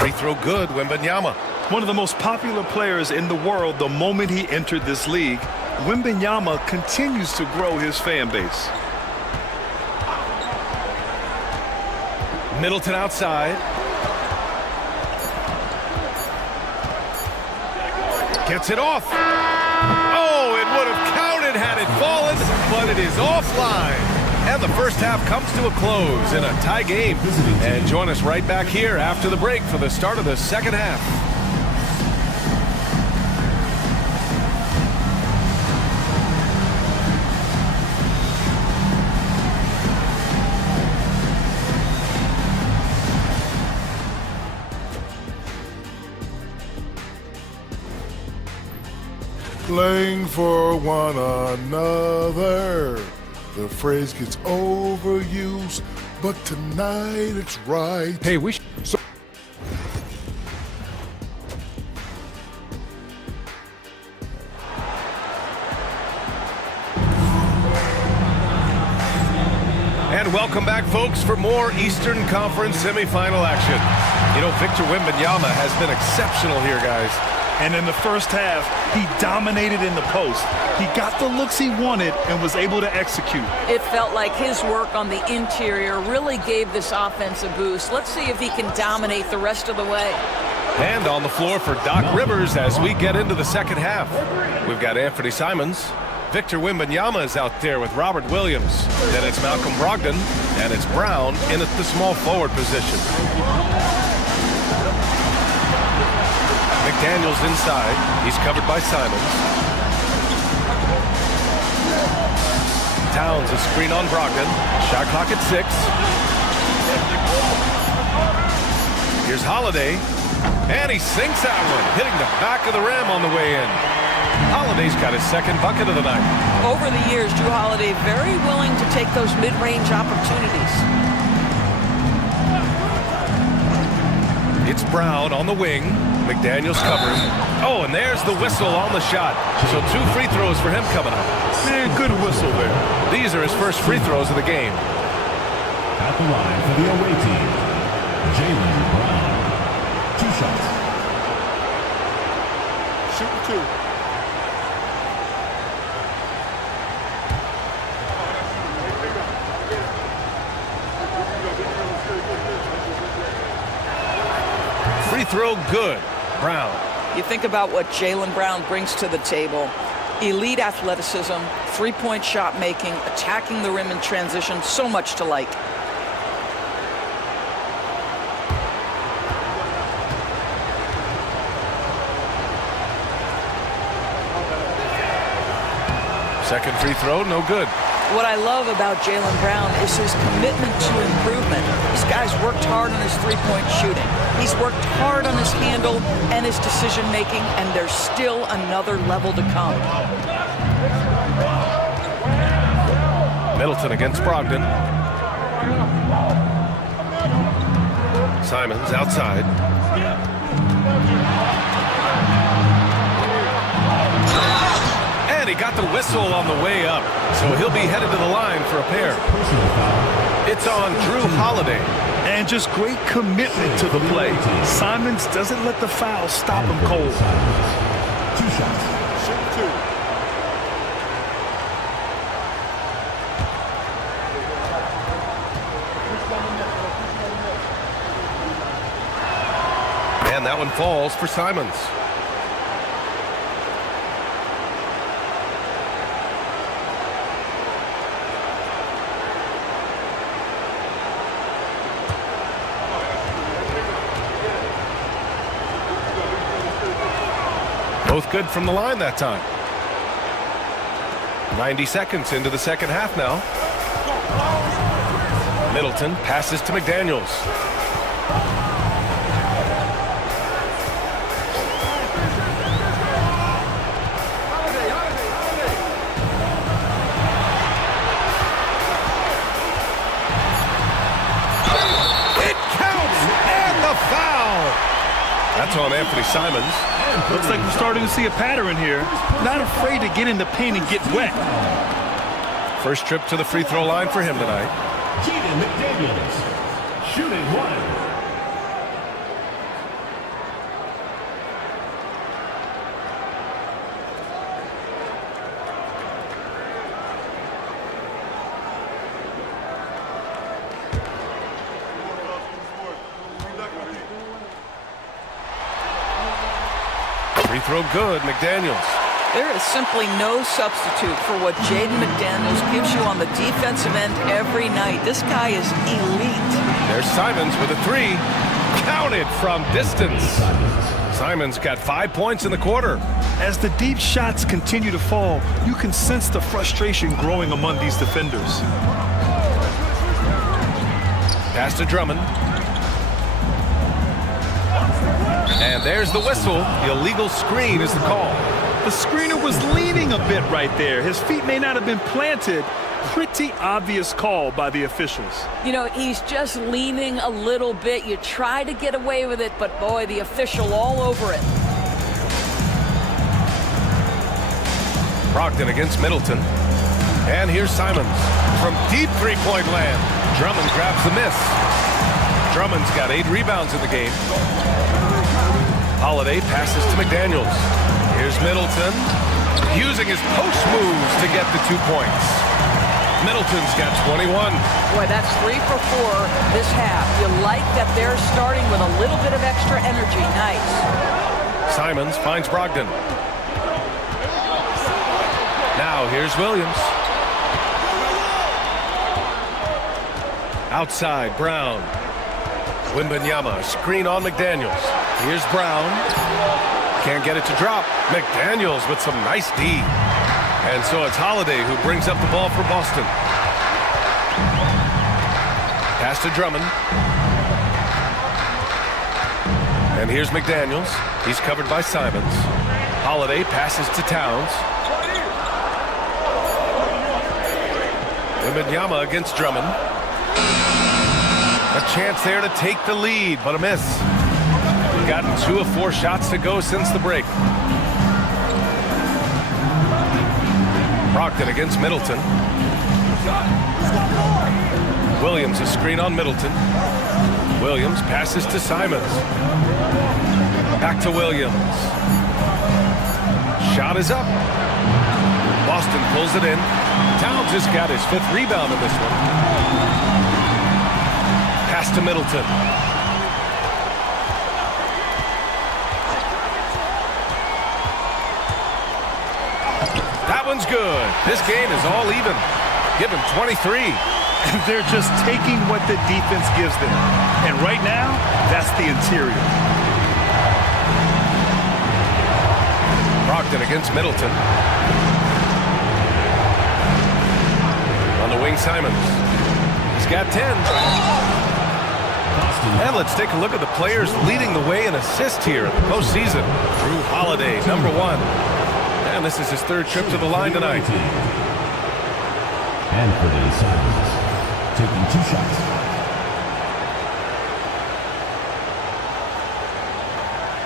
Free throw good, Wembanyama. One of the most popular players in the world the moment he entered this league, Wembanyama continues to grow his fan base. Middleton outside. Gets it off. Oh, it would have counted had it fallen, but it is offline. And the first half comes to a close in a tie game. And join us right back here after the break for the start of the second half. Playing for one another. The phrase gets overused, but tonight it's right. Hey, And welcome back, folks, for more Eastern Conference semifinal action. You know, Victor Wembanyama has been exceptional here, guys. And in the first half, he dominated in the post. He got the looks he wanted and was able to execute. It felt like his work on the interior really gave this offense a boost. Let's see if he can dominate the rest of the way. And on the floor for Doc Rivers as we get into the second half. We've got Anthony Simons. Victor Wembanyama is out there with Robert Williams. Then it's Malcolm Brogdon, and it's Brown in at the small forward position. McDaniels inside. He's covered by Simons. Towns a screen on Brogdon. Shot clock at 6. Here's Holiday. And he sinks that one, hitting the back of the rim on the way in. Holiday's got his second bucket of the night. Over the years, Drew Holiday very willing to take those mid-range opportunities. It's Brown on the wing. McDaniels covering. Oh, and there's the whistle on the shot. So 2 free throws for him coming up. Man, good whistle there. These are his first free throws of the game. At the line for the away team, Jaylen Brown. 2 shots. Shooting 2. Free throw good. Brown. You think about what Jaylen Brown brings to the table. Elite athleticism, three-point shot making, attacking the rim in transition, so much to like. Second free throw, no good. What I love about Jaylen Brown is his commitment to improvement. This guy's worked hard on his three-point shooting. He's worked hard on his handle and his decision-making, and there's still another level to come. Middleton against Brogdon. Simons outside. And he got the whistle on the way up, so he'll be headed to the line for a pair. It's on Drew Holiday. And just great commitment to the play. Simons doesn't let the foul stop him cold. 2 shots. Shoot 2. And that one falls for Simons. Both good from the line that time. 90 seconds into the second half now. Middleton passes to McDaniels. It counts, and the foul. That's on Anthony Simons. Looks like we're starting to see a pattern here. Not afraid to get in the paint and get wet. First trip to the free throw line for him tonight. Jaden McDaniels, shooting 1. Free throw good, McDaniels. There is simply no substitute for what Jaden McDaniels gives you on the defensive end every night. This guy is elite. There's Simons with a 3. Counted from distance. Simons got 5 points in the quarter. As the deep shots continue to fall, you can sense the frustration growing among these defenders. Pass to Drummond. And there's the whistle. The illegal screen is the call. The screener was leaning a bit right there. His feet may not have been planted. Pretty obvious call by the officials. You know, he's just leaning a little bit. You try to get away with it, but boy, the official all over it. Brogdon against Middleton. And here's Simons from deep three-point land. Drummond grabs the miss. Drummond's got 8 rebounds in the game. Holiday passes to McDaniels. Here's Middleton using his post moves to get the 2 points. Middleton's got 21. Boy, that's 3 for 4 this half. You like that they're starting with a little bit of extra energy. Nice. Simons finds Brogdon. Now here's Williams. Outside, Brown. Wembanyama, screen on McDaniels. Here's Brown. Can't get it to drop. McDaniels with some nice D. And so it's Holiday who brings up the ball for Boston. Pass to Drummond. And here's McDaniels. He's covered by Simons. Holiday passes to Towns. Wembanyama against Drummond. A chance there to take the lead, but a miss. We've gotten 2 of 4 shots to go since the break. Brogdon against Middleton. Williams a screen on Middleton. Williams passes to Simons. Back to Williams. Shot is up. Boston pulls it in. Towns has got his 5th rebound in this one. Pass to Middleton. That one's good. This game is all even. Give him 23. And they're just taking what the defense gives them. And right now, that's the interior. Brogdon against Middleton. On the wing, Simons. He's got 10. And let's take a look at the players leading the way in assists here in the postseason. Drew Holiday, number 1. And this is his 3rd trip to the line tonight. Anthony Simons taking 2 shots.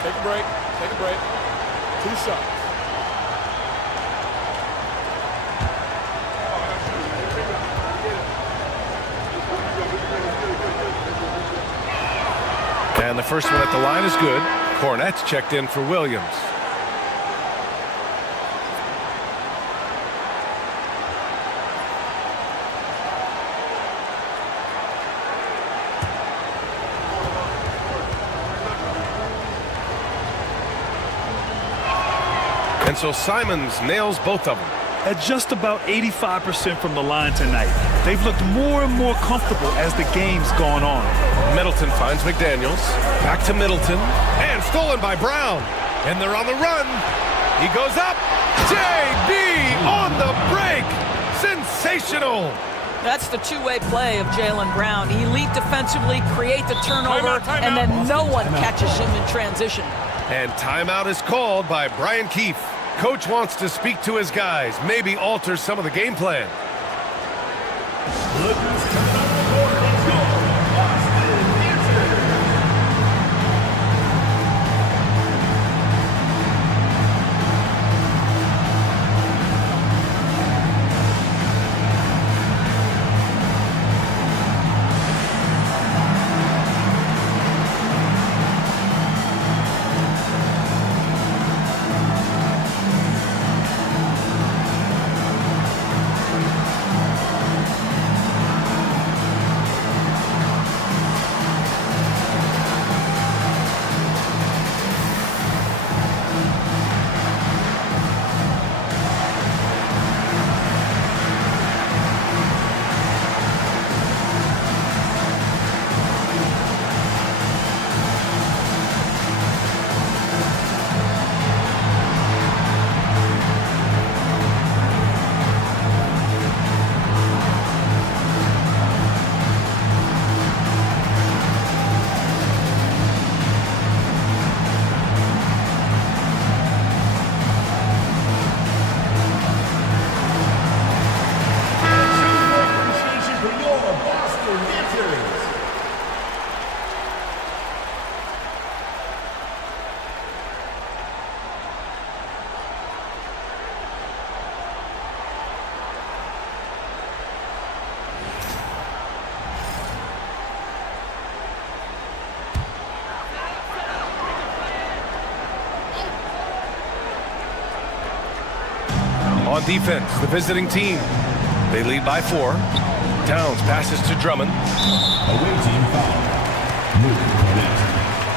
Take a break. Take a break. 2 shots. And the first one at the line is good. Cornett's checked in for Williams. And so Simons nails both of them. At just about 85% from the line tonight. They've looked more and more comfortable as the game's gone on. Middleton finds McDaniels. Back to Middleton. And stolen by Brown. And they're on the run. He goes up. J.B. on the break. Sensational. That's the two-way play of Jaylen Brown. Elite defensively, create the turnover, and then no one catches him in transition. And timeout is called by Brian Keefe. Coach wants to speak to his guys, maybe alter some of the game plan. On defense, the visiting team. They lead by 4. Towns passes to Drummond. Away team foul. Luke Cornett.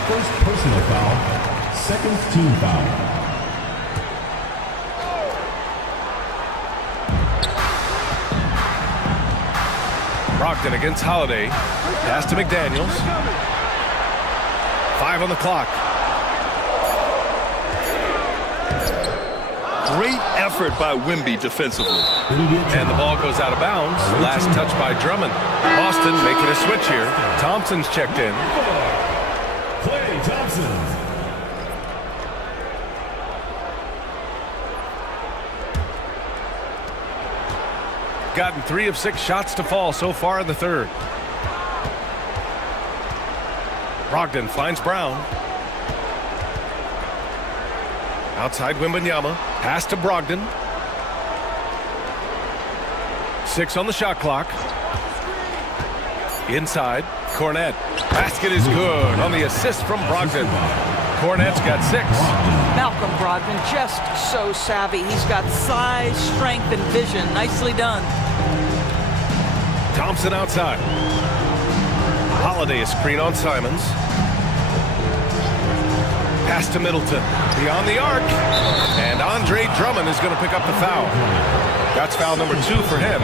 First personal foul. Second team foul. Brogdon against Holiday. Pass to McDaniels. 5 on the clock. Great effort by Wemby defensively. And the ball goes out of bounds. Last touch by Drummond. Boston making a switch here. Thompson's checked in. Klay Thompson. Gotten 3 of 6 shots to fall so far in the 3rd. Brogdon finds Brown. Outside Wembanyama. Pass to Brogdon. 6 on the shot clock. Inside. Cornett. Basket is good on the assist from Brogdon. Cornett's got 6. Malcolm Brogdon, just so savvy. He's got size, strength, and vision. Nicely done. Thompson outside. Holiday a screen on Simons. Pass to Middleton. Beyond the arc. And Andre Drummond is going to pick up the foul. That's foul number 2 for him.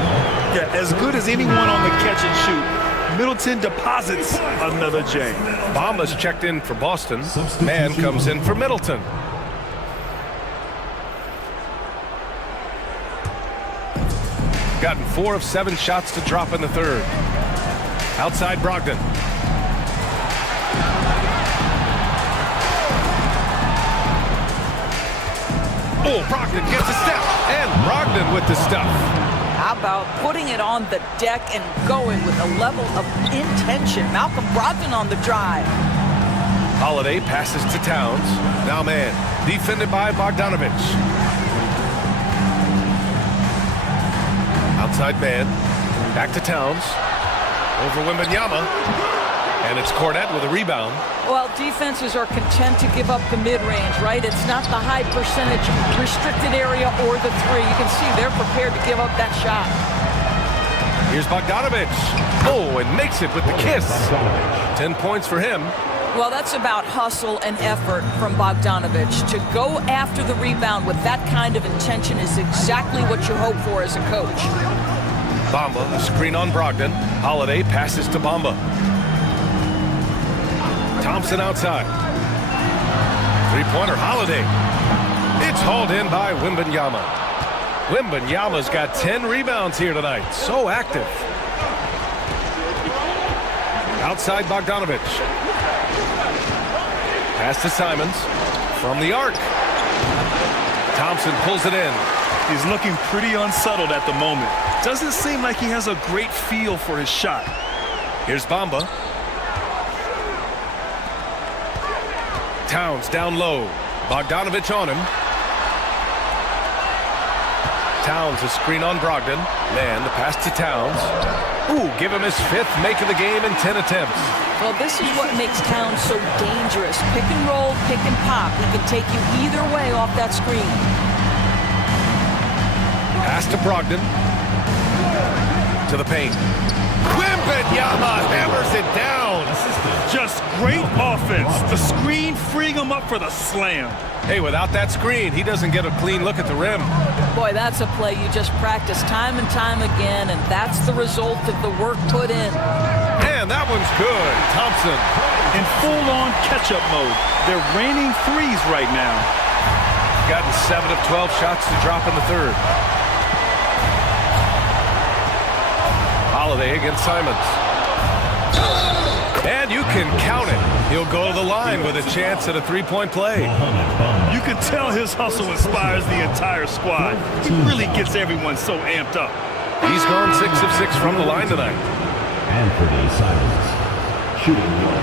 Yeah, as good as anyone on the catch and shoot. Middleton deposits another J. Bamba's checked in for Boston. Man comes in for Middleton. Gotten 4 of 7 shots to drop in the third. Outside Brogdon. Oh, Brogdon gets a step. And Brogdon with the stuff. How about putting it on the deck and going with a level of intention? Malcolm Brogdon on the drive. Holiday passes to Towns. Now man, defended by Bogdanovich. Outside man, back to Towns. Over Wembanyama. And it's Cornette with a rebound. Well, defenses are content to give up the mid-range, right? It's not the high percentage restricted area or the three. You can see they're prepared to give up that shot. Here's Bogdanovich. Oh, and makes it with the kiss. 10 points for him. Well, that's about hustle and effort from Bogdanovich. To go after the rebound with that kind of intention is exactly what you hope for as a coach. Bamba, a screen on Brogdon. Holiday passes to Bamba. Thompson outside. Three-pointer, Holiday. It's hauled in by Wembanyama. Wembanyama's got 10 rebounds here tonight. So active. Outside Bogdanovich. Pass to Simons. From the arc. Thompson pulls it in. He's looking pretty unsettled at the moment. Doesn't seem like he has a great feel for his shot. Here's Bamba. Towns down low. Bogdanovich on him. Towns a screen on Brogdon. Man, the pass to Towns. Ooh, give him his 5th make of the game in 10 attempts. Well, this is what makes Towns so dangerous. Pick and roll, pick and pop. He can take you either way off that screen. Pass to Brogdon. To the paint. Wembanyama hammers it down. Just great offense. The screen freeing him up for the slam. Hey, without that screen, he doesn't get a clean look at the rim. Boy, that's a play you just practice time and time again, and that's the result of the work put in. And that one's good. Thompson. In full-on catch-up mode. They're raining threes right now. Gotten 7 of 12 shots to drop in the third. Holiday against Simons. And you can count it. He'll go to the line with a chance at a three-point play. You can tell his hustle inspires the entire squad. He really gets everyone so amped up. He's gone 6 of 6 from the line tonight. Anthony Simons, shooting 1.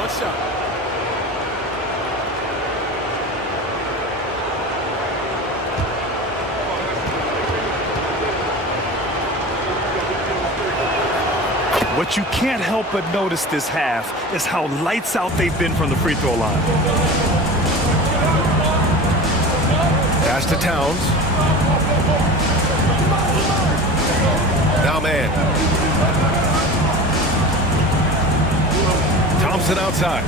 What's up? What you can't help but notice this half is how lights out they've been from the free throw line. Pass to Towns. Now man. Thompson outside.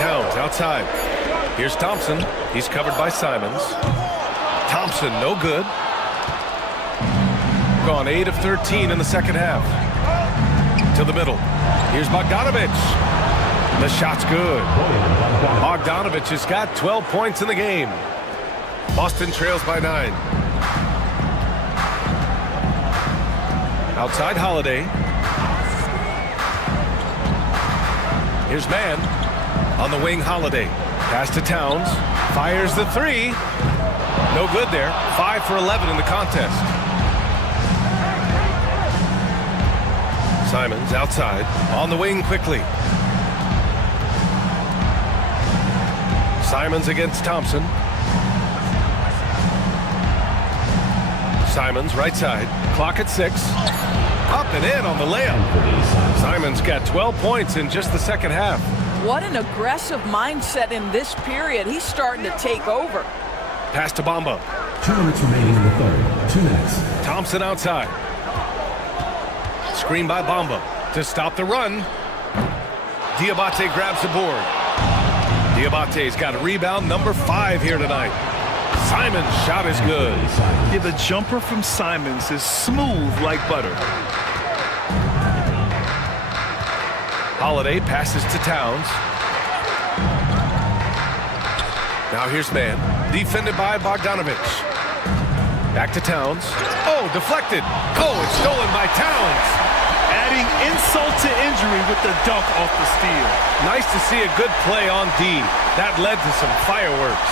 Towns outside. Here's Thompson. He's covered by Simons. Thompson, no good. Gone 8 of 13 in the second half. To the middle. Here's Bogdanovich. The shot's good. Bogdanovich has got 12 points in the game. Boston trails by 9. Outside Holiday. Here's man. On the wing, Holiday. Pass to Towns. Fires the 3. No good there. 5 for 11 in the contest. Simons outside. On the wing quickly. Simons against Thompson. Simons right side. Clock at 6. Up and in on the layup. Simons got 12 points in just the second half. What an aggressive mindset in this period. He's starting to take over. Pass to Bamba. 2 minutes remaining in the third. 2 minutes. Thompson outside. Screen by Bamba to stop the run. Diabate grabs the board. Diabate's got a rebound, number 5 here tonight. Simons' shot is good. Yeah, the jumper from Simons is smooth like butter. Holiday passes to Towns. Now here's man. Defended by Bogdanovich. Back to Towns. Oh, deflected. Oh, it's stolen by Towns. Adding insult to injury with the dunk off the steal. Nice to see a good play on D. That led to some fireworks.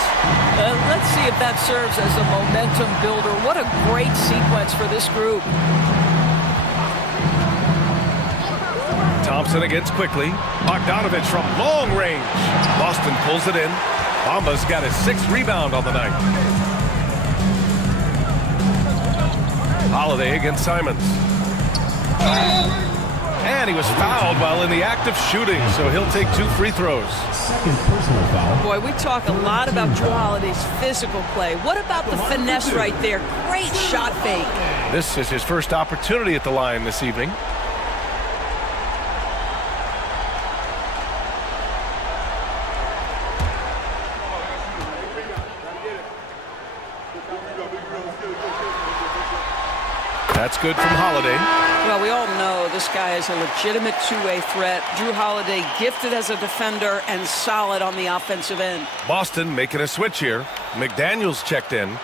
Let's see if that serves as a momentum builder. What a great sequence for this group. Thompson against quickly. Bogdanovich from long range. Boston pulls it in. Bamba's got his 6th rebound on the night. Holiday against Simons. And he was fouled while in the act of shooting, so he'll take 2 free throws. Second personal foul. Boy, we talk a lot about Drew Holiday's physical play. What about the finesse right there? Great shot fake. This is his first opportunity at the line this evening. That's good from Holiday. Well, we all know this guy is a legitimate two-way threat. Drew Holiday gifted as a defender and solid on the offensive end. Boston making a switch here. McDaniels checked in.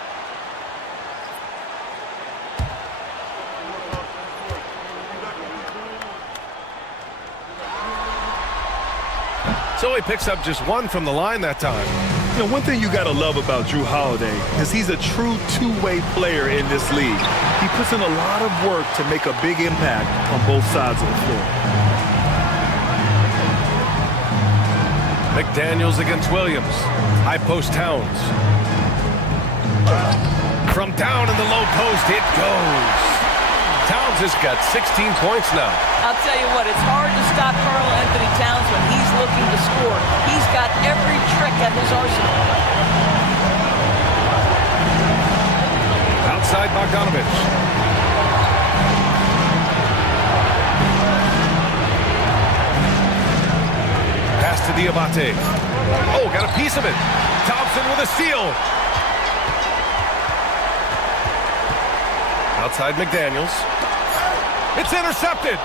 So he picks up just 1 from the line that time. You know, one thing you got to love about Drew Holiday is he's a true two-way player in this league. He puts in a lot of work to make a big impact on both sides of the floor. McDaniels against Williams. High post Towns. From down in the low post, it goes. Towns has got 16 points now. I'll tell you what, it's hard to stop Karl Anthony Towns when he's looking to score. He's got every trick at his arsenal. Outside Bogdanovich. Pass to Diabate. Oh, got a piece of it. Thompson with a steal. Outside McDaniels. It's intercepted.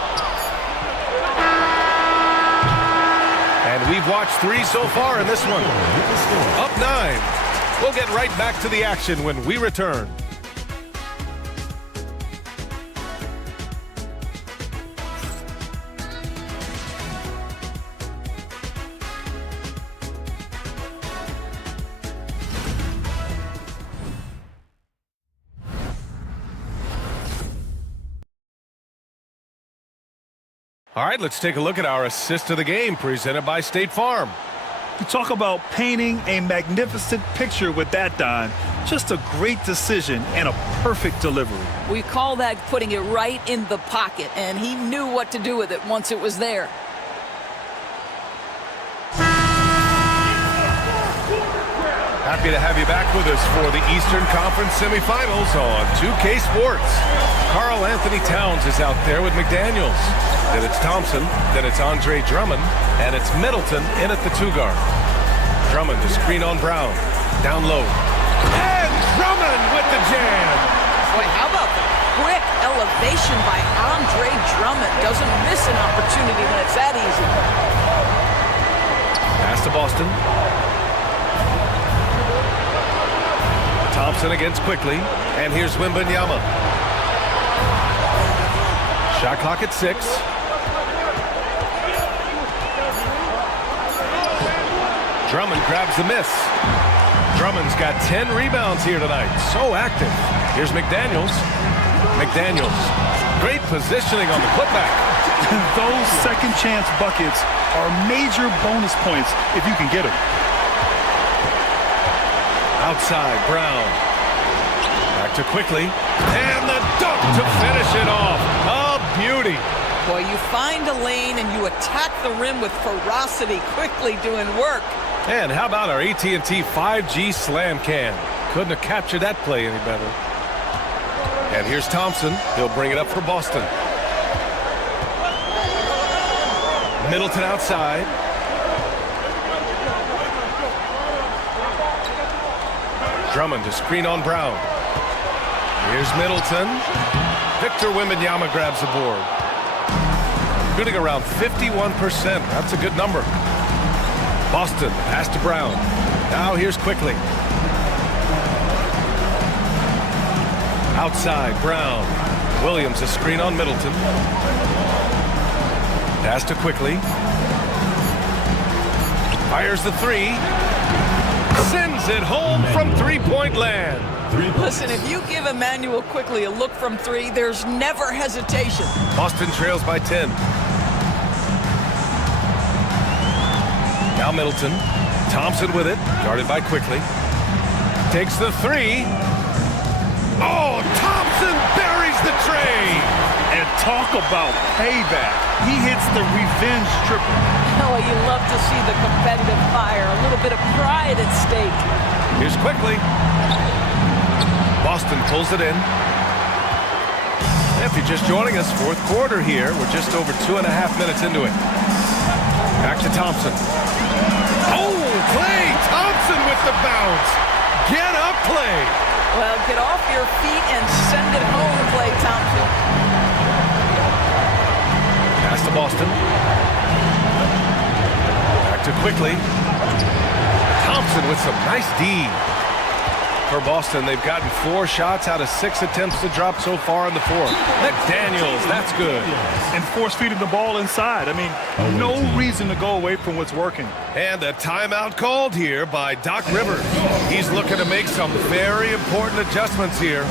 And we've watched 3 so far in this one. Up 9. We'll get right back to the action when we return. All right, let's take a look at our assist of the game presented by State Farm. You talk about painting a magnificent picture with that, Don. Just a great decision and a perfect delivery. We call that putting it right in the pocket, and he knew what to do with it once it was there. Happy to have you back with us for the Eastern Conference semifinals on 2K Sports. Karl Anthony Towns is out there with McDaniels. Then it's Thompson, then it's Andre Drummond, and it's Middleton in at the 2-guard. Drummond to screen on Brown. Down low. And Drummond with the jam. Boy, how about the quick elevation by Andre Drummond? Doesn't miss an opportunity when it's that easy. Pass to Boston. Thompson against quickly, and here's Wembanyama. Shot clock at 6. Drummond grabs the miss. Drummond's got 10 rebounds here tonight. So active. Here's McDaniels. McDaniels. Great positioning on the putback. Those second chance buckets are major bonus points if you can get them. Outside, Brown. Back to quickly. And the dunk to finish it off. A beauty. Boy, you find a lane and you attack the rim with ferocity, quickly doing work. And how about our AT&T 5G slam can? Couldn't have captured that play any better. And here's Thompson. He'll bring it up for Boston. Middleton outside. Drummond to screen on Brown. Here's Middleton. Victor Wembanyama grabs the board. Shooting around 51%. That's a good number. Boston, pass to Brown. Now here's Quickly. Outside, Brown. Williams, a screen on Middleton. Pass to Quickly. Fires the three. Sends it home from three-point land. Listen, if you give Emmanuel Quickly a look from three, there's never hesitation. Boston trails by 10. Now Middleton. Thompson with it. Guarded by Quickly. Takes the three. Oh, Thompson buries the tray. And talk about payback. He hits the revenge triple. Oh, you love to see the competitive fire. A little bit of pride at stake. Here's Quickly. Boston pulls it in. If you're just joining us, fourth quarter here. We're just over 2.5 minutes into it. Back to Thompson. Oh, Klay Thompson with the bounce. Get up, Klay. Well, get off your feet and send it home, Klay Thompson. Pass to Boston. Back to Quickly. Thompson with some nice D. For Boston, they've gotten 4 shots out of 6 attempts to drop so far in the fourth. McDaniels, that's good. And force-feeding the ball inside. I mean, no reason to go away from what's working. And a timeout called here by Doc Rivers. He's looking to make some very important adjustments here.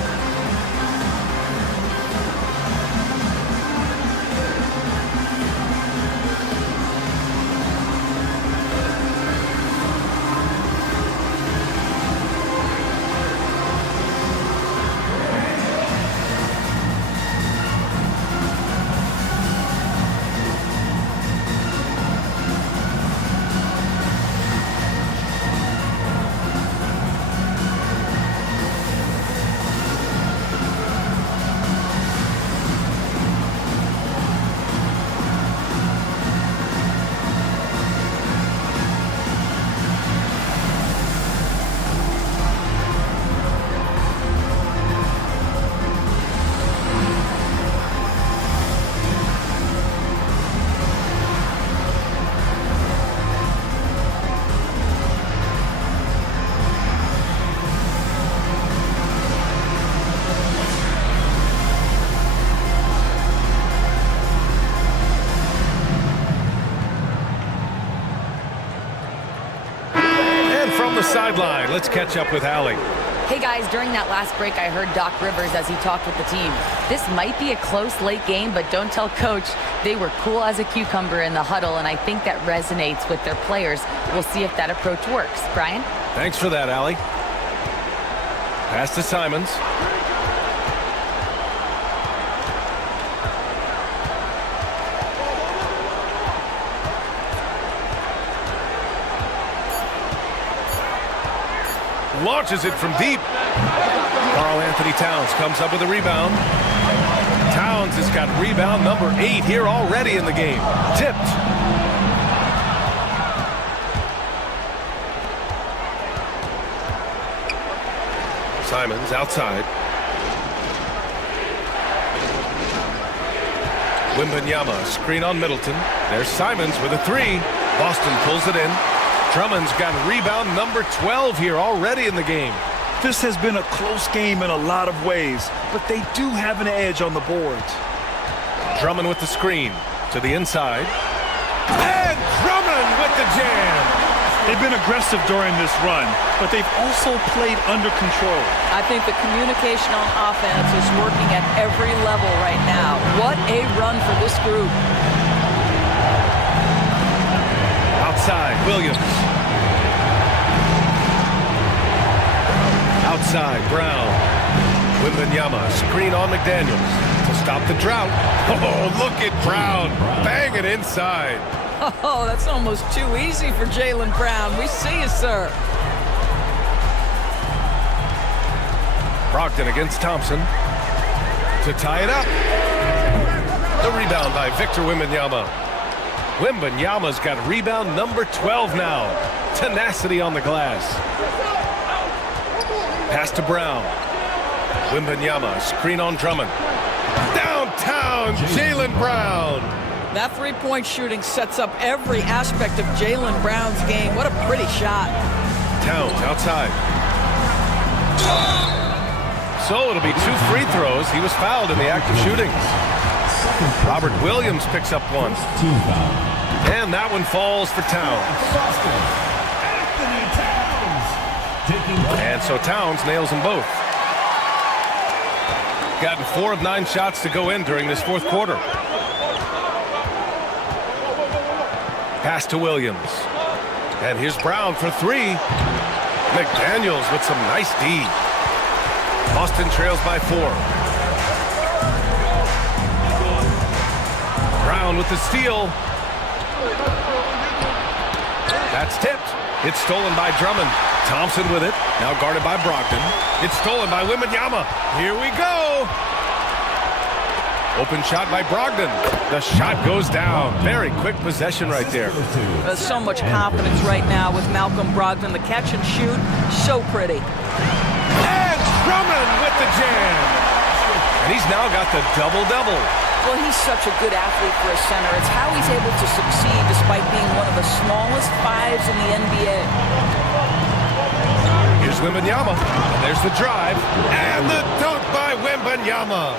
Sideline. Let's catch up with Allie. Hey guys, during that last break, I heard Doc Rivers as he talked with the team. This might be a close late game, but don't tell coach. They were cool as a cucumber in the huddle, and I think that resonates with their players. We'll see if that approach works. Brian? Thanks for that, Allie. Pass to Simons. Launches it from deep. Karl Anthony Towns comes up with a rebound. Towns has got rebound number 8 here already in the game. Tipped. Simons outside. Wembanyama, screen on Middleton. There's Simons with a 3. Boston pulls it in. Drummond's got rebound number 12 here already in the game. This has been a close game in a lot of ways, but they do have an edge on the boards. Drummond with the screen to the inside. And Drummond with the jam. They've been aggressive during this run, but they've also played under control. I think the communication on offense is working at every level right now. What a run for this group. Outside, Williams. Outside, Brown. Wembanyama, screen on McDaniels to stop the drought. Oh, look at Brown. Bang it inside. Oh, that's almost too easy for Jaylen Brown. We see you, sir. Brogdon against Thompson to tie it up. The rebound by Victor Wembanyama. Wembanyama's got rebound number 12 now. Tenacity on the glass. Pass to Brown. Wembanyama, screen on Drummond. Downtown, Jaylen Brown. That three-point shooting sets up every aspect of Jaylen Brown's game. What a pretty shot. Towns outside. So it'll be 2 free throws. He was fouled in the act of shooting. Robert Williams picks up one. And that one falls for Towns. And so Towns nails them both. Gotten 4 of 9 shots to go in during this fourth quarter. Pass to Williams. And here's Brown for 3. McDaniels with some nice D. Boston trails by 4. Brown with the steal. That's tipped. It's stolen by Drummond. Thompson with it. Now guarded by Brogdon. It's stolen by Wembanyama. Here we go. Open shot by Brogdon. The shot goes down. Very quick possession right there. There's so much confidence right now with Malcolm Brogdon. The catch and shoot, so pretty. And Drummond with the jam. And he's now got the double-double. Well, he's such a good athlete for a center. It's how he's able to succeed despite being one of the smallest 5s in the NBA. Here's Wembanyama. And there's the drive. And the dunk by Wembanyama.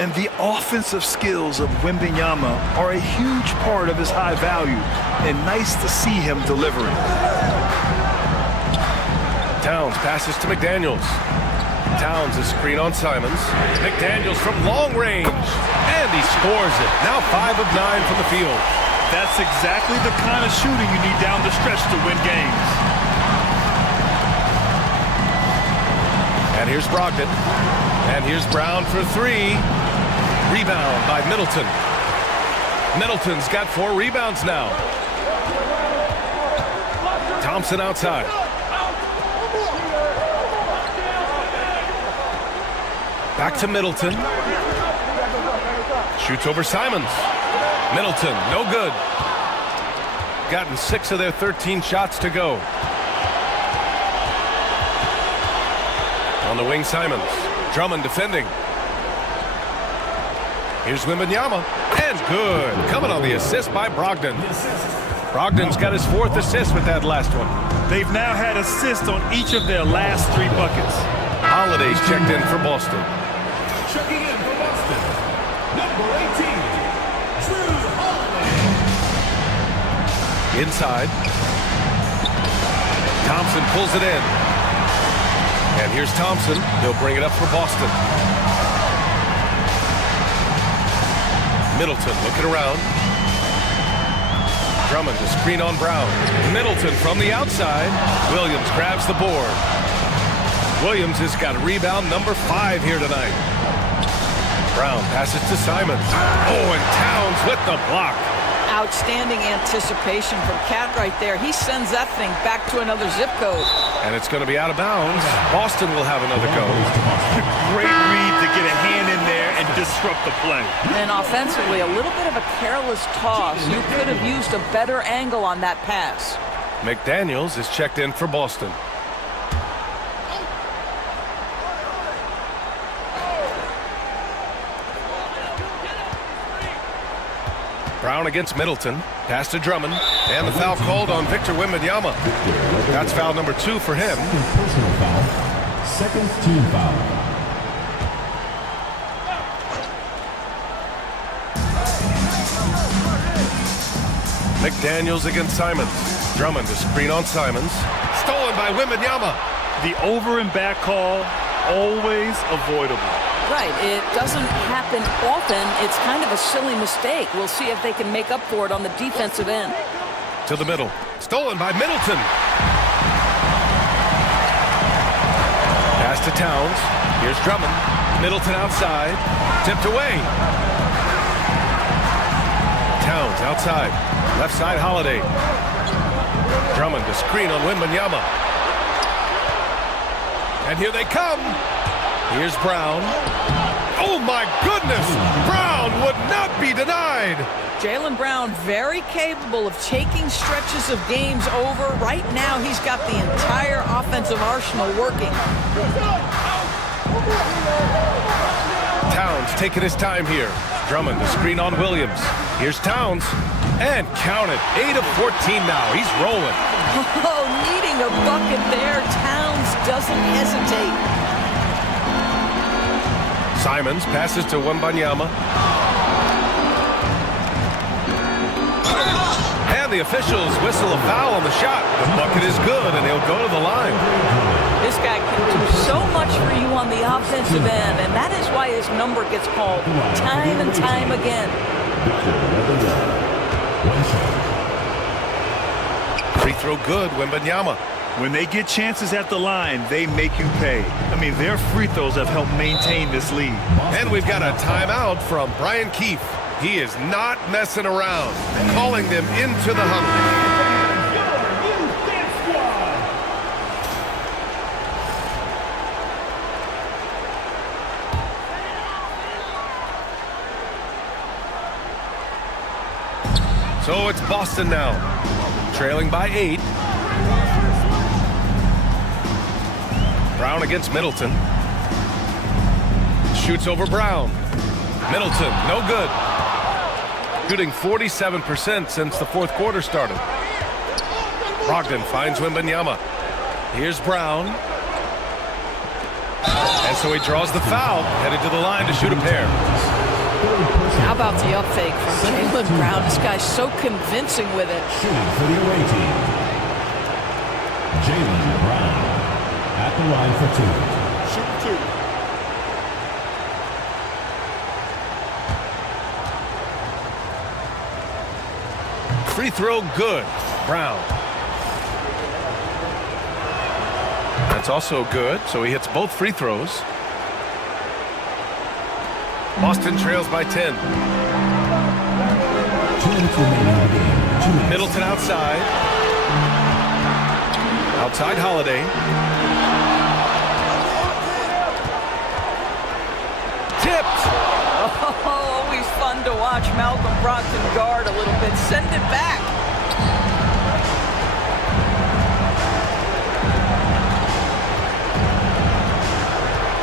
And the offensive skills of Wembanyama are a huge part of his high value. And nice to see him delivering. Towns passes to McDaniels. Towns is screen on Simons. McDaniels from long range. And he scores it. Now 5 of 9 from the field. That's exactly the kind of shooting you need down the stretch to win games. And here's Brogdon. And here's Brown for 3. Rebound by Middleton. Middleton's got 4 rebounds now. Thompson outside. Back to Middleton. Shoots over Simons. Middleton, no good. Gotten 6 of their 13 shots to go. On the wing, Simons. Drummond defending. Here's Wembanyama. And good. Coming on the assist by Brogdon. Brogdon's got his 4th assist with that last one. They've now had assists on each of their last 3 buckets. Holiday's checked in for Boston. Checking in for Boston, number 18, Drew Holiday. Inside. Thompson pulls it in. And here's Thompson. He'll bring it up for Boston. Middleton looking around. Drummond to screen on Brown. Middleton from the outside. Williams grabs the board. Williams has got rebound number 5 here tonight. Brown passes to Simons. Oh, and Towns with the block. Outstanding anticipation from Cat right there. He sends that thing back to another zip code. And it's going to be out of bounds. Boston will have another go. Great read to get a hand in there and disrupt the play. And offensively, a little bit of a careless toss. You could have used a better angle on that pass. McDaniels is checked in for Boston. Brown against Middleton. Pass to Drummond. And the foul called on Victor Wembanyama. That's foul number 2 for him. Personal foul. Second team foul. McDaniels against Simons. Drummond to screen on Simons. Stolen by Wembanyama. The over and back call, always avoidable. Right, it doesn't happen often. It's kind of a silly mistake. We'll see if they can make up for it on the defensive end. To the middle. Stolen by Middleton. Pass to Towns. Here's Drummond. Middleton outside. Tipped away. Towns outside. Left side, Holiday. Drummond to screen on Wembanyama. And here they come. Here's Brown. Oh, my goodness! Brown would not be denied! Jaylen Brown very capable of taking stretches of games over. Right now, he's got the entire offensive arsenal working. Towns taking his time here. Drummond to screen on Williams. Here's Towns. And count it. 8 of 14 now. He's rolling. Oh, needing a bucket there. Towns doesn't hesitate. Simons passes to Wembanyama. And the officials whistle a foul on the shot. The bucket is good, and he'll go to the line. This guy can do so much for you on the offensive end, and that is why his number gets called time and time again. Free throw good, Wembanyama. When they get chances at the line, they make you pay. I mean, their free throws have helped maintain this lead. And we've got a timeout from Brian Keefe. He is not messing around, calling them into the huddle. So it's Boston now, trailing by 8. Brown against Middleton. Shoots over Brown. Middleton, no good. Shooting 47% since the fourth quarter started. Brogdon finds Wembanyama. Here's Brown. And so he draws the foul, headed to the line to shoot a pair. How about the up fake from Jaylen Brown? This guy's so convincing with it. Shooting for the away team. Jaylen Brown at the line for 2. Shoot 2. Free throw good. Brown. That's also good, so he hits both free throws. Boston trails by 10. 2 minutes remaining in the game. Middleton outside. Outside Holiday. Tipped. Oh, always fun to watch Malcolm Brogdon guard a little bit. Send it back.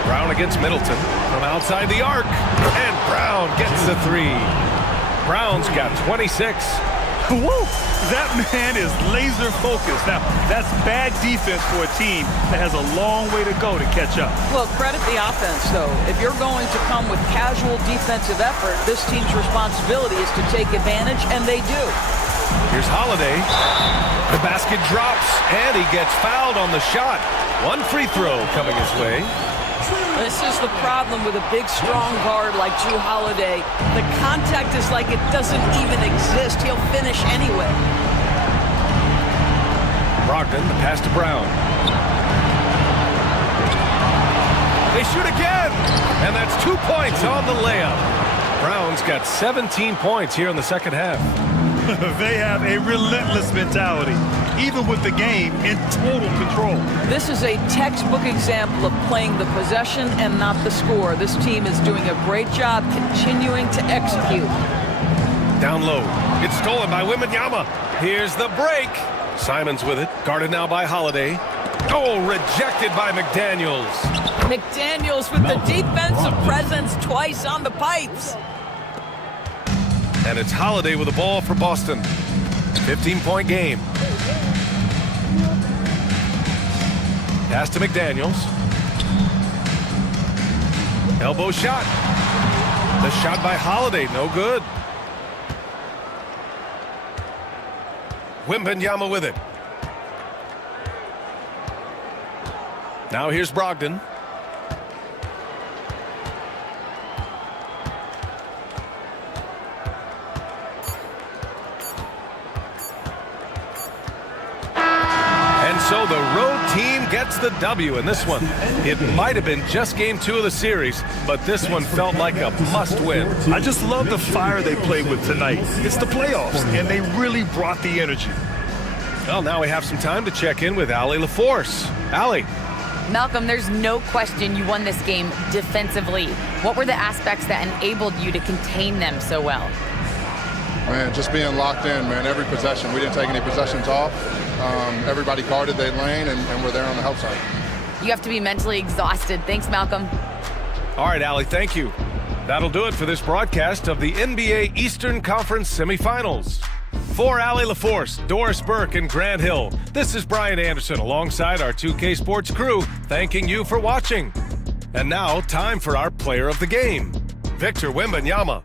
Brown against Middleton from outside the arc. And Brown gets the 3. Brown's got 26. Woo! That man is laser focused. Now, that's bad defense for a team that has a long way to go to catch up. Well, credit the offense, though. If you're going to come with casual defensive effort, this team's responsibility is to take advantage, and they do. Here's Holiday. The basket drops, and he gets fouled on the shot. 1 free throw coming his way. This is the problem with a big, strong guard like Jrue Holiday. The contact is like it doesn't even exist. He'll finish anyway. Brogdon, the pass to Brown. They shoot again, and that's 2 points on the layup. Brown's got 17 points here in the second half. They have a relentless mentality, even with the game in total control. This is a textbook example of playing the possession and not the score. This team is doing a great job continuing to execute. Down low. It's stolen by Wembanyama. Here's the break. Simons with it. Guarded now by Holiday. Oh, rejected by McDaniels. McDaniels with the defensive presence twice on the pipes. And it's Holiday with the ball for Boston. 15-point game. Pass to McDaniels. Elbow shot. The shot by Holiday, no good. Wembanyama with it. Now here's Brogdon. So the road team gets the W in this one. It might have been just game 2 of the series, but this one felt like a must-win. I just love the fire they played with tonight. It's the playoffs, and they really brought the energy. Well, now we have some time to check in with Allie LaForce. Allie. Malcolm, there's no question you won this game defensively. What were the aspects that enabled you to contain them so well? Man, just being locked in, man, every possession. We didn't take any possessions off. Everybody guarded their lane, and we're there on the help side. You have to be mentally exhausted. Thanks, Malcolm. All right, Allie, thank you. That'll do it for this broadcast of the NBA Eastern Conference semifinals. For Allie LaForce, Doris Burke, and Grant Hill, this is Brian Anderson alongside our 2K Sports crew, thanking you for watching. And now, time for our player of the game, Victor Wembanyama.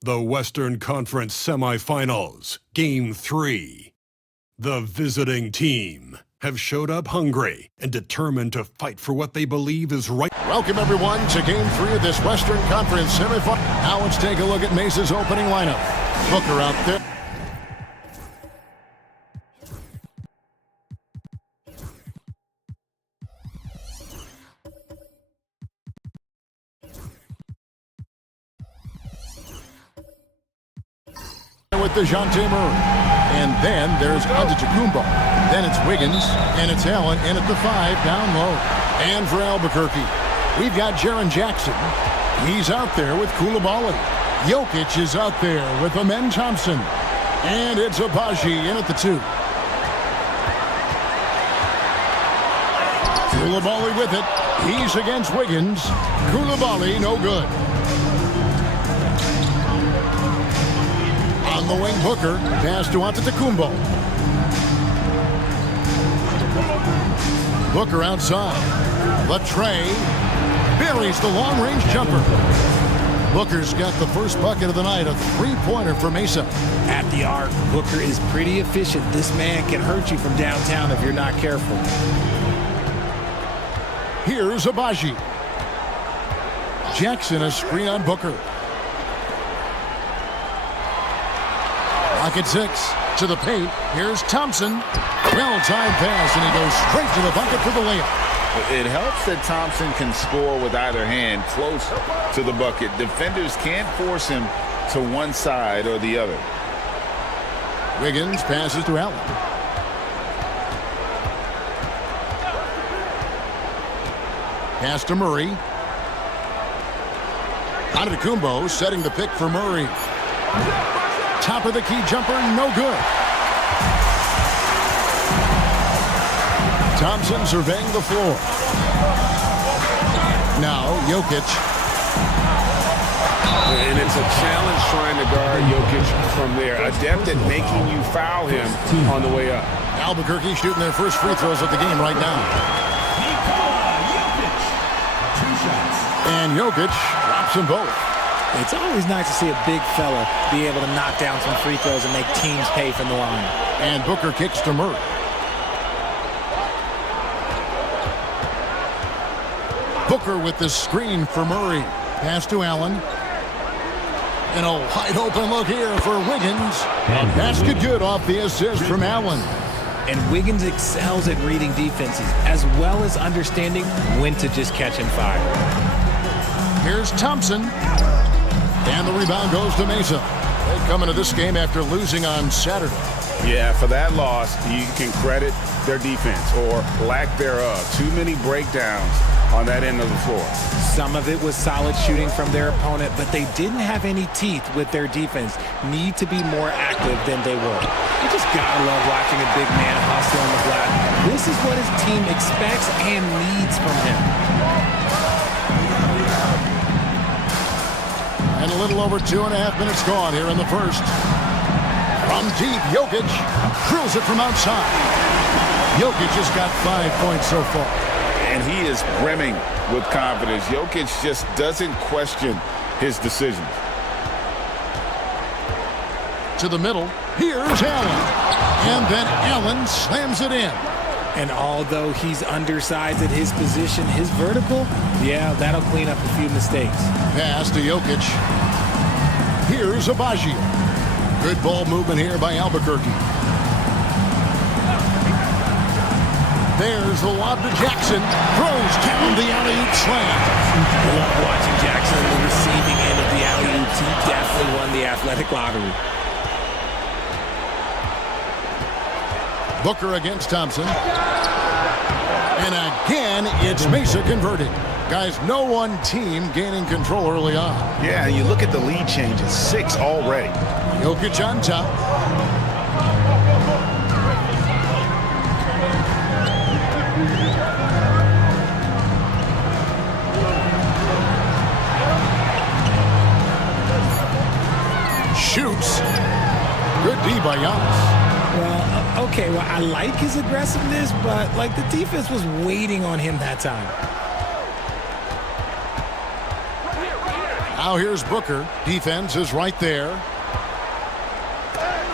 The Western Conference Semifinals, Game 3. The visiting team have showed up hungry and determined to fight for what they believe is right. Welcome, everyone, to Game 3 of this Western Conference semifinal. Now let's take a look at Mesa's opening lineup. Booker out there. With DeJounte Murray. And then there's Antetokounmpo. Then it's Wiggins, and it's Allen in at the 5 down low. And for Albuquerque, we've got Jaren Jackson. He's out there with Coulibaly. Jokic is out there with Amen Thompson. And it's Abaji in at the 2. Coulibaly with it. He's against Wiggins. Coulibaly no good. On the wing, Booker. Pass to Antetokounmpo. Booker outside. Latrey buries the long-range jumper. Booker's got the first bucket of the night, a three-pointer for Mesa. At the arc, Booker is pretty efficient. This man can hurt you from downtown if you're not careful. Here's Abaji. Jackson a screen on Booker. Pocket 6 to the paint. Here's Thompson. Well-timed pass, and he goes straight to the bucket for the layup. It helps that Thompson can score with either hand close to the bucket. Defenders can't force him to one side or the other. Wiggins passes to Allen. Pass to Murray. Antetokounmpo setting the pick for Murray. Top of the key jumper, no good. Thompson surveying the floor. Now Jokic. And it's a challenge trying to guard Jokic from there. Adept at making you foul him on the way up. Albuquerque shooting their first free throws of the game right now. And Jokic drops them both. It's always nice to see a big fella be able to knock down some free throws and make teams pay from the line. And Booker kicks to Murray. Booker with the screen for Murray. Pass to Allen. And a wide open look here for Wiggins. Basket good off the assist from Allen. And Wiggins excels at reading defenses as well as understanding when to just catch and fire. Here's Thompson. And the rebound goes to Mesa. They come into this game after losing on Saturday. Yeah, for that loss, you can credit their defense or lack thereof. Too many breakdowns on that end of the floor. Some of it was solid shooting from their opponent, but they didn't have any teeth with their defense. Need to be more active than they were. You just gotta love watching a big man hustle on the glass. This is what his team expects and needs from him. And a little over 2.5 minutes gone here in the first. From deep, Jokic drills it from outside. Jokic has got 5 points so far. And he is brimming with confidence. Jokic just doesn't question his decisions. To the middle, here's Allen. And then Allen slams it in. And although he's undersized at his position, his vertical, yeah, that'll clean up a few mistakes. Pass to Jokic. Here's Abaji. Good ball movement here by Albuquerque. There's the lob to Jackson. Throws down the alley-oop slam. Love watching Jackson on the receiving end of the alley-oops. He definitely won the athletic lottery. Booker against Thompson. And again, it's Mesa converting. Guys, no one team gaining control early on. Yeah, you look at the lead changes, 6 already. Jokic on top. Shoots. Good D by Giannis. Well, okay, well, I like his aggressiveness, but, like, the defense was waiting on him that time. Now here's Booker. Defense is right there.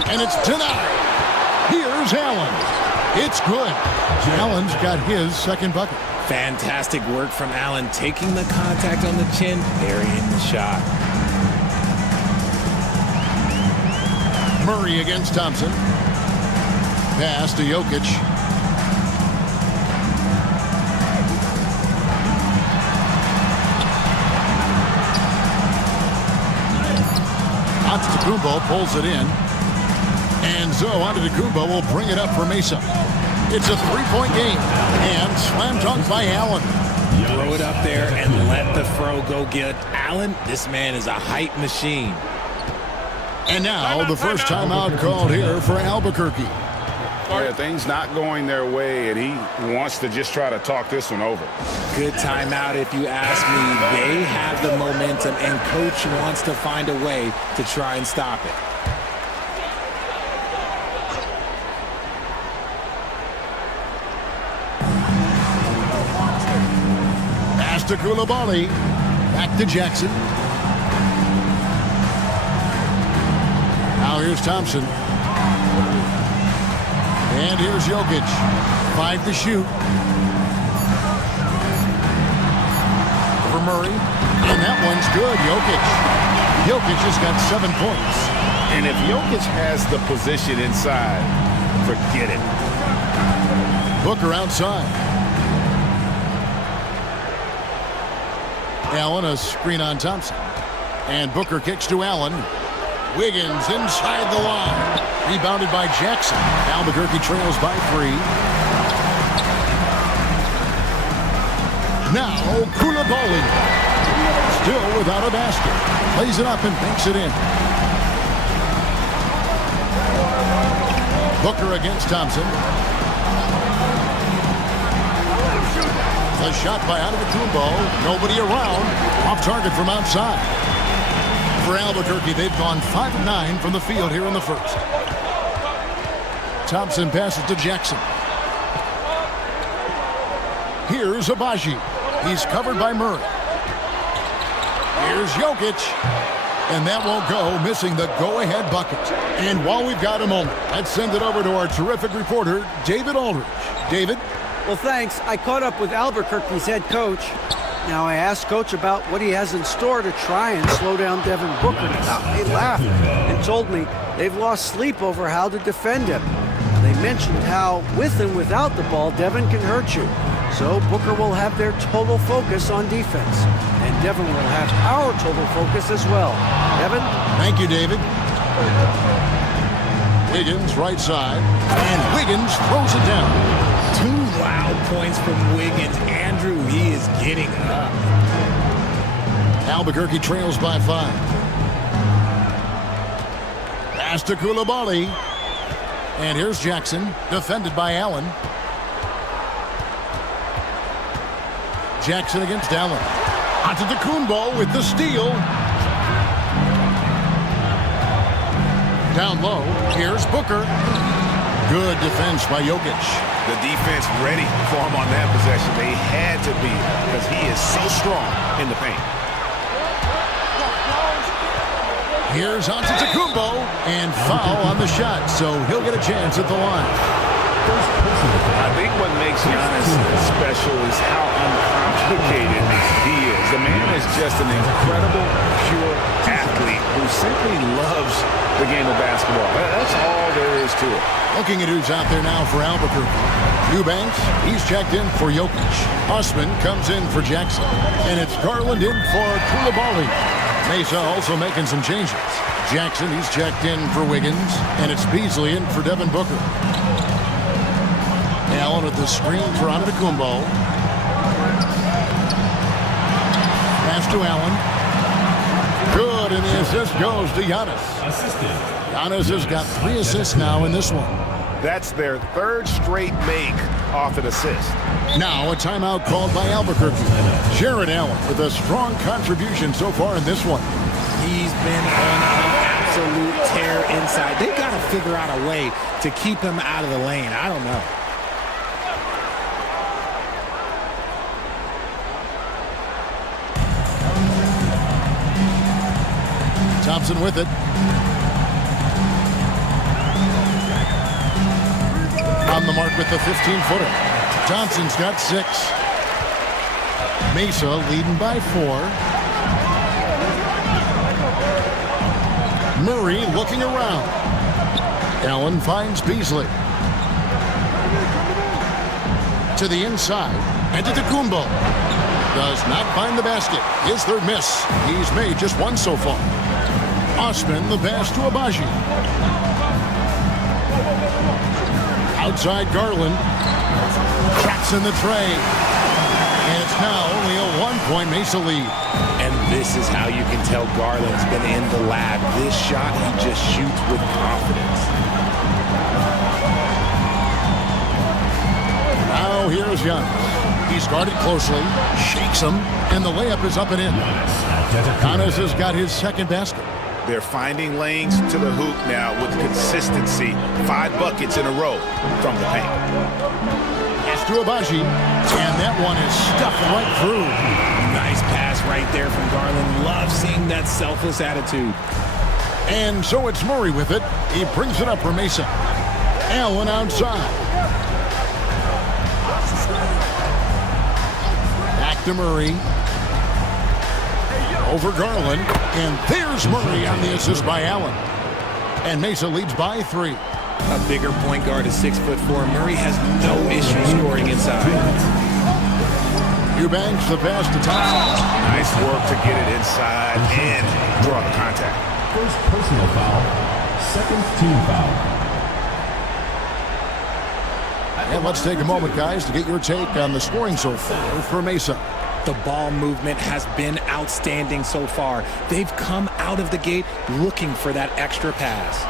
And it's denied. Here's Allen. It's good. Allen's got his second bucket. Fantastic work from Allen, taking the contact on the chin, burying the shot. Murray against Thompson. Pass to Jokic. Antetokounmpo pulls it in. And Antetokounmpo will bring it up for Mesa. It's a three-point game. And slam dunk by Allen. Throw it up there and let the throw go get Allen. This man is a height machine. And now the first timeout called here for Albuquerque. Yeah, things not going their way, and he wants to just try to talk this one over. Good timeout if you ask me. They have the momentum, and Coach wants to find a way to try and stop it. Pass to Coulibaly. Back to Jackson. Now here's Thompson. And here's Jokic. 5 to shoot. For Murray. And that one's good. Jokic has got 7 points. And if Jokic has the position inside, forget it. Booker outside. Allen, a screen on Thompson. And Booker kicks to Allen. Wiggins inside the line. Rebounded by Jackson. Albuquerque trails by 3. Now Coulibaly. Still without a basket. Lays it up and banks it in. Booker against Thompson. The shot by Antetokounmpo. Nobody around. Off target from outside. For Albuquerque, they've gone 5 of 9 from the field here in the first. Thompson passes to Jackson. Here's Abaji. He's covered by Murray. Here's Jokic. And that won't go, missing the go-ahead bucket. And while we've got a moment, let's send it over to our terrific reporter, David Aldridge. David? Well, thanks. I caught up with Albuquerque's head coach. Now, I asked Coach about what he has in store to try and slow down Devin Booker. He laughed and told me they've lost sleep over how to defend him. They mentioned how, with and without the ball, Devin can hurt you. So Booker will have their total focus on defense. And Devin will have our total focus as well. Devin? Thank you, David. Wiggins, right side. And Wiggins throws it down. 2 loud points from Wiggins. Andrew, he is getting up. Albuquerque trails by 5. Pass to Coulibaly. And here's Jackson, defended by Allen. Jackson against Allen. Antetokounmpo with the steal. Down low, here's Booker. Good defense by Jokic. The defense ready for him on that possession. They had to be because he is so strong in the paint. Here's Antetokounmpo and foul on the shot, so he'll get a chance at the line. I think what makes Giannis special is how uncomplicated he is. The man is just an incredible, pure athlete who simply loves the game of basketball. That's all there is to it. Looking at who's out there now for Albuquerque. Eubanks, he's checked in for Jokic. Usman comes in for Jackson. And it's Garland in for Coulibaly. Mesa also making some changes. Jackson, he's checked in for Wiggins. And it's Beasley in for Devin Booker. Allen at the screen for Antetokounmpo. Pass to Allen. Good, and the assist goes to Giannis. Giannis has got 3 assists now in this one. That's their 3rd straight make off an assist. Now a timeout called by Albuquerque. Jared Allen with a strong contribution so far in this one. He's been on an absolute inside. They got to figure out a way to keep him out of the lane. I don't know. Thompson with it. On the mark with the 15-footer. Thompson's got 6. Mesa leading by 4. Murray looking around. Allen finds Beasley. To the inside. And to Tecumbo. Does not find the basket. His third miss. He's made just 1 so far. Osman the pass to Abaji. Outside Garland. Traps in the tray. And it's now only a 1-point Mesa lead. And this is how you can tell Garland's been in the lab. This shot, he just shoots with confidence. Now here's Giannis. He's guarded closely, shakes him, and the layup is up and in. Giannis has got his second basket. They're finding lanes to the hoop now with consistency. 5 buckets in a row from the paint. Pass to Abaji, and that one is stuffed right through. Nice pass right there from Garland. Love seeing that selfless attitude. And so it's Murray with it. He brings it up for Mesa. Allen outside. Back to Murray. Over Garland, and there's Murray on the assist by Allen. And Mesa leads by 3. A bigger point guard is 6'4". Murray has no issue scoring inside. Eubanks the pass to Thompson. Nice work to get it inside and draw the contact. First personal foul, second team foul. And let's take a moment, guys, to get your take on the scoring so far for Mesa. The ball movement has been outstanding so far. They've come out of the gate looking for that extra pass.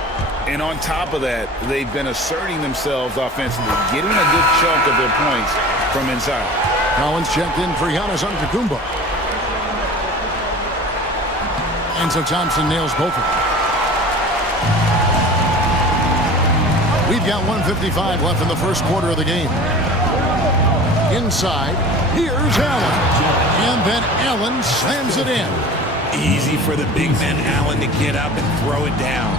And on top of that, they've been asserting themselves offensively, getting a good chunk of their points from inside. Collins checked in for Giannis Antetokounmpo. And so Thompson nails both of them. We've got 1:55 left in the first quarter of the game. Inside, here's Allen. And then Allen slams it in. Easy for the big man Allen to get up and throw it down.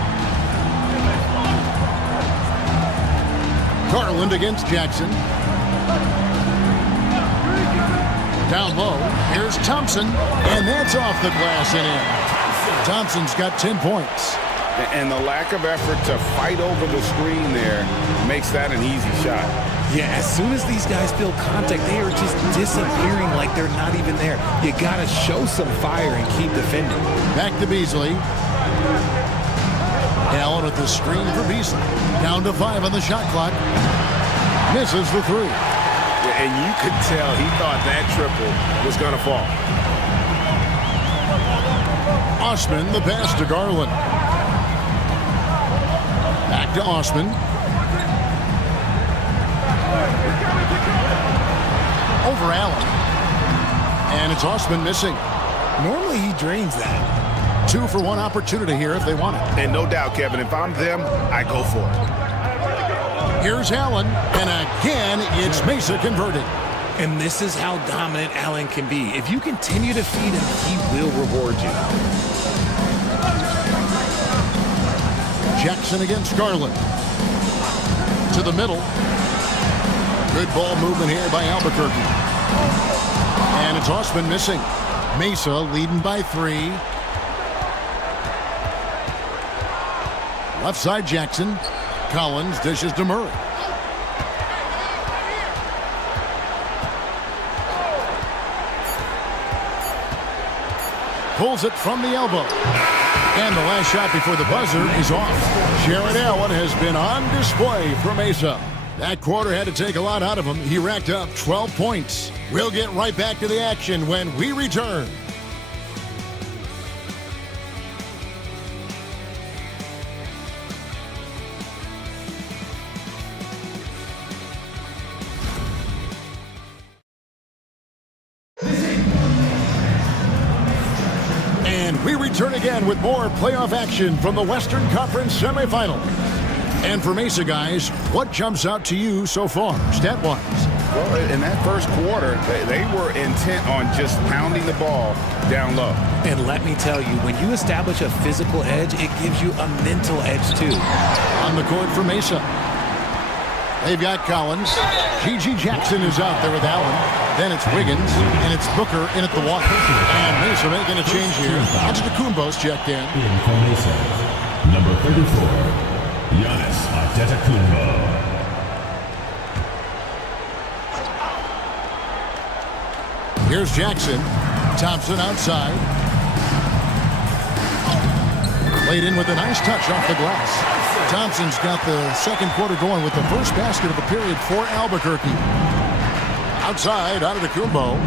Garland against Jackson. Down low, here's Thompson. And that's off the glass and in. Thompson's got 10 points. And the lack of effort to fight over the screen there makes that an easy shot. Yeah, as soon as these guys feel contact, they are just disappearing like they're not even there. You got to show some fire and keep defending. Back to Beasley. Allen with the screen for Beasley. Down to 5 on the shot clock. Misses the 3. And you could tell he thought that triple was going to fall. Osman the pass to Garland. Back to Osman. Over Allen. And it's Osman missing. Normally he drains that. 2 for 1 opportunity here if they want it. And no doubt, Kevin, if I'm them, I go for it. Here's Allen. And again, it's Mesa converted. And this is how dominant Allen can be. If you continue to feed him, he will reward you. Jackson against Garland. To the middle. Good ball movement here by Albuquerque. And it's Osman missing. Mesa leading by 3. Left side Jackson. Collins dishes to Murray. Pulls it from the elbow. And the last shot before the buzzer is off. Jared Allen has been on display for Mesa. That quarter had to take a lot out of him. He racked up 12 points. We'll get right back to the action when we return. And we return again with more playoff action from the Western Conference semifinals. And for Mesa, guys, what jumps out to you so far, stat-wise? Well, in that first quarter, they were intent on just pounding the ball down low. And let me tell you, when you establish a physical edge, it gives you a mental edge, too. On the court for Mesa. They've got Collins. G.G. Jackson is out there with Allen. Then it's Wiggins, and it's Booker in at the one. And Mesa making a change here. Antetokounmpo's checked in. In for Mesa, number 34, Giannis Antetokounmpo. Here's Jackson. Thompson outside. Played in with a nice touch off the glass. Thompson's got the second quarter going with the first basket of the period for Albuquerque. Outside, Antetokounmpo.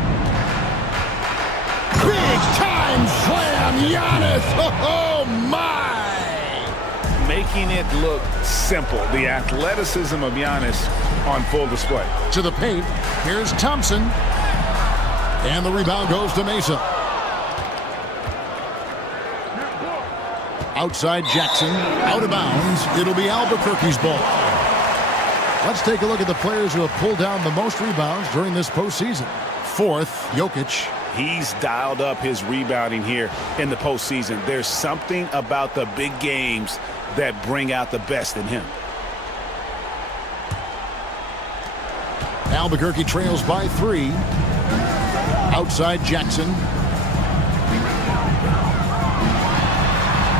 Big time slam, Giannis! Oh my! Making it look simple. The athleticism of Giannis on full display. To the paint. Here's Thompson. And the rebound goes to Mesa. Outside Jackson, out of bounds. It'll be Albuquerque's ball. Let's take a look at the players who have pulled down the most rebounds during this postseason. Fourth, Jokic. He's dialed up his rebounding here in the postseason. There's something about the big games that bring out the best in him. Albuquerque trails by 3. Outside Jackson.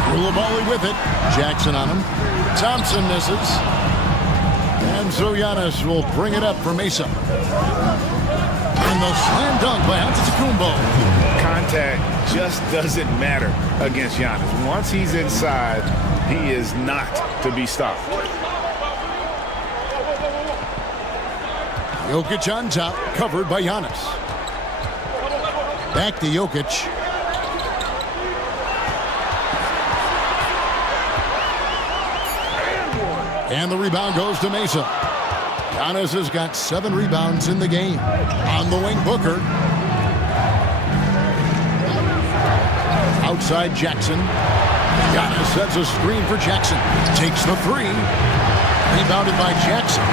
Koulibaly with it. Jackson on him. Thompson misses. And so Giannis will bring it up for Mesa. And the slam dunk by Antetokounmpo. Contact just doesn't matter against Giannis. Once he's inside, he is not to be stopped. Jokic on top, covered by Giannis. Back to Jokic. And the rebound goes to Mesa. Giannis has got 7 rebounds in the game. On the wing, Booker. Outside Jackson. Giannis sets a screen for Jackson. Takes the 3. Rebounded by Jackson.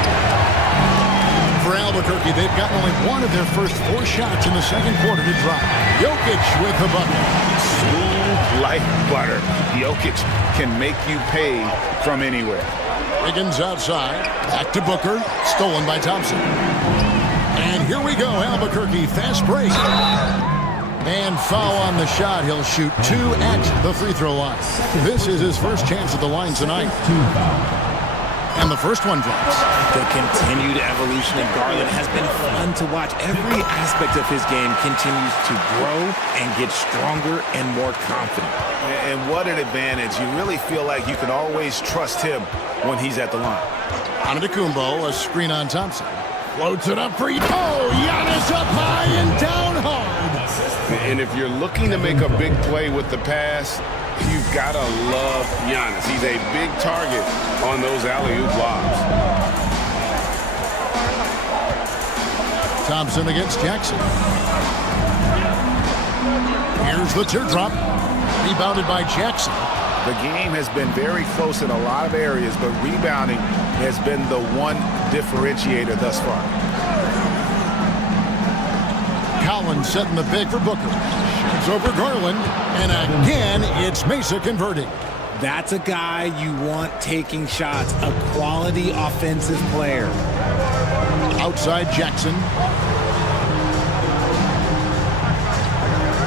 For Albuquerque, they've gotten only one of their first 4 shots in the second quarter to drop. Jokic with the bucket. Smooth like butter. Jokic can make you pay from anywhere. Wiggins outside. Back to Booker. Stolen by Thompson. And here we go, Albuquerque. Fast break. And foul on the shot. He'll shoot 2 at the free throw line. This is his first chance at the line tonight. And the first one drops. The continued evolution of Garland has been fun to watch. Every aspect of his game continues to grow and get stronger and more confident. And what an advantage. You really feel like you can always trust him when he's at the line. Antetokounmpo, a screen on Thompson. Floats it up for you. Oh, Giannis up high and down hard. And if you're looking to make a big play with the pass, you've got to love Giannis. He's a big target on those alley-oop lobs. Thompson against Jackson. Here's the teardrop. Rebounded by Jackson. The game has been very close in a lot of areas, but rebounding has been the one differentiator thus far. Collins setting the big for Booker. Shoots over Garland. And again, it's Mesa converting. That's a guy you want taking shots, a quality offensive player. Outside Jackson.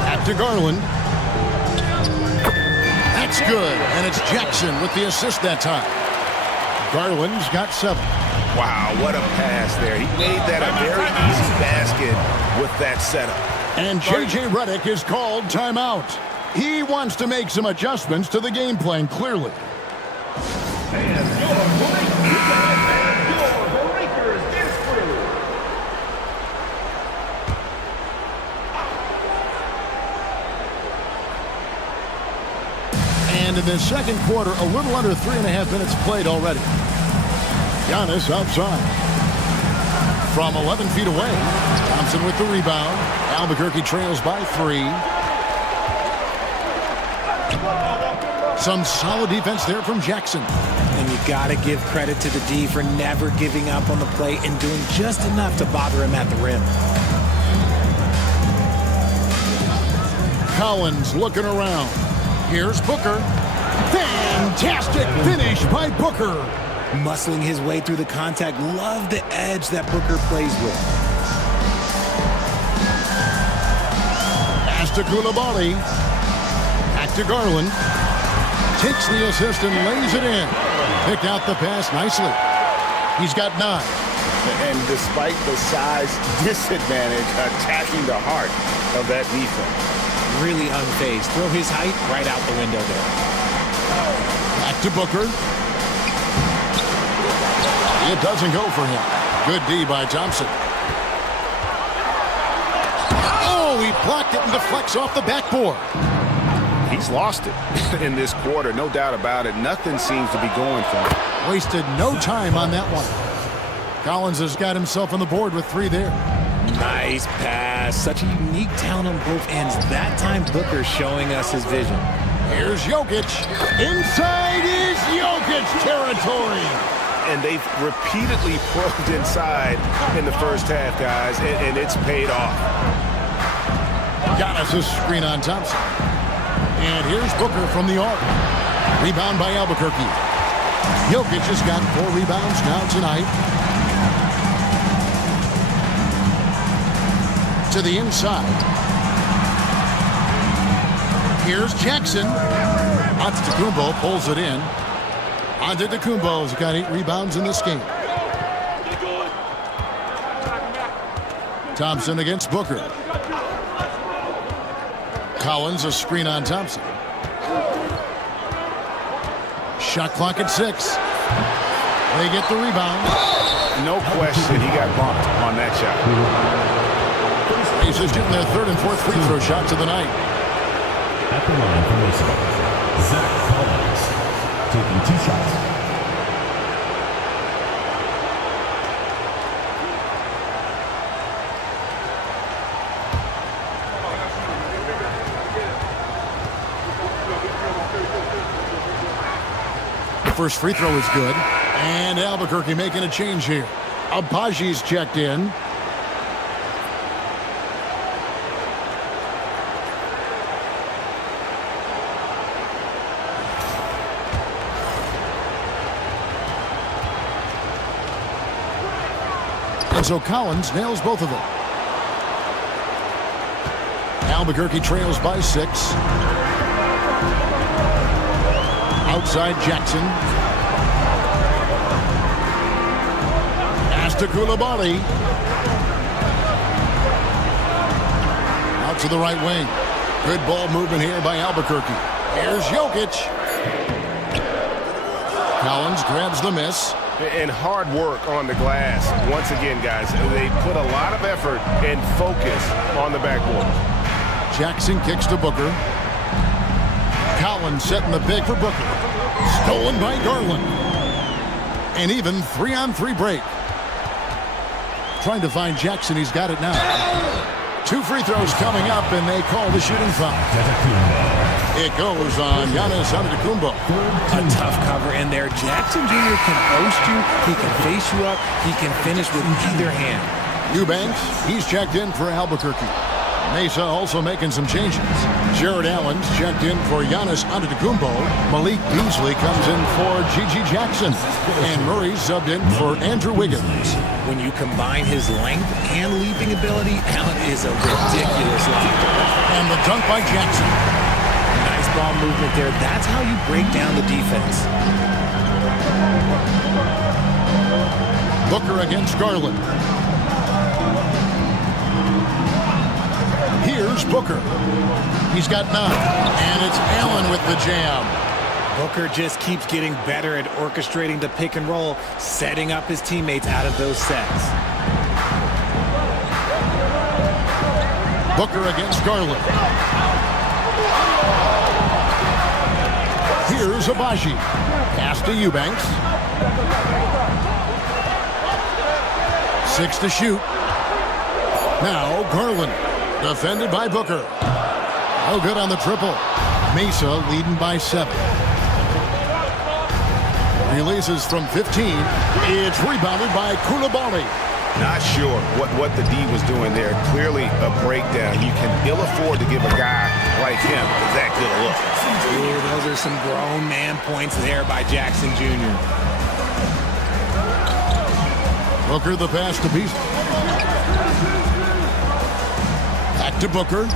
Back to Garland. That's good. And it's Jackson with the assist that time. Garland's got 7. Wow, what a pass there. He made that a very easy basket with that setup. And J.J. Redick is called timeout. He wants to make some adjustments to the game plan, clearly. And in the second quarter, a little under 3.5 minutes played already. Giannis outside. From 11 feet away, Thompson with the rebound. Albuquerque trails by 3. Some solid defense there from Jackson. And you got to give credit to the D for never giving up on the play and doing just enough to bother him at the rim. Collins looking around. Here's Booker. Fantastic finish by Booker. Muscling his way through the contact. Love the edge that Booker plays with. Pass to Coulibaly. Back to Garland. Takes the assist and lays it in. Picked out the pass nicely. He's got 9. And despite the size disadvantage, attacking the heart of that defense. Really unfazed. Throw his height right out the window there. Back to Booker. It doesn't go for him. Good D by Thompson. Oh, he blocked it and deflects off the backboard. He's lost it in this quarter, no doubt about it. Nothing seems to be going for him. Wasted no time on that one. Collins has got himself on the board with 3 there. Nice pass. Such a unique talent on both ends. That time Booker showing us his vision. Here's Jokic. Inside is Jokic territory. And they've repeatedly probed inside in the first half, guys, and it's paid off. Giannis' screen on Thompson. And here's Booker from the arc. Rebound by Albuquerque. Jokic has got 4 rebounds now tonight. To the inside. Here's Jackson. Antetokounmpo pulls it in. Antetokounmpo's got 8 rebounds in this game. Thompson against Booker. Collins, a screen on Thompson. Shot clock at 6. They get the rebound. No question, he got bumped on that shot. Pacers getting their 3rd and 4th free throw shots of the night. At the line for Mason, Zach Collins, taking 2 shots. The first free throw is good. And Albuquerque making a change here. Abaji's checked in. And so Collins nails both of them. Albuquerque trails by 6. Outside Jackson. Pass to Coulibaly. Out to the right wing. Good ball movement here by Albuquerque. Here's Jokic. Collins grabs the miss. And hard work on the glass. Once again, guys, they put a lot of effort and focus on the backboard. Jackson kicks to Booker. Collins setting the pick for Booker. Stolen by Garland. And even 3-on-3 break. Trying to find Jackson. He's got it now. 2 free throws coming up, and they call the shooting foul. It goes on Giannis Antetokounmpo. A tough cover in there. Jackson Jr. can post you. He can face you up. He can finish with either hand. Eubanks, he's checked in for Albuquerque. Mesa also making some changes. Jared Allen's checked in for Giannis Antetokounmpo. Malik Beasley comes in for Gigi Jackson. And Murray subbed in for Andrew Wiggins. When you combine his length and leaping ability, Allen is a ridiculous lofter. And the dunk by Jackson. Nice ball movement there. That's how you break down the defense. Booker against Garland. Here's Booker. He's got 9. And it's Allen with the jam. Booker just keeps getting better at orchestrating the pick and roll, setting up his teammates out of those sets. Booker against Garland. Here's Abaji. Pass to Eubanks. 6 to shoot. Now Garland. Defended by Booker. Oh, good on the triple. Mesa leading by 7. Releases from 15. It's rebounded by Koulibaly. Not sure what the D was doing there. Clearly a breakdown. You can ill afford to give a guy like him that good a look. Ooh, those are some grown man points there by Jackson Jr. Booker the pass to Beasley. Back to Booker.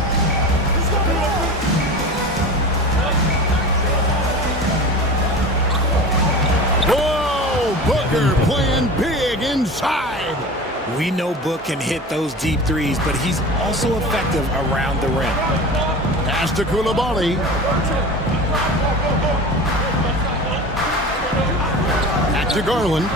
Whoa! Booker playing big inside. We know Book can hit those deep threes, but he's also effective around the rim. Pass to Koulibaly. Back to Garland.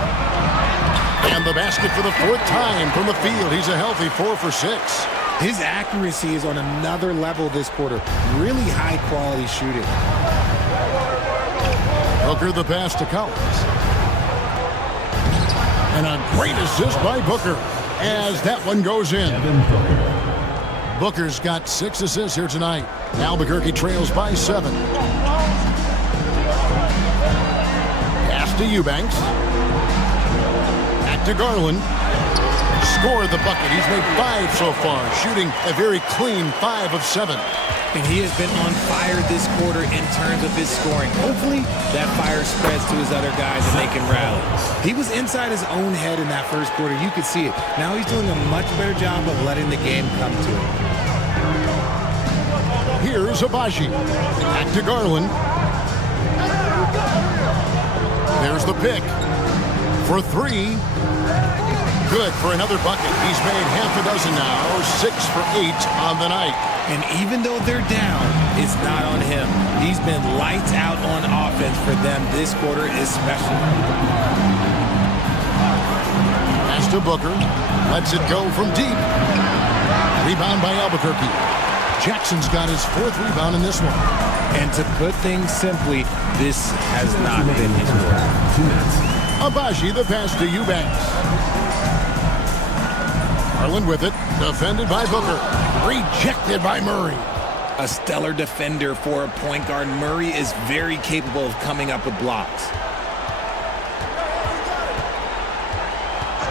And the basket for the fourth time from the field. He's a healthy 4 for 6. His accuracy is on another level this quarter. Really high quality shooting. Booker the pass to Collins. And a great assist by Booker as that one goes in. Booker's got 6 assists here tonight. Albuquerque trails by 7. Pass to Eubanks. Back to Garland. Scored the bucket. He's made 5 so far, shooting a very clean 5 of 7. And he has been on fire this quarter in terms of his scoring. Hopefully, that fire spreads to his other guys and they can rally. He was inside his own head in that first quarter. You could see it. Now he's doing a much better job of letting the game come to him. Here's Abaji. Back to Garland. There's the pick. For 3. Good for another bucket. He's made half a dozen now. 6 for 8 on the night. And even though they're down, it's not on him. He's been lights out on offense for them this quarter especially. Pass to Booker. Lets it go from deep. Rebound by Albuquerque. Jackson's got his 4th rebound in this one. And to put things simply, this has not been his quarter. Abaji the pass to Eubanks. Garland with it. Defended by Booker. Rejected by Murray. A stellar defender for a point guard. Murray is very capable of coming up with blocks.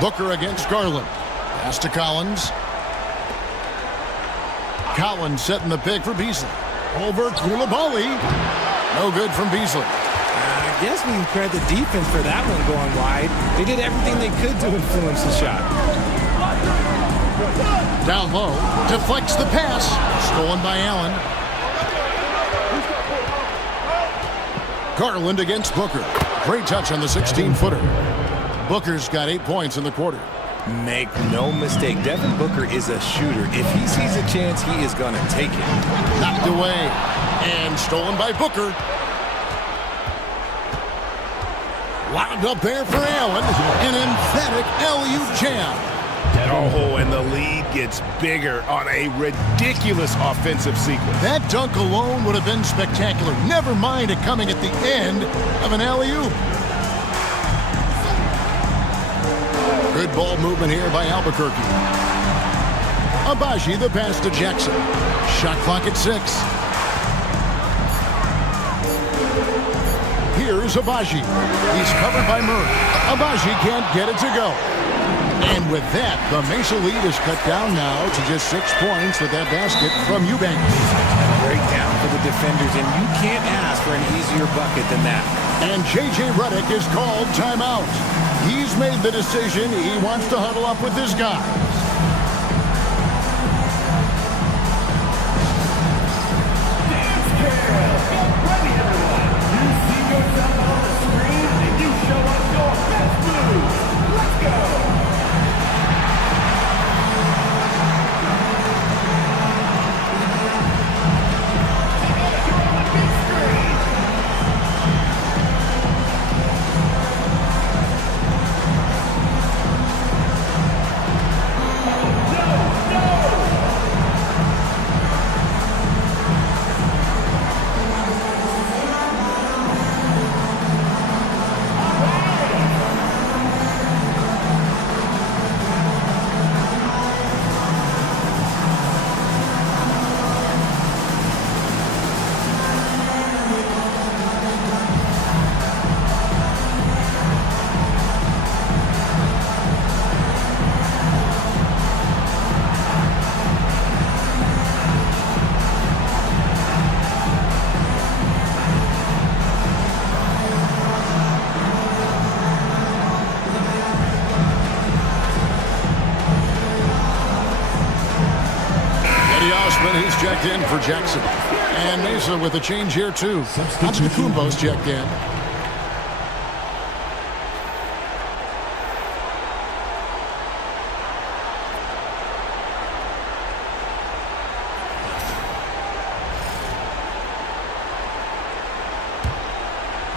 Booker against Garland. Pass to Collins. Collins setting the pick for Beasley. Over Koulibaly. No good from Beasley. I guess we can credit the defense for that one going wide. They did everything they could to influence the shot. Down low. Deflects the pass. Stolen by Allen. Garland against Booker. Great touch on the 16-footer. Booker's got 8 points in the quarter. Make no mistake, Devin Booker is a shooter. If he sees a chance, he is going to take it. Knocked away. And stolen by Booker. Lobbed up there for Allen. An emphatic alley-oop jam. Oh, and the lead gets bigger on a ridiculous offensive sequence. That dunk alone would have been spectacular. Never mind it coming at the end of an alley-oop. Good ball movement here by Albuquerque. Abaji the pass to Jackson. Shot clock at 6. Here's Abaji. He's covered by Murray. Abaji can't get it to go. And with that, the Mesa lead is cut down now to just 6 points with that basket from Eubanks. Breakdown for the defenders, and you can't ask for an easier bucket than that. And J.J. Redick is called timeout. He's made the decision. He wants to huddle up with his guys. checked in for Jackson. And Mesa with a change here, too. Antetokounmpo's checked in.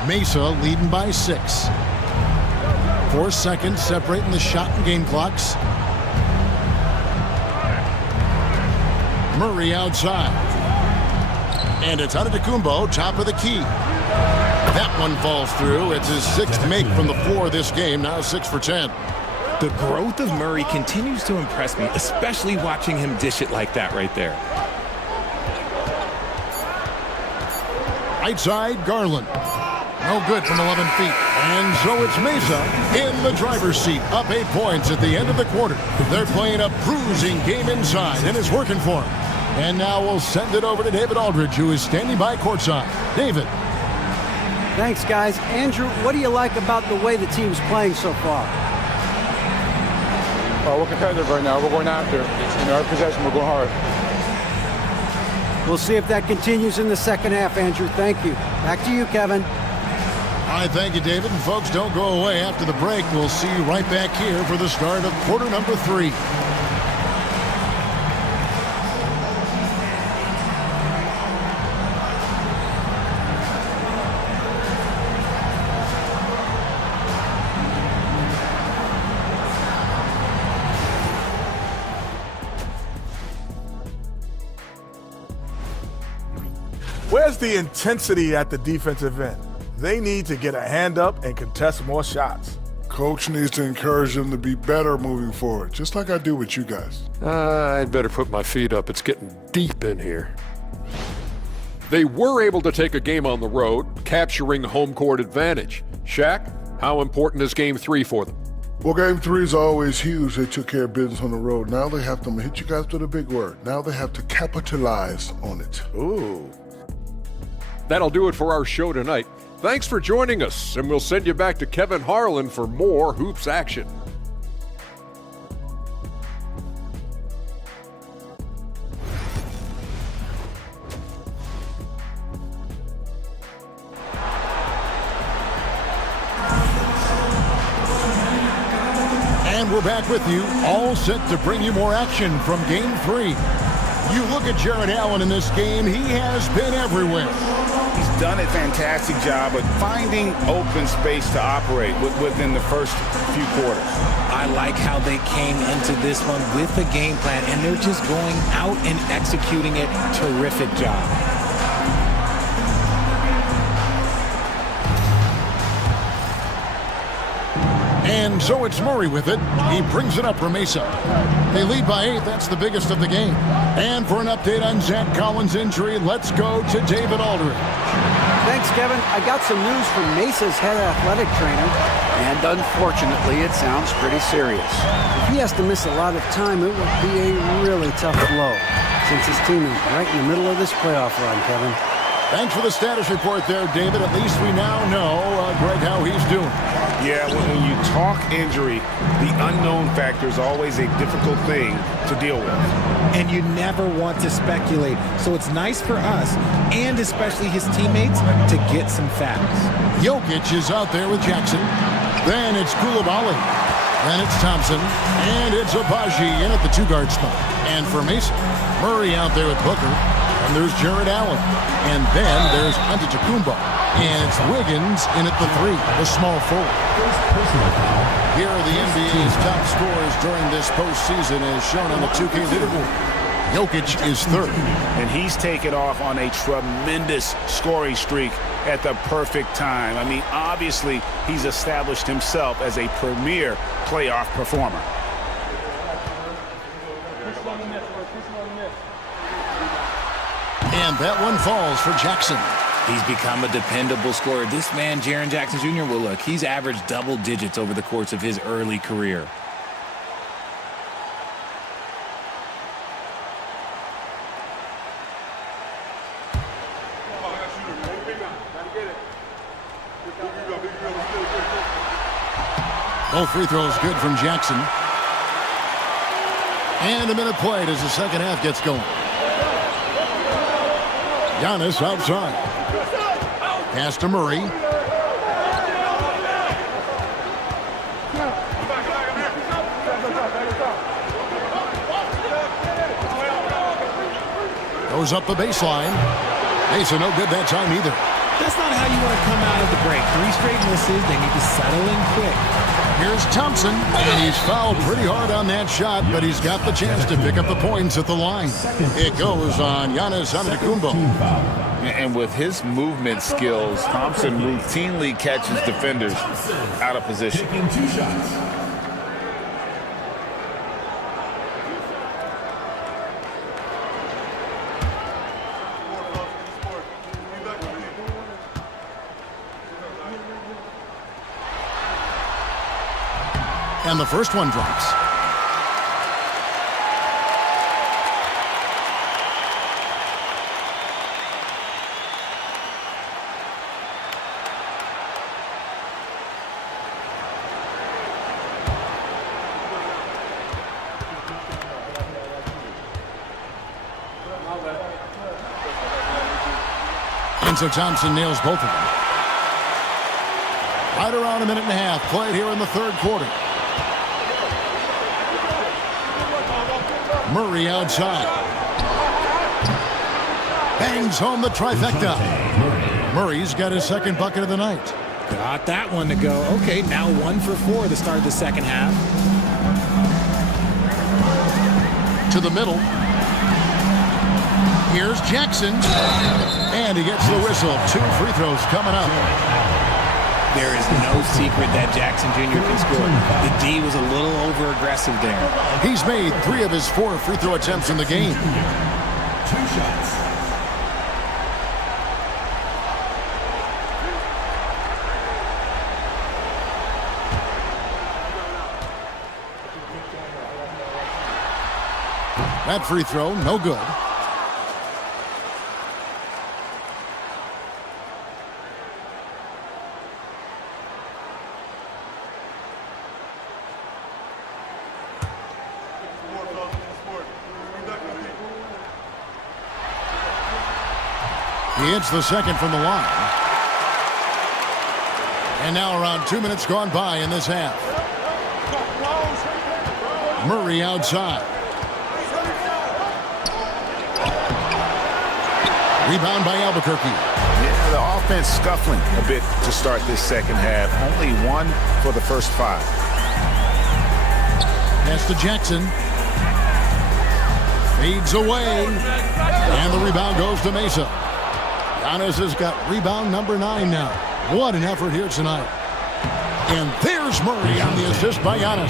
Mesa leading by 6. 4 seconds separating the shot and game clocks. Murray outside. And it's Antetokounmpo, top of the key. That one falls through. It's his 6th make from the floor this game, now 6 for 10. The growth of Murray continues to impress me, especially watching him dish it like that right there. Right side, Garland. No good from 11 feet. And so it's Mesa in the driver's seat, up 8 points at the end of the quarter. They're playing a bruising game inside, and it's working for them. And now we'll send it over to David Aldridge, who is standing by courtside. David. Thanks, guys. Andrew, what do you like about the way the team's playing so far? We're competitive right now. We're going after it. Our possession, we're going hard. We'll see if that continues in the second half, Andrew. Thank you. Back to you, Kevin. All right, thank you, David. And folks, don't go away after the break. We'll see you right back here for the start of quarter number 3. Where's the intensity at the defensive end? They need to get a hand up and contest more shots. Coach needs to encourage them to be better moving forward, just like I do with you guys. I'd better put my feet up. It's getting deep in here. They were able to take a game on the road, capturing home court advantage. Shaq, how important is Game 3 for them? Well, Game 3 is always huge. They took care of business on the road. Now they have to hit you guys with a big word. Now they have to capitalize on it. Ooh. That'll do it for our show tonight. Thanks for joining us, and we'll send you back to Kevin Harlan for more Hoops action. And we're back with you, all set to bring you more action from Game 3. You look at Jared Allen in this game, he has been everywhere. He's done a fantastic job of finding open space to operate within the first few quarters. I like how they came into this one with a game plan, and they're just going out and executing it. Terrific job. And so it's Murray with it. He brings it up for Mesa. They lead by 8. That's the biggest of the game. And for an update on Zach Collins' injury, let's go to David Aldridge. Thanks, Kevin. I got some news from Mesa's head athletic trainer, and unfortunately, it sounds pretty serious. If he has to miss a lot of time, it would be a really tough blow, since his team is right in the middle of this playoff run, Kevin. Thanks for the status report there, David. At least we now know, Greg, how he's doing. Yeah, when you talk injury, the unknown factor is always a difficult thing to deal with. And you never want to speculate. So it's nice for us, and especially his teammates, to get some facts. Jokic is out there with Jackson. Then it's Koulibaly. Then it's Thompson. And it's Abaji in at the 2-guard spot. And for Mason, Murray out there with Booker. And there's Jared Allen. And then there's Antetokounmpo. And it's Wiggins in at the 3, the small forward. Here are the NBA's top scorers during this postseason as shown on the 2K leaderboard. Jokic is 3rd. And he's taken off on a tremendous scoring streak at the perfect time. I mean, obviously, he's established himself as a premier playoff performer. And that one falls for Jackson. He's become a dependable scorer. This man, Jaren Jackson Jr., well, look, he's averaged double digits over the course of his early career. Both free throws good from Jackson. And a minute played as the second half gets going. Giannis outside. Pass to Murray. Goes up the baseline. Mason, no good that time either. That's not how you want to come out of the break. 3 straight misses. They need to settle in quick. Here's Thompson, and he's fouled pretty hard on that shot, but he's got the chance to pick up the points at the line. It goes on Giannis Antetokounmpo. And with his movement skills, Thompson routinely catches defenders out of position. Taking 2 shots. And the first one drops. And so Thompson nails both of them. Right around a minute and a half played here in the third quarter. Murray outside. Bangs home the trifecta. Murray's got his second bucket of the night. Got that one to go. Okay, now 1 for 4 to start the second half. To the middle. Here's Jackson. And he gets the whistle. 2 free throws coming up. There is no secret that Jackson Jr. can score. The D was a little over-aggressive there. He's made 3 of his 4 free throw attempts in the game. 2 shots. That free throw, no good. He hits the second from the line. And now around 2 minutes gone by in this half. Murray outside. Rebound by Albuquerque. Yeah, the offense scuffling a bit to start this second half. Only 1 for the first 5. Pass to Jackson. Fades away. And the rebound goes to Mesa. Giannis has got rebound number 9 now. What an effort here tonight. And there's Murray on the assist by Giannis.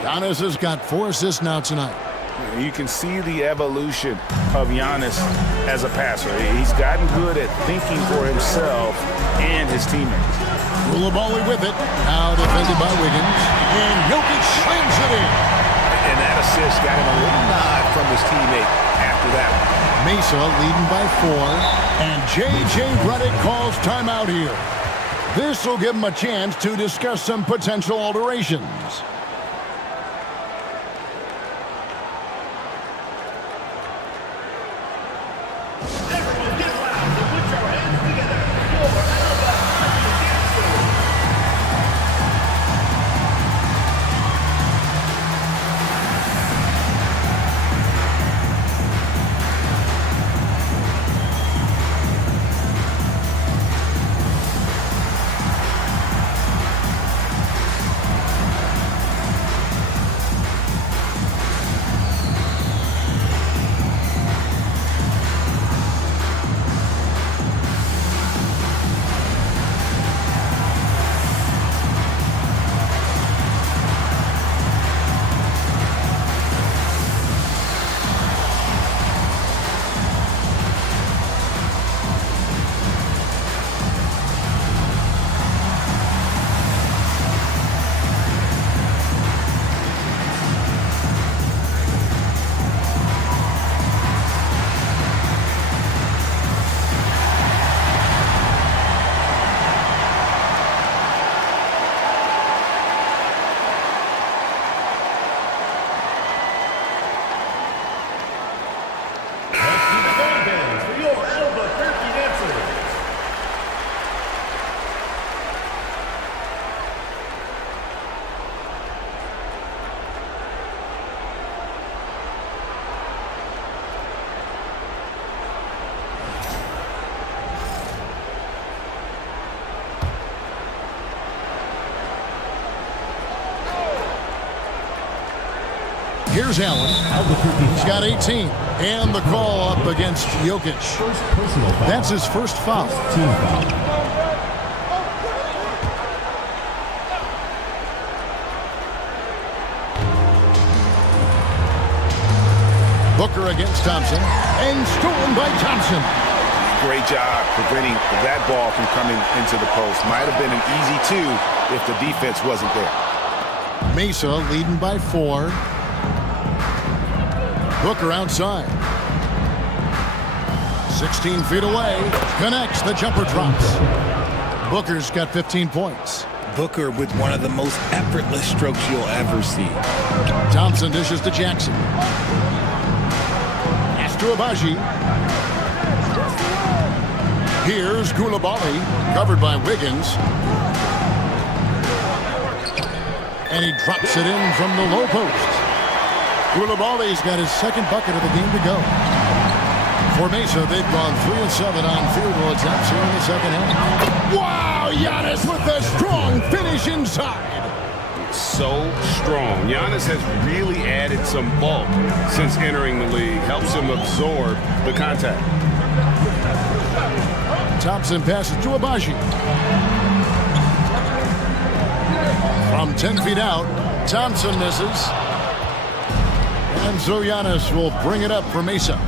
Giannis has got 4 assists now tonight. You can see the evolution of Giannis as a passer. He's gotten good at thinking for himself and his teammates. Koulibaly with it. Now defended by Wiggins. And Jokic slams it in. And that assist got him a little nod from his teammate after that one. Mesa leading by 4. And J.J. Redick calls timeout here. This will give him a chance to discuss some potential alterations. Here's Allen. He's got 18. And the call up against Jokic. That's his first foul. Team foul. Booker against Thompson. And stolen by Thompson. Great job preventing that ball from coming into the post. Might have been an easy two if the defense wasn't there. Mesa leading by 4. Booker outside. 16 feet away. Connects. The jumper drops. Booker's got 15 points. Booker with one of the most effortless strokes you'll ever see. Thompson dishes to Jackson. Pass to Abaji. Here's Koulibaly, covered by Wiggins. And he drops it in from the low post. Koulibaly's got his second bucket of the game to go. For Mesa, they've gone 3 of 7 on field goal attempts here in the second half. Wow, Giannis with a strong finish inside. So strong. Giannis has really added some bulk since entering the league. Helps him absorb the contact. Thompson passes to Abaji. From 10 feet out, Thompson misses. And so Giannis will bring it up for Mesa.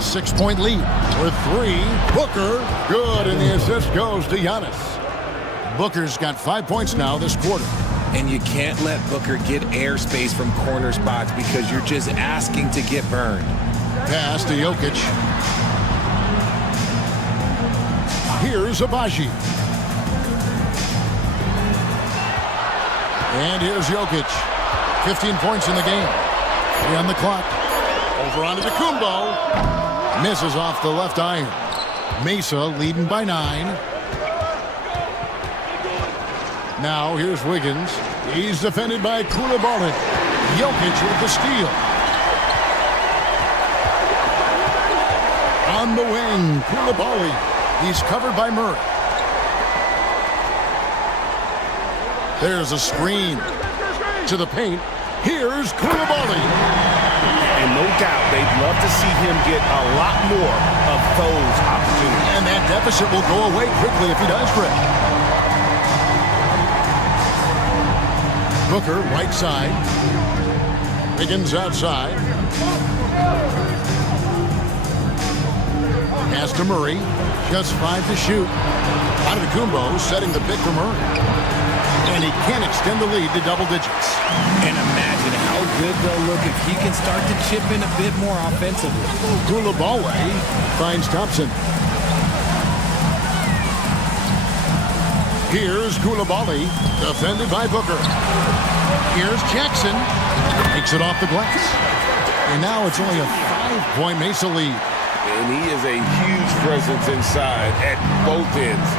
6-point lead with 3. Booker, good, and the assist goes to Giannis. Booker's got 5 points now this quarter. And you can't let Booker get airspace from corner spots because you're just asking to get burned. Pass to Jokic. Here's Abaji. And here's Jokic. 15 points in the game. 3 on the clock. Over onto the Kumbo. Misses off the left iron. Mesa leading by 9. Now here's Wiggins. He's defended by Koulibaly. Jokic with the steal. On the wing, Koulibaly. He's covered by Murray. There's a screen to the paint. Here's Koulibaly. And no doubt they'd love to see him get a lot more of those opportunities. And that deficit will go away quickly if he does, Greg. Booker, right side. Wiggins outside. Pass to Murray. Just 5 to shoot. Antetokounmpo setting the pick for Murray. And he can extend the lead to double digits. And imagine how good they'll look if he can start to chip in a bit more offensively. Koulibaly finds Thompson. Here's Koulibaly, defended by Booker. Here's Jackson. Takes it off the glass. And now it's only a 5-point Mesa lead. And he is a huge presence inside at both ends.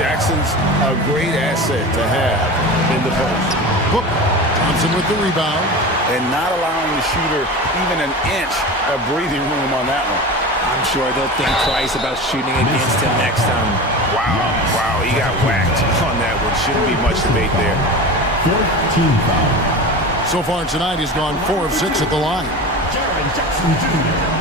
Jackson's a great asset to have in the post. Booker, Thompson with the rebound. And not allowing the shooter even an inch of breathing room on that one. I'm sure they'll think twice about shooting against him next time. Wow, he got whacked on that one. Shouldn't be much debate there. 14 foul. So far tonight, he's gone 4 of 6 at the line. Jaren Jackson Jr.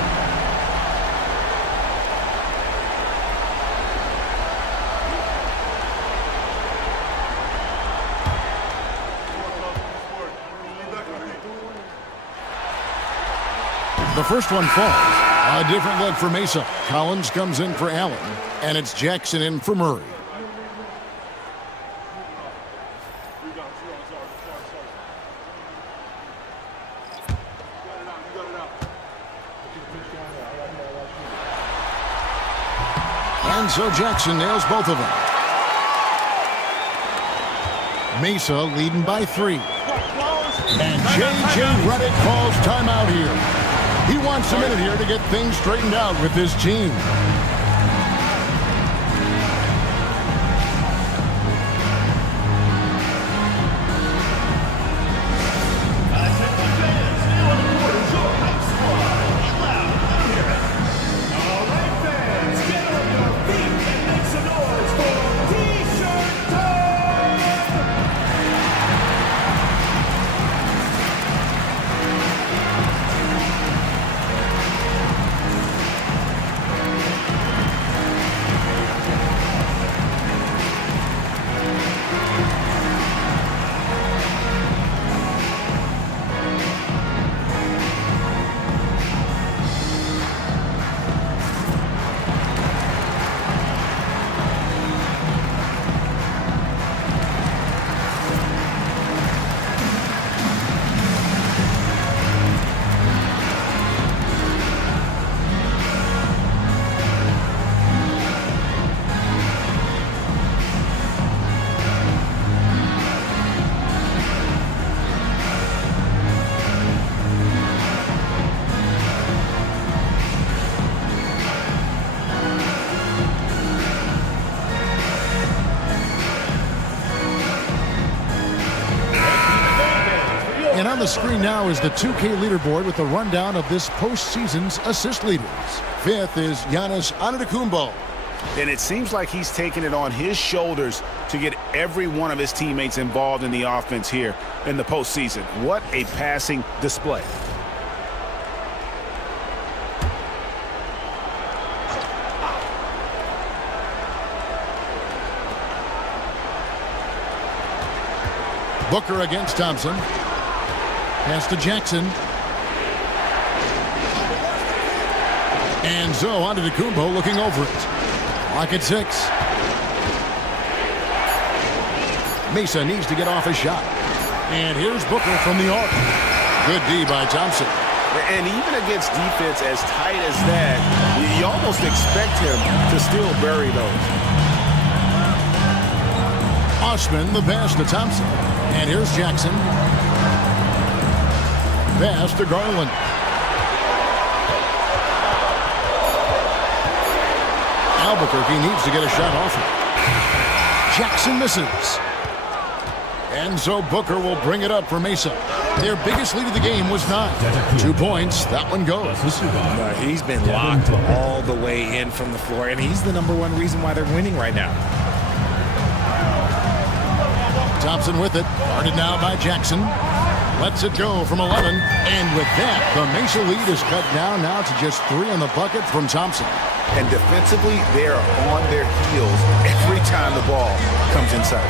The first one falls. A different look for Mesa. Collins comes in for Allen, and it's Jackson in for Murray. And so Jackson nails both of them. Mesa leading by 3. And J.J. Redick calls timeout here. He wants a minute here to get things straightened out with his team. On the screen now is the 2K leaderboard with the rundown of this postseason's assist leaders. 5th is Giannis Antetokounmpo. And it seems like he's taking it on his shoulders to get every one of his teammates involved in the offense here in the postseason. What a passing display. Booker against Thompson. Pass to Jackson. And so Antetokounmpo looking over it. Clock at 6. Mesa needs to get off a shot. And here's Booker from the arc. Good D by Thompson. And even against defense as tight as that, you almost expect him to still bury those. Osman the pass to Thompson. And here's Jackson. Pass to Garland. Albuquerque needs to get a shot off it. Jackson misses. And so Booker will bring it up for Mesa. Their biggest lead of the game was 9. 2 points. That one goes. He's been locked all the way in from the floor, and he's the #1 reason why they're winning right now. Thompson with it. Guarded now by Jackson. Lets it go from 11. And with that, the Mesa lead is cut down now to just 3 on the bucket from Thompson. And defensively, they are on their heels every time the ball comes inside.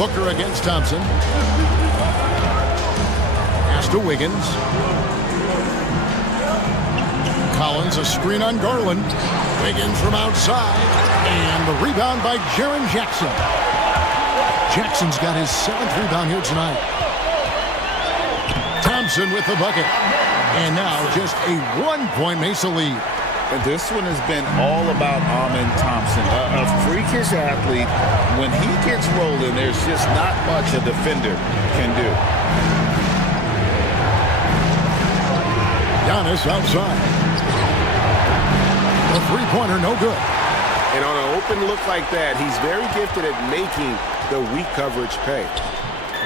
Booker against Thompson. Pass to Wiggins. Collins, a screen on Garland. Wiggins from outside. And the rebound by Jaren Jackson. Jackson's got his 7th rebound here tonight. Thompson with the bucket. And now just a 1-point Mesa lead. And this one has been all about Amen Thompson, a freakish athlete. When he gets rolling, there's just not much a defender can do. Giannis outside. The three-pointer no good. And on an open look like that, he's very gifted at making the weak coverage pay.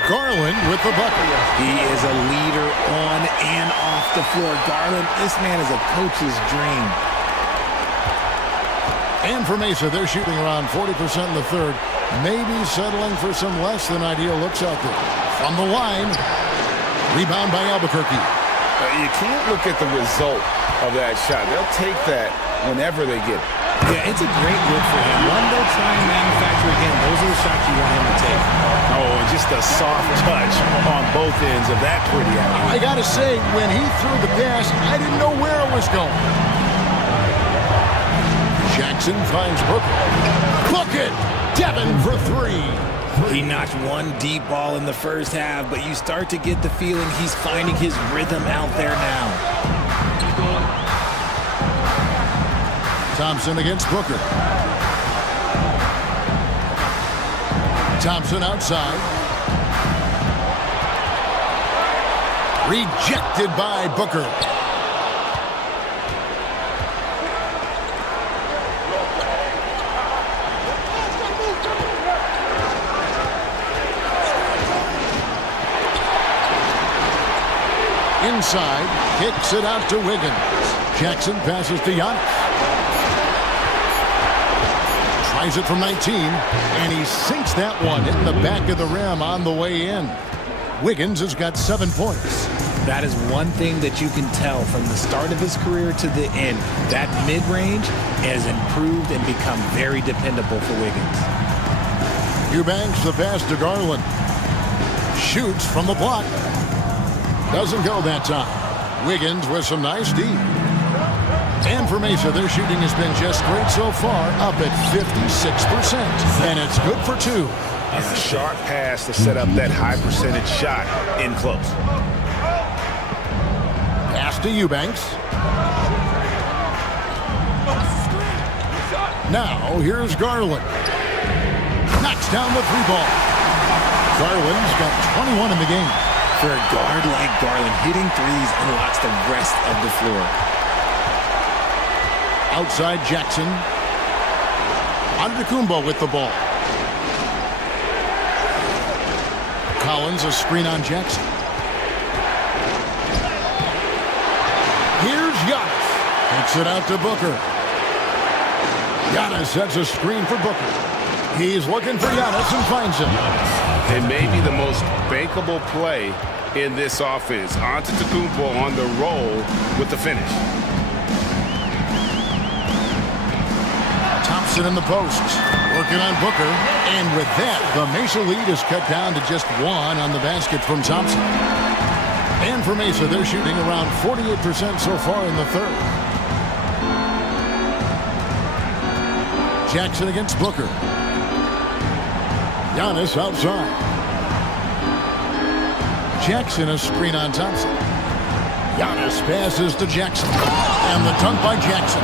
Garland with the bucket. He is a leader on and off the floor. Garland, this man is a coach's dream. And for Mesa, they're shooting around 40% in the third. Maybe settling for some less than ideal looks out there. From the line, rebound by Albuquerque. You can't look at the result of that shot. They'll take that whenever they get it. Yeah, it's a great look for him. One they'll try and manufacture again. Those are the shots you want him to take. Oh, and just a soft touch on both ends of that pretty alley. I got to say, when he threw the pass, I didn't know where it was going. Jackson finds Booker. Bucket! Devin for 3. He notched one deep ball in the first half, but you start to get the feeling he's finding his rhythm out there now. Thompson against Booker. Thompson outside. Rejected by Booker. Inside, kicks it out to Wiggins. Jackson passes to Giannis. Tries it from 19, and he sinks that one, hitting the back of the rim on the way in. Wiggins has got 7 points. That is one thing that you can tell from the start of his career to the end. That mid-range has improved and become very dependable for Wiggins. Eubanks the pass to Garland. Shoots from the block. Doesn't go that time. Wiggins with some nice D. And for Mesa, their shooting has been just great so far, up at 56%. And it's good for 2. And a sharp pass to set up that high percentage shot in close. Pass to Eubanks. Now, here's Garland. Knocks down the 3-ball. Garland's got 21 in the game. For a guard like Garland, hitting threes unlocks the rest of the floor. Outside Jackson. Antetokounmpo with the ball. Collins, a screen on Jackson. Here's Giannis. Kicks it out to Booker. Giannis sets a screen for Booker. He's looking for Giannis and finds him. It may be the most bankable play in this offense. Antetokounmpo on the roll with the finish. Thompson in the post, working on Booker. And with that, the Mesa lead is cut down to just 1 on the basket from Thompson. And for Mesa, they're shooting around 48% so far in the third. Jackson against Booker. Giannis outside. Jackson a screen on Thompson. Giannis passes to Jackson. And the dunk by Jackson.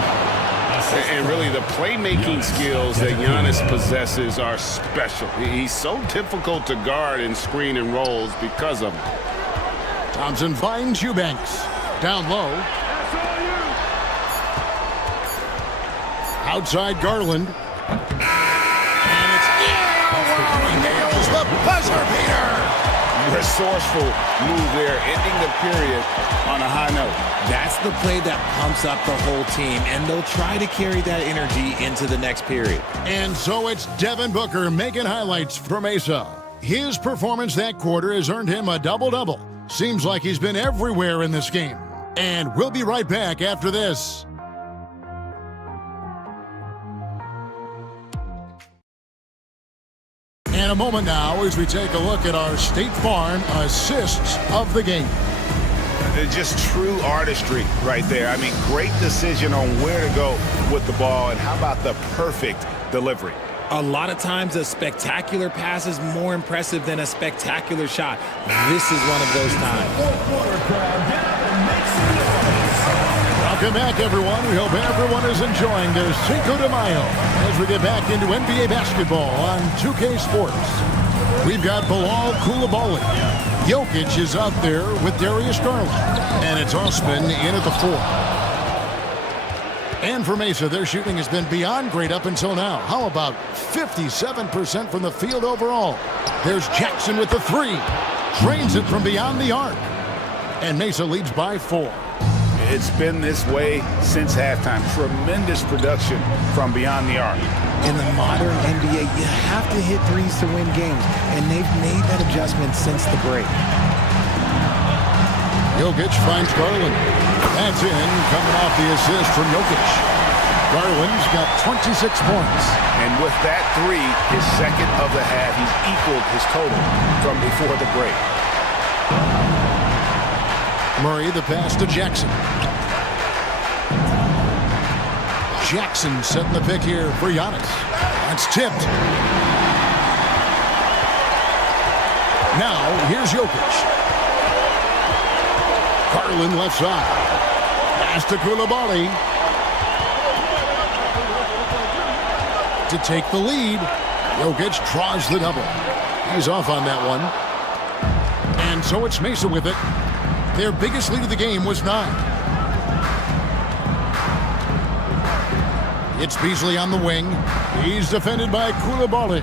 And really, the playmaking skills that Giannis possesses are special. He's so difficult to guard in screen and rolls because of them. Thompson finds Eubanks. Down low. Outside Garland. And it's he nails the buzzer beater. Resourceful move there, ending the period on a high note. That's the play that pumps up the whole team, and they'll try to carry that energy into the next period. And so it's Devin Booker making highlights for Mesa. His performance that quarter has earned him a double-double. Seems like he's been everywhere in this game. And we'll be right back after this. And a moment now as we take a look at our State Farm assists of the game. Just true artistry right there. I mean, great decision on where to go with the ball, and how about the perfect delivery? A lot of times a spectacular pass is more impressive than a spectacular shot. This is one of those times. Welcome back, everyone. We hope everyone is enjoying their Cinco de Mayo as we get back into NBA basketball on 2K Sports. We've got Bilal Coulibaly. Jokic is out there with Darius Garland. And it's Osman in at the 4. And for Mesa, their shooting has been beyond great up until now. How about 57% from the field overall? There's Jackson with the 3. Drains it from beyond the arc. And Mesa leads by 4. It's been this way since halftime. Tremendous production from beyond the arc. In the modern NBA, you have to hit threes to win games, and they've made that adjustment since the break. Jokic finds Garland. That's in, coming off the assist from Jokic. Garland's got 26 points. And with that 3, his second of the half, he's equaled his total from before the break. Murray, the pass to Jackson. Jackson setting the pick here for Giannis. That's tipped. Now, here's Jokic. Garland left side. Pass to Coulibaly. To take the lead. Jokic draws the double. He's off on that one. And so it's Mesa with it. Their biggest lead of the game was 9. It's Beasley on the wing. He's defended by Coulibaly.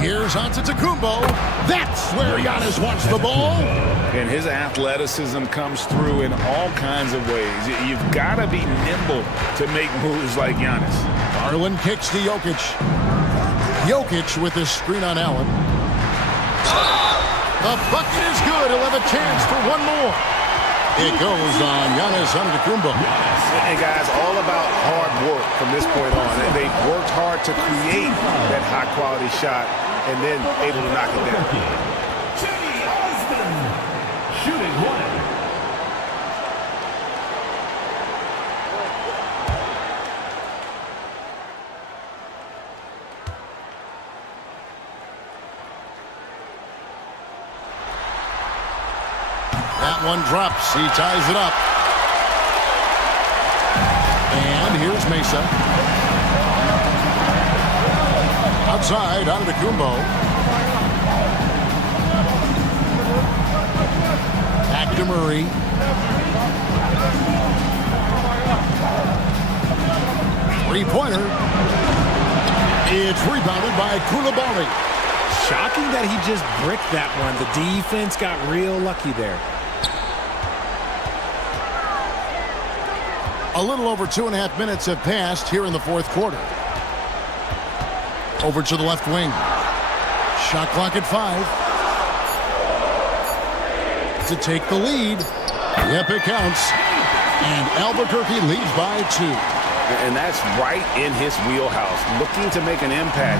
Here's Antetokounmpo. That's where Giannis wants the ball. And his athleticism comes through in all kinds of ways. You've got to be nimble to make moves like Giannis. Garland kicks to Jokic. Jokic with his screen on Allen. The bucket is good. He'll have a chance for one more. It goes on Giannis Antetokounmpo. And guys, all about hard work from this point on. And they've worked hard to create that high-quality shot and then able to knock it down. Shooting 1. That one drops. He ties it up. And here's Mesa. Outside, Antetokounmpo. Back to Murray. Three-pointer. It's rebounded by Coulibaly. Shocking that he just bricked that one. The defense got real lucky there. A little over 2.5 minutes have passed here in the fourth quarter. Over to the left wing. Shot clock at 5. To take the lead. Yep, it counts. And Albuquerque leads by 2. And that's right in his wheelhouse, looking to make an impact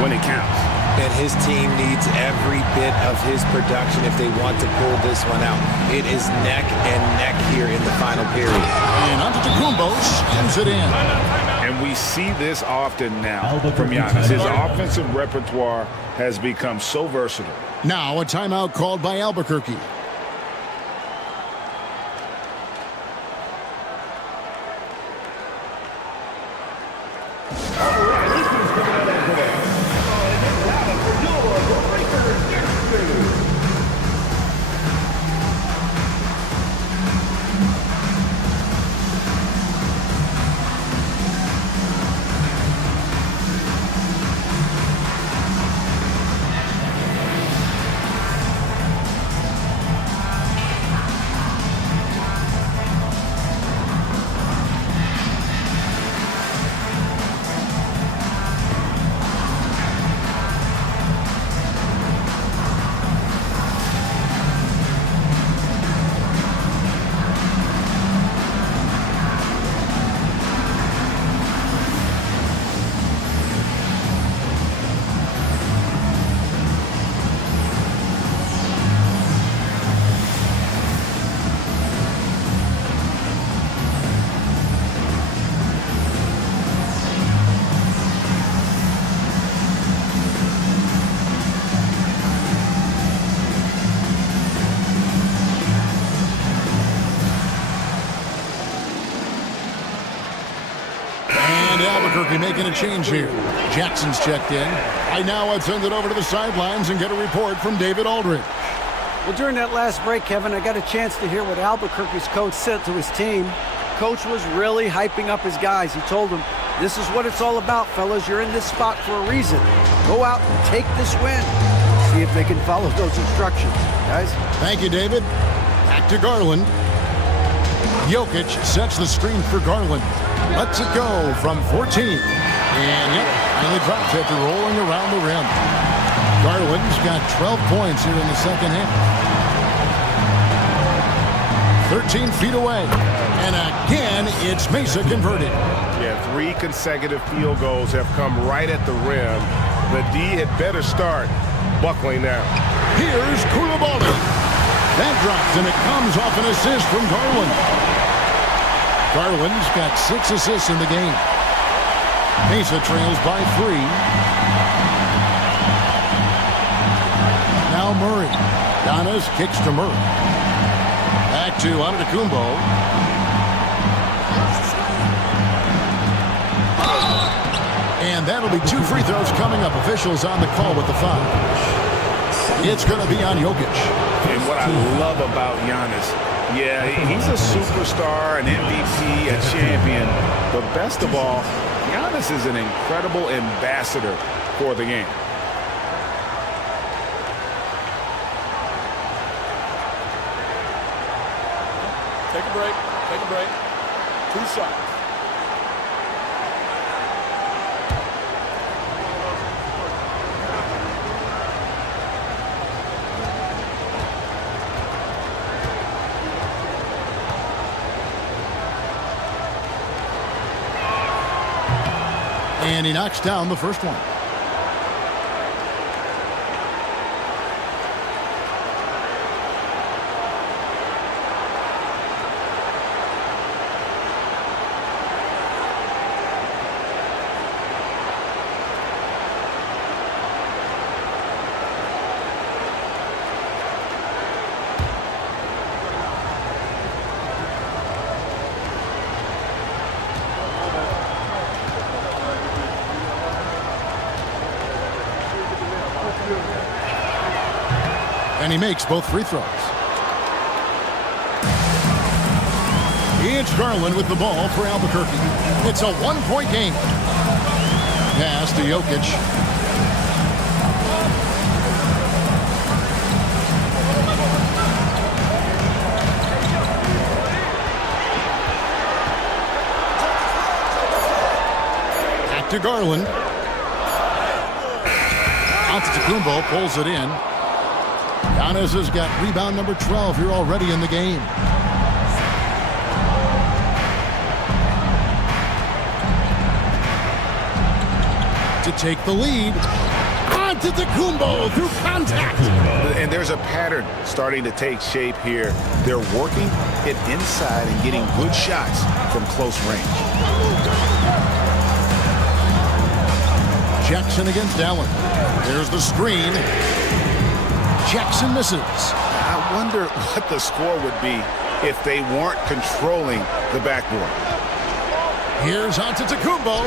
when it counts. And his team needs every bit of his production if they want to pull this one out. It is neck and neck here in the final period. And Antetokounmpo slams it in. And we see this often now from Giannis. His offensive repertoire has become so versatile. Now a timeout called by Albuquerque. Albuquerque making a change here. Jackson's checked in. I now send it over to the sidelines and get a report from David Aldridge. Well, during that last break, Kevin, I got a chance to hear what Albuquerque's coach said to his team. Coach was really hyping up his guys. He told them, this is what it's all about, fellas. You're in this spot for a reason. Go out and take this win. See if they can follow those instructions, guys. Thank you, David. Back to Garland. Jokic sets the screen for Garland. Lets it go from 14. And yep, finally drops after rolling around the rim. Garland's got 12 points here in the second half. 13 feet away. And again, it's Mesa converted. Yeah, 3 consecutive field goals have come right at the rim. The D had better start buckling now. Here's Koulibaly. That drops, and it comes off an assist from Garland. Garland's got 6 assists in the game. Mesa trails by 3. Now Murray. Giannis kicks to Murray. Back to Antetokounmpo. And that'll be 2 free throws coming up. Officials on the call with the foul. It's going to be on Jokic. And what I love about Giannis, yeah, he's a superstar, an MVP, a champion. But best of all, Giannis is an incredible ambassador for the game. Take a break. Take a break. 2 shots. And he knocks down the first one. And he makes both free throws. It's Garland with the ball for Albuquerque. It's a 1-point game. Pass to Jokic. Back to Garland. Antetokounmpo pulls it in. Giannis has got rebound number 12 here already in the game. To take the lead. Antetokounmpo through contact. And there's a pattern starting to take shape here. They're working it inside and getting good shots from close range. Jackson against Allen. There's the screen. Jackson misses. I wonder what the score would be if they weren't controlling the backboard. Here's Antetokounmpo.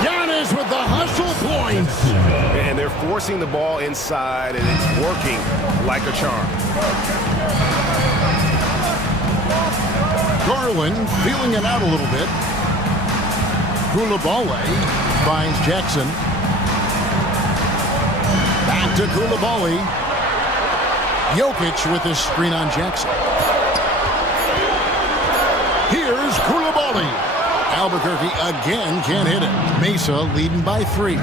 Giannis with the hustle points. And they're forcing the ball inside, and it's working like a charm. Garland feeling it out a little bit. Coulibaly finds Jackson. Back to Coulibaly. Jokic with his screen on Jackson. Here's Coulibaly. Albuquerque again can't hit it. Mesa leading by 3.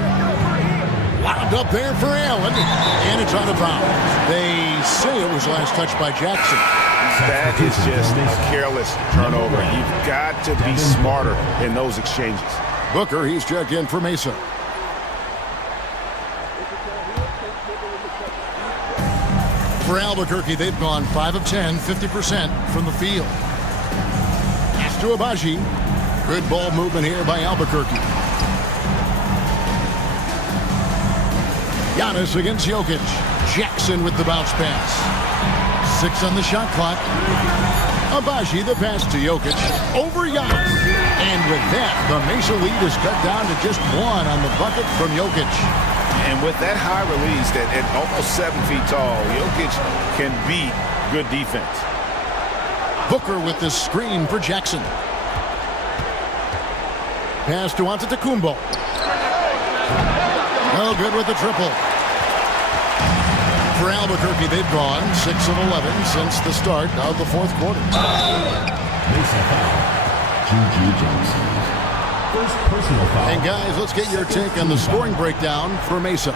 Lobbed up there for Allen, and it's out of bounds. They say it was last touched by Jackson. That is just a careless turnover. You've got to be smarter in those exchanges. Booker, he's checked in for Mesa. For Albuquerque, they've gone 5 of 10, 50% from the field. Pass to Abaji. Good ball movement here by Albuquerque. Giannis against Jokic. Jackson with the bounce pass. 6 on the shot clock. Abaji the pass to Jokic. Over Giannis. And with that, the Mesa lead is cut down to just 1 on the bucket from Jokic. And with that high release at almost 7 feet tall, Jokic can beat good defense. Booker with the screen for Jackson. Pass to Antetokounmpo. No good with the triple. For Albuquerque, they've gone 6 of 11 since the start of the fourth quarter. Mesa foul. Juju Johnson. First personal foul. And guys, let's get your take on the scoring breakdown for Mesa.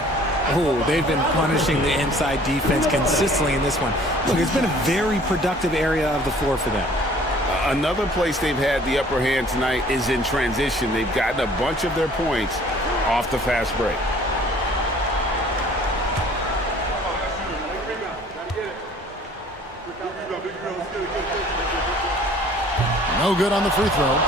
Oh, they've been punishing the inside defense consistently in this one. Look, it's been a very productive area of the floor for them. Another place they've had the upper hand tonight is in transition. They've gotten a bunch of their points off the fast break. No good on the free throw.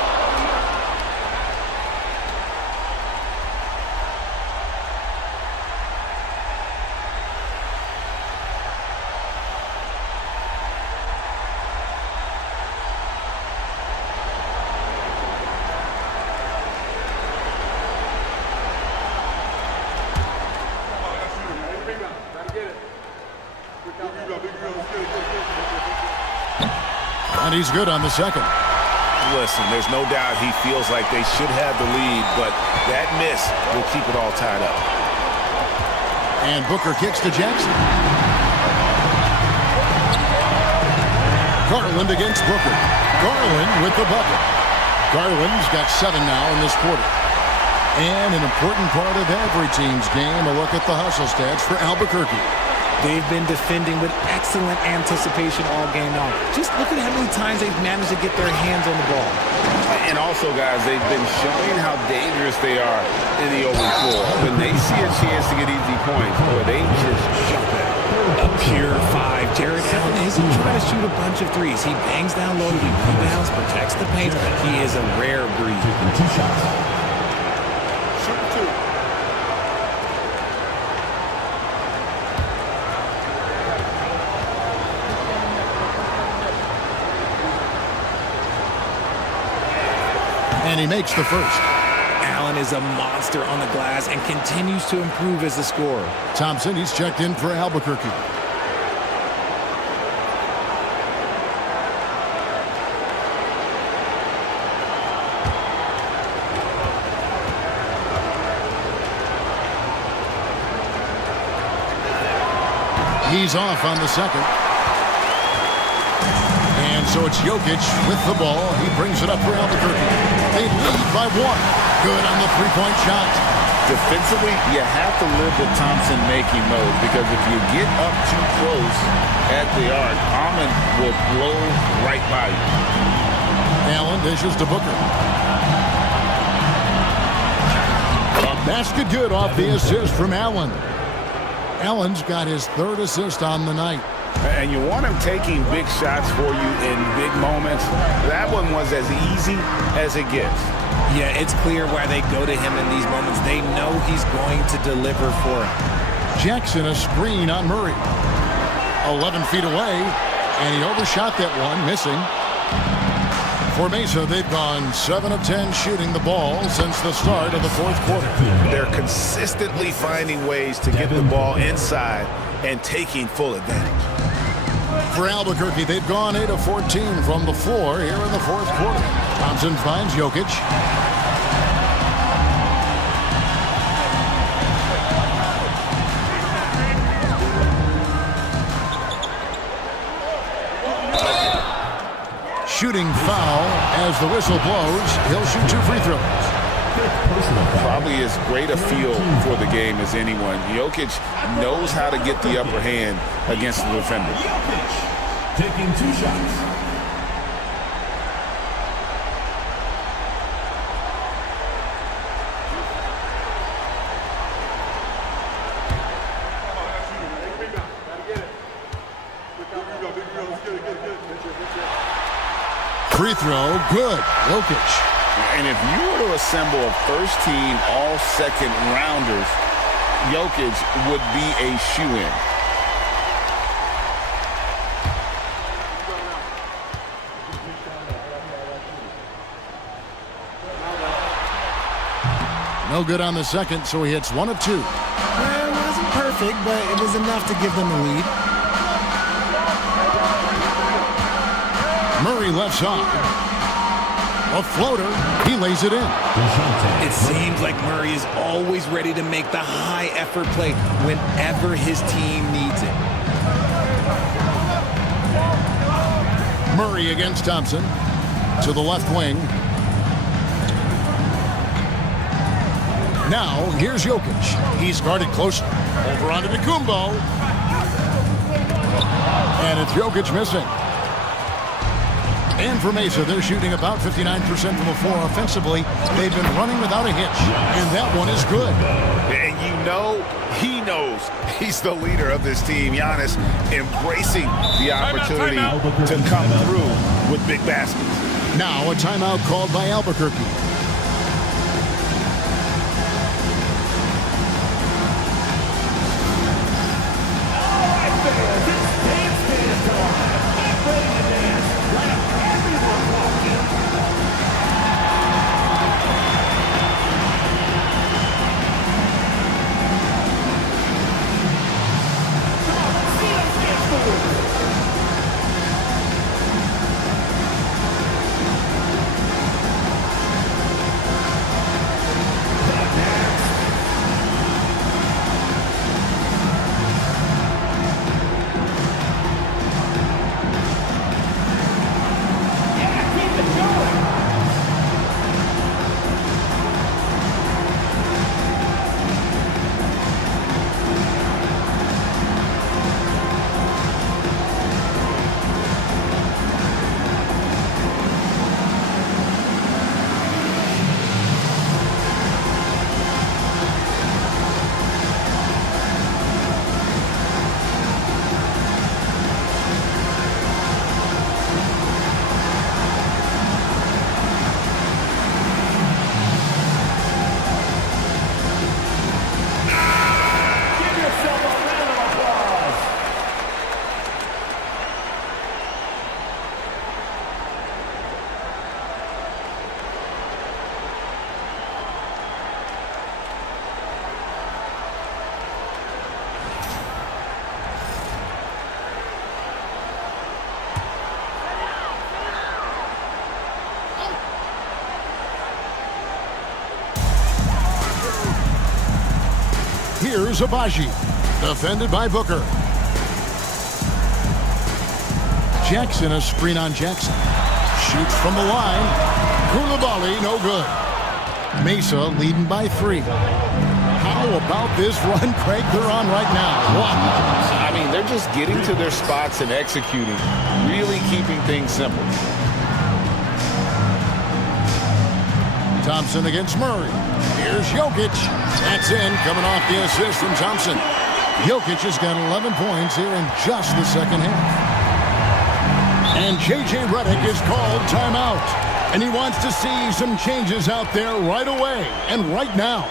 And he's good on the second. Listen, there's no doubt he feels like they should have the lead, but that miss will keep it all tied up. And Booker kicks to Jackson. Garland against Booker. Garland with the bucket. Garland's got 7 now in this quarter. And an important part of every team's game, a look at the hustle stats for Albuquerque. They've been defending with excellent anticipation all game long. Just look at how many times they've managed to get their hands on the ball. And also, guys, they've been showing how dangerous they are in the open floor. When they see a chance to get easy points, boy, they just jump at it. A pure 5. Jared Allen isn't trying to shoot a bunch of threes. He bangs down low, he rebounds, protects the paint. He is a rare breed. Taking 2 shots. Shoot 2. And he makes the first. Allen is a monster on the glass and continues to improve as a scorer. Thompson, he's checked in for Albuquerque. He's off on the second. And So it's Jokic with the ball. He brings it up for Albuquerque. They lead by 1. Good on the three-point shot. Defensively, you have to live with Thompson making those, because if you get up too close at the arc, Almond will blow right by you. Allen dishes to Booker. A basket good off the assist from Allen. Allen's got his 3rd assist on the night. And you want him taking big shots for you in big moments. That one was as easy as it gets. Yeah, it's clear why they go to him in these moments. They know he's going to deliver for them. Jackson a screen on Murray. 11 feet away, and he overshot that one, missing. For Mesa, they've gone 7 of 10 shooting the ball since the start of the 4th quarter. They're consistently finding ways to get the ball inside and taking full advantage. For Albuquerque, they've gone 8 of 14 from the floor here in the 4th quarter. Thompson finds Jokic. Shooting foul as the whistle blows. He'll shoot 2 free throws. Probably as great a feel for the game as anyone. Jokic knows how to get the upper hand against the defender. Taking 2 shots. Free throw, good. Jokic. And if you were to assemble a first-team all-second rounders, Jokic would be a shoo-in. No good on the second, so he hits 1 of 2. Well, it wasn't perfect, but it was enough to give them the lead. Murray left side. A floater. He lays it in. It seems like Murray is always ready to make the high-effort play whenever his team needs it. Murray against Thompson. To the left wing. Now, here's Jokic. He's guarded closely. Over onto Kumbo. And it's Jokic missing. And for Mesa, they're shooting about 59% from the floor offensively. They've been running without a hitch, and that one is good. And you know, he knows he's the leader of this team. Giannis embracing the opportunity to come through with big baskets. Now a timeout called by Albuquerque. Here's Abaji, defended by Booker. Jackson, a screen on Jackson. Shoots from the line. Koulibaly, no good. Mesa leading by 3. How about this run, Craig, they're on right now? I mean, they're just getting to their spots and executing, really keeping things simple. Thompson against Murray. Here's Jokic. That's in, coming off the assist from Thompson. Jokic has got 11 points here in just the second half. And J.J. Redick is called timeout. And he wants to see some changes out there right away and right now.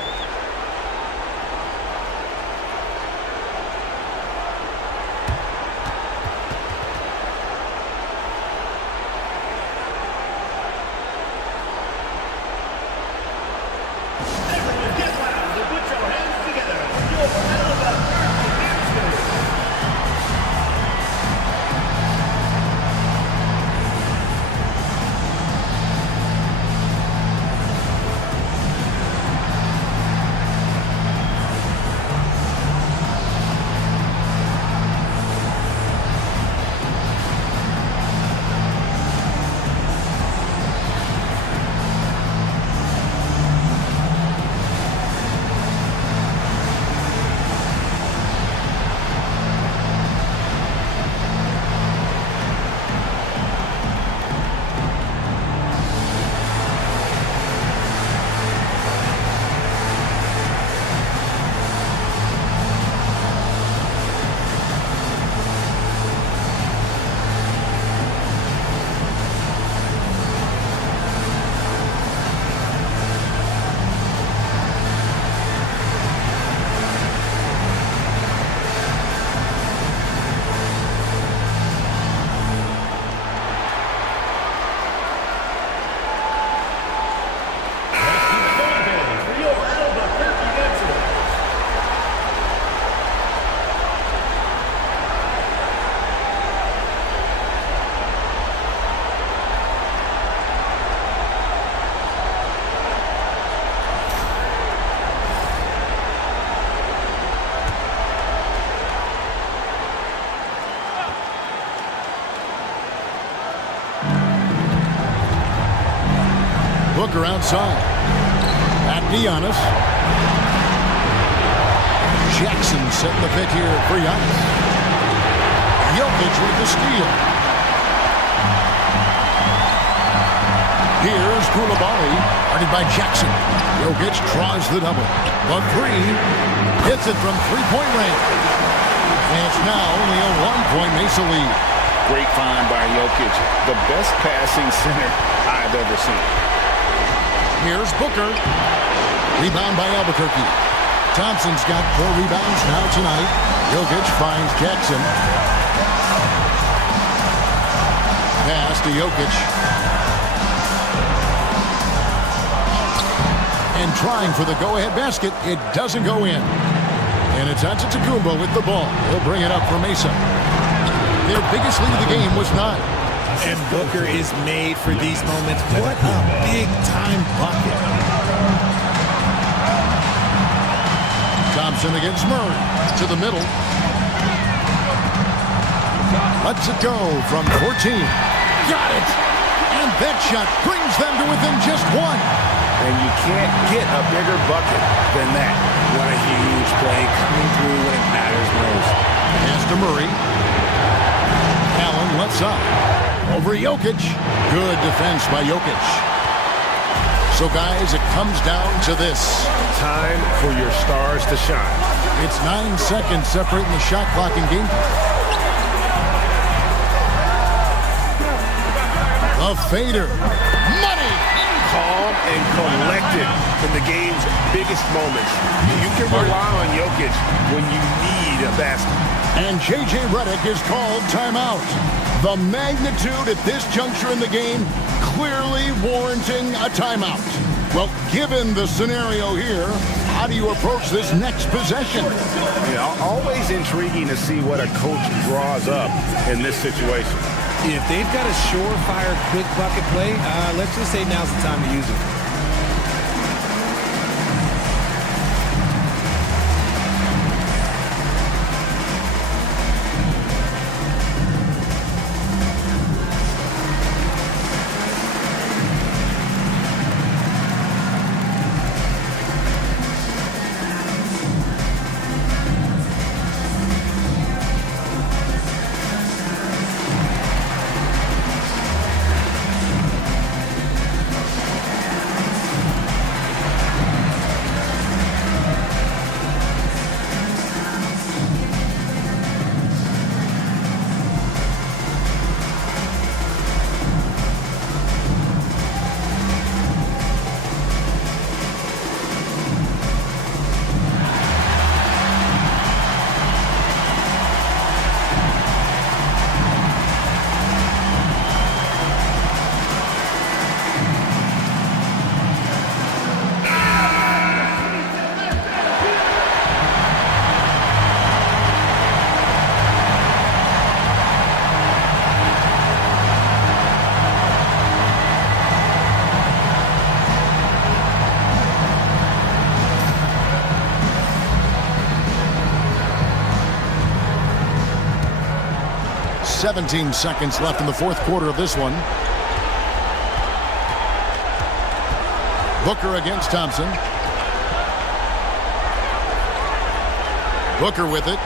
Booker outside. At Giannis. Jackson setting the pick here for Giannis. Jokic with the steal. Here's Koulibaly, guarded by Jackson. Jokic draws the double. The 3 hits it from three-point range. And it's now only a 1-point Mesa lead. Great find by Jokic. The best passing center I've ever seen. Here's Booker. Rebound by Albuquerque. Thompson's got 4 rebounds now tonight. Jokic finds Jackson. Pass to Jokic. And trying for the go-ahead basket. It doesn't go in. And it's Antetokounmpo with the ball. He'll bring it up for Mesa. Their biggest lead of the game was 9. And Booker is made for these moments. What a big-time bucket. Thompson against Murray. To the middle. Lets it go from 14. Got it! And that shot brings them to within just 1. And you can't get a bigger bucket than that. What a huge play coming through when it matters most. Pass to Murray. Allen left side. Over Jokic. Good defense by Jokic. So, guys, it comes down to this. Time for your stars to shine. It's 9 seconds separating the shot clock and game. The fader. Money! Calm and collected in the game's biggest moments. You can rely on Jokic when you need a basket. And J.J. Redick is called timeout. The magnitude at this juncture in the game clearly warranting a timeout. Well, given the scenario here, how do you approach this next possession? Yeah, always intriguing to see what a coach draws up in this situation. If they've got a surefire quick bucket play, let's just say now's the time to use it. 17 seconds left in the fourth quarter of this one. Booker against Thompson. Booker with it.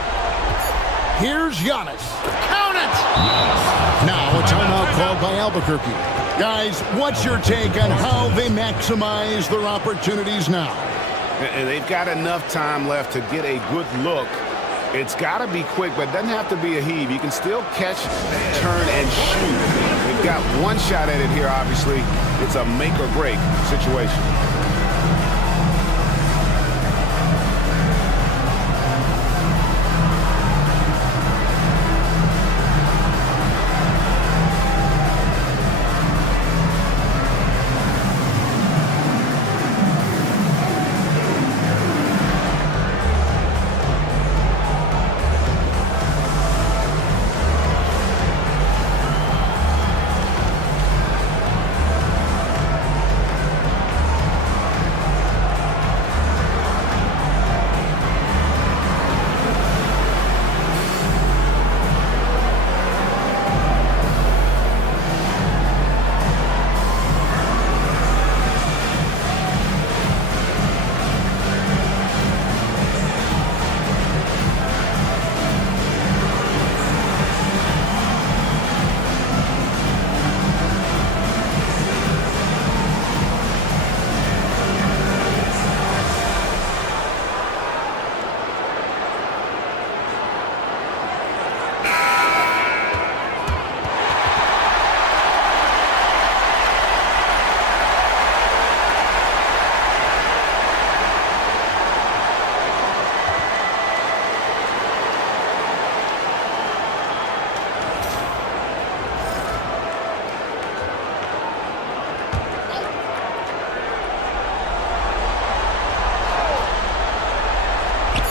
Here's Giannis. Count it! Now a timeout called by Albuquerque. Guys, what's your take on how they maximize their opportunities now? They've got enough time left to get a good look. It's got to be quick, but it doesn't have to be a heave. You can still catch, turn, and shoot. They've got one shot at it here, obviously. It's a make-or-break situation.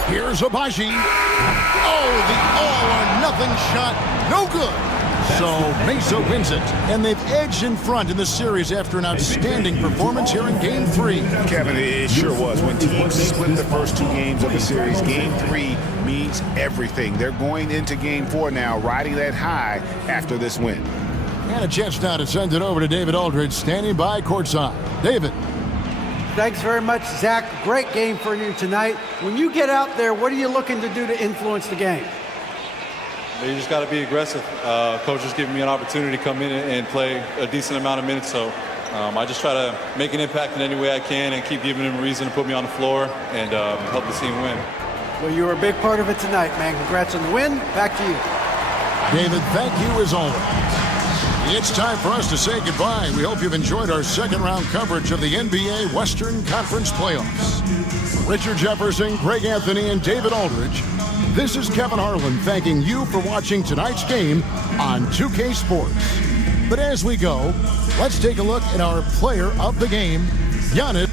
Here's Abaji. Oh, the all-or-nothing shot. No good. So Mesa wins it, and they've edged in front in the series after an outstanding performance here in Game 3. Kevin, it sure was. When teams split the first two games of the series, Game 3 means everything. They're going into Game 4 now, riding that high after this win. And a chance now to send it over to David Aldridge, standing by courtside. David. Thanks very much, Zach. Great game for you tonight. When you get out there, what are you looking to do to influence the game? You just got to be aggressive. Coach is giving me an opportunity to come in and play a decent amount of minutes, so I just try to make an impact in any way I can and keep giving him a reason to put me on the floor and help the team win. Well, you were a big part of it tonight, man. Congrats on the win. Back to you. David, thank you as always. It's time for us to say goodbye. We hope you've enjoyed our second-round coverage of the NBA Western Conference Playoffs. Richard Jefferson, Greg Anthony, and David Aldridge. This is Kevin Harlan thanking you for watching tonight's game on 2K Sports. But as we go, let's take a look at our player of the game, Giannis.